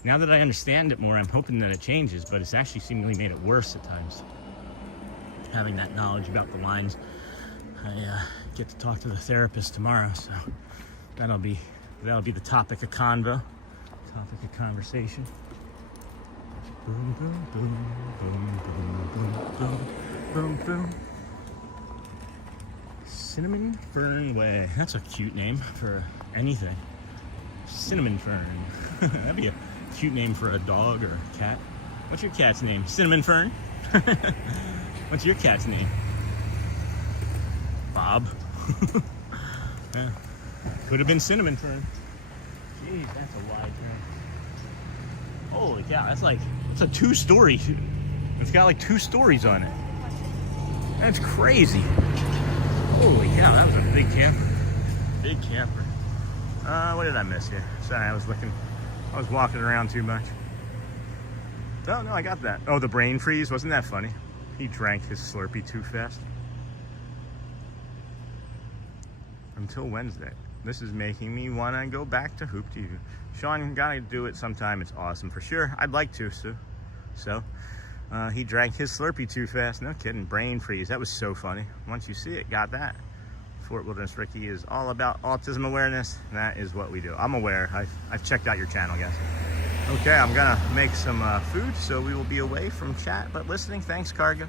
Now that I understand it more, I'm hoping that it changes, but it's actually seemingly made it worse at times. Having that knowledge about the lines. I get to talk to the therapist tomorrow, so that'll be the topic of convo, topic of conversation. Boom, boom, boom, boom, boom, boom, boom, boom, boom. Cinnamon Fern Way. That's a cute name for anything. Cinnamon Fern. That'd be a cute name for a dog or a cat. What's your cat's name? Cinnamon Fern? What's your cat's name? Bob. Yeah. Could have been Cinnamon Fern. Jeez, that's a wide turn. Holy cow, it's a 2-story. It's got like 2 stories on it. That's crazy. Holy cow, that was a big camper. Big camper. What did I miss here? Sorry, I was walking around too much. Oh, no, I got that. Oh, the brain freeze, wasn't that funny? He drank his Slurpee too fast. Until Wednesday. This is making me want to go back to Hoop TV. Sean, gotta do it sometime. It's awesome for sure. I'd like to, so he drank his Slurpee too fast. No kidding. Brain freeze. That was so funny. Once you see it, got that. Fort Wilderness Ricky is all about autism awareness. That is what we do. I'm aware. I've checked out your channel, guys. Okay, I'm gonna make some food, so we will be away from chat, but listening. Thanks, Cargo.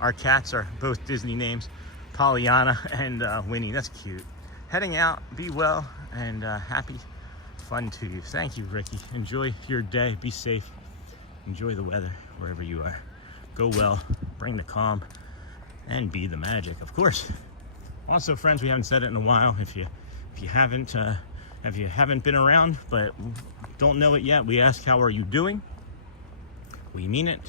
Our cats are both Disney names, Pollyanna and Winnie. That's cute. Heading out, be well, and happy fun to you. Thank you, Ricky. Enjoy your day. Be safe. Enjoy the weather wherever you are. Go well. Bring the calm, and be the magic, of course. Also, friends, we haven't said it in a while. If you haven't been around but don't know it yet, we ask, how are you doing? We mean it.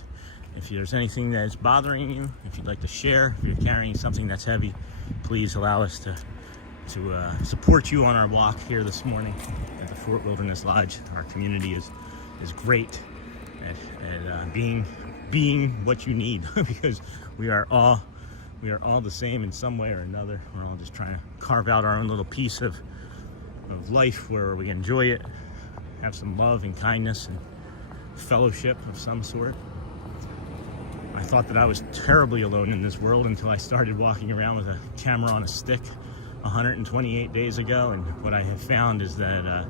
If there's anything that's bothering you, if you'd like to share, if you're carrying something that's heavy, please allow us to support you on our walk here this morning at the Fort Wilderness Lodge. Our community is great at being what you need because we are all the same in some way or another. We're all just trying to carve out our own little piece of life where we enjoy it, have some love and kindness and fellowship of some sort. I thought that I was terribly alone in this world until I started walking around with a camera on a stick 128 days ago, and what I have found is that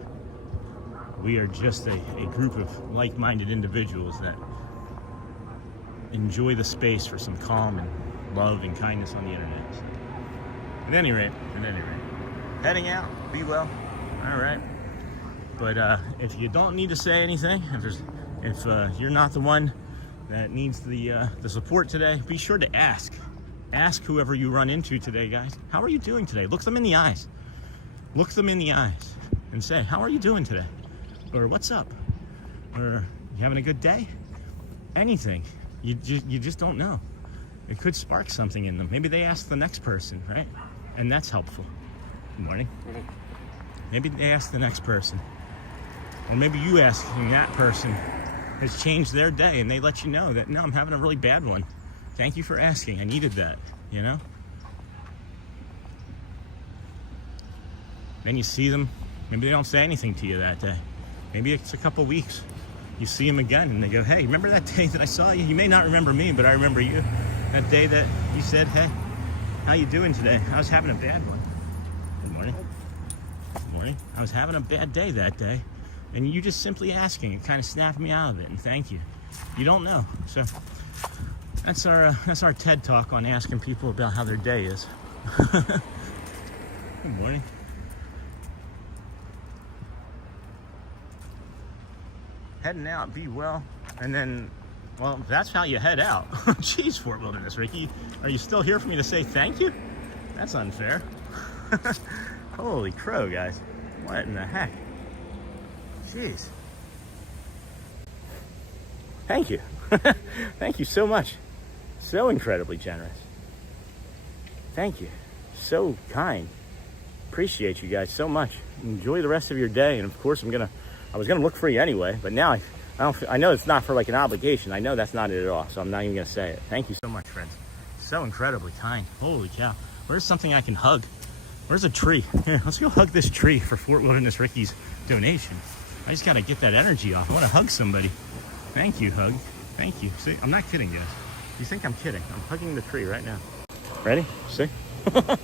we are just a group of like-minded individuals that enjoy the space for some calm and love and kindness on the internet. So, at any rate, heading out, be well. All right. But if you don't need to say anything, if you're not the one that needs the support today, be sure to ask. Ask whoever you run into today, guys. How are you doing today? Look them in the eyes. Look them in the eyes and say, how are you doing today? Or what's up? Or you having a good day? Anything. You just don't know. It could spark something in them. Maybe they ask the next person, right? And that's helpful. Good morning. Maybe they ask the next person. Or maybe you asking that person has changed their day and they let you know that, no, I'm having a really bad one. Thank you for asking. I needed that, you know? Then you see them. Maybe they don't say anything to you that day. Maybe it's a couple weeks. You see them again and they go, hey, remember that day that I saw you? You may not remember me, but I remember you. That day that you said, hey, how you doing today? I was having a bad one. Good morning. Good morning. I was having a bad day that day. And you just simply asking, it kind of snapped me out of it. And thank you. You don't know. So that's our TED Talk on asking people about how their day is. Good morning. Heading out, be well, and then, well, that's how you head out. Jeez, Fort Wilderness Ricky, are you still here for me to say thank you? That's unfair. Holy crow, guys. What in the heck? Jeez. Thank you. Thank you so much. So incredibly generous. Thank you so kind. Appreciate you guys so much. Enjoy the rest of your day. And of course, I was gonna look for you anyway, but now I know it's not for like an obligation. I know that's not it at all, so I'm not even gonna say it. Thank you so much, friends. So incredibly kind. Holy cow. Where's something I can hug? Where's a tree? Here, let's go hug this tree for Fort Wilderness Ricky's donation. I just gotta get that energy off. I wanna hug somebody. Thank you, hug. Thank you. See, I'm not kidding, guys. You think I'm kidding? I'm hugging the tree right now. Ready? See? I'm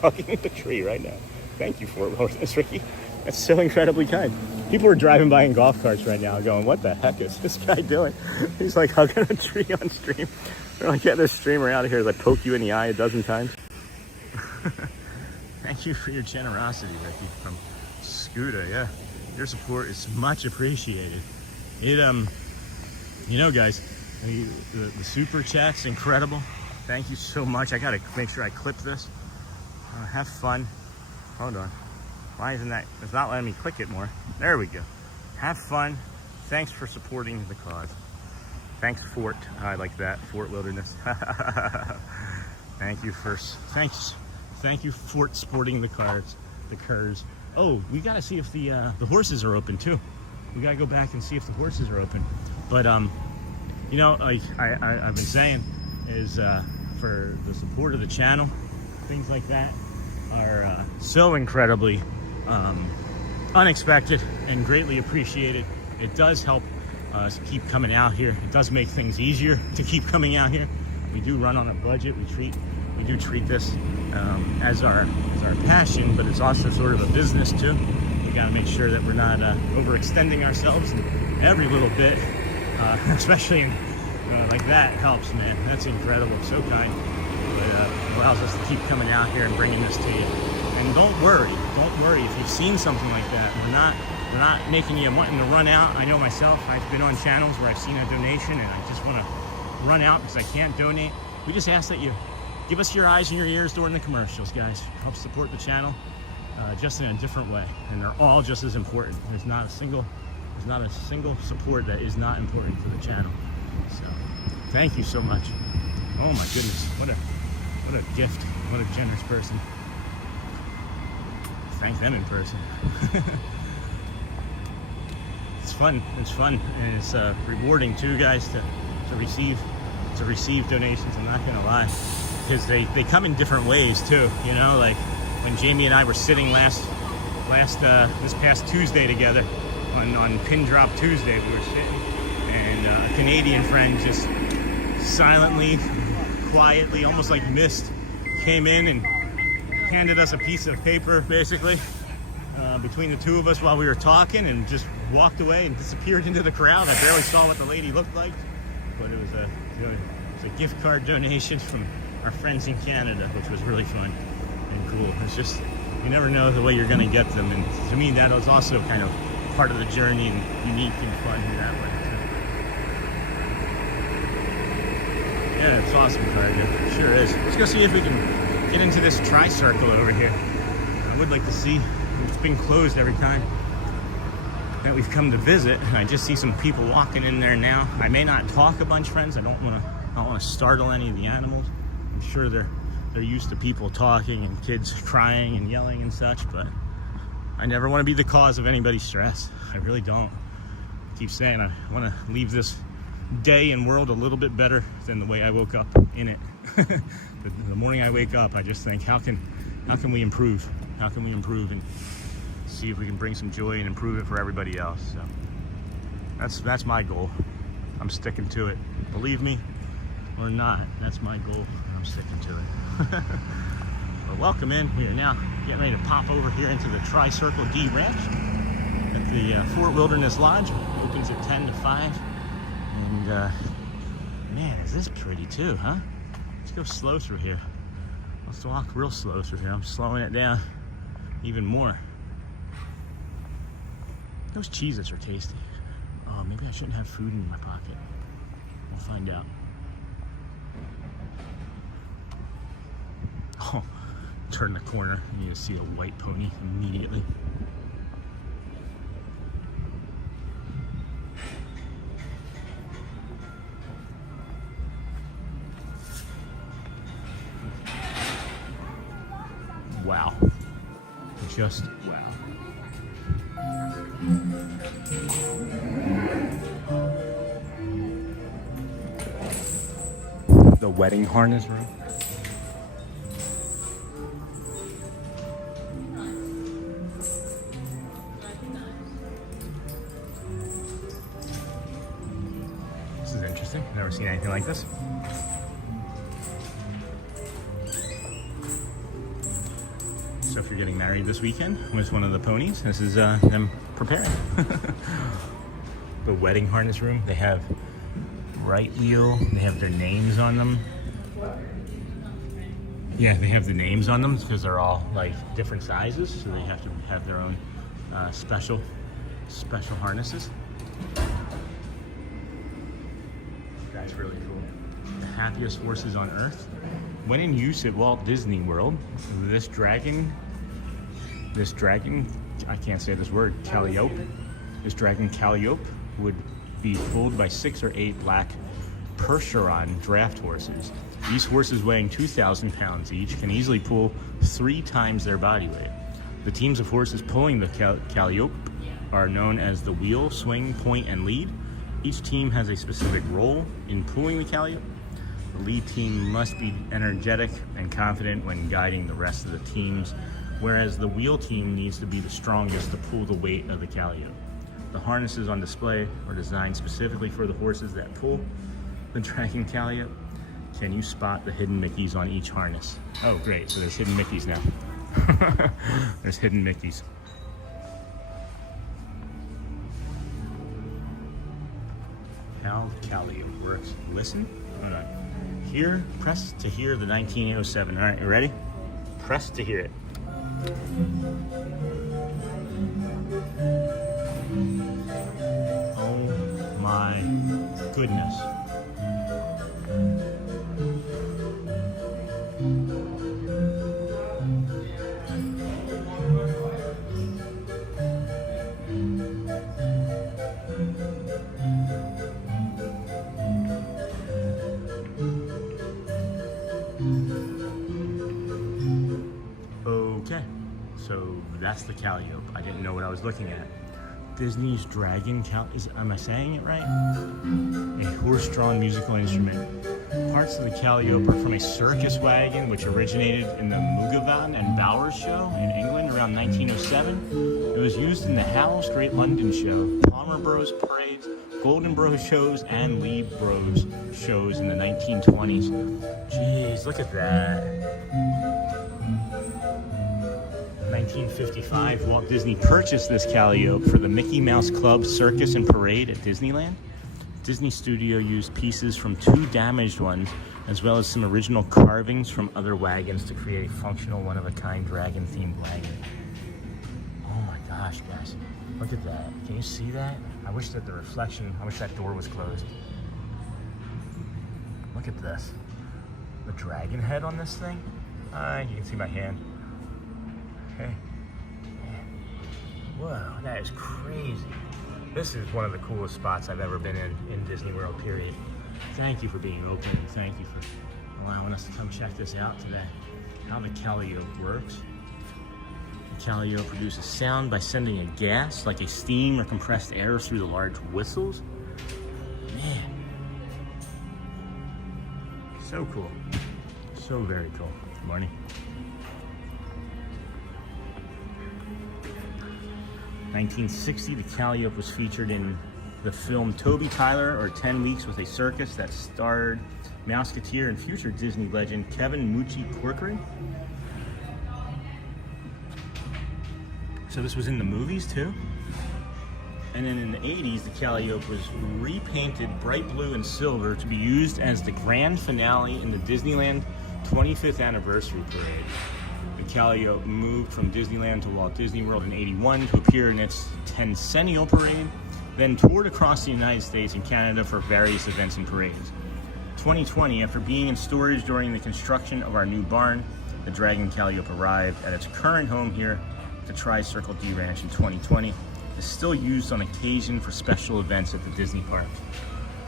hugging the tree right now. Thank you, Fort Wilderness Ricky. That's so incredibly kind. People are driving by in golf carts right now going, what the heck is this guy doing? He's like hugging a tree on stream. They're like, get this streamer out of here as I poke you in the eye a dozen times. Thank you for your generosity, Ricky, from Scuda. Yeah, your support is much appreciated. It, you know, guys, the super chat's incredible. Thank you so much. I gotta make sure I clip this. Have fun. Hold on. Why isn't that? It's not letting me click it more. There we go. Have fun. Thanks for supporting the cause. Thanks, Fort. I like that. Fort Wilderness. Thank you Thank you, Fort, supporting the curs. Oh, we gotta see if the horses are open too. We gotta go back and see if the horses are open. But you know, like I've been saying, is for the support of the channel, things like that are so incredibly unexpected and greatly appreciated. It does help us keep coming out here. It does make things easier to keep coming out here. We do run on a budget. We do treat this as our passion, but it's also sort of a business too. We got to make sure that we're not overextending ourselves, and every little bit, especially in, like that, helps, man. That's incredible. So kind. It allows us to keep coming out here and bringing this to you. And don't worry if you've seen something like that. We're not making you wanting to run out. I know myself, I've been on channels where I've seen a donation and I just want to run out because I can't donate. We just ask that you give us your eyes and your ears during the commercials, guys. Help support the channel just in a different way. And they're all just as important. There's not a single support that is not important for the channel. So thank you so much. Oh my goodness, what a gift. What a generous person. Thank them in person. It's fun, and it's rewarding too, guys, to receive donations. I'm not gonna lie, because they come in different ways too. You know, like when Jamie and I were sitting this past Tuesday together on Pin Drop Tuesday, we were sitting, and a Canadian friend just silently, quietly, almost like mist, came in and handed us a piece of paper, basically, between the two of us while we were talking, and just walked away and disappeared into the crowd. I barely saw what the lady looked like, but it was a gift card donation from our friends in Canada, which was really fun and cool. It's just, you never know the way you're gonna get them, and to me that was also kind of part of the journey and unique and fun in that way. Yeah, it's awesome, Cardio. It sure is. Let's go see if we can get into this tri-circle over here. I would like to see. It's been closed every time that we've come to visit, and I just see some people walking in there now. I may not talk a bunch, friends. I don't want to startle any of the animals. I'm sure they're used to people talking and kids crying and yelling and such, but I never want to be the cause of anybody's stress. I really don't. I keep saying I want to leave this day and world a little bit better than the way I woke up in it. The morning I wake up, I just think, how can we improve? How can we improve and see if we can bring some joy and improve it for everybody else? So that's my goal. I'm sticking to it. Believe me or not, that's my goal. I'm sticking to it. Well, welcome in. We are now getting ready to pop over here into the Tri-Circle D Ranch at the Fort Wilderness Lodge. It opens at 10 to 5. And man, is this pretty too, huh? Let's go slow through here. Let's walk real slow through here. I'm slowing it down even more. Those Cheez-Its are tasty. Oh, maybe I shouldn't have food in my pocket. We'll find out. Oh, turn the corner and you see a white pony immediately. wow. Just wow. The wedding harness room. This is interesting. Never seen anything like this. So if you're getting married this weekend with one of the ponies, this is them preparing. The wedding harness room, they have right wheel, they have their names on them. Yeah, they have the names on them because they're all like different sizes, so they have to have their own special harnesses. That's really cool. The happiest horses on earth. When in use at Walt Disney World, this dragon, I can't say this word, calliope. This dragon calliope would be pulled by 6 or 8 black Percheron draft horses. These horses weighing 2,000 pounds each can easily pull 3 times their body weight. The teams of horses pulling the calliope are known as the wheel, swing, point, and lead. Each team has a specific role in pulling the calliope. The lead team must be energetic and confident when guiding the rest of the teams, whereas the wheel team needs to be the strongest to pull the weight of the calliope. The harnesses on display are designed specifically for the horses that pull the dragon calliope. Can you spot the hidden Mickeys on each harness? Oh, great. So there's hidden Mickeys now. There's hidden Mickeys. How the calliope works. Listen. Hold on. Here, press to hear the 1907. All right, you ready? Press to hear it. Oh my goodness. Okay, so that's the calliope. I didn't know what I was looking at. Disney's Dragon am I saying it right? A horse-drawn musical instrument. Parts of the calliope are from a circus wagon which originated in the Mugavan and Bowers show in England around 1907. It was used in the Howell's Great London Show, Palmer Bros parades, Golden Bros shows, and Lee Bros shows in the 1920s. Jeez, look at that. 1955, Walt Disney purchased this calliope for the Mickey Mouse Club Circus and Parade at Disneyland. Disney Studio used pieces from 2 damaged ones, as well as some original carvings from other wagons to create a functional, one-of-a-kind dragon-themed wagon. Oh my gosh, guys. Look at that. Can you see that? I wish that I wish that door was closed. Look at this. The dragon head on this thing. You can see my hand. Hey. Whoa, that is crazy. This is one of the coolest spots I've ever been in Disney World, period. Thank you for being open, and thank you for allowing us to come check this out today. How the calliope works. The calliope produces sound by sending a gas, like a steam or compressed air, through the large whistles. Man. So cool. So very cool. Good morning. 1960, the calliope was featured in the film Toby Tyler, or 10 Weeks with a Circus, that starred Mouseketeer and future Disney legend Kevin Moochie Corcoran. So this was in the movies too. And then in the 80s, the calliope was repainted bright blue and silver to be used as the grand finale in the Disneyland 25th anniversary parade. The calliope moved from Disneyland to Walt Disney World in '81 to appear in its Tencennial Parade, then toured across the United States and Canada for various events and parades. 2020, after being in storage during the construction of our new barn, the Dragon Calliope arrived at its current home here at the Tri-Circle D Ranch in 2020. It's still used on occasion for special events at the Disney park.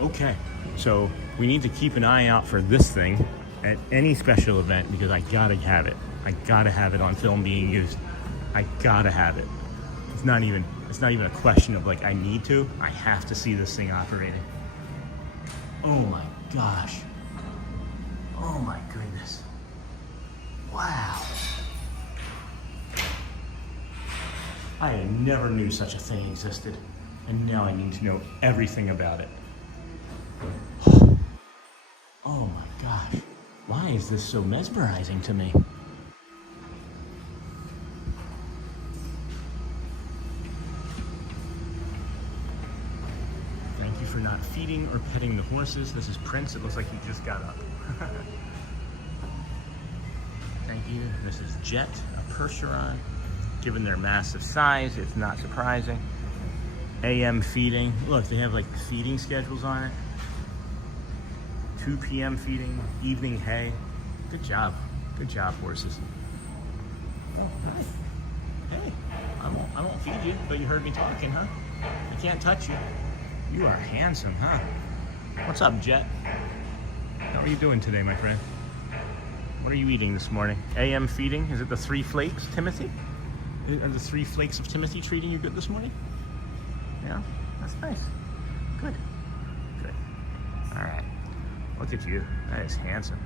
Okay, so we need to keep an eye out for this thing at any special event because I gotta have it. I gotta have it on film being used. I gotta have it. It's not even a question of like I need to. I have to see this thing operating. Oh my gosh. Oh my goodness. Wow. I never knew such a thing existed, and now I need to know everything about it. Oh my gosh. Why is this so mesmerizing to me? Thank you for not feeding or petting the horses. This is Prince. It looks like he just got up. Thank you. This is Jet, a Percheron. Given their massive size, it's not surprising. AM feeding. Look, they have like feeding schedules on it. 2 p.m. feeding, evening hay. Good job. Good job, horses. Oh, hi. Hey, I won't feed you, but you heard me talking, huh? I can't touch you. You are handsome, huh? What's up, Jet? How are you doing today, my friend? What are you eating this morning? AM feeding? Is it the 3 flakes, Timothy? Are the 3 flakes of Timothy treating you good this morning? Yeah, that's nice. Good. Good. All right. Look at you. That is handsome.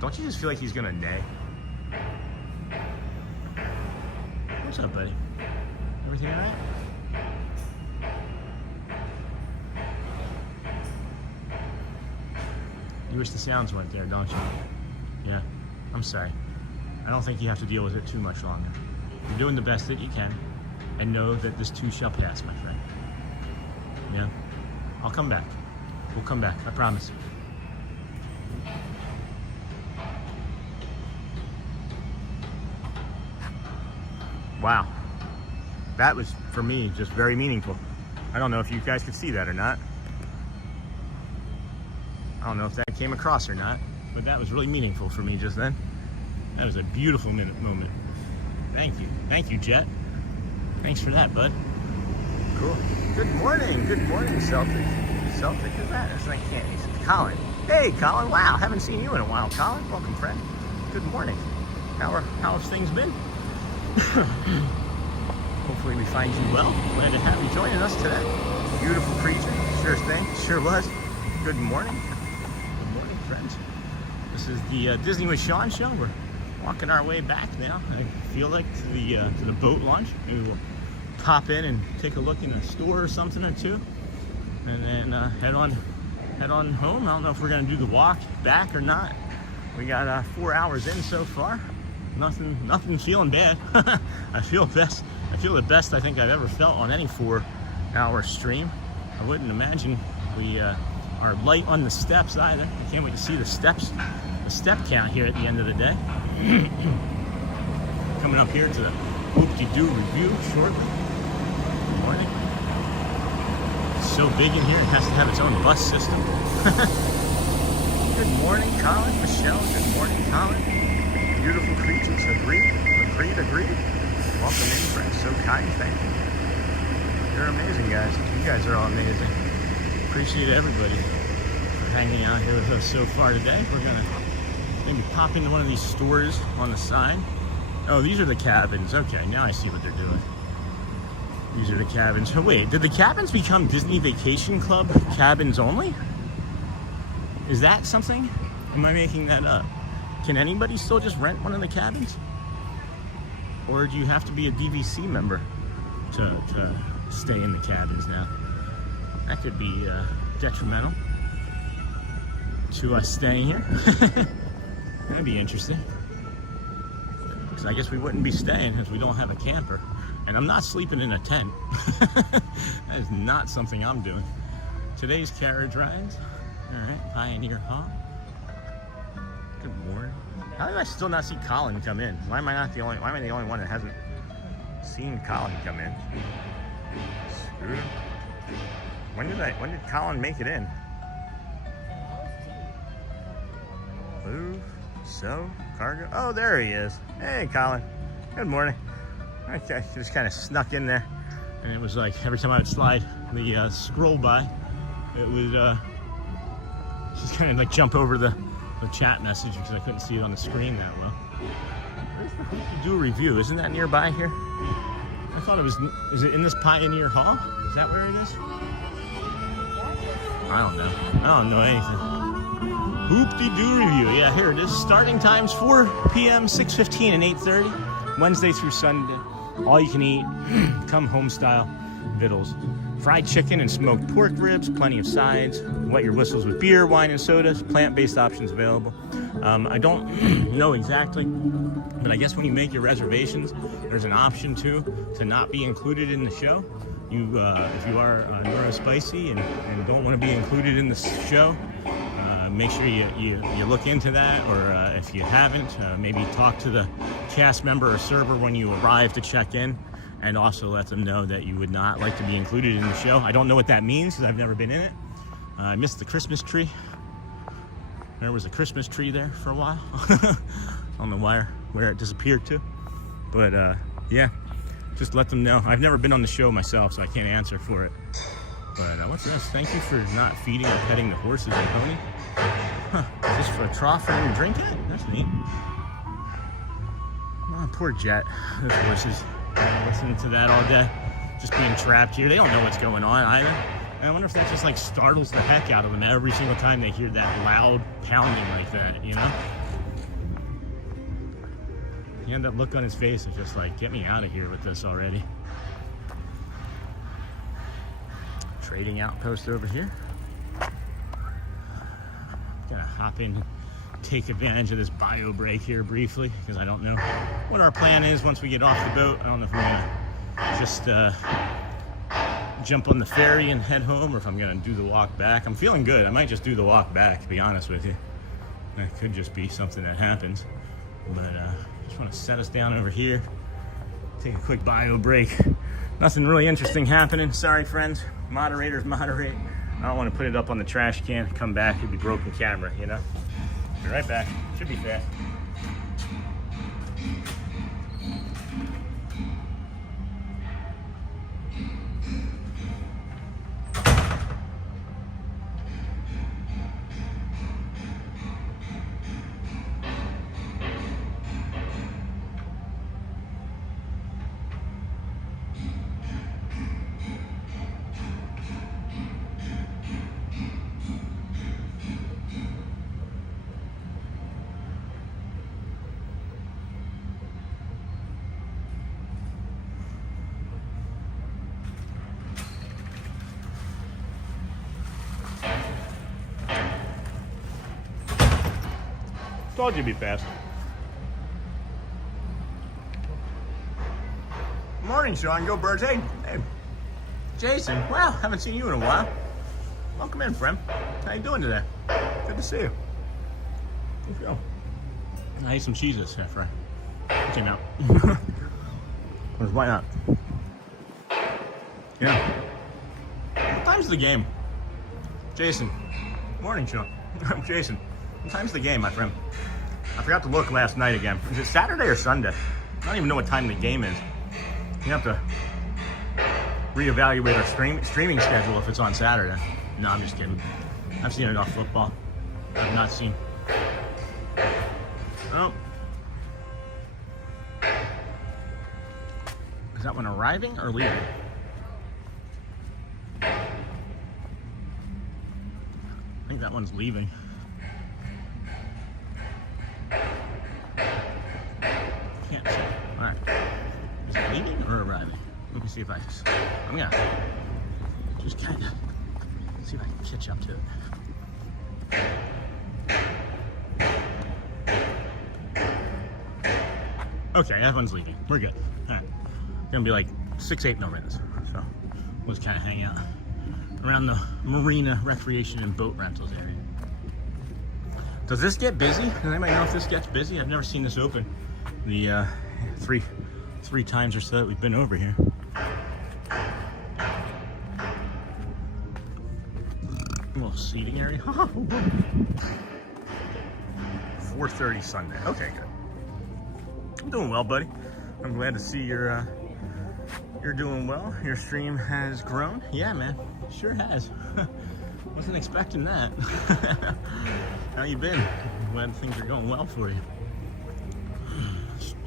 Don't you just feel like he's gonna neigh? What's up, buddy? Everything all right? You wish the sounds went there, don't you? Yeah. I'm sorry. I don't think you have to deal with it too much longer. You're doing the best that you can, and know that this too shall pass, my friend. Yeah? I'll come back. We'll come back, I promise. Wow. That was, for me, just very meaningful. I don't know if you guys could see that or not. I don't know if that came across or not, but that was really meaningful for me just then. That was a beautiful moment. Thank you. Thank you, Jet. Thanks for that, bud. Cool. Good morning, Celtic. Celtic is that? I can't. It's Colin. Hey, Colin. Wow, haven't seen you in a while, Colin. Welcome, friend. Good morning. How have things been? Hopefully we find you well. Glad to have you joining us today. Beautiful creature. Sure thing. Sure was. Good morning. Good morning, friends. This is the Disney with Sean show. We're walking our way back now, I feel like, to the boat launch. Maybe we'll pop in and take a look in a store or something or two, and then head on home. I don't know if we're gonna do the walk back or not. We got 4 hours in so far. Nothing feeling bad. I feel the best I think I've ever felt on any 4-hour stream. I wouldn't imagine we are light on the steps either. I can't wait to see the step count here at the end of the day. Coming up here to the Whoop-de-Doo review shortly. Good morning. It's so big in here, it has to have its own bus system. Good morning, Colin. Michelle, good morning, Colin. Beautiful creatures. Agreed. Welcome in, friends. So kind, thank you. You're amazing, guys. You guys are all amazing. Appreciate everybody for hanging out here with us so far today. We're gonna maybe pop into one of these stores on the side. Oh, these are the cabins. Okay, now I see what they're doing. These are the cabins. Oh, wait, did the cabins become Disney Vacation Club cabins only? Is that something? Am I making that up? Can anybody still just rent one of the cabins? Or do you have to be a DVC member to stay in the cabins now? That could be detrimental to us staying here. That'd be interesting. Because I guess we wouldn't be staying if we don't have a camper. And I'm not sleeping in a tent. That is not something I'm doing. Today's carriage rides. All right, Pioneer Hall. Good morning. How did I still not see Colin come in? Why am I the only one that hasn't seen Colin come in? Screw. When did Colin make it in? Move, sew, cargo. Oh, there he is. Hey, Colin. Good morning. Okay, just kind of snuck in there, and it was like every time I would slide the scroll by, it would just kind of like jump over the the chat message because I couldn't see it on the screen that well. Where's the Hoop-de-Doo Review? Isn't that nearby here? I thought it was. Is it in this Pioneer Hall? Is that where it is? I don't know. I don't know anything. Hoop-de-Doo Review. Yeah, here it is. Starting times 4 p.m., 6:15, and 8:30. Wednesday through Sunday. All you can eat. Come home style vittles. Fried chicken and smoked pork ribs. Plenty of sides. Wet your whistles with beer, wine, and sodas. Plant-based options available. I don't know exactly, but I guess when you make your reservations, there's an option to not be included in the show. If you are neurospicy and don't want to be included in the show, make sure you look into that, or if you haven't, maybe talk to the cast member or server when you arrive to check in, and also let them know that you would not like to be included in the show. I don't know what that means because I've never been in it. I missed the Christmas tree. There was a Christmas tree there for a while. I don't know where it disappeared to, but yeah, just let them know. I've never been on the show myself, so I can't answer for it. But what's this? Thank you for not feeding or petting the horses and pony. Huh, is this for a trough for them to drink at? That's neat. Oh, poor Jet. Those horses listening to that all day, just being trapped here. They don't know what's going on either. And I wonder if that just like startles the heck out of them every single time they hear that loud pounding like that, you know? And that look on his face is just like, get me out of here with this already. Trading outpost over here. Gonna hop in, take advantage of this bio break here briefly, because I don't know what our plan is once we get off the boat. I don't know if we're gonna just jump on the ferry and head home, or if I'm gonna do the walk back. I'm feeling good. I might just do the walk back, to be honest with you. That could just be something that happens. But just want to set us down over here, take a quick bio break. Nothing really interesting happening. Sorry, friends. Moderators moderate. I don't want to put it up on the trash can, come back, it'd be broken camera, you know? Be right back. Should be fast. Told you to be fast. Morning, Sean. Go Birds. Hey, Jason. Wow, haven't seen you in a while. Welcome in, friend. How you doing today? Good to see you. Let's go. I ate some cheeses after I came out. Why not? Yeah. What time's the game? Jason. Morning, Sean. I'm Jason. What time's the game, my friend? I forgot to look last night again. Is it Saturday or Sunday? I don't even know what time the game is. You have to reevaluate our streaming schedule if it's on Saturday. No, I'm just kidding. I've seen enough football. I've not seen. Oh. Is that one arriving or leaving? I think that one's leaving. Can't see. All right. Is it leaving or arriving? Let me see if I'm gonna just kind of see if I can catch up to it. Okay, that one's leaving. We're good. All right. Gonna be like 6-8 more minutes. So we'll just kind of hang out around the marina, recreation, and boat rentals area. Does this get busy? Does anybody know if this gets busy? I've never seen this open. The three times or so that we've been over here. A little seating area. 4:30 Sunday. Okay, good. I'm doing well, buddy. I'm glad to see you're doing well. Your stream has grown. Yeah, man, sure has. Wasn't expecting that. How you been? Glad things are going well for you.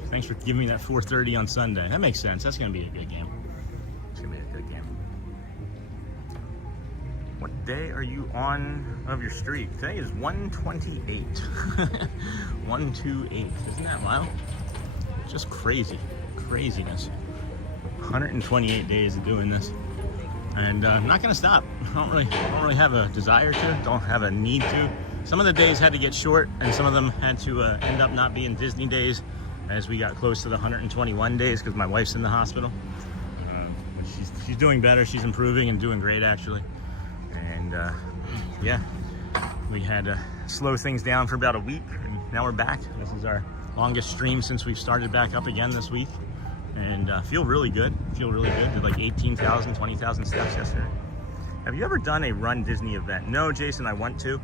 Thanks for giving me that 4:30 on Sunday. That makes sense. That's going to be a good game. It's going to be a good game. What day are you on of your streak? Today is 128. 128. Isn't that wild? Just crazy. Craziness. 128 days of doing this. And I'm not going to stop. I don't really have a desire to. Don't have a need to. Some of the days had to get short, and some of them had to end up not being Disney days as we got close to the 121 days because my wife's in the hospital. But she's doing better. She's improving and doing great, actually. And yeah, we had to slow things down for about a week, and now we're back. This is our longest stream since we've started back up again this week. And feel really good. Feel really good. Did like 18,000, 20,000 steps yesterday. Have you ever done a Run Disney event? No, Jason, I want to.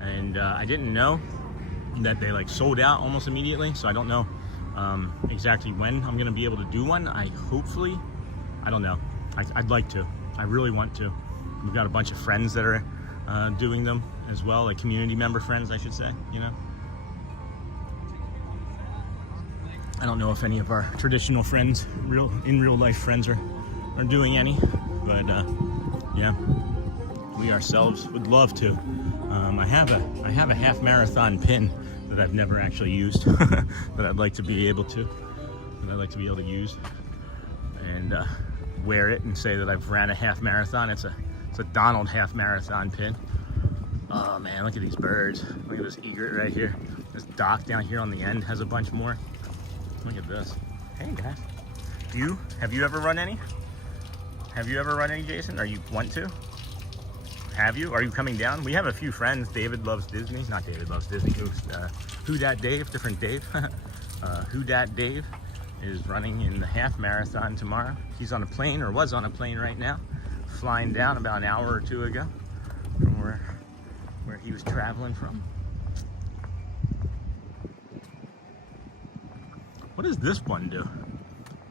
And I didn't know that they like sold out almost immediately. So I don't know exactly when I'm going to be able to do one. I don't know. I'd like to. I really want to. We've got a bunch of friends that are doing them as well. Like community member friends, I should say, you know. I don't know if any of our traditional friends, in real life friends are doing any, but yeah, we ourselves would love to. I have a half marathon pin that I've never actually used that I'd like to be able to, use and wear it and say that I've ran a half marathon. It's a Donald half marathon pin. Oh man, look at these birds. Look at this egret right here. This dock down here on the end has a bunch more. Look at this. Hey guys. Have you ever run any? Have you ever run any, Jason? Or you want to? Have you? Are you coming down? We have a few friends. David Loves Disney. Not David Loves Disney. Who Dat Dave? Different Dave. Who Dat Dave is running in the half marathon tomorrow. He's on a plane, or was on a plane right now, flying down about an hour or two ago from where he was traveling from. What does this one do?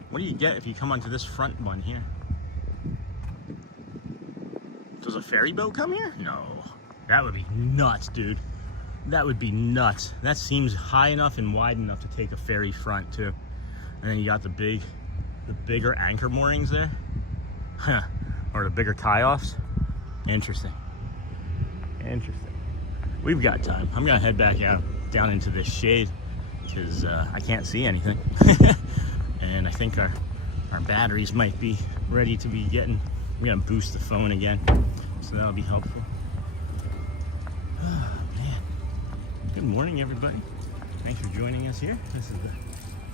What do you get if you come onto this front one here? Does a ferry boat come here? No. That would be nuts, dude. That would be nuts. That seems high enough and wide enough to take a ferry front too. And then you got the bigger anchor moorings there. Huh. Or the bigger tie-offs. Interesting. Interesting. We've got time. I'm gonna head back out down into this shade because I can't see anything. And I think our batteries might be ready to be getting, we're gonna boost the phone again, so that'll be helpful. Oh man. Good morning everybody. Thanks for joining us here. This is the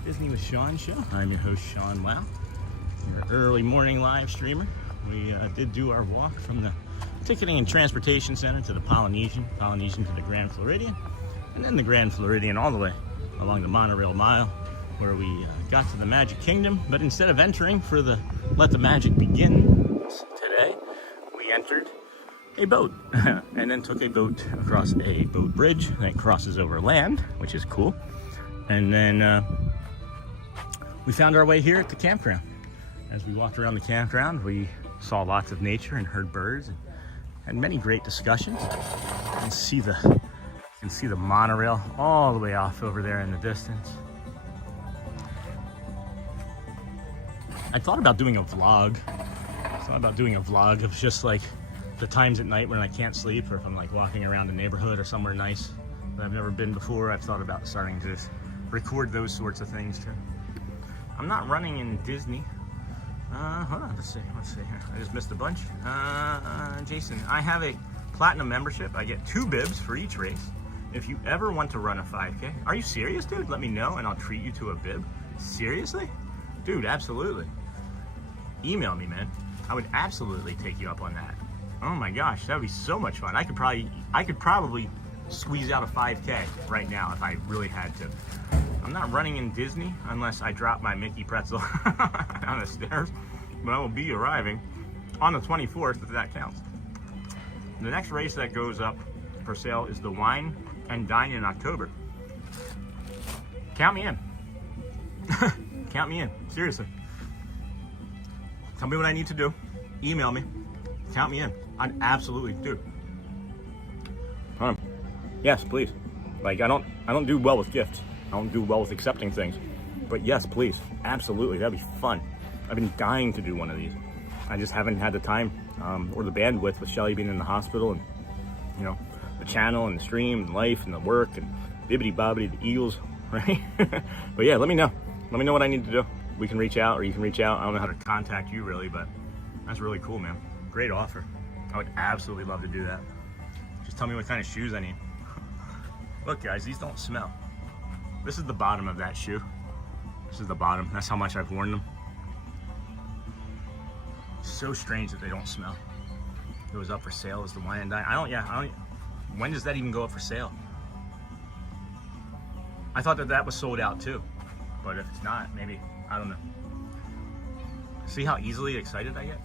Disney with Sean show. I'm your host Sean Wow, your early morning live streamer. We did do our walk from the Ticketing and Transportation Center to the Polynesian to the Grand Floridian, and then the Grand Floridian all the way along the monorail mile, where we got to the Magic Kingdom. But instead of entering for the Let the Magic Begin today, we entered a boat and then took a boat across a boat bridge that crosses over land, which is cool. And then we found our way here at the campground. As we walked around the campground, we saw lots of nature and heard birds and had many great discussions. You can see the monorail all the way off over there in the distance. I thought about doing a vlog. Of just like the times at night when I can't sleep, or if I'm like walking around a neighborhood or somewhere nice that I've never been before. I've thought about starting to just record those sorts of things too. I'm not running in Disney. Hold on, let's see here. I just missed a bunch. Jason, I have a platinum membership. I get 2 bibs for each race. If you ever want to run a 5K, are you serious, dude? Let me know and I'll treat you to a bib. Seriously? Dude, absolutely. Email me, man. I would absolutely take you up on that. Oh my gosh, that would be so much fun. I could probably squeeze out a 5K right now if I really had to. I'm not running in Disney unless I drop my Mickey pretzel down the stairs, but I will be arriving on the 24th, if that counts. The next race that goes up for sale is the Wine and Dine in October. Count me in. Count me in, seriously. Tell me what I need to do. Email me. Count me in. I'd absolutely, dude, Yes, please. Like, I don't do well with gifts. I don't do well with accepting things. But yes, please. Absolutely. That'd be fun. I've been dying to do one of these. I just haven't had the time or the bandwidth with Shelly being in the hospital and, you know, the channel and the stream and life and the work and bibbity bobbity, the Eagles, right? But yeah, let me know. Let me know what I need to do. We can reach out or you can reach out. I don't know how to contact you really, but that's really cool, man. Great offer. I would absolutely love to do that. Just tell me what kind of shoes I need. Look, guys, these don't smell. This is the bottom of that shoe. This is the bottom. That's how much I've worn them. So strange that they don't smell. It was up for sale as the wine and dine. When does that even go up for sale? I thought that was sold out too, but if it's not, maybe, I don't know. See how easily excited I get?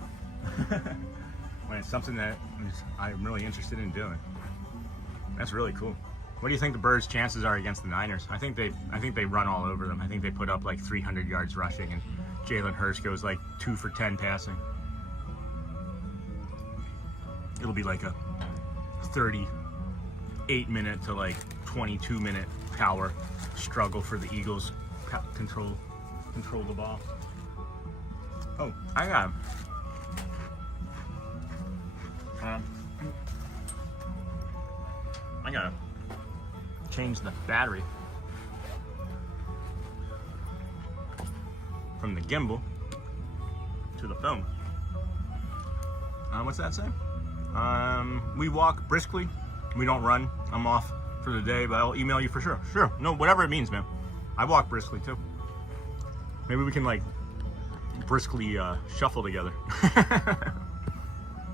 When it's something that I'm really interested in doing. That's really cool. What do you think the Birds' chances are against the Niners? I think they run all over them. I think they put up like 300 yards rushing and Jalen Hurts goes like 2 for 10 passing. It'll be like a 38-minute to like 22-minute power struggle for the Eagles. Control the ball. Oh, I gotta change the battery from the gimbal to the phone. What's that say? We walk briskly. We don't run. I'm off for the day, but I'll email you for sure. Sure. No, whatever it means, man. I walk briskly too. Maybe we can like briskly shuffle together.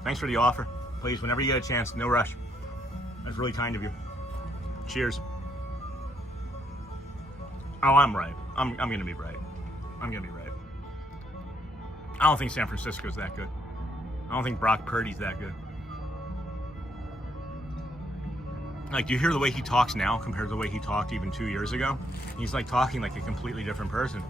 Thanks for the offer. Please, whenever you get a chance, no rush. That's really kind of you. Cheers. Oh, I'm right. I'm gonna be right. I'm gonna be right. I don't think San Francisco's that good. I don't think Brock Purdy's that good. Like, do you hear the way he talks now compared to the way he talked even 2 years ago? He's like talking like a completely different person.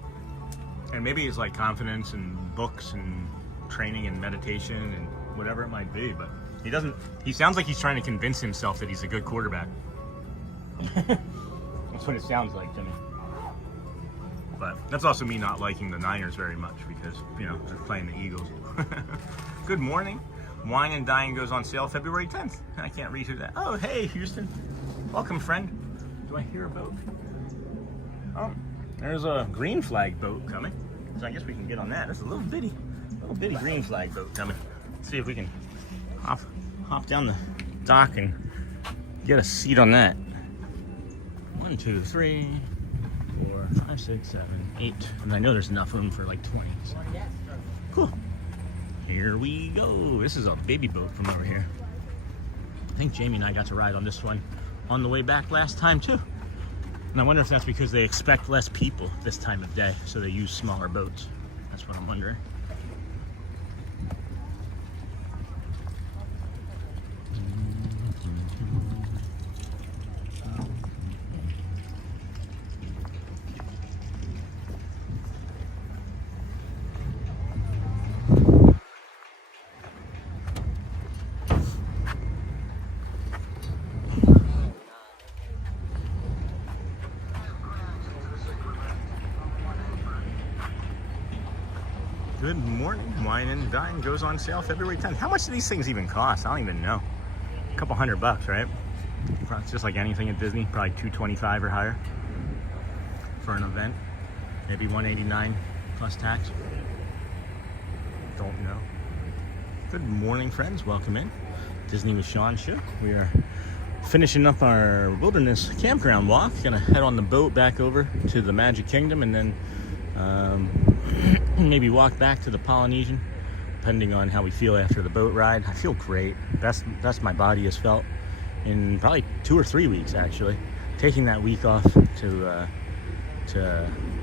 And maybe it's like confidence and books and training and meditation and whatever it might be, but he sounds like he's trying to convince himself that he's a good quarterback. That's what it sounds like to me. But that's also me not liking the Niners very much because, you know, they're playing the Eagles. Good morning. Wine and Dine goes on sale February 10th. I can't read who that. Oh, hey, Houston. Welcome, friend. Do I hear a boat? Oh, there's a green flag boat coming. So I guess we can get on that. There's a little bitty green flag boat coming. Let's see if we can hop down the dock and get a seat on that. 1, 2, 3, 4, 5, 6, 7, 8. And I know there's enough room for like 20. So. Cool. Here we go. This is a baby boat from over here. I think Jamie and I got to ride on this one on the way back last time too. And I wonder if that's because they expect less people this time of day, so they use smaller boats. That's what I'm wondering. Good morning. Wine and Dine goes on sale February 10th. How much do these things even cost? I don't even know. A couple $100, right? It's just like anything at Disney, probably $225 or higher for an event. Maybe $189 plus tax. Don't know. Good morning, friends. Welcome in. Disney with Sean show. We are finishing up our wilderness campground walk. Gonna head on the boat back over to the Magic Kingdom and then maybe walk back to the Polynesian, depending on how we feel after the boat ride. I feel great. Best my body has felt in probably 2 or 3 weeks, actually. Taking that week off to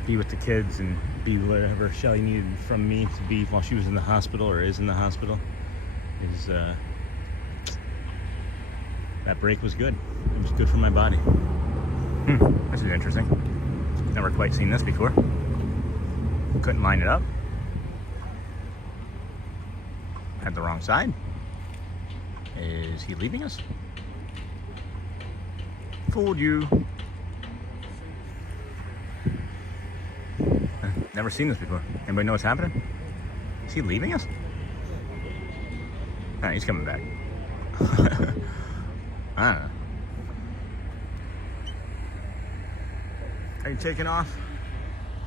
be with the kids and be whatever Shelly needed from me to be while she was in the hospital or is in the hospital is that break was good. It was good for my body. This is interesting. Never quite seen this before. Couldn't line it up. Had the wrong side. Is he leaving us? fooled you. Never seen this before. Anybody know what's happening? Is he leaving us? Nah, he's coming back. I don't know. Are you taking off?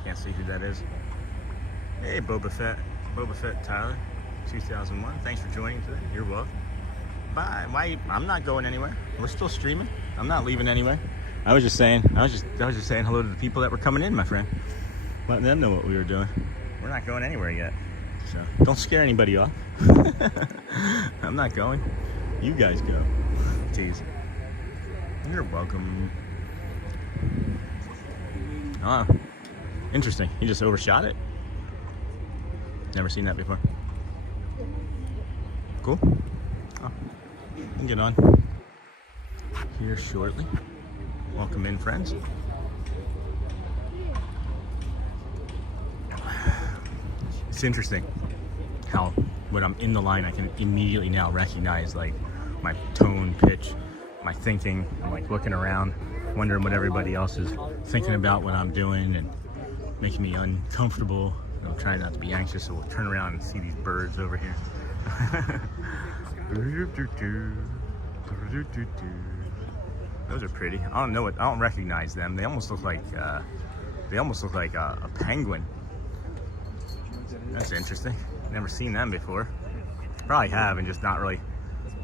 Can't see who that is. Hey, Boba Fett Tyler, 2001. Thanks for joining today. You're welcome. Bye. Why? I'm not going anywhere. We're still streaming. I'm not leaving anyway. I was just saying hello to the people that were coming in, my friend. Letting them know what we were doing. We're not going anywhere yet. So don't scare anybody off. I'm not going. You guys go. Jeez. You're welcome. Oh, interesting. He just overshot it. Never seen that before. Cool. Oh, we can get on here shortly. Welcome in, friends. It's interesting how when I'm in the line, I can immediately now recognize like my tone, pitch, my thinking. I'm like looking around, wondering what everybody else is thinking about what I'm doing and making me uncomfortable. I'm trying not to be anxious, so we'll turn around and see these birds over here. Those are pretty. I don't recognize them. They almost look like a penguin. That's interesting. Never seen them before. Probably have and just not really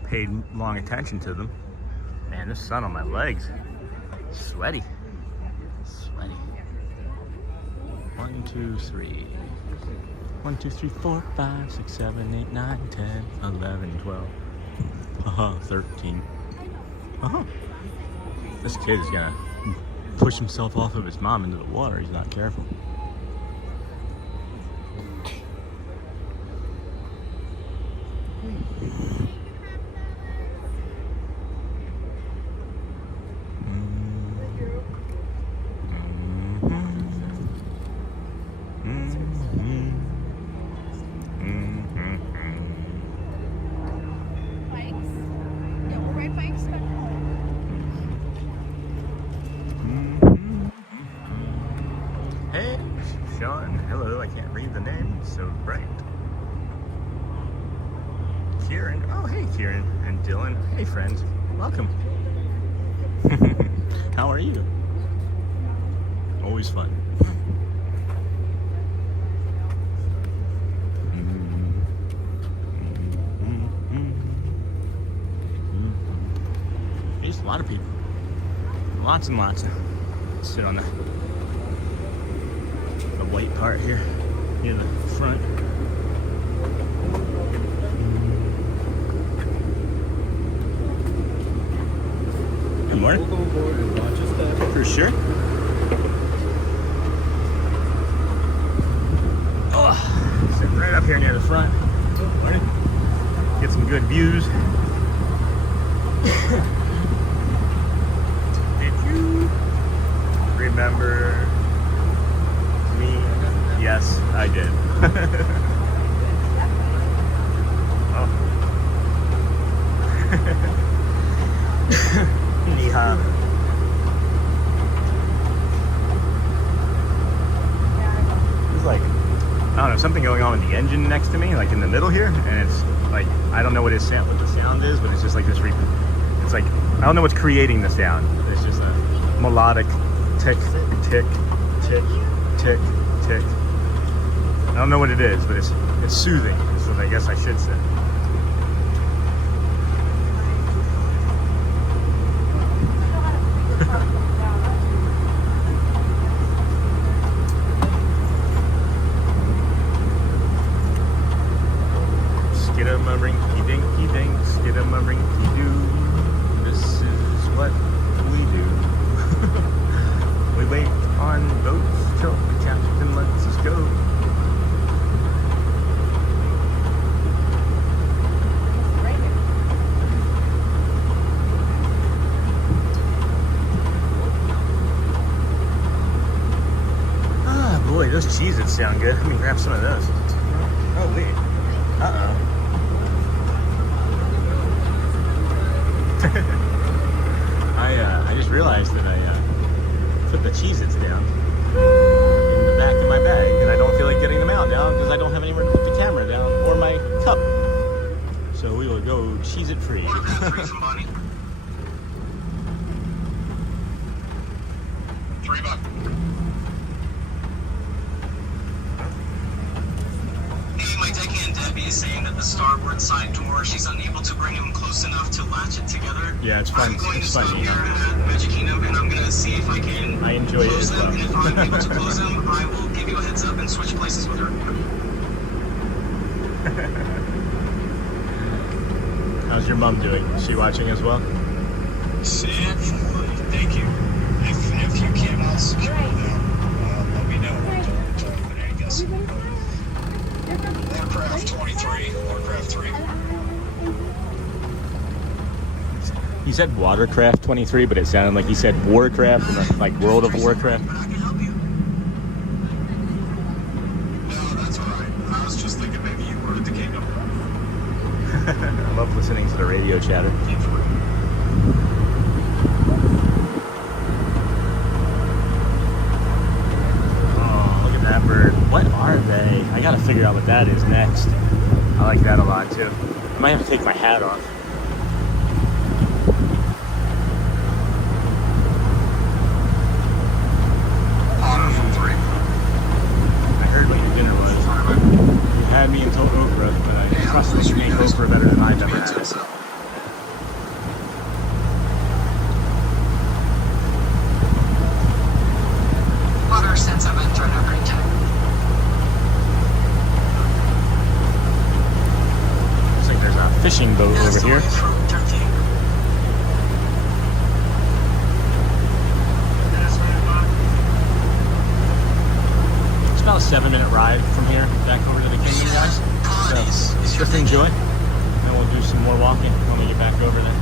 paid long attention to them. Man, this sun on my legs. Sweaty. 1, 2, 3. 1, 2, 3, 4, 5, 6, 7, 8, 9, 10, 11, 12. 13. This kid is gonna push himself off of his mom into the water. He's not careful. Hey, Sean. Hello, I can't read the name. It's so bright. Kieran. Oh, hey, Kieran. And Dylan. Hey, friends. Welcome. How are you? Always fun. There's a lot of people. Lots and lots. Sit on the white part here near the front. Good morning. Welcome aboard and watch us back. For sure. Oh, sitting right up here near the front. Morning. Get some good views. Did you remember me? Yes, I did. Oh. Niha. There's like, I don't know, something going on with the engine next to me, like in the middle here, and it's like, I don't know what the sound is, but it's just like this, it's like, I don't know what's creating the sound. It's just a melodic tick, tick, tick, tick, tick. I don't know what it is, but it's soothing, is what I guess I should say. Skidamarinky dink, skidamarinky doo. This is what we do. We wait on boats till the captain lets us go. Ah, boy, those Cheez-Its sound good. Let me grab some of those. Oh, wait. Uh-oh. I just just realized that I put the Cheez-Its down in the back of my bag, and I don't feel like getting them out now because I don't have anywhere to put the camera down or my cup. So we will go Cheez-It free. $3 My deckhand Debbie is saying that the starboard side door, she's unable to bring him close enough to latch it together. Yeah, it's fun. I'm going It's to fun. stop here at Magic Kingdom, and I'm going to see if I can I enjoy it close as them. well. And if I'm able to close them, I will give you a heads up and switch places with her. How's your mom doing? Is she watching as well? Thank you. If you can also let me know. But I guess Warcraft 23, Warcraft 3. He said Watercraft 23, but it sounded like he said Warcraft, like World of Warcraft. But I can help you. No, that's alright. I was just thinking maybe you were at the kingdom. I love listening to the radio chatter. Oh, look at that bird. What are they? I gotta figure out what that is next. I like that a lot too. I might have to take my hat off. I heard what your dinner was. You had me until okra, but I trust that you make okra better than I've ever had it. Water since I've entered every time. Looks like there's a fishing boat over here. It's about a 7-minute ride from here back over to the kingdom, guys. So just enjoy, and we'll do some more walking when we get back over there.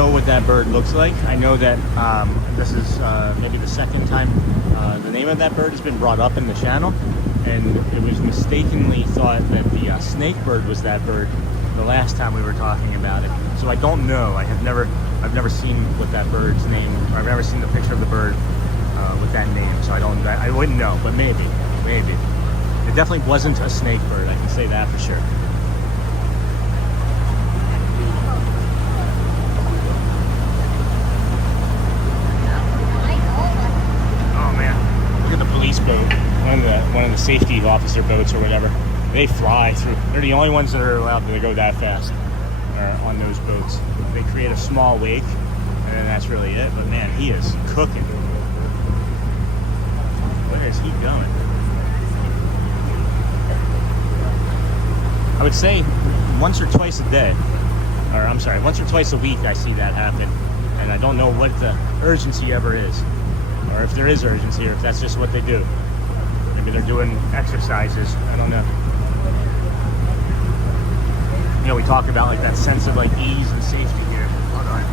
What that bird looks like. I know that this is maybe the second time the name of that bird has been brought up in the channel, and it was mistakenly thought that the snake bird was that bird the last time we were talking about it. So I don't know. I've never seen what that bird's name, or I've never seen the picture of the bird with that name. So I wouldn't know, but maybe. It definitely wasn't a snake bird. I can say that for sure. Boat, one of the safety officer boats or whatever. They fly through. They're the only ones that are allowed to go that fast on those boats. They create a small wake, and then that's really it. But man, he is cooking. Where is he going? I would say once or twice a day, or I'm sorry, once or twice a week I see that happen, and I don't know what the urgency ever is. Or if there is urgency, or if that's just what they do. Maybe they're doing exercises. I don't know. You know, we talk about like that sense of like ease and safety here. Hold on.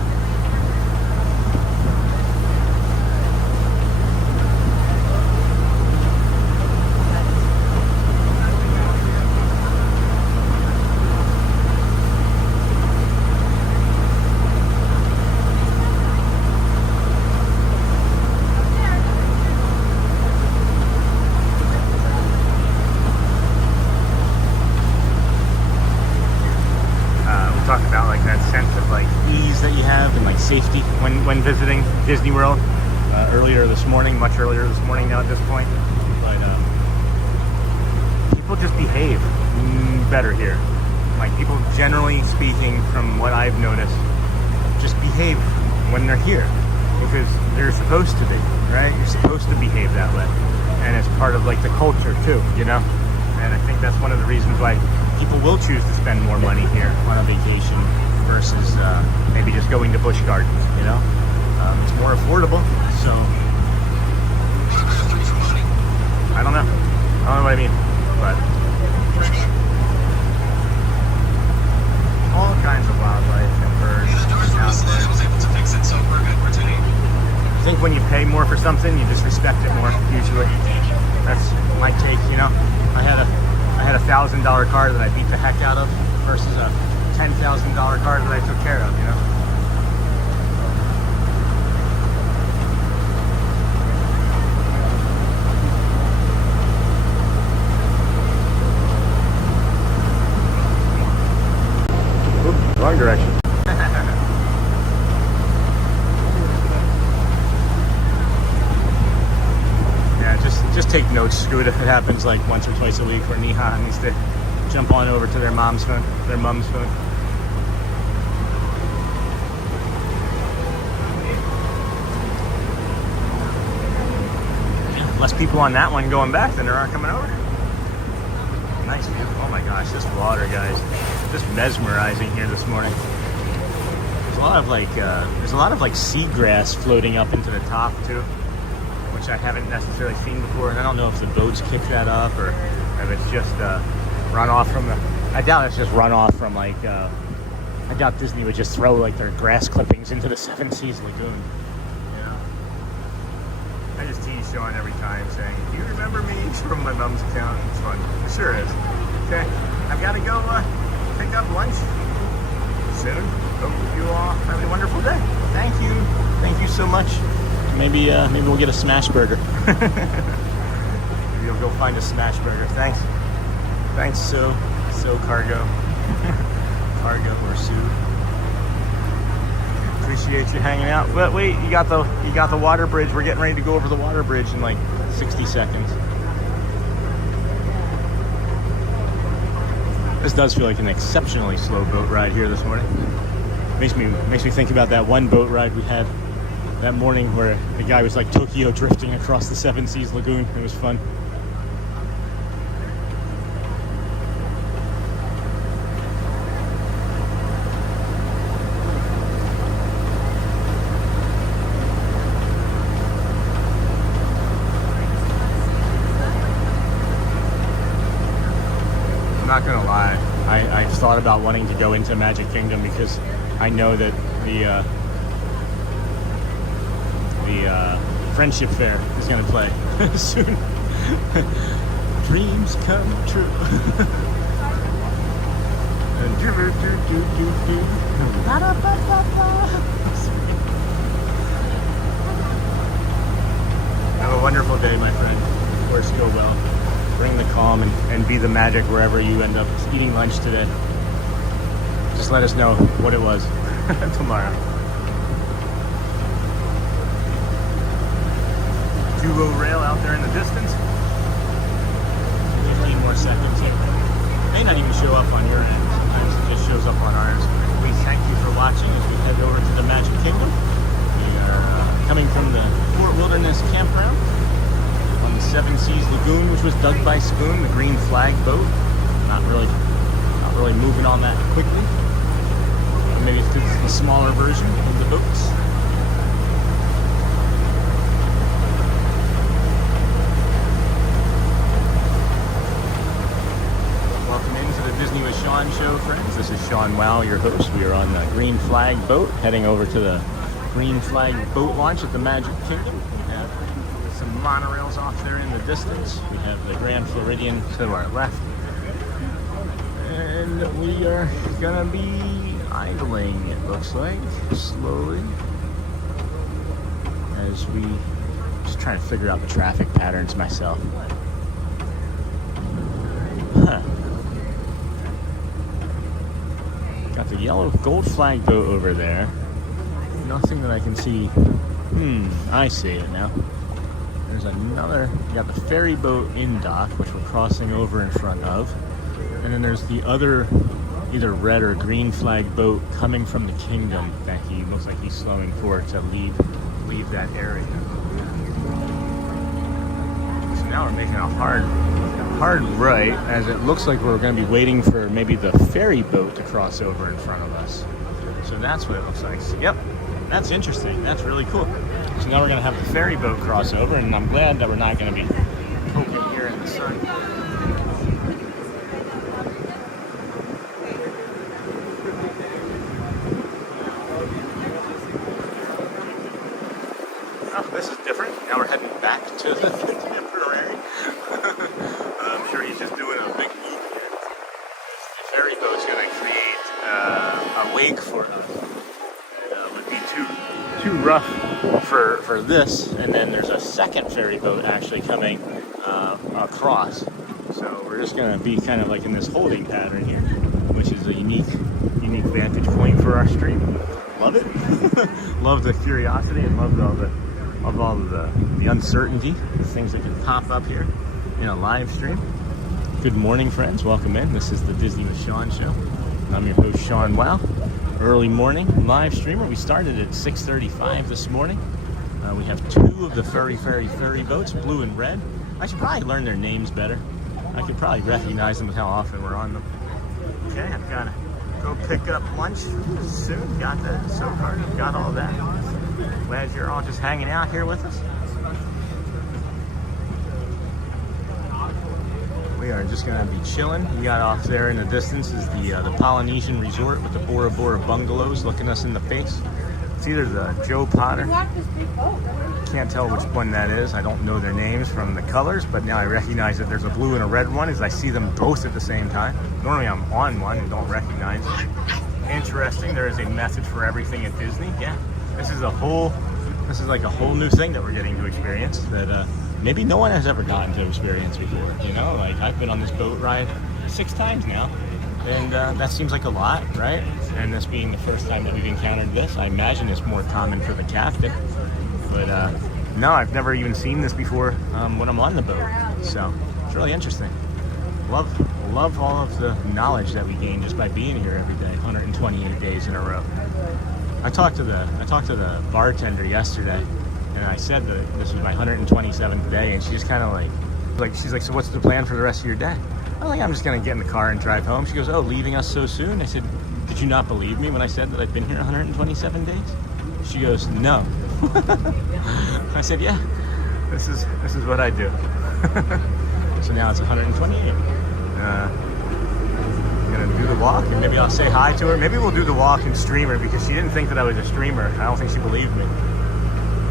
Safety when visiting Disney World much earlier this morning now at this point, but people just behave better here. Like, people generally speaking, from what I've noticed, just behave when they're here because they're supposed to be, right? You're supposed to behave that way, and it's part of like the culture too, you know. And I think that's one of the reasons why people will choose to spend more money here on a vacation versus maybe just going to Busch Gardens, you know? It's more affordable, so I don't know. I don't know what I mean, but all kinds of wildlife and birds out there. I was able to fix it, so we're good. We're tuning. I think when you pay more for something, you just respect it more, usually. That's my take, you know? I had a $1,000 car that I beat the heck out of versus a $10,000 car that I took care of, you know? Oops, wrong direction. Just take notes, Scoot. It happens like once or twice a week where Niha needs to jump on over to their mom's phone, their mom's phone. Less people on that one going back than there are coming over. Nice view. Oh my gosh, this water, guys, just mesmerizing here this morning. There's a lot of like seagrass floating up into the top too, which I haven't necessarily seen before, and I don't know if the boats kick that up or if it's just runoff from the. I doubt it's just runoff from like. I doubt Disney would just throw like their grass clippings into the Seven Seas Lagoon. You know, I just tease Sean every time saying, "Do you remember me?" from my mom's account. It's fun. It sure is. Okay, I've got to go pick up lunch soon. Hope you all have a wonderful day. Thank you so much. Maybe we'll get a smash burger. Maybe you'll go find a smash burger. Thanks, so cargo, cargo or Sue. Appreciate you hanging out. But wait, you got the water bridge. We're getting ready to go over the water bridge in like 60 seconds. This does feel like an exceptionally slow boat ride here this morning. Makes me think about that one boat ride we had that morning where the guy was like Tokyo drifting across the Seven Seas Lagoon. It was fun. I'm not gonna lie, I've thought about wanting to go into Magic Kingdom because I know that the Friendship Fair is going to play soon. Dreams come true. Have a wonderful day, my friend. Course go well. Bring the calm and be the magic wherever you end up eating lunch today. Just let us know what it was tomorrow. Duo rail out there in the distance. 15 more seconds. It may not even show up on your end. Sometimes it just shows up on ours. We thank you for watching as we head over to the Magic Kingdom. We are coming from the Fort Wilderness Campground on the Seven Seas Lagoon, which was dug by Spoon, the green flag boat. Not really moving on that quickly. Maybe it's the smaller version of the boats. Disney with Sean show, friends. This is Sean Wow, your host. We are on the Green Flag boat, heading over to the Green Flag boat launch at the Magic Kingdom. We have some monorails off there in the distance. We have the Grand Floridian to our left. And we are gonna be idling, it looks like, slowly. As we just trying to figure out the traffic patterns myself. Huh. Got the yellow gold flag boat over there. Nothing that I can see. I see it now. There's another, you got the ferry boat in dock, which we're crossing over in front of. And then there's the other, either red or green flag boat coming from the kingdom that he looks like he's slowing for to leave that area. So now we're making a hard hard right, as it looks like we're going to be waiting for maybe the ferry boat to cross over in front of us. So that's what it looks like. So, yep, that's interesting. That's really cool. So now we're going to have the ferry boat cross over, and I'm glad that we're not going to be poking here in the sun. Oh, this is different. Now we're heading back to the temporary. I'm sure he's just doing a big loop here. The ferry boat's going to create a wake for us. It would be too rough for this, and then there's a second ferry boat actually coming across. So we're just going to be kind of like in this holding pattern here, which is a unique vantage point for our stream. Love it. Love the curiosity and love all the uncertainty, the things that can pop up here in a live stream. Good morning, friends. Welcome in. This is the Disney with Sean show. I'm your host, Sean Wow. Early morning live streamer. We started at 6:35 this morning. We have two of the ferry boats, blue and red. I should probably learn their names better. I could probably recognize them with how often we're on them. Okay, I've got to go pick up lunch soon. Got that so far. Got all that. Glad you're all just hanging out here with us. We are just going to be chilling. We got off there in the distance is the Polynesian resort with the Bora Bora bungalows looking us in the face. It's either the Joe Potter. Can't tell which one that is. I don't know their names from the colors, but now I recognize that there's a blue and a red one as I see them both at the same time. Normally I'm on one and don't recognize it. Interesting. There is a message for everything at Disney. Yeah, this is like a whole new thing that we're getting to experience that maybe no one has ever gotten to experience before. You know, like I've been on this boat ride 6 times now, and that seems like a lot, right? And this being the first time that we've encountered this, I imagine it's more common for the captain. But no, I've never even seen this before when I'm on the boat. So it's really interesting. Love all of the knowledge that we gain just by being here every day, 128 days in a row. I talked to the bartender yesterday, and I said that this was my 127th day, and she just kind of like she's like, so what's the plan for the rest of your day? I'm like, I'm just gonna get in the car and drive home. She goes, oh, leaving us so soon? I said, did you not believe me when I said that I've been here 127 days? She goes, no. I said, yeah, this is what I do. So now it's 128. I'm gonna do the walk, and maybe I'll say hi to her. Maybe we'll do the walk and stream her because she didn't think that I was a streamer. I don't think she believed me.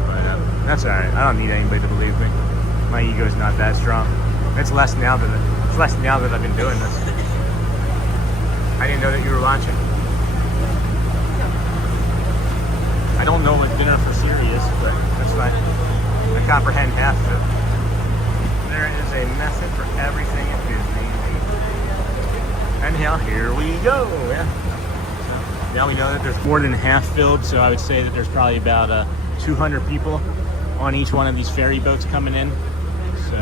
But that's all right. I don't need anybody to believe me. My ego's not that strong. It's less now that I've been doing this. I didn't know that you were watching. I don't know what dinner for Siri is, but that's fine. I comprehend half of it. There is a method for everything at Disney. And now here we go. Yeah. So now we know that there's more than half filled, so I would say that there's probably about 200 people on each one of these ferry boats coming in. So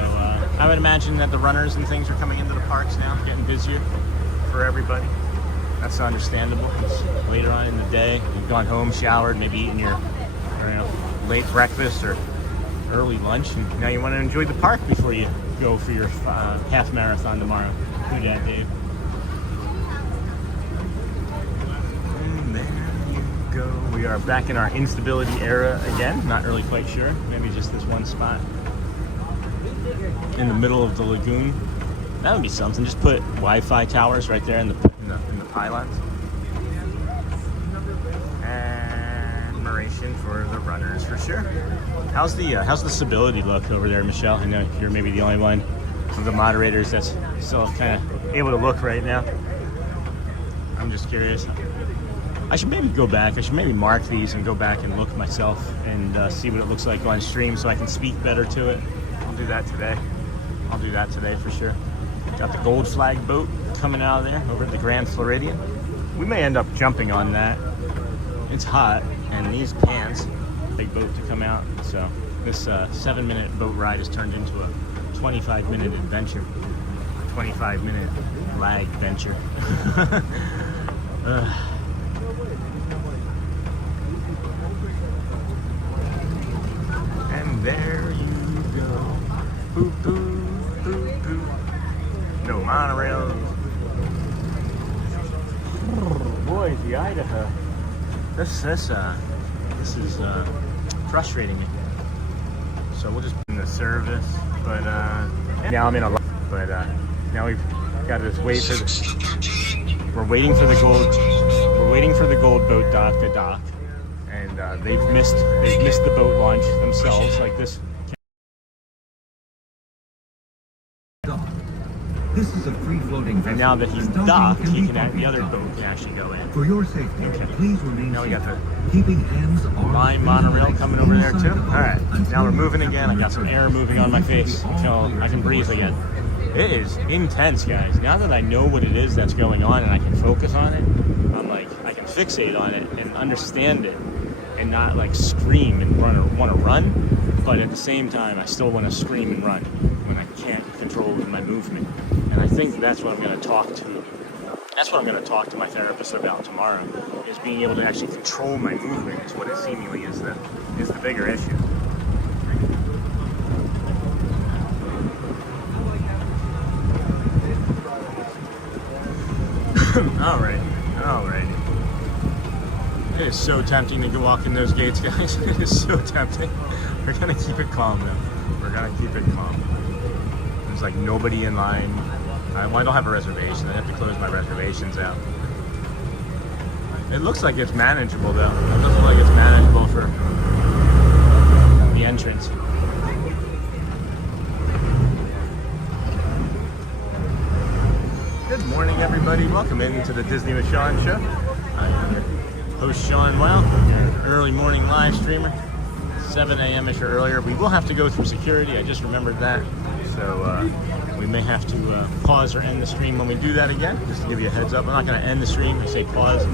I would imagine that the runners and things are coming into the parks now, getting busier for everybody. That's understandable. It's later on in the day, you've gone home, showered, maybe eaten your late breakfast or early lunch, and now you want to enjoy the park before you go for your half marathon tomorrow. Do that, Dave. And there you go. We are back in our instability era again. Not really quite sure. Maybe just this one spot in the middle of the lagoon. That would be something. Just put Wi-Fi towers right there in the pylons. Admiration for the runners for sure. How's the stability look over there, Michelle? I know you're maybe the only one of the moderators that's still kind of able to look right now. I'm just curious. I should maybe go back. I should maybe mark these and go back and look myself and see what it looks like on stream so I can speak better to it. I'll do that today for sure. Got the gold flag boat coming out of there over at the Grand Floridian. We may end up jumping on that. It's hot, and these pants, big boat to come out. So this 7-minute boat ride has turned into a 25-minute adventure, 25-minute lag venture. And there you go. Boop, boop, boop, boop. monorails. Boy, the Idaho. This is frustrating me. So we'll just put in the service, but now I'm in a lot. But now we've got to just wait for the. We're waiting for the gold. We're waiting for the gold boat dock to dock, and they've missed the boat launch themselves. Like this. This is a free-floating vessel. And now that he's docked, the other boat can actually go in. For your safety, please remain Now we got the keeping hands on line monorail coming over there too. All right, now we're moving again. I got some air moving on my face until I can breathe again. It is intense, guys. Now that I know what it is that's going on and I can focus on it, I'm like, I can fixate on it and understand it and not like scream and want to run, but at the same time, I still want to scream and run when I can't control my movement. And I think that's what I'm going to talk to. That's what I'm going to talk to my therapist about tomorrow. Is being able to actually control my movement is what it seemingly is the bigger issue. All right. It is so tempting to go walk in those gates, guys. It is so tempting. We're gonna keep it calm though. We're gonna keep it calm. There's like nobody in line. I don't have a reservation. I have to close my reservations out. It looks like it's manageable though. It doesn't look like it's manageable for the entrance. Good morning, everybody. Welcome into the Disney with Sean show. I am your host, Sean Wow, early morning live streamer, 7 a.m.-ish or earlier. We will have to go through security. I just remembered that. So we may have to pause or end the stream when we do that again, just to give you a heads up. I'm not going to end the stream. I say pause.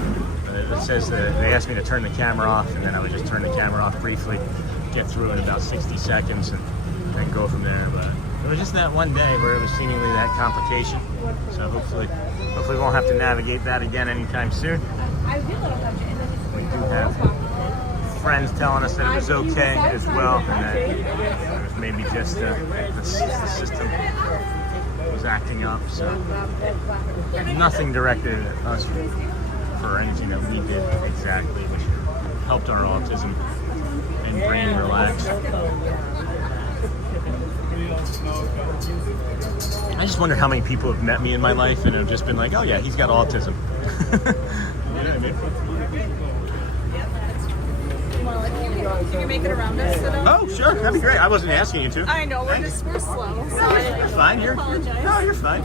It says that they asked me to turn the camera off, and then I would just turn the camera off briefly, get through in about 60 seconds, and then go from there. But it was just that one day where it was seemingly that complication. So hopefully we won't have to navigate that again anytime soon. We do have friends telling us that it was okay as well, and that it was maybe just the system was acting up. So nothing directed at us for anything that we did exactly, which helped our autism and brain relax. I just wonder how many people have met me in my life and have just been like, oh yeah, he's got autism. You know what I mean? Can you make it around us? Oh, sure, that'd be great. I wasn't asking you to. I know, we're slow. So You're fine. You're fine.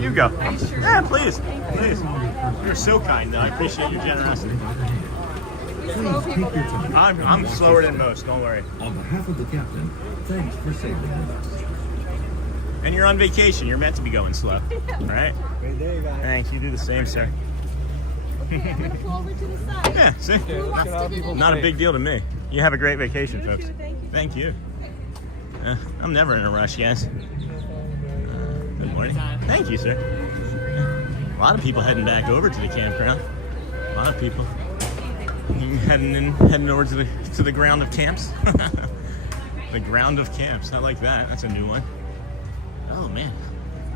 You go. Are you sure? Yeah, please. You're so kind, though. I appreciate your generosity. Slow people down. I'm slower than most. Don't worry. On behalf of the captain, thanks for sailing with us. And you're on vacation. You're meant to be going slow. All right? Great day, guys. Thanks. You do the same, sir. Okay, I'm gonna pull over to the side. Yeah, see? Who wants to do this? Not a big deal to me. You have a great vacation, You folks. too, thank you. Thank you. I'm never in a rush, guys. Good morning. Thank you, sir. A lot of people heading back over to the campground. A lot of people heading over to the ground of camps. The ground of camps. I like that. That's a new one. Oh man,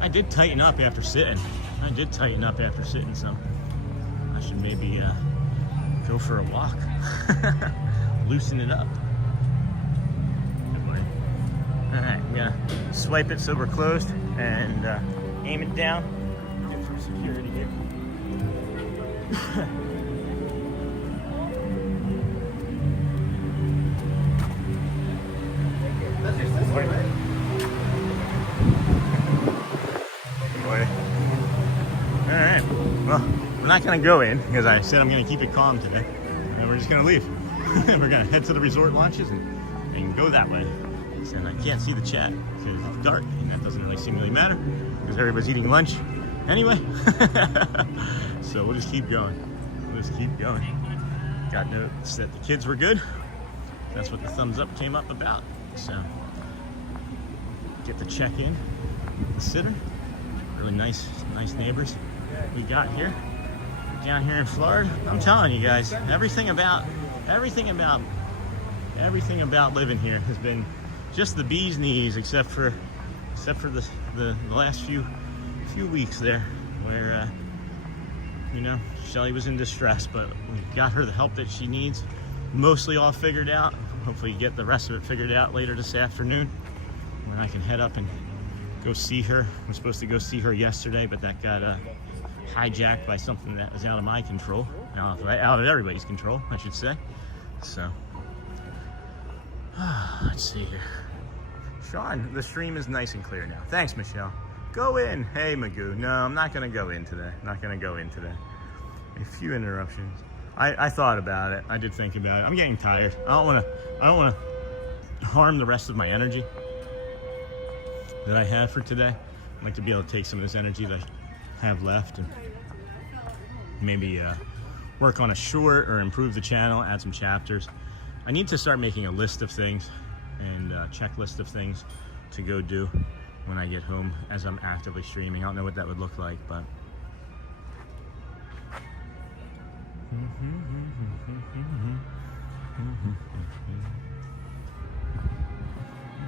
I did tighten up after sitting. So I should maybe go for a walk. Loosen it up. Good morning. All right, I'm gonna swipe it so we're closed and aim it down. Get through security here. All right. Well, we're not gonna go in because I said I'm gonna keep it calm today, and we're just gonna leave. We're gonna head to the resort launches and go that way. And I can't see the chat because it's dark, and that doesn't really seemingly matter because everybody's eating lunch anyway. So we'll just keep going. Got notes that the kids were good. That's what the thumbs up came up about. So get the check-in, the sitter. Really nice neighbors we got here down here in Florida. I'm telling you guys, everything about living here has been just the bee's knees, except for the last few weeks there where, you know, Shelly was in distress, but we got her the help that she needs. Mostly all figured out. Hopefully get the rest of it figured out later this afternoon when I can head up and go see her. I was supposed to go see her yesterday, but that got hijacked by something that was out of my control. Out of everybody's control, I should say. So, let's see here. Sean, the stream is nice and clear now. Thanks, Michelle. Go in. Hey, Magoo. No, I'm not going to go in today. Not going to go in today. A few interruptions. I thought about it. I did think about it. I'm getting tired. I don't want to harm the rest of my energy that I have for today. I'd like to be able to take some of this energy that I have left and maybe work on a short or improve the channel, add some chapters. I need to start making a list of things and a checklist of things to go do when I get home as I'm actively streaming. I don't know what that would look like, but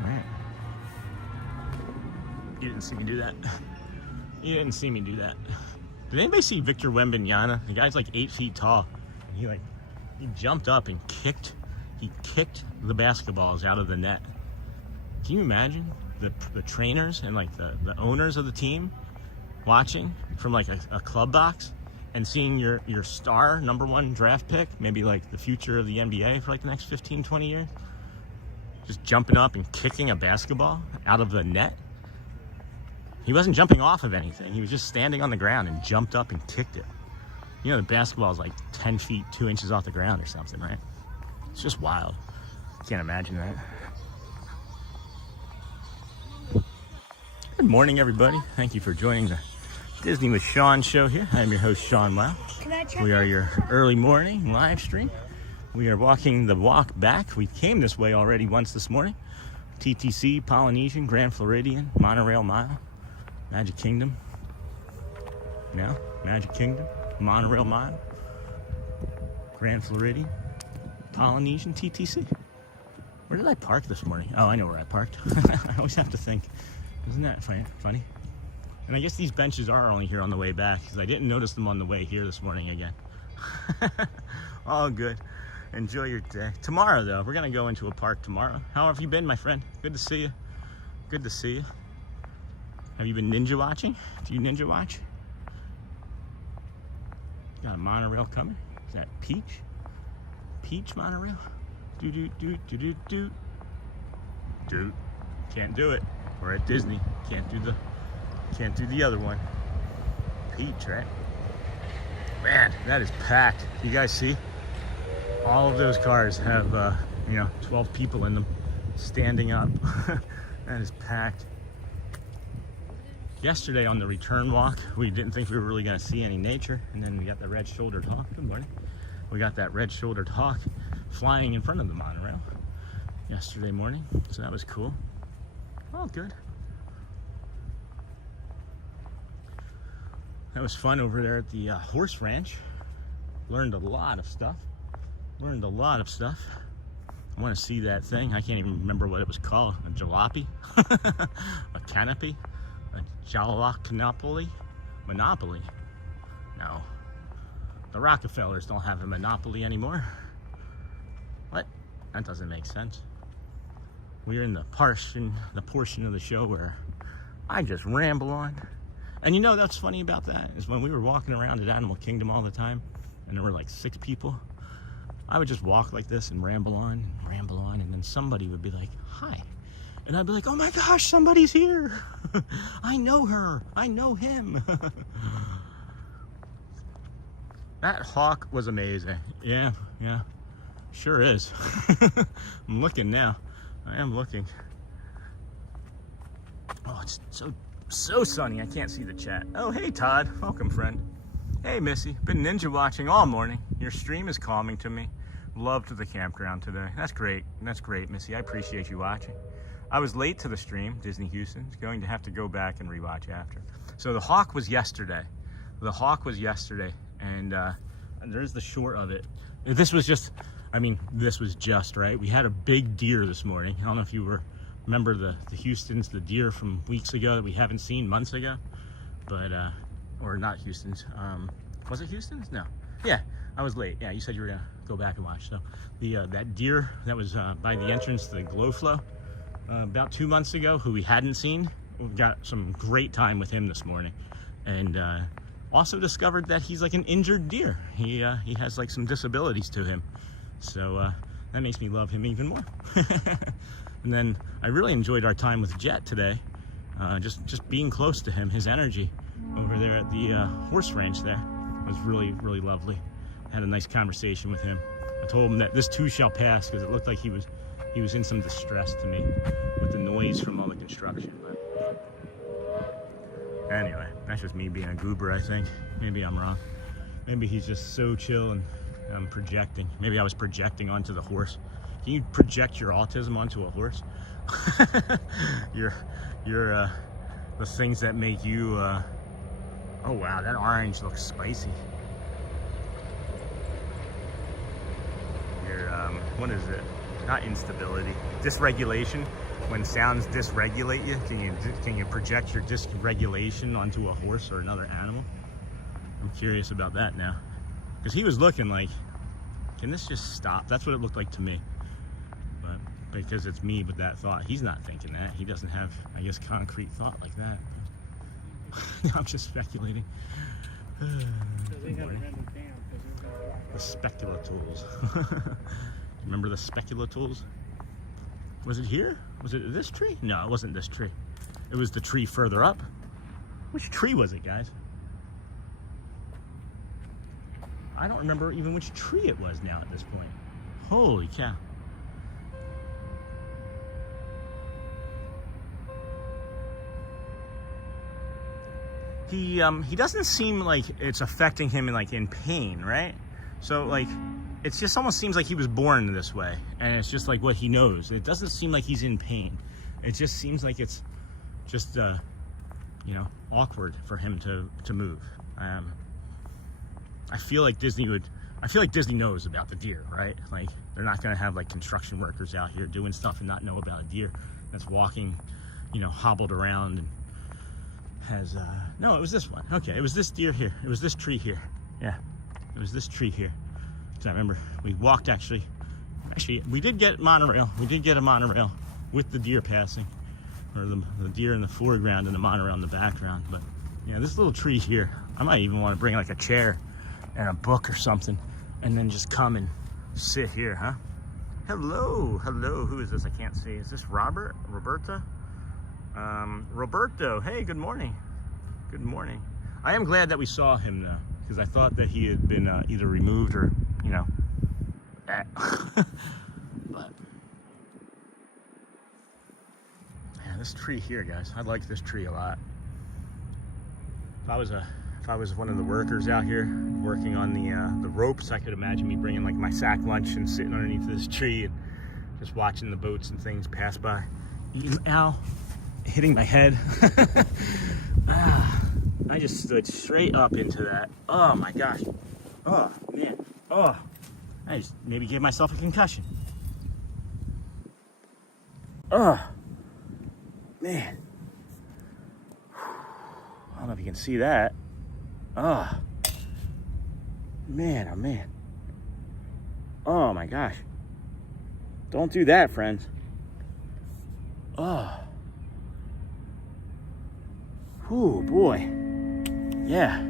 Alright. You didn't see me do that. You didn't see me do that. Did anybody see Victor Wembanyama? The guy's like 8 feet tall. He jumped up and kicked the basketballs out of the net. Can you imagine the trainers and like the owners of the team watching from like a club box and seeing your star #1 draft pick, maybe like the future of the NBA for like the next 15, 20 years, just jumping up and kicking a basketball out of the net? He wasn't jumping off of anything. He was just standing on the ground and jumped up and kicked it. You know, the basketball is like 10 feet, 2 inches off the ground or something, right? It's just wild. Can't imagine that. Good morning, everybody. Thank you for joining the Disney with Sean show here. I'm your host, Sean Wow. We are your early morning live stream. We are walking the walk back. We came this way already once this morning. TTC, Polynesian, Grand Floridian, Monorail Mile, Magic Kingdom. Yeah, Magic Kingdom, Monorail Mile, Grand Floridian, Polynesian, TTC. Where did I park this morning? Oh, I know where I parked. I always have to think. Isn't that funny? And I guess these benches are only here on the way back because I didn't notice them on the way here this morning again. All good. Enjoy your day. Tomorrow, though, we're going to go into a park tomorrow. How have you been, my friend? Good to see you. Good to see you. Have you been ninja watching? Do you ninja watch? Got a monorail coming. Is that Peach? Peach monorail? Do. Can't do it. We're at Disney. Can't do the other one. Peach, right? Man, that is packed. You guys see? All of those cars have, 12 people in them standing up. That is packed. Yesterday on the return walk, we didn't think we were really going to see any nature, and then we got the red-shouldered hawk. Good morning. We got that red-shouldered hawk flying in front of the monorail yesterday morning, so that was cool. Oh, good. That was fun over there at the horse ranch. Learned a lot of stuff. I want to see that thing. I can't even remember what it was called. A jalopy? A canopy? A jalopy? Monopoly? No. The Rockefellers don't have a monopoly anymore. What? That doesn't make sense. We're in the portion of the show where I just ramble on. And you know that's funny about that is when we were walking around at Animal Kingdom all the time and there were like 6 people, I would just walk like this and ramble on, and then somebody would be like, hi. And I'd be like, oh my gosh, somebody's here. I know her. I know him. That hawk was amazing. Yeah. Sure is. I'm looking now. I am looking. Oh, it's so sunny. I can't see the chat. Oh, hey, Todd. Welcome, friend. Hey, Missy. Been ninja watching all morning. Your stream is calming to me. Loved the campground today. That's great. Missy. I appreciate you watching. I was late to the stream. Disney Houston's going to have to go back and rewatch after. So the hawk was yesterday. And there's the short of it. This was just right. We had a big deer this morning. I don't know if you remember the Houstons, the deer from weeks ago that we haven't seen months ago. but or not Houston's. Was it Houston's? No. Yeah, I was late. Yeah, you said you were gonna go back and watch. So the that deer that was by the entrance to the Glow Flow about 2 months ago, who we hadn't seen, we got some great time with him this morning, and also discovered that he's like an injured deer. He has like some disabilities to him, so that makes me love him even more. And then I really enjoyed our time with Jet today, just being close to him. His energy over there at the horse ranch there was really, really lovely. Had a nice conversation with him. I told him that this too shall pass, because it looked like he was in some distress to me with the noise from all the construction. But anyway, that's just me being a goober, I think. Maybe I'm wrong. Maybe he's just so chill and I'm projecting. Maybe I was projecting onto the horse. Can you project your autism onto a horse? your the things that make you oh wow, that orange looks spicy. Your what is it? Not instability, dysregulation. When sounds dysregulate you, can you project your dysregulation onto a horse or another animal? I'm curious about that now, because he was looking like, can this just stop? That's what it looked like to me. But because it's me with that thought, he's not thinking that. He doesn't have, I guess, concrete thought like that. I'm just speculating. The speculatools. Remember the speculatools? Was it here? Was it this tree? No, it wasn't this tree. It was the tree further up. Which tree was it, guys? I don't remember even which tree it was now at this point. Holy cow. He doesn't seem like it's affecting him in pain, right? So like, it just almost seems like he was born this way, and it's just like what he knows. It doesn't seem like he's in pain. It just seems like it's just you know, awkward for him to move. I feel like Disney knows about the deer, right? Like, they're not gonna have like construction workers out here doing stuff and not know about a deer that's walking, you know, hobbled around and has no, it was this one. Okay, it was this deer here. It was this tree here. Yeah, it was this tree here. So I remember we walked actually we did get monorail. We did get a monorail with the deer passing, or the deer in the foreground and the monorail in the background. But yeah, this little tree here, I might even want to bring like a chair and a book or something, and then just come and sit here, huh? Hello, who is this? I can't see. Is this Roberta? Roberto, hey, good morning. Good morning. I am glad that we saw him though, because I thought that he had been either removed or, you know, but yeah, this tree here, guys, I like this tree a lot. If I was one of the workers out here working on the ropes, I could imagine me bringing like my sack lunch and sitting underneath this tree and just watching the boats and things pass by. Ow, hitting my head. I just stood straight up into that. Oh my gosh. Oh man. Oh, I just maybe gave myself a concussion. Oh man. I don't know if you can see that. Oh man, oh man. Oh my gosh. Don't do that, friends. Oh. Ooh, boy. Yeah.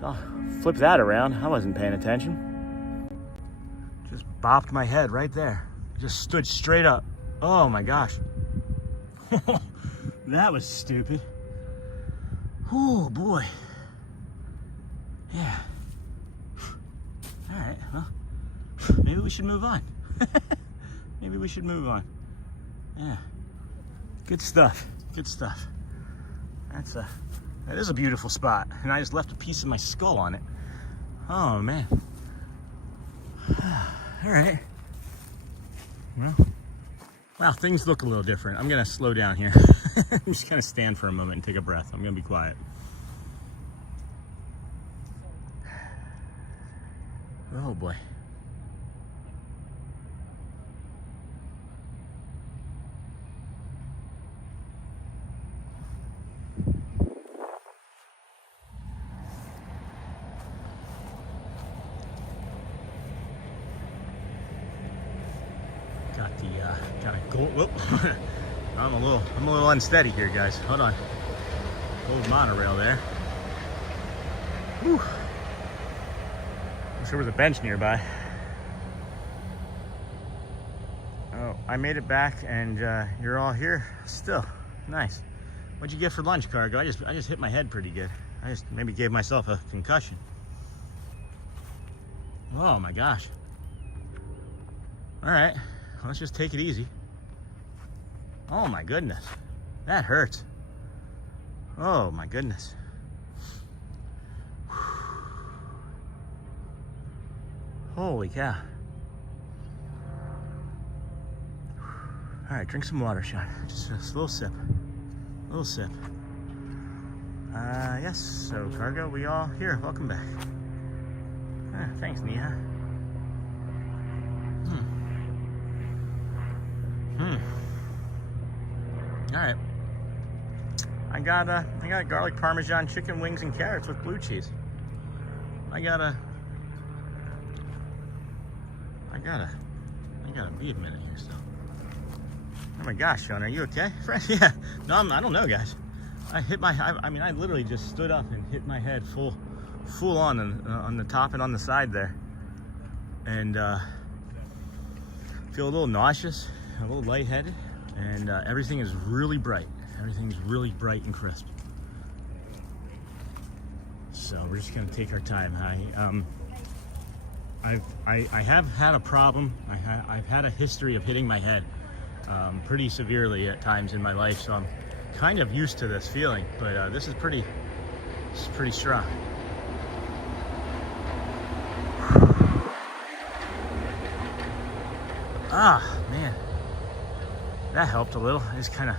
So I'll flip that around. I wasn't paying attention. Just bopped my head right there. Just stood straight up. Oh my gosh. That was stupid. Oh boy. Yeah. All right, well, maybe we should move on. Maybe we should move on. Yeah. Good stuff. Good stuff. That is a beautiful spot, and I just left a piece of my skull on it. Oh man. All right. Well, wow, things look a little different. I'm gonna slow down here. I'm just gonna stand for a moment and take a breath. I'm gonna be quiet. Oh boy. Gotta go. Whoop. I'm a little unsteady here, guys. Hold on. Old monorail there. Whew. Wish there was a bench nearby. Oh, I made it back, and you're all here still. Nice. What'd you get for lunch, Cargo? I just hit my head pretty good. I just maybe gave myself a concussion. Oh my gosh. All right, let's just take it easy. Oh my goodness, that hurts. Oh my goodness. Holy cow. All right, drink some water, Sean. Just a little sip. A little sip. Yes, so Cargo, we all here. Welcome back. Thanks, Nia. All right. I got garlic parmesan chicken wings and carrots with blue cheese. I gotta be a minute here still. Oh my gosh, Sean, are you okay? Yeah. No, I don't know, guys. I literally just stood up and hit my head full on the top and on the side there, and feel a little nauseous, a little lightheaded, and everything is really bright. Everything's really bright and crisp. So we're just gonna take our time. I have had a problem. I've had a history of hitting my head pretty severely at times in my life, so I'm kind of used to this feeling. But this is pretty strong. Ah, man, that helped a little. I just kind of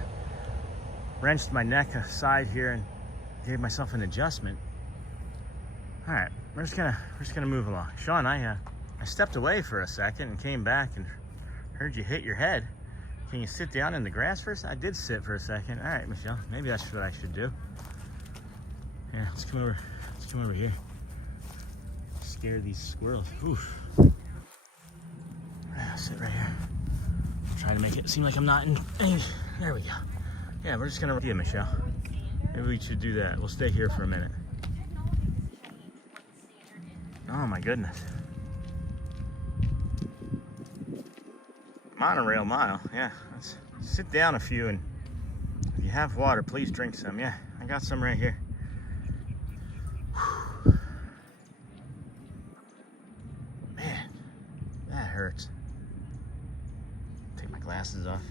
wrenched my neck aside here and gave myself an adjustment. All right, we're just gonna move along. Sean, I stepped away for a second and came back and heard you hit your head. Can you sit down in the grass for a second? I did sit for a second. All right, Michelle, maybe that's what I should do. Yeah, let's come over here. Scare these squirrels. Oof. I'll sit right here. Try to make it seem like I'm not in. There we go. Yeah, we're just gonna. Yeah, Michelle. Maybe we should do that. We'll stay here for a minute. Oh my goodness. Monorail mile. Yeah. Let's sit down a few, and if you have water, please drink some. Yeah, I got some right here. Whew. Man, that hurts. Take my glasses off.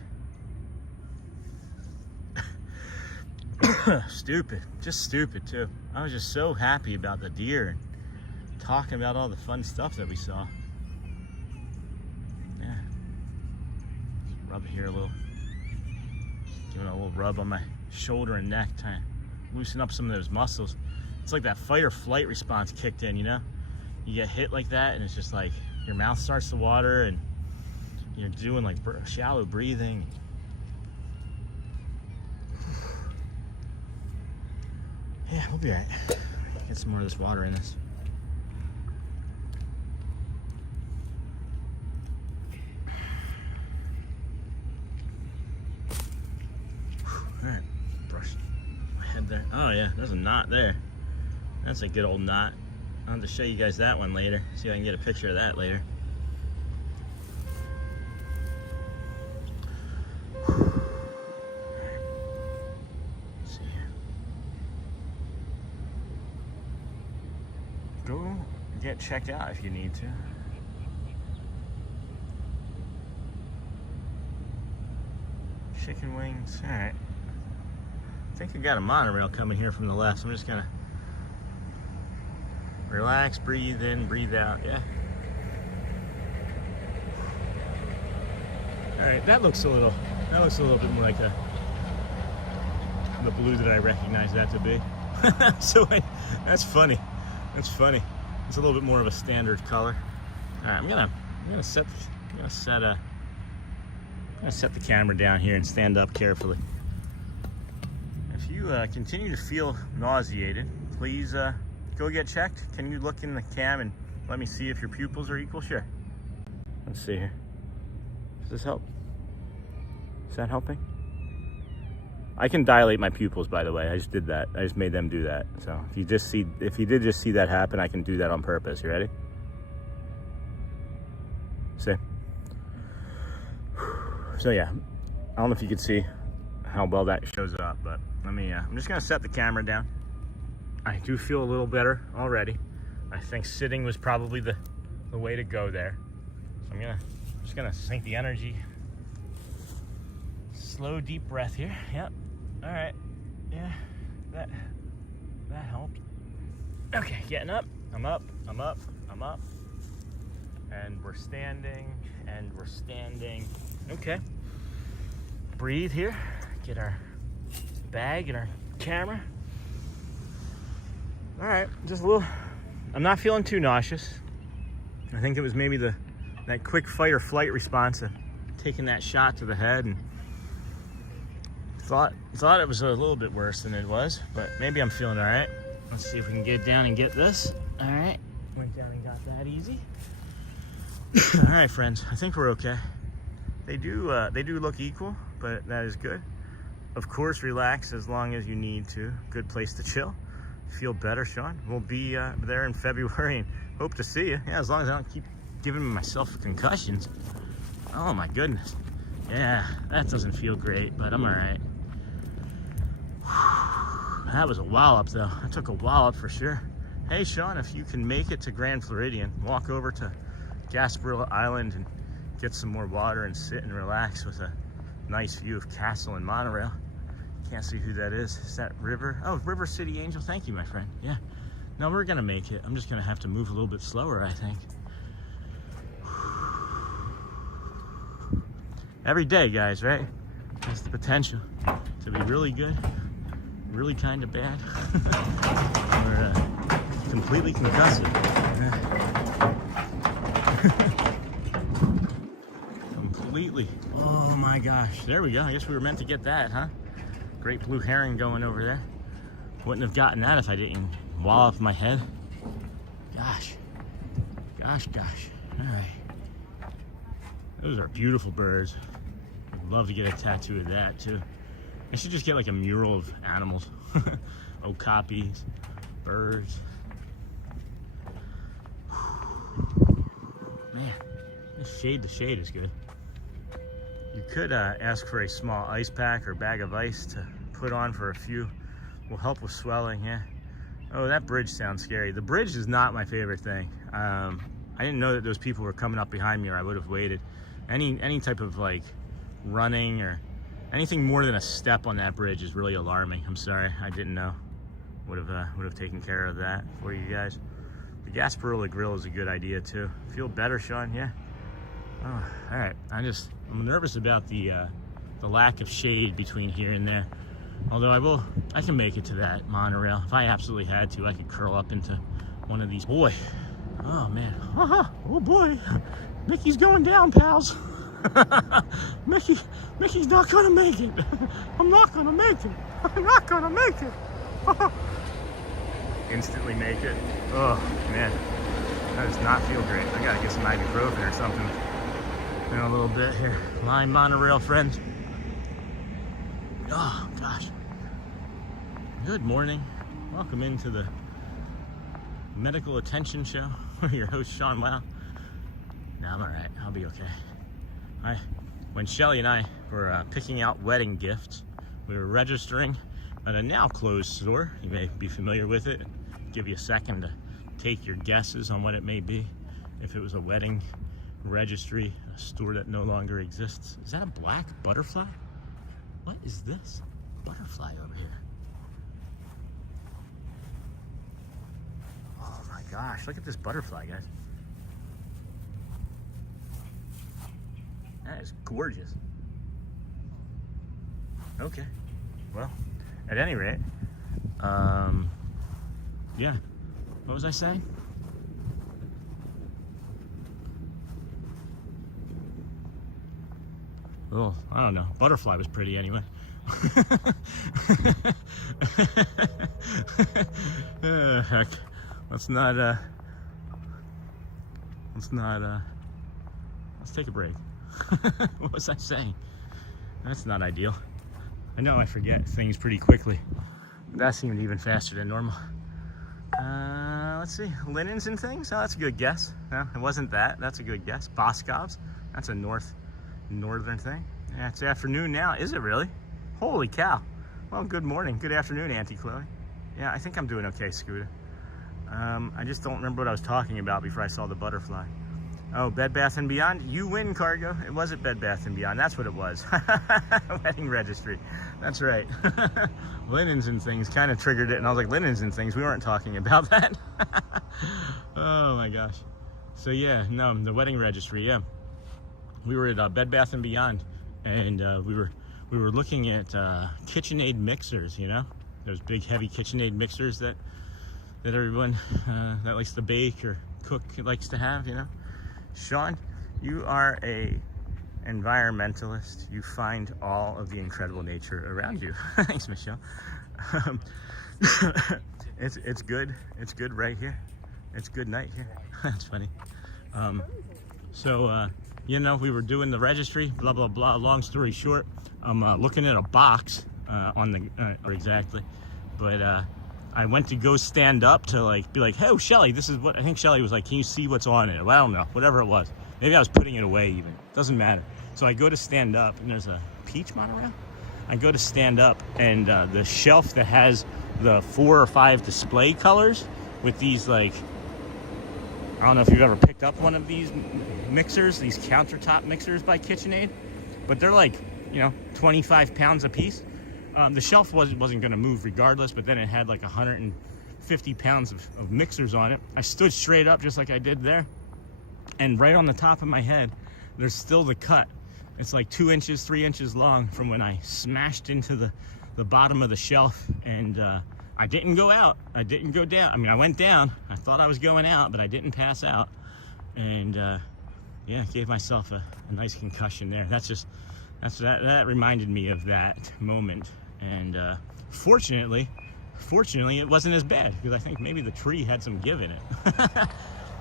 Stupid, just stupid too. I was just so happy about the deer and talking about all the fun stuff that we saw. Yeah. Rub it here a little. Giving it a little rub on my shoulder and neck, trying to loosen up some of those muscles. It's like that fight or flight response kicked in, you know? You get hit like that and it's just like your mouth starts to water and you're doing like shallow breathing. Yeah, we'll be all right. Get some more of this water in us. All right, brush my head there. Oh yeah, there's a knot there. That's a good old knot. I'll have to show you guys that one later. See if I can get a picture of that later. Go get checked out if you need to. Chicken wings, all right. I think I got a monorail coming here from the left, so I'm just gonna relax, breathe in, breathe out, yeah. All right, that looks a little bit more like the blue that I recognize that to be. That's funny. That's funny. It's a little bit more of a standard color. All right, I'm gonna set the camera down here and stand up carefully. If you continue to feel nauseated, please go get checked. Can you look in the cam and let me see if your pupils are equal? Sure. Let's see here. Does this help? that helping? I can dilate my pupils, by the way. I just did that. I just made them do that. So if you did just see that happen, I can do that on purpose. You ready? See? So yeah, I don't know if you can see how well that shows up, but let me, I'm just gonna set the camera down. I do feel a little better already. I think sitting was probably the way to go there. So I'm just gonna sink the energy. Slow, deep breath here. Yep. All right. Yeah, that helped. Okay, getting up. I'm up. I'm up. I'm up. And we're standing. And we're standing. Okay. Breathe here. Get our bag and our camera. All right, just a little. I'm not feeling too nauseous. I think it was maybe that quick fight or flight response of taking that shot to the head, and thought it was a little bit worse than it was, but maybe I'm feeling all right. Let's see if we can get down and get this. All right, went down and got that easy. All right, friends, I think we're okay. They do look equal, but that is good. Of course, relax as long as you need to. Good place to chill. Feel better, Sean. We'll be there in February and hope to see you. Yeah, as long as I don't keep giving myself concussions. Oh my goodness. Yeah, that doesn't feel great, but I'm all right. That was a wallop, though. I took a wallop for sure. Hey, Sean, if you can make it to Grand Floridian, walk over to Gasparilla Island and get some more water and sit and relax with a nice view of Castle and Monorail. Can't see who that is. Is that River? Oh, River City Angel. Thank you, my friend. Yeah. No, we're gonna make it. I'm just gonna have to move a little bit slower, I think. Every day, guys, right? Has the potential to be really good, really kind of bad, or completely concussive. Completely. Oh my gosh. There we go. I guess we were meant to get that, huh? Great blue heron going over there. Wouldn't have gotten that if I didn't wallop my head. Gosh. Gosh. All right. Those are beautiful birds. I'd love to get a tattoo of that too. I should just get like a mural of animals. Okapis, birds. Man, this shade to shade is good. You could ask for a small ice pack or bag of ice to put on for a few. Will help with swelling, yeah. Oh, that bridge sounds scary. The bridge is not my favorite thing. I didn't know that those people were coming up behind me, or I would have waited. Any type of like running or anything more than a step on that bridge is really alarming. I'm sorry, I didn't know. Would have taken care of that for you guys. The Gasparilla Grill is a good idea too. Feel better, Sean? Yeah. Oh, all right. I'm nervous about the lack of shade between here and there. Although I can make it to that monorail. If I absolutely had to, I could curl up into one of these. Boy, oh man. Oh boy, Mickey's going down, pals. Mickey's not gonna make it. I'm not gonna make it. I'm not gonna make it. Instantly make it. Oh man, that does not feel great. I gotta get some ibuprofen or something in a little bit here. Line monorail friends. Oh gosh. Good morning. Welcome into the medical attention show. Your host Sean Wow. No, I'm all right. I'll be okay. When Shelly and I were picking out wedding gifts, we were registering at a now closed store. You may be familiar with it. Give you a second to take your guesses on what it may be. If it was a wedding registry, a store that no longer exists. Is that a black butterfly? What is this? Butterfly over here. Oh my gosh, look at this butterfly, guys. That is gorgeous. Okay, well, at any rate, yeah, what was I saying? Oh, I don't know. Butterfly was pretty anyway. Heck, let's take a break. What was I saying? That's not ideal. I know I forget things pretty quickly. That seemed even faster than normal. Let's see, linens and things. Oh, that's a good guess. No, it wasn't that. That's a good guess. Boscovs. That's a northern thing. Yeah, it's afternoon now. Is it really? Holy cow. Well, good morning. Good afternoon, Auntie Chloe. Yeah, I think I'm doing okay, Scooter. I just don't remember what I was talking about before I saw the butterfly. Oh, Bed Bath & Beyond. You win, Cargo. It wasn't Bed Bath & Beyond. That's what it was. Wedding registry. That's right. Linens and things kind of triggered it, and I was like, linens and things? We weren't talking about that. Oh, my gosh. So, yeah, no, the wedding registry, yeah. We were at Bed Bath & Beyond, and we were looking at KitchenAid mixers, you know? Those big, heavy KitchenAid mixers that everyone that likes to bake or cook likes to have, you know? Sean, you are a environmentalist. You find all of the incredible nature around you. Thanks, Michelle. It's good. It's good right here. It's good night here. That's funny. You know, we were doing the registry, blah, blah, blah. Long story short, I'm looking at a box on the, exactly. But I went to go stand up to like be like, hey, Shelly, this is what I think. Shelly was like, can you see what's on it? Well, I don't know, whatever it was. Maybe I was putting it away even. Doesn't matter. So I go to stand up, and there's a peach monorail. I go to stand up, and the shelf that has the 4 or 5 display colors with these, like, I don't know if you've ever picked up one of these mixers, these countertop mixers by KitchenAid, but they're like, you know, 25 pounds a piece. The shelf wasn't going to move regardless, but then it had like 150 pounds of mixers on it. I stood straight up just like I did there, and right on the top of my head, there's still the cut. It's like 2 inches, 3 inches long from when I smashed into the bottom of the shelf, and I didn't go out. I didn't go down. I mean, I went down. I thought I was going out, but I didn't pass out, and yeah, gave myself a nice concussion there. That reminded me of that moment. And fortunately it wasn't as bad, because I think maybe the tree had some give in it.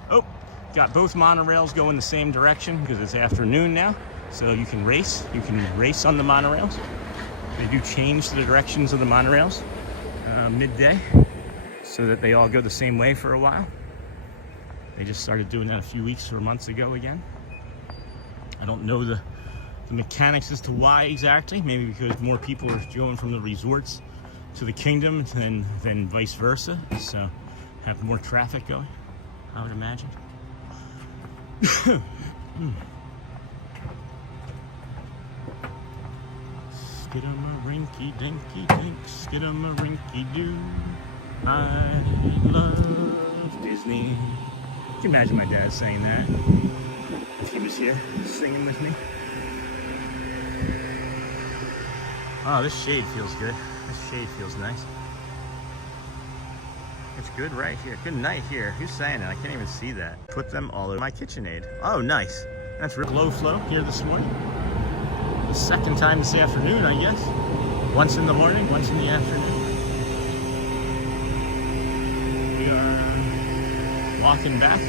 Oh, got both monorails going the same direction because it's afternoon now, so you can race on the monorails. They do change the directions of the monorails midday so that they all go the same way for a while. They just started doing that a few weeks or months ago again. I don't know the mechanics as to why exactly. Maybe because more people are going from the resorts to the kingdom than vice versa, so have more traffic going, I would imagine. Skidamarinky-dinky-dink, skidamarinky-doo. I love Disney. Can you imagine my dad saying that if he was here singing with me? Oh, this shade feels good. This shade feels nice. It's good right here. Good night here. Who's saying it? I can't even see that. Put them all over my KitchenAid. Oh, nice. That's real low flow here this morning. The second time this afternoon, I guess. Once in the morning, once in the afternoon. We are walking back.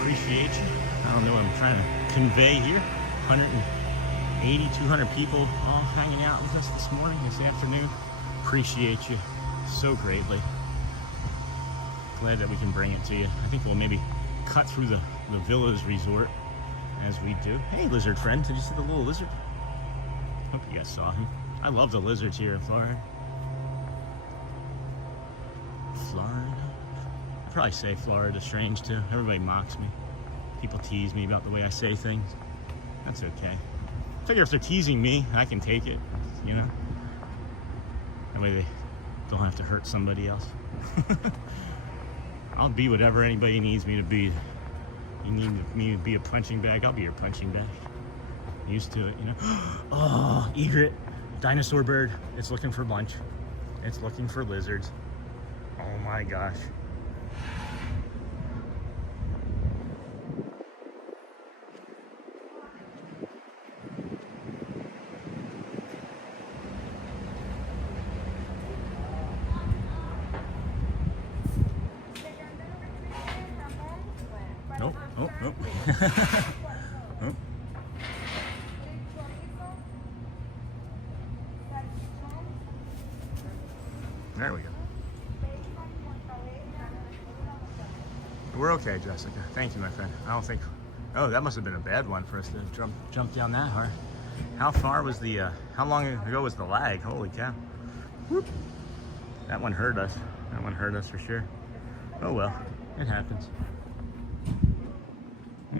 Appreciate you. I don't know what I'm trying to convey here. 180, 200 people all hanging out with us this morning, this afternoon. Appreciate you so greatly. Glad that we can bring it to you. I think we'll maybe cut through the Villas Resort as we do. Hey, lizard friend, did you see the little lizard? Hope you guys saw him. I love the lizards here in Florida. I probably say Florida strange too. Everybody mocks me. People tease me about the way I say things. That's okay. I figure if they're teasing me, I can take it, you know? That way they don't have to hurt somebody else. I'll be whatever anybody needs me to be. You need me to be a punching bag, I'll be your punching bag. Used to it, you know? Oh, egret, dinosaur bird. It's looking for lunch. It's looking for lizards. Oh my gosh. Nope. Oh. We're okay, Jessica. Thank you, my friend. I don't think... Oh, that must have been a bad one for us to jump down that hard. How far was the... how long ago was the lag? Holy cow. Whoop. That one hurt us. That one hurt us for sure. Oh well, it happens.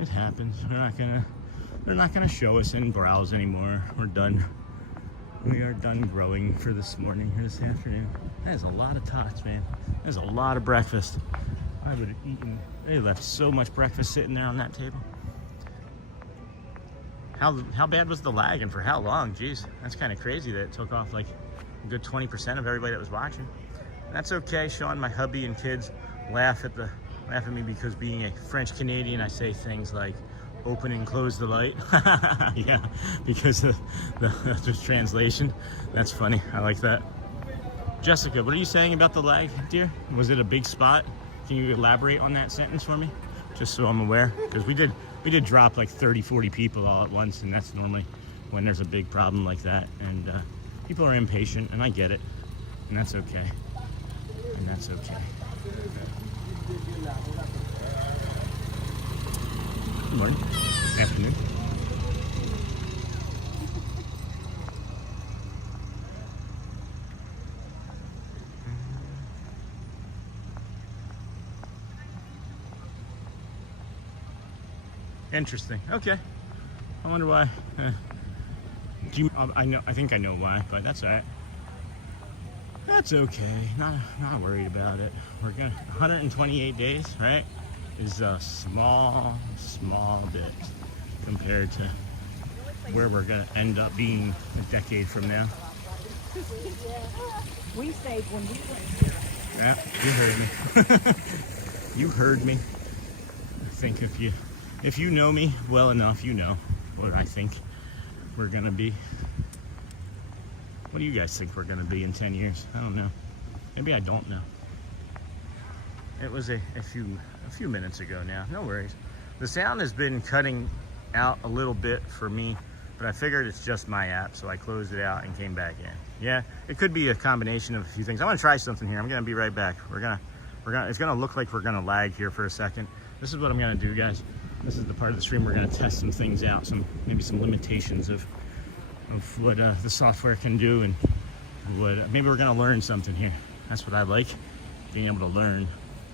It happens. They're not gonna show us in browse anymore. We're done. We are done growing for this morning or this afternoon. That is a lot of tots, man. That is a lot of breakfast. I would have eaten. They left so much breakfast sitting there on that table. How bad was the lag and for how long? Jeez, that's kind of crazy that it took off like a good 20% of everybody that was watching. That's okay. Sean, my hubby and kids laugh at me because being a French Canadian, I say things like open and close the light. Yeah, because of the translation. That's funny. I like that. Jessica, what are you saying about the lag, dear? Was it a big spot? Can you elaborate on that sentence for me? Just so I'm aware, because we did drop like 30-40 people all at once, and that's normally when there's a big problem like that, and people are impatient, and I get it, and that's okay. And that's okay. Good morning. Good afternoon. Interesting. Okay. I wonder why. I think I know why, but that's all right. That's okay. Not worried about it. We're gonna 128 days, right? Is a small bit compared to where we're gonna end up being a decade from now. We stayed when we went here. Yeah, you heard me. You heard me. I think if you know me well enough, you know where I think we're gonna be. What do you guys think we're gonna be in 10 years? I don't know. Maybe I don't know. It was a few minutes ago now. No worries. The sound has been cutting out a little bit for me, but I figured it's just my app, so I closed it out and came back in. Yeah, it could be a combination of a few things. I want to try something here. I'm gonna be right back. It's gonna look like we're gonna lag here for a second. This is what I'm gonna do, guys. This is the part of the stream we're gonna test some things out, maybe some limitations of what the software can do, and maybe we're gonna learn something here. That's what I like, being able to learn.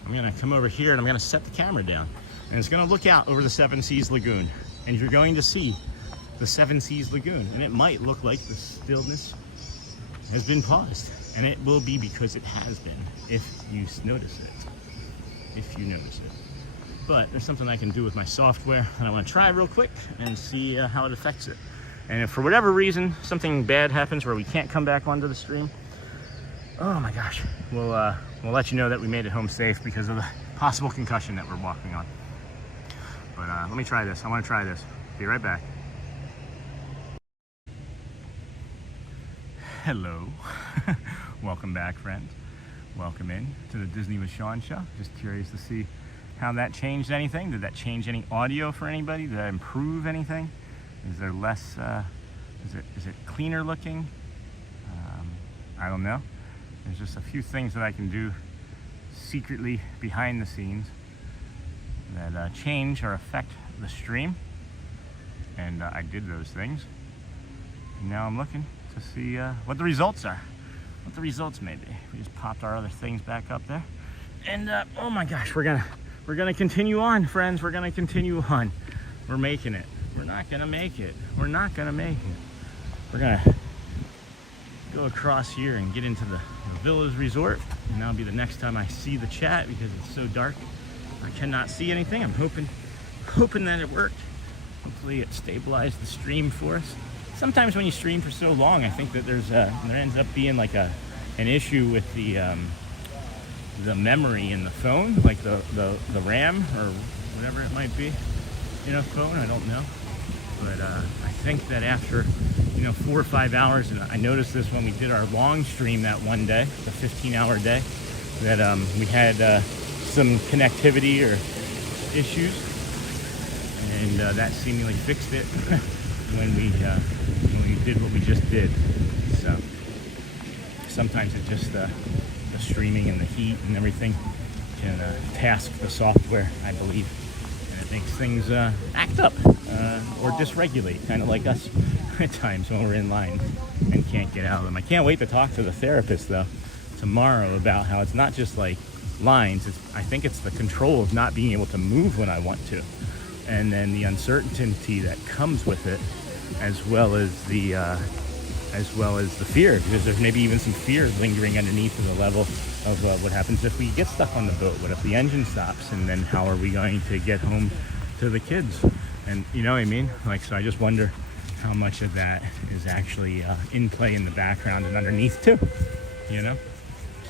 I'm gonna come over here and I'm gonna set the camera down, and it's gonna look out over the Seven Seas Lagoon, and you're going to see the Seven Seas Lagoon, and it might look like the stillness has been paused, and it will be because it has been, if you notice it. But there's something I can do with my software, and I want to try real quick and see how it affects it. And if for whatever reason something bad happens where we can't come back onto the stream, oh my gosh, we'll let you know that we made it home safe because of the possible concussion that we're walking on. But let me try this. I want to try this. Be right back. Hello. Welcome back, friends. Welcome in to the Disney with Sean show. Just curious to see how that changed anything. Did that change any audio for anybody? Did that improve anything? Is there less, is it cleaner looking? I don't know. There's just a few things that I can do secretly behind the scenes that change or affect the stream. And I did those things. And now I'm looking to see what the results are. What the results may be. We just popped our other things back up there. And oh my gosh, we're gonna continue on, friends. We're gonna continue on. We're making it. We're not gonna make it. We're not gonna make it. We're gonna go across here and get into the Villas Resort, and that'll be the next time I see the chat because it's so dark. I cannot see anything. I'm hoping that it worked. Hopefully it stabilized the stream for us. Sometimes when you stream for so long, I think that there ends up being like an issue with the memory in the phone, like the RAM or whatever it might be in a phone. I don't know. But I think that after 4 or 5 hours, and I noticed this when we did our long stream that one day, the 15-hour day, that we had some connectivity or issues, and that seemingly fixed it when we did what we just did. So sometimes it just the streaming and the heat and everything can task the software, I believe, and it makes things act up or dysregulate, kind of like us at times when we're in line and can't get out of them. I can't wait to talk to the therapist though tomorrow about how it's not just like lines. I think it's the control of not being able to move when I want to, and then the uncertainty that comes with it, as well as the fear, because there's maybe even some fear lingering underneath of the level of what happens if we get stuck on the boat. What if the engine stops, and then how are we going to get home to the kids? And you know what I mean? Like, so I just wonder how much of that is actually in play in the background and underneath too, you know?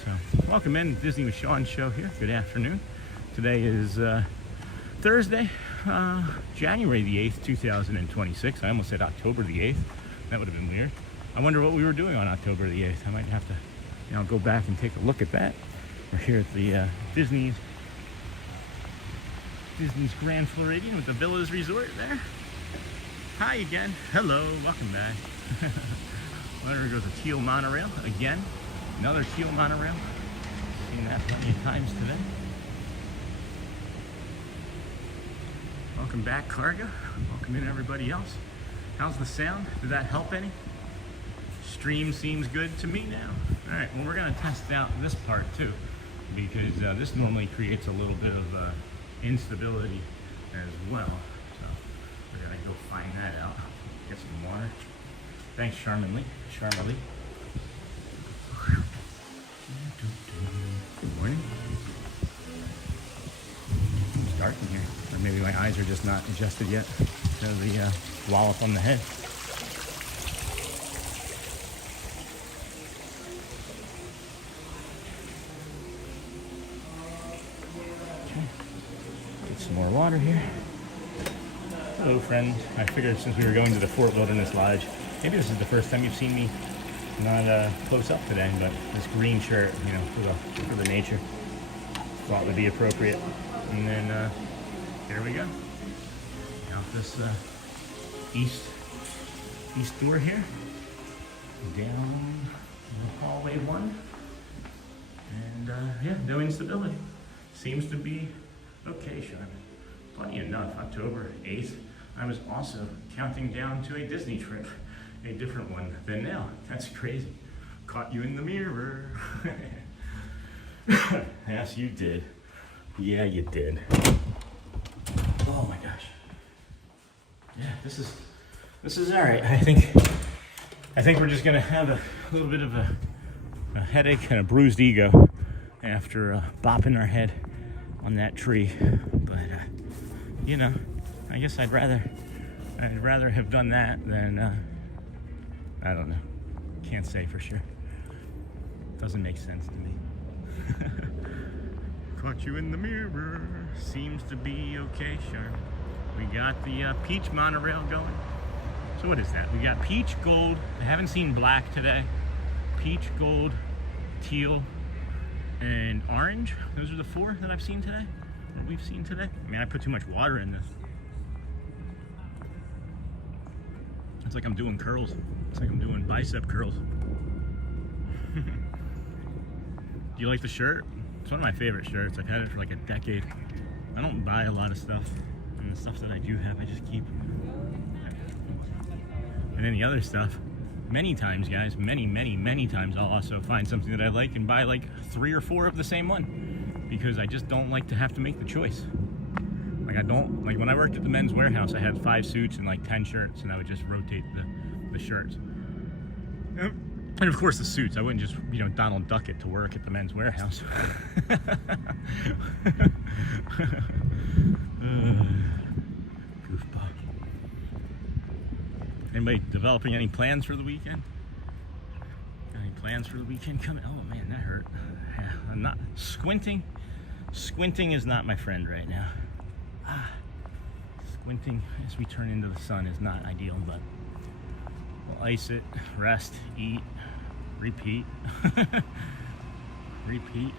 So welcome in Disney with Sean show here. Good afternoon. Today is Thursday, January the 8th, 2026. I almost said October the 8th. That would have been weird. I wonder what we were doing on October the 8th. I might have to, go back and take a look at that. We're here at the Disney's Grand Floridian with the Villas Resort there. Hi again. Hello. Welcome back. There goes a teal monorail again. Another teal monorail. Seen that plenty of times today. Welcome back, Cargo. Welcome in, everybody else. How's the sound? Did that help any? Stream seems good to me now. All right, well, we're gonna test out this part too, because this normally creates a little bit of instability as well. So we're gonna go find that out. Get some water. Thanks, Charmin Lee. Good morning. It's dark in here. Or maybe my eyes are just not adjusted yet to the wallop on the head. Okay. Get some more water here. Hello, friend. I figured since we were going to the Fort Wilderness Lodge, maybe this is the first time you've seen me not close up today, but this green shirt, for the nature, thought would be appropriate. And then here we go. Out this east door here, down hallway 1, and no instability. Seems to be okay, Charmin. Funny enough, October 8th, I was also counting down to a Disney trip, a different one than now. That's crazy. Caught you in the mirror. Yes, you did. Yeah, you did. Oh my gosh. Yeah, this is all right. I think we're just gonna have a little bit of a headache and a bruised ego after bopping our head on that tree. But I guess I'd rather have done that than I don't know. Can't say for sure. Doesn't make sense to me. Caught you in the mirror. Seems to be okay, sure. We got the peach monorail going. So what is that? We got peach, gold. I haven't seen black today. Peach, gold, teal, and orange. Those are the 4 that I've seen today. That we've seen today. I mean, I put too much water in this. It's like I'm doing curls. It's like I'm doing bicep curls. Do you like the shirt? It's one of my favorite shirts. I've had it for like a decade. I don't buy a lot of stuff, and the stuff that I do have, I just keep. And then the other stuff, many times, guys, many times, I'll also find something that I like and buy like 3 or 4 of the same one, because I just don't like to have to make the choice. Like when I worked at the Men's Warehouse, I had 5 suits and like 10 shirts, and I would just rotate the shirts. And of course the suits. I wouldn't just, Donald Duck it to work at the Men's Warehouse. Goofball. Anybody developing any plans for the weekend? Got any plans for the weekend coming? Oh man, that hurt. Yeah, I'm not squinting. Squinting is not my friend right now. Squinting as we turn into the sun is not ideal, but we'll ice it, rest, eat, repeat. Repeat.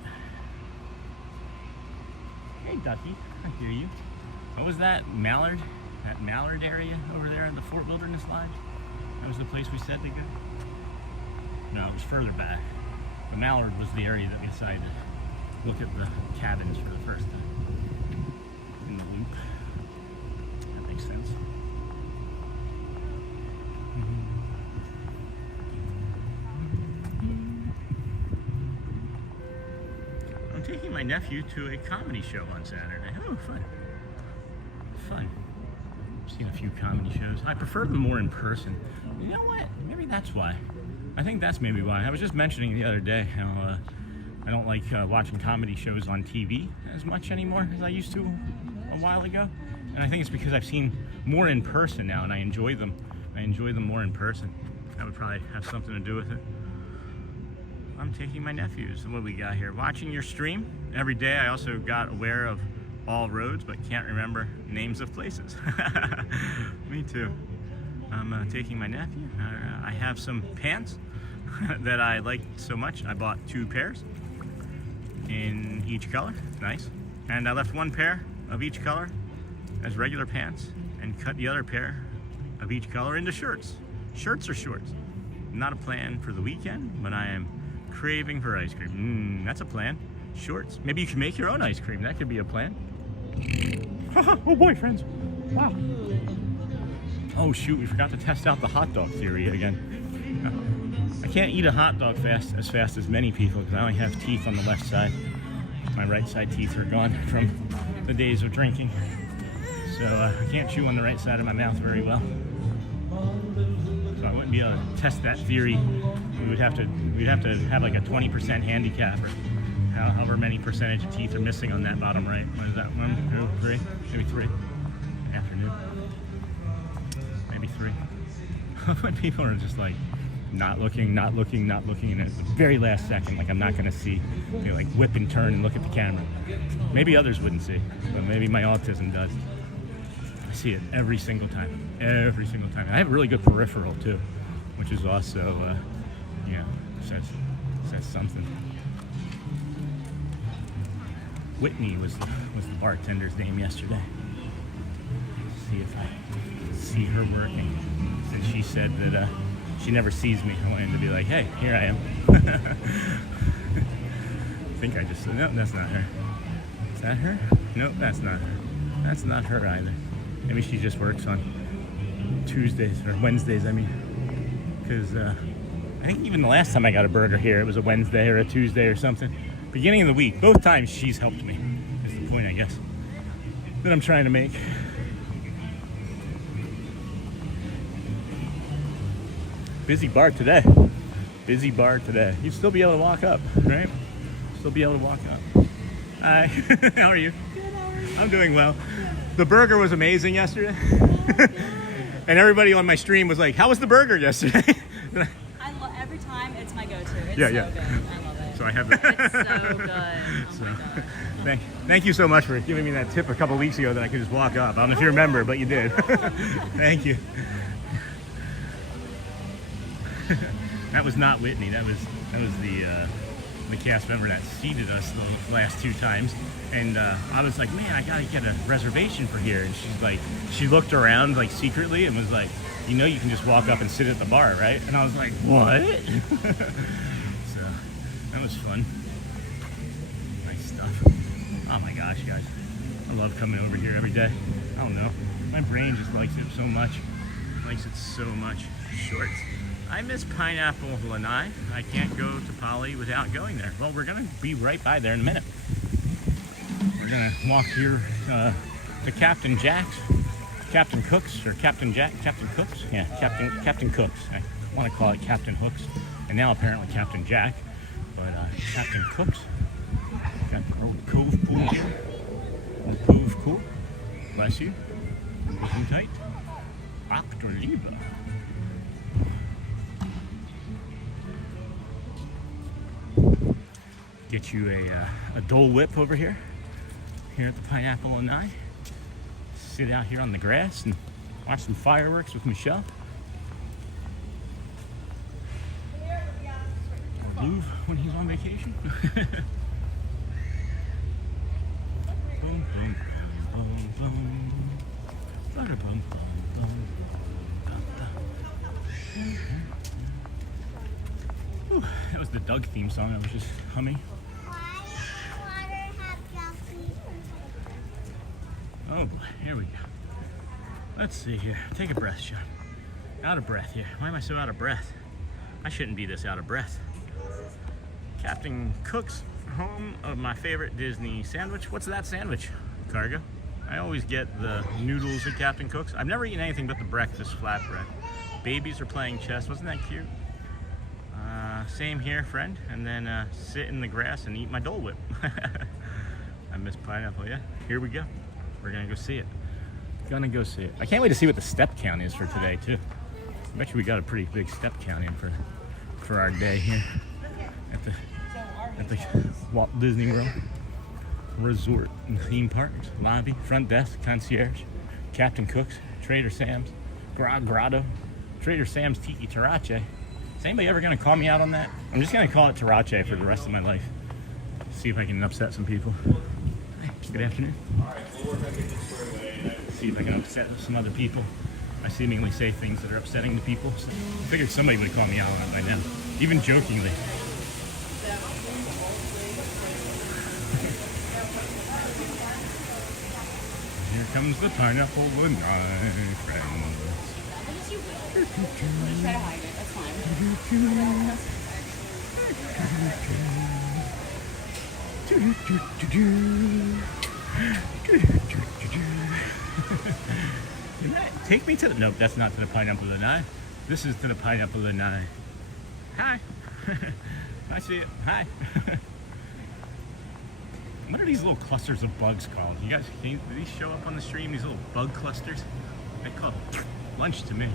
Hey Ducky, I hear you. What was that? Mallard? That Mallard area over there at the Fort Wilderness Lodge? That was the place we said to go? No, it was further back. The Mallard was the area that we decided look at the cabins for the first time in the loop. That makes sense. I'm taking my nephew to a comedy show on Saturday. Oh, fun. Fun. I've seen a few comedy shows. I prefer them more in person. You know what? Maybe that's why. I think that's maybe why. I was just mentioning the other day how I don't like watching comedy shows on TV as much anymore as I used to a while ago. And I think it's because I've seen more in person now and I enjoy them. I enjoy them more in person. That would probably have something to do with it. I'm taking my nephews. What do we got here? Watching your stream every day. I also got aware of all roads, but can't remember names of places. Me too. I'm taking my nephew. I have some pants that I liked so much. I bought 2 pairs in each color. Nice. And I left 1 pair of each color as regular pants and cut the other pair of each color into shirts. Shirts or shorts. Not a plan for the weekend, but I am craving for ice cream. That's a plan. Shorts. Maybe you can make your own ice cream. That could be a plan. Oh boy, friends. Wow. Oh shoot, we forgot to test out the hot dog theory again. I can't eat a hot dog as fast as many people because I only have teeth on the left side. My right side teeth are gone from the days of drinking. So I can't chew on the right side of my mouth very well. So I wouldn't be able to test that theory. We'd have to have like a 20% handicap or however many percentage of teeth are missing on that bottom right. What is that? 1, 2, 3? Maybe 3. Afternoon. Maybe 3. When people are just like not looking, and at the very last second, like I'm not gonna see, you know, like whip and turn and look at the camera. Maybe others wouldn't see, but maybe my autism does. I see it every single time. Every single time. I have a really good peripheral too, which is also, yeah, says something. Whitney was the bartender's name yesterday. See if I see her working. And she said that she never sees me. I wanted to be like, hey, here I am. I think I just said, no, that's not her. Is that her? Nope, that's not her. That's not her either. Maybe she just works on Tuesdays or Wednesdays, I mean. Because I think even the last time I got a burger here, it was a Wednesday or a Tuesday or something. Beginning of the week. Both times she's helped me, is the point, I guess, that I'm trying to make. Busy bar today. Busy bar today. You'd still be able to walk up, right? Still be able to walk up. Hi. How are you? Good, how are you? I'm doing well. The burger was amazing yesterday. And everybody on my stream was like, how was the burger yesterday? Every time it's my go-to. It's Yeah, so yeah. good. I love it. So I have that. It's so good. Oh my god. Thank you so much for giving me that tip a couple weeks ago that I could just walk up. I don't know if you remember, but you did. Thank you. That was not Whitney. That was the cast member that seated us the last 2 times. And I was like, man, I gotta get a reservation for here. And she's like, she looked around like secretly and was like, you know, you can just walk up and sit at the bar, right? And I was like, what? So that was fun. Nice stuff. Oh my gosh, guys. I love coming over here every day. I don't know. My brain just likes it so much. Likes it so much. Shorts. I miss Pineapple Lanai. I can't go to Poly without going there. Well, we're gonna be right by there in a minute. We're gonna walk here to Captain Jack's, Captain Cook's, or Captain Cook's? Yeah, Captain Cook's. I want to call it Captain Hook's, and now apparently Captain Jack, but Captain Cook's. Got the old Cove Pool here. Old Cove Pool. Bless you. Looking tight. Actor Liebe. Get you a Dole Whip over here at the Pineapple Lanai. Sit out here on the grass and watch some fireworks with Michelle. Or Louvre when he's on vacation. Boom, boom, boom, boom. Boom, boom, boom, boom. That was the Doug theme song I was just humming. Oh boy, here we go. Let's see here. Take a breath, Sean. Out of breath here. Why am I so out of breath? I shouldn't be this out of breath. Captain Cook's, home of my favorite Disney sandwich. What's that sandwich, Cargo? I always get the noodles at Captain Cook's. I've never eaten anything but the breakfast flatbread. Babies are playing chess. Wasn't that cute? Same here, friend. And then sit in the grass and eat my Dole Whip. I miss pineapple, yeah. Here we go. We're gonna go see it. Gonna go see it. I can't wait to see what the step count is for today, too. I bet you we got a pretty big step count in for our day here at the Walt Disney World Resort and Theme Parks. Lobby, front desk, concierge, Captain Cook's, Trader Sam's, Grotto, Trader Sam's Tiki Tarache. Is anybody ever gonna call me out on that? I'm just gonna call it Tarache for the rest of my life. See if I can upset some people. Hi, good afternoon. See if I can upset some other people. I seemingly say things that are upsetting to people. So I figured somebody would call me out on it by now, even jokingly. Here comes the pineapple lanai, friends. Try to hide it. That's fine. Take me to the... Nope, that's not to the pineapple lanai. This is to the pineapple lanai. Hi. I see it. Hi. What are these little clusters of bugs called? You guys, do these show up on the stream? These little bug clusters? They call them lunch to me.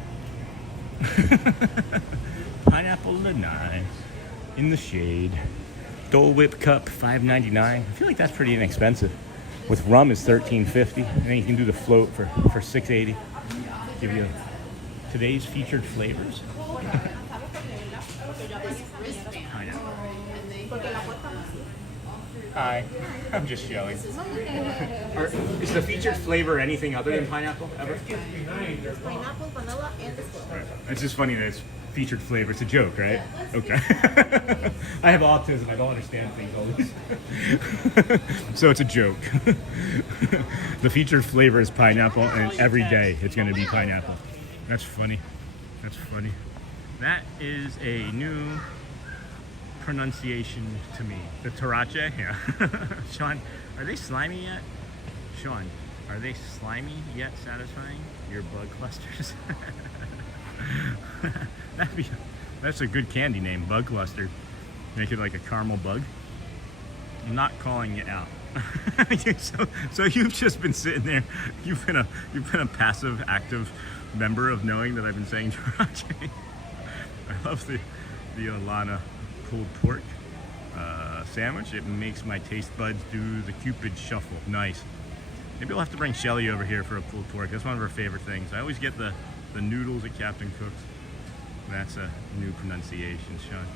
Pineapple lanai in the shade. Dole Whip cup, $5.99. I feel like that's pretty inexpensive. With rum is $13.50, and then you can do the float for $6.80. Give you today's featured flavors. Pineapple. Hi, I'm just showing. Is the featured flavor anything other than pineapple ever? Pineapple, vanilla, and the float. Right. It's just funny that it's featured flavor. It's a joke, right? Okay. I have autism. I don't understand things always. So it's a joke. The featured flavor is pineapple, and every day it's going to be pineapple. That's funny. That's funny. That is a new pronunciation to me. The Tarache? Yeah. Sean, are they slimy yet? Sean, are they slimy yet satisfying? Your bug clusters? That's a good candy name, Bug Cluster. Make it like a caramel bug. I'm not calling you out. So you've just been sitting there. You've been a passive, active member of knowing that I've been saying Tarache. I love the Alana pulled pork sandwich. It makes my taste buds do the Cupid shuffle. Nice. Maybe we'll have to bring Shelly over here for a pulled pork. That's one of her favorite things. I always get the noodles at Captain Cook's. That's a new pronunciation, Sean.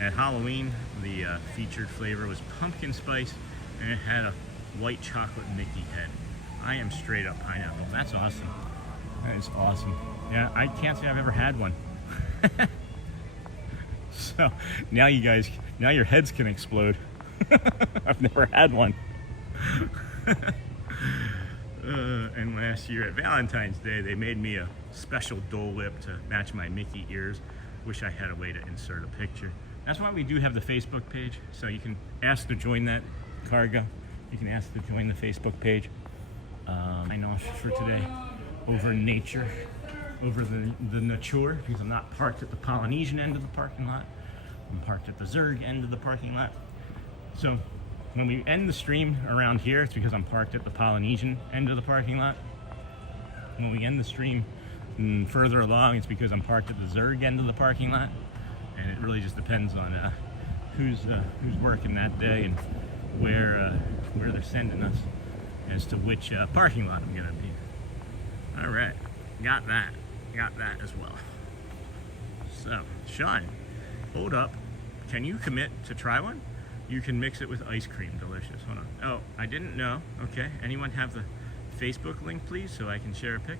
At Halloween, the featured flavor was pumpkin spice, and it had a white chocolate Mickey head. I am straight up pineapple. That's awesome. That is awesome. Yeah, I can't say I've ever had one. So now you guys, now your heads can explode. I've never had one. And last year at Valentine's Day, they made me a special Dole Whip to match my Mickey ears. Wish I had a way to insert a picture. That's why we do have the Facebook page, so you can ask to join that, Cargo. You can ask to join the Facebook page. I know for today, over nature, over the nature, because I'm not parked at the Polynesian end of the parking lot. I'm parked at the Zerg end of the parking lot. So when we end the stream around here, it's because I'm parked at the Polynesian end of the parking lot. When we end the stream further along, it's because I'm parked at the Zerg end of the parking lot. And it really just depends on who's working that day and where they're sending us as to which parking lot I'm gonna be. All right, got that as well. So, Sean, hold up. Can you commit to try one? You can mix it with ice cream. Delicious. Hold on. Oh, I didn't know. Okay. Anyone have the Facebook link, please, so I can share a pic?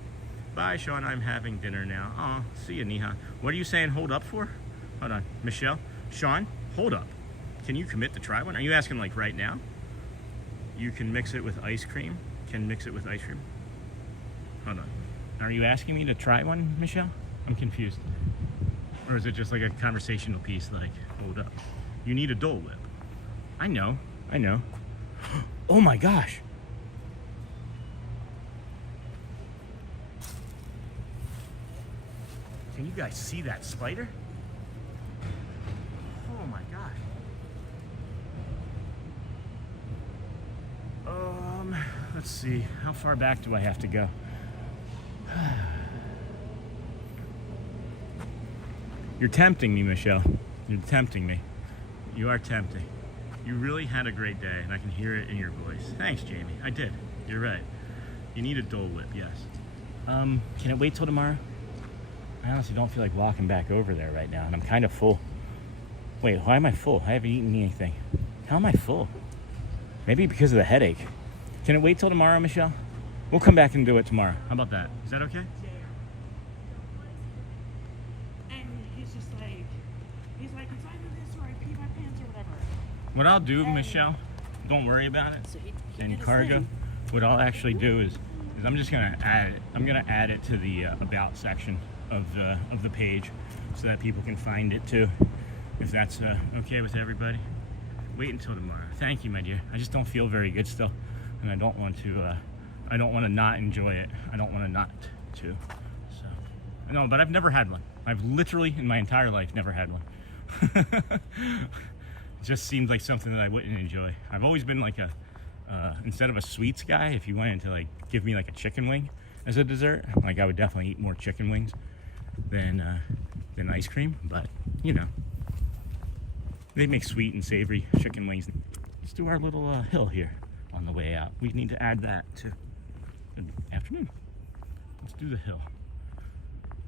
Bye, Sean. I'm having dinner now. Oh, see you, Neha. What are you saying hold up for? Hold on. Michelle? Sean, hold up. Can you commit to try one? Are you asking like right now? You can mix it with ice cream. Can mix it with ice cream. Hold on. Are you asking me to try one, Michelle? I'm confused. Or is it just like a conversational piece like, hold up. You need a Dole Whip. I know. Oh my gosh. Can you guys see that spider? Oh my gosh. Let's see. How far back do I have to go? You're tempting me, Michelle. You're tempting me. You are tempting. You really had a great day, and I can hear it in your voice. Thanks, Jamie. I did. You're right. You need a Dole Whip, yes. Can it wait till tomorrow? I honestly don't feel like walking back over there right now, and I'm kind of full. Wait, why am I full? I haven't eaten anything. How am I full? Maybe because of the headache. Can it wait till tomorrow, Michelle? We'll come back and do it tomorrow. How about that? Is that okay? And he's just like, it's either this or I pee my pants or whatever. What I'll do, Michelle, don't worry about it. In cargo, what I'll actually do is I'm just gonna add it. I'm gonna add it to the about section of the page so that people can find it too. If that's okay with everybody. Wait until tomorrow. Thank you, my dear. I just don't feel very good still, and I don't want to not enjoy it. I don't want to not to. So, no, but I've never had one. I've literally in my entire life never had one. It just seems like something that I wouldn't enjoy. I've always been like a instead of a sweets guy. If you wanted to like give me like a chicken wing as a dessert, like I would definitely eat more chicken wings than ice cream. But you know, they make sweet and savory chicken wings. Let's do our little hill here on the way out. We need to add that to good afternoon. Let's do the hill.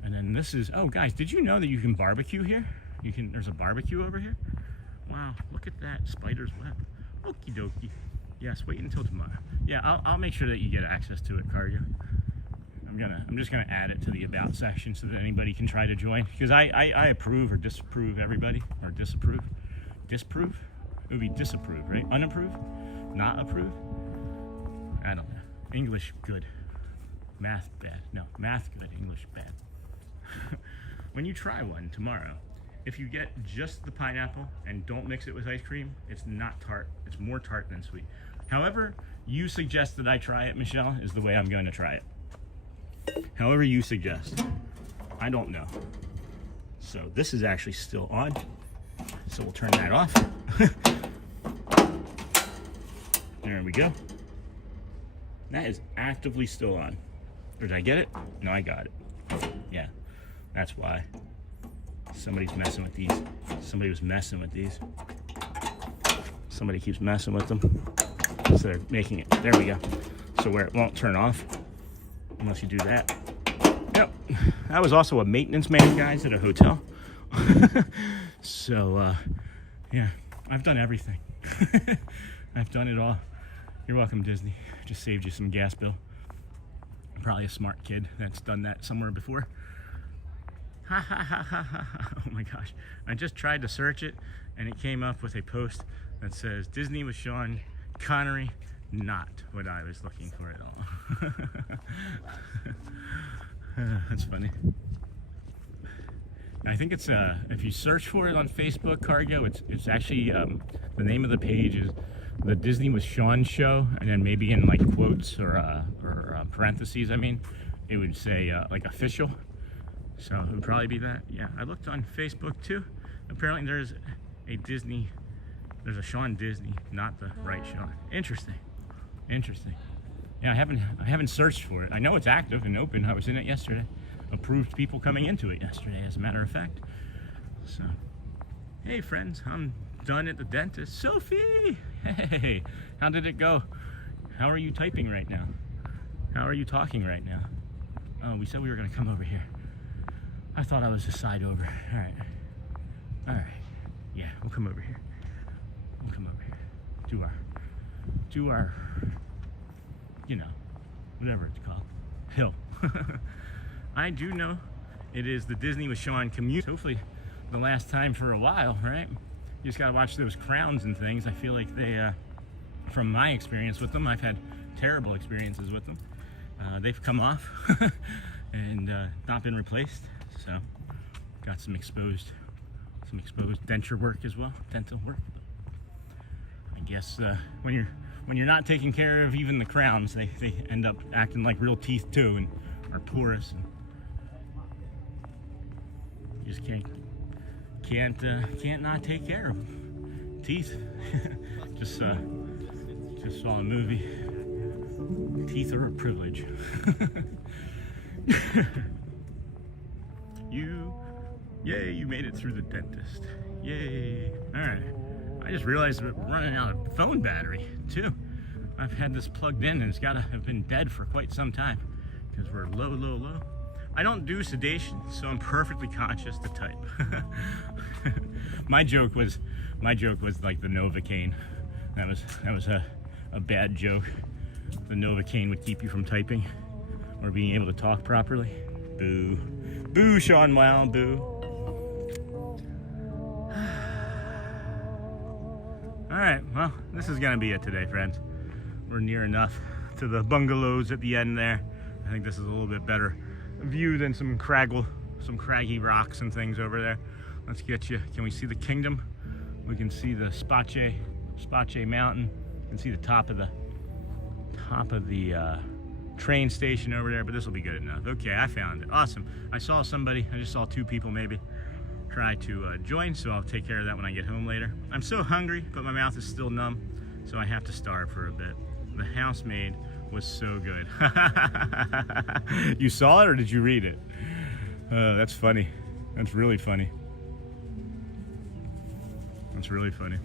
And then this is, oh guys, did you know that you can barbecue here? There's a barbecue over here. Wow, look at that spider's web. Okie dokie. Yes, wait until tomorrow. Yeah, I'll make sure that you get access to it, Cargo. I'm just gonna add it to the about section so that anybody can try to join. Because I approve or disapprove everybody, or disapprove. Disprove? It would be disapprove, right? Unapprove? Not approve? I don't know. English, good. Math, bad. No, math, good. English, bad. When you try one tomorrow, if you get just the pineapple and don't mix it with ice cream, it's not tart. It's more tart than sweet. However you suggest that I try it, Michelle, is the way I'm going to try it. However you suggest. I don't know. So this is actually still on. So we'll turn that off. There we go. That is actively still on. Did I get it? No, I got it. Yeah, that's why. Somebody's messing with these. Somebody was messing with these. Somebody keeps messing with them. So they're making it. There we go. So where it won't turn off unless you do that. Yep. I was also a maintenance man, guys, at a hotel. So, yeah, I've done everything. I've done it all. You're welcome, Disney. Just saved you some gas bill. I'm probably a smart kid that's done that somewhere before. Ha ha ha ha ha. Oh my gosh. I just tried to search it and it came up with a post that says Disney with Sean Connery, not what I was looking for at all. That's funny. I think it's if you search for it on Facebook, Cargo, it's actually the name of the page is the Disney with Sean Show, and then maybe in like quotes or parentheses, I mean, it would say like official. So it would probably be that. Yeah, I looked on Facebook too. Apparently there's a Sean Disney, not the right Sean. Interesting. Yeah, I haven't searched for it. I know it's active and open. I was in it yesterday. Approved people coming into it yesterday, as a matter of fact. So, hey friends, I'm done at the dentist. Sophie, hey, how did it go? How are you typing right now? How are you talking right now? Oh, we said we were gonna come over here. I thought I was a side over. All right. Yeah, we'll come over here. Do our, you know, whatever it's called, hill. I do know it is the Disney with Sean commute. Hopefully the last time for a while, right? You just gotta watch those crowns and things. I feel like they from my experience with them. I've had terrible experiences with them. They've come off and not been replaced. So got some exposed denture work as well, dental work. I guess when you're not taking care of even the crowns, they end up acting like real teeth too, and are porous. And you just can't not take care of them. Teeth. just saw a movie. Teeth are a privilege. Yay, you made it through the dentist. Yay. All right. I just realized we're running out of phone battery too. I've had this plugged in and it's gotta have been dead for quite some time because we're low. I don't do sedation, so I'm perfectly conscious to type. My joke was like the Novocaine. That was a bad joke. The Novocaine would keep you from typing or being able to talk properly. Boo. Boo, Sean Wow, boo. Alright, well, this is gonna be it today, friends. We're near enough to the bungalows at the end there. I think this is a little bit better view than some craggy rocks and things over there. Let's get you. Can we see the kingdom? We can see the Spache Mountain. You can see the top of the train station over there, but this will be good enough. Okay, I found it. Awesome. I saw somebody, I just saw 2 people maybe try to join, so I'll take care of that when I get home later. I'm so hungry, but my mouth is still numb, so I have to starve for a bit. The housemaid was so good. You saw it or did you read it? That's funny. That's really funny. That's really funny.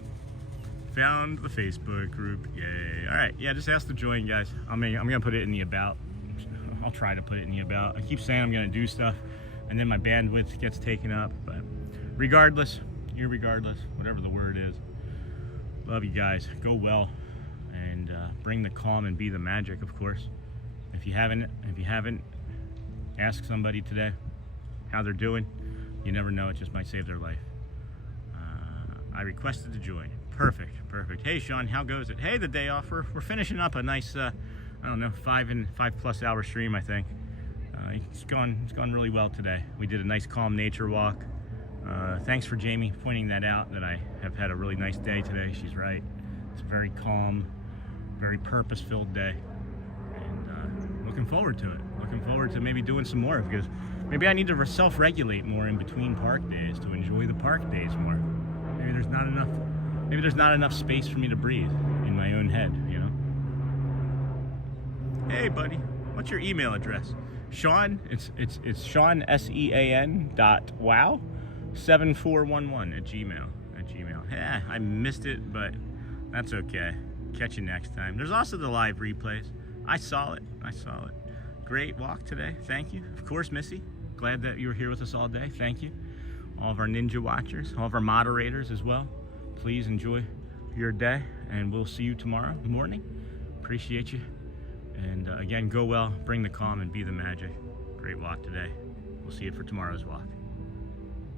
Found the Facebook group. Yay. All right. Yeah, just ask to join, guys. I'm gonna put it in the about. I'll try to put it in the about. I keep saying I'm gonna do stuff, and then my bandwidth gets taken up. But regardless, irregardless, whatever the word is, love you guys. Go well, and bring the calm and be the magic, of course. If you haven't, ask somebody today how they're doing. You never know. It just might save their life. I requested to join. Perfect. Hey Sean, how goes it? Hey, the day off. We're finishing up a nice, I don't know, 5+ hour stream, I think. It's gone really well today. We did a nice calm nature walk. Thanks for Jamie pointing that out, that I have had a really nice day today. She's right. It's a very calm, very purpose-filled day, and looking forward to it. Looking forward to maybe doing some more, because maybe I need to self-regulate more in between park days to enjoy the park days more. Maybe there's not enough space for me to breathe in my own head, you know? Hey buddy, what's your email address? Sean, it's Sean SEAN.wow7411 at gmail. Yeah, I missed it, but that's okay. Catch you next time. There's also the live replays. I saw it. Great walk today. Thank you. Of course, Missy. Glad that you were here with us all day. Thank you. All of our ninja watchers, all of our moderators as well. Please enjoy your day, and we'll see you tomorrow morning. Appreciate you. And again, go well, bring the calm, and be the magic. Great walk today. We'll see you for tomorrow's walk.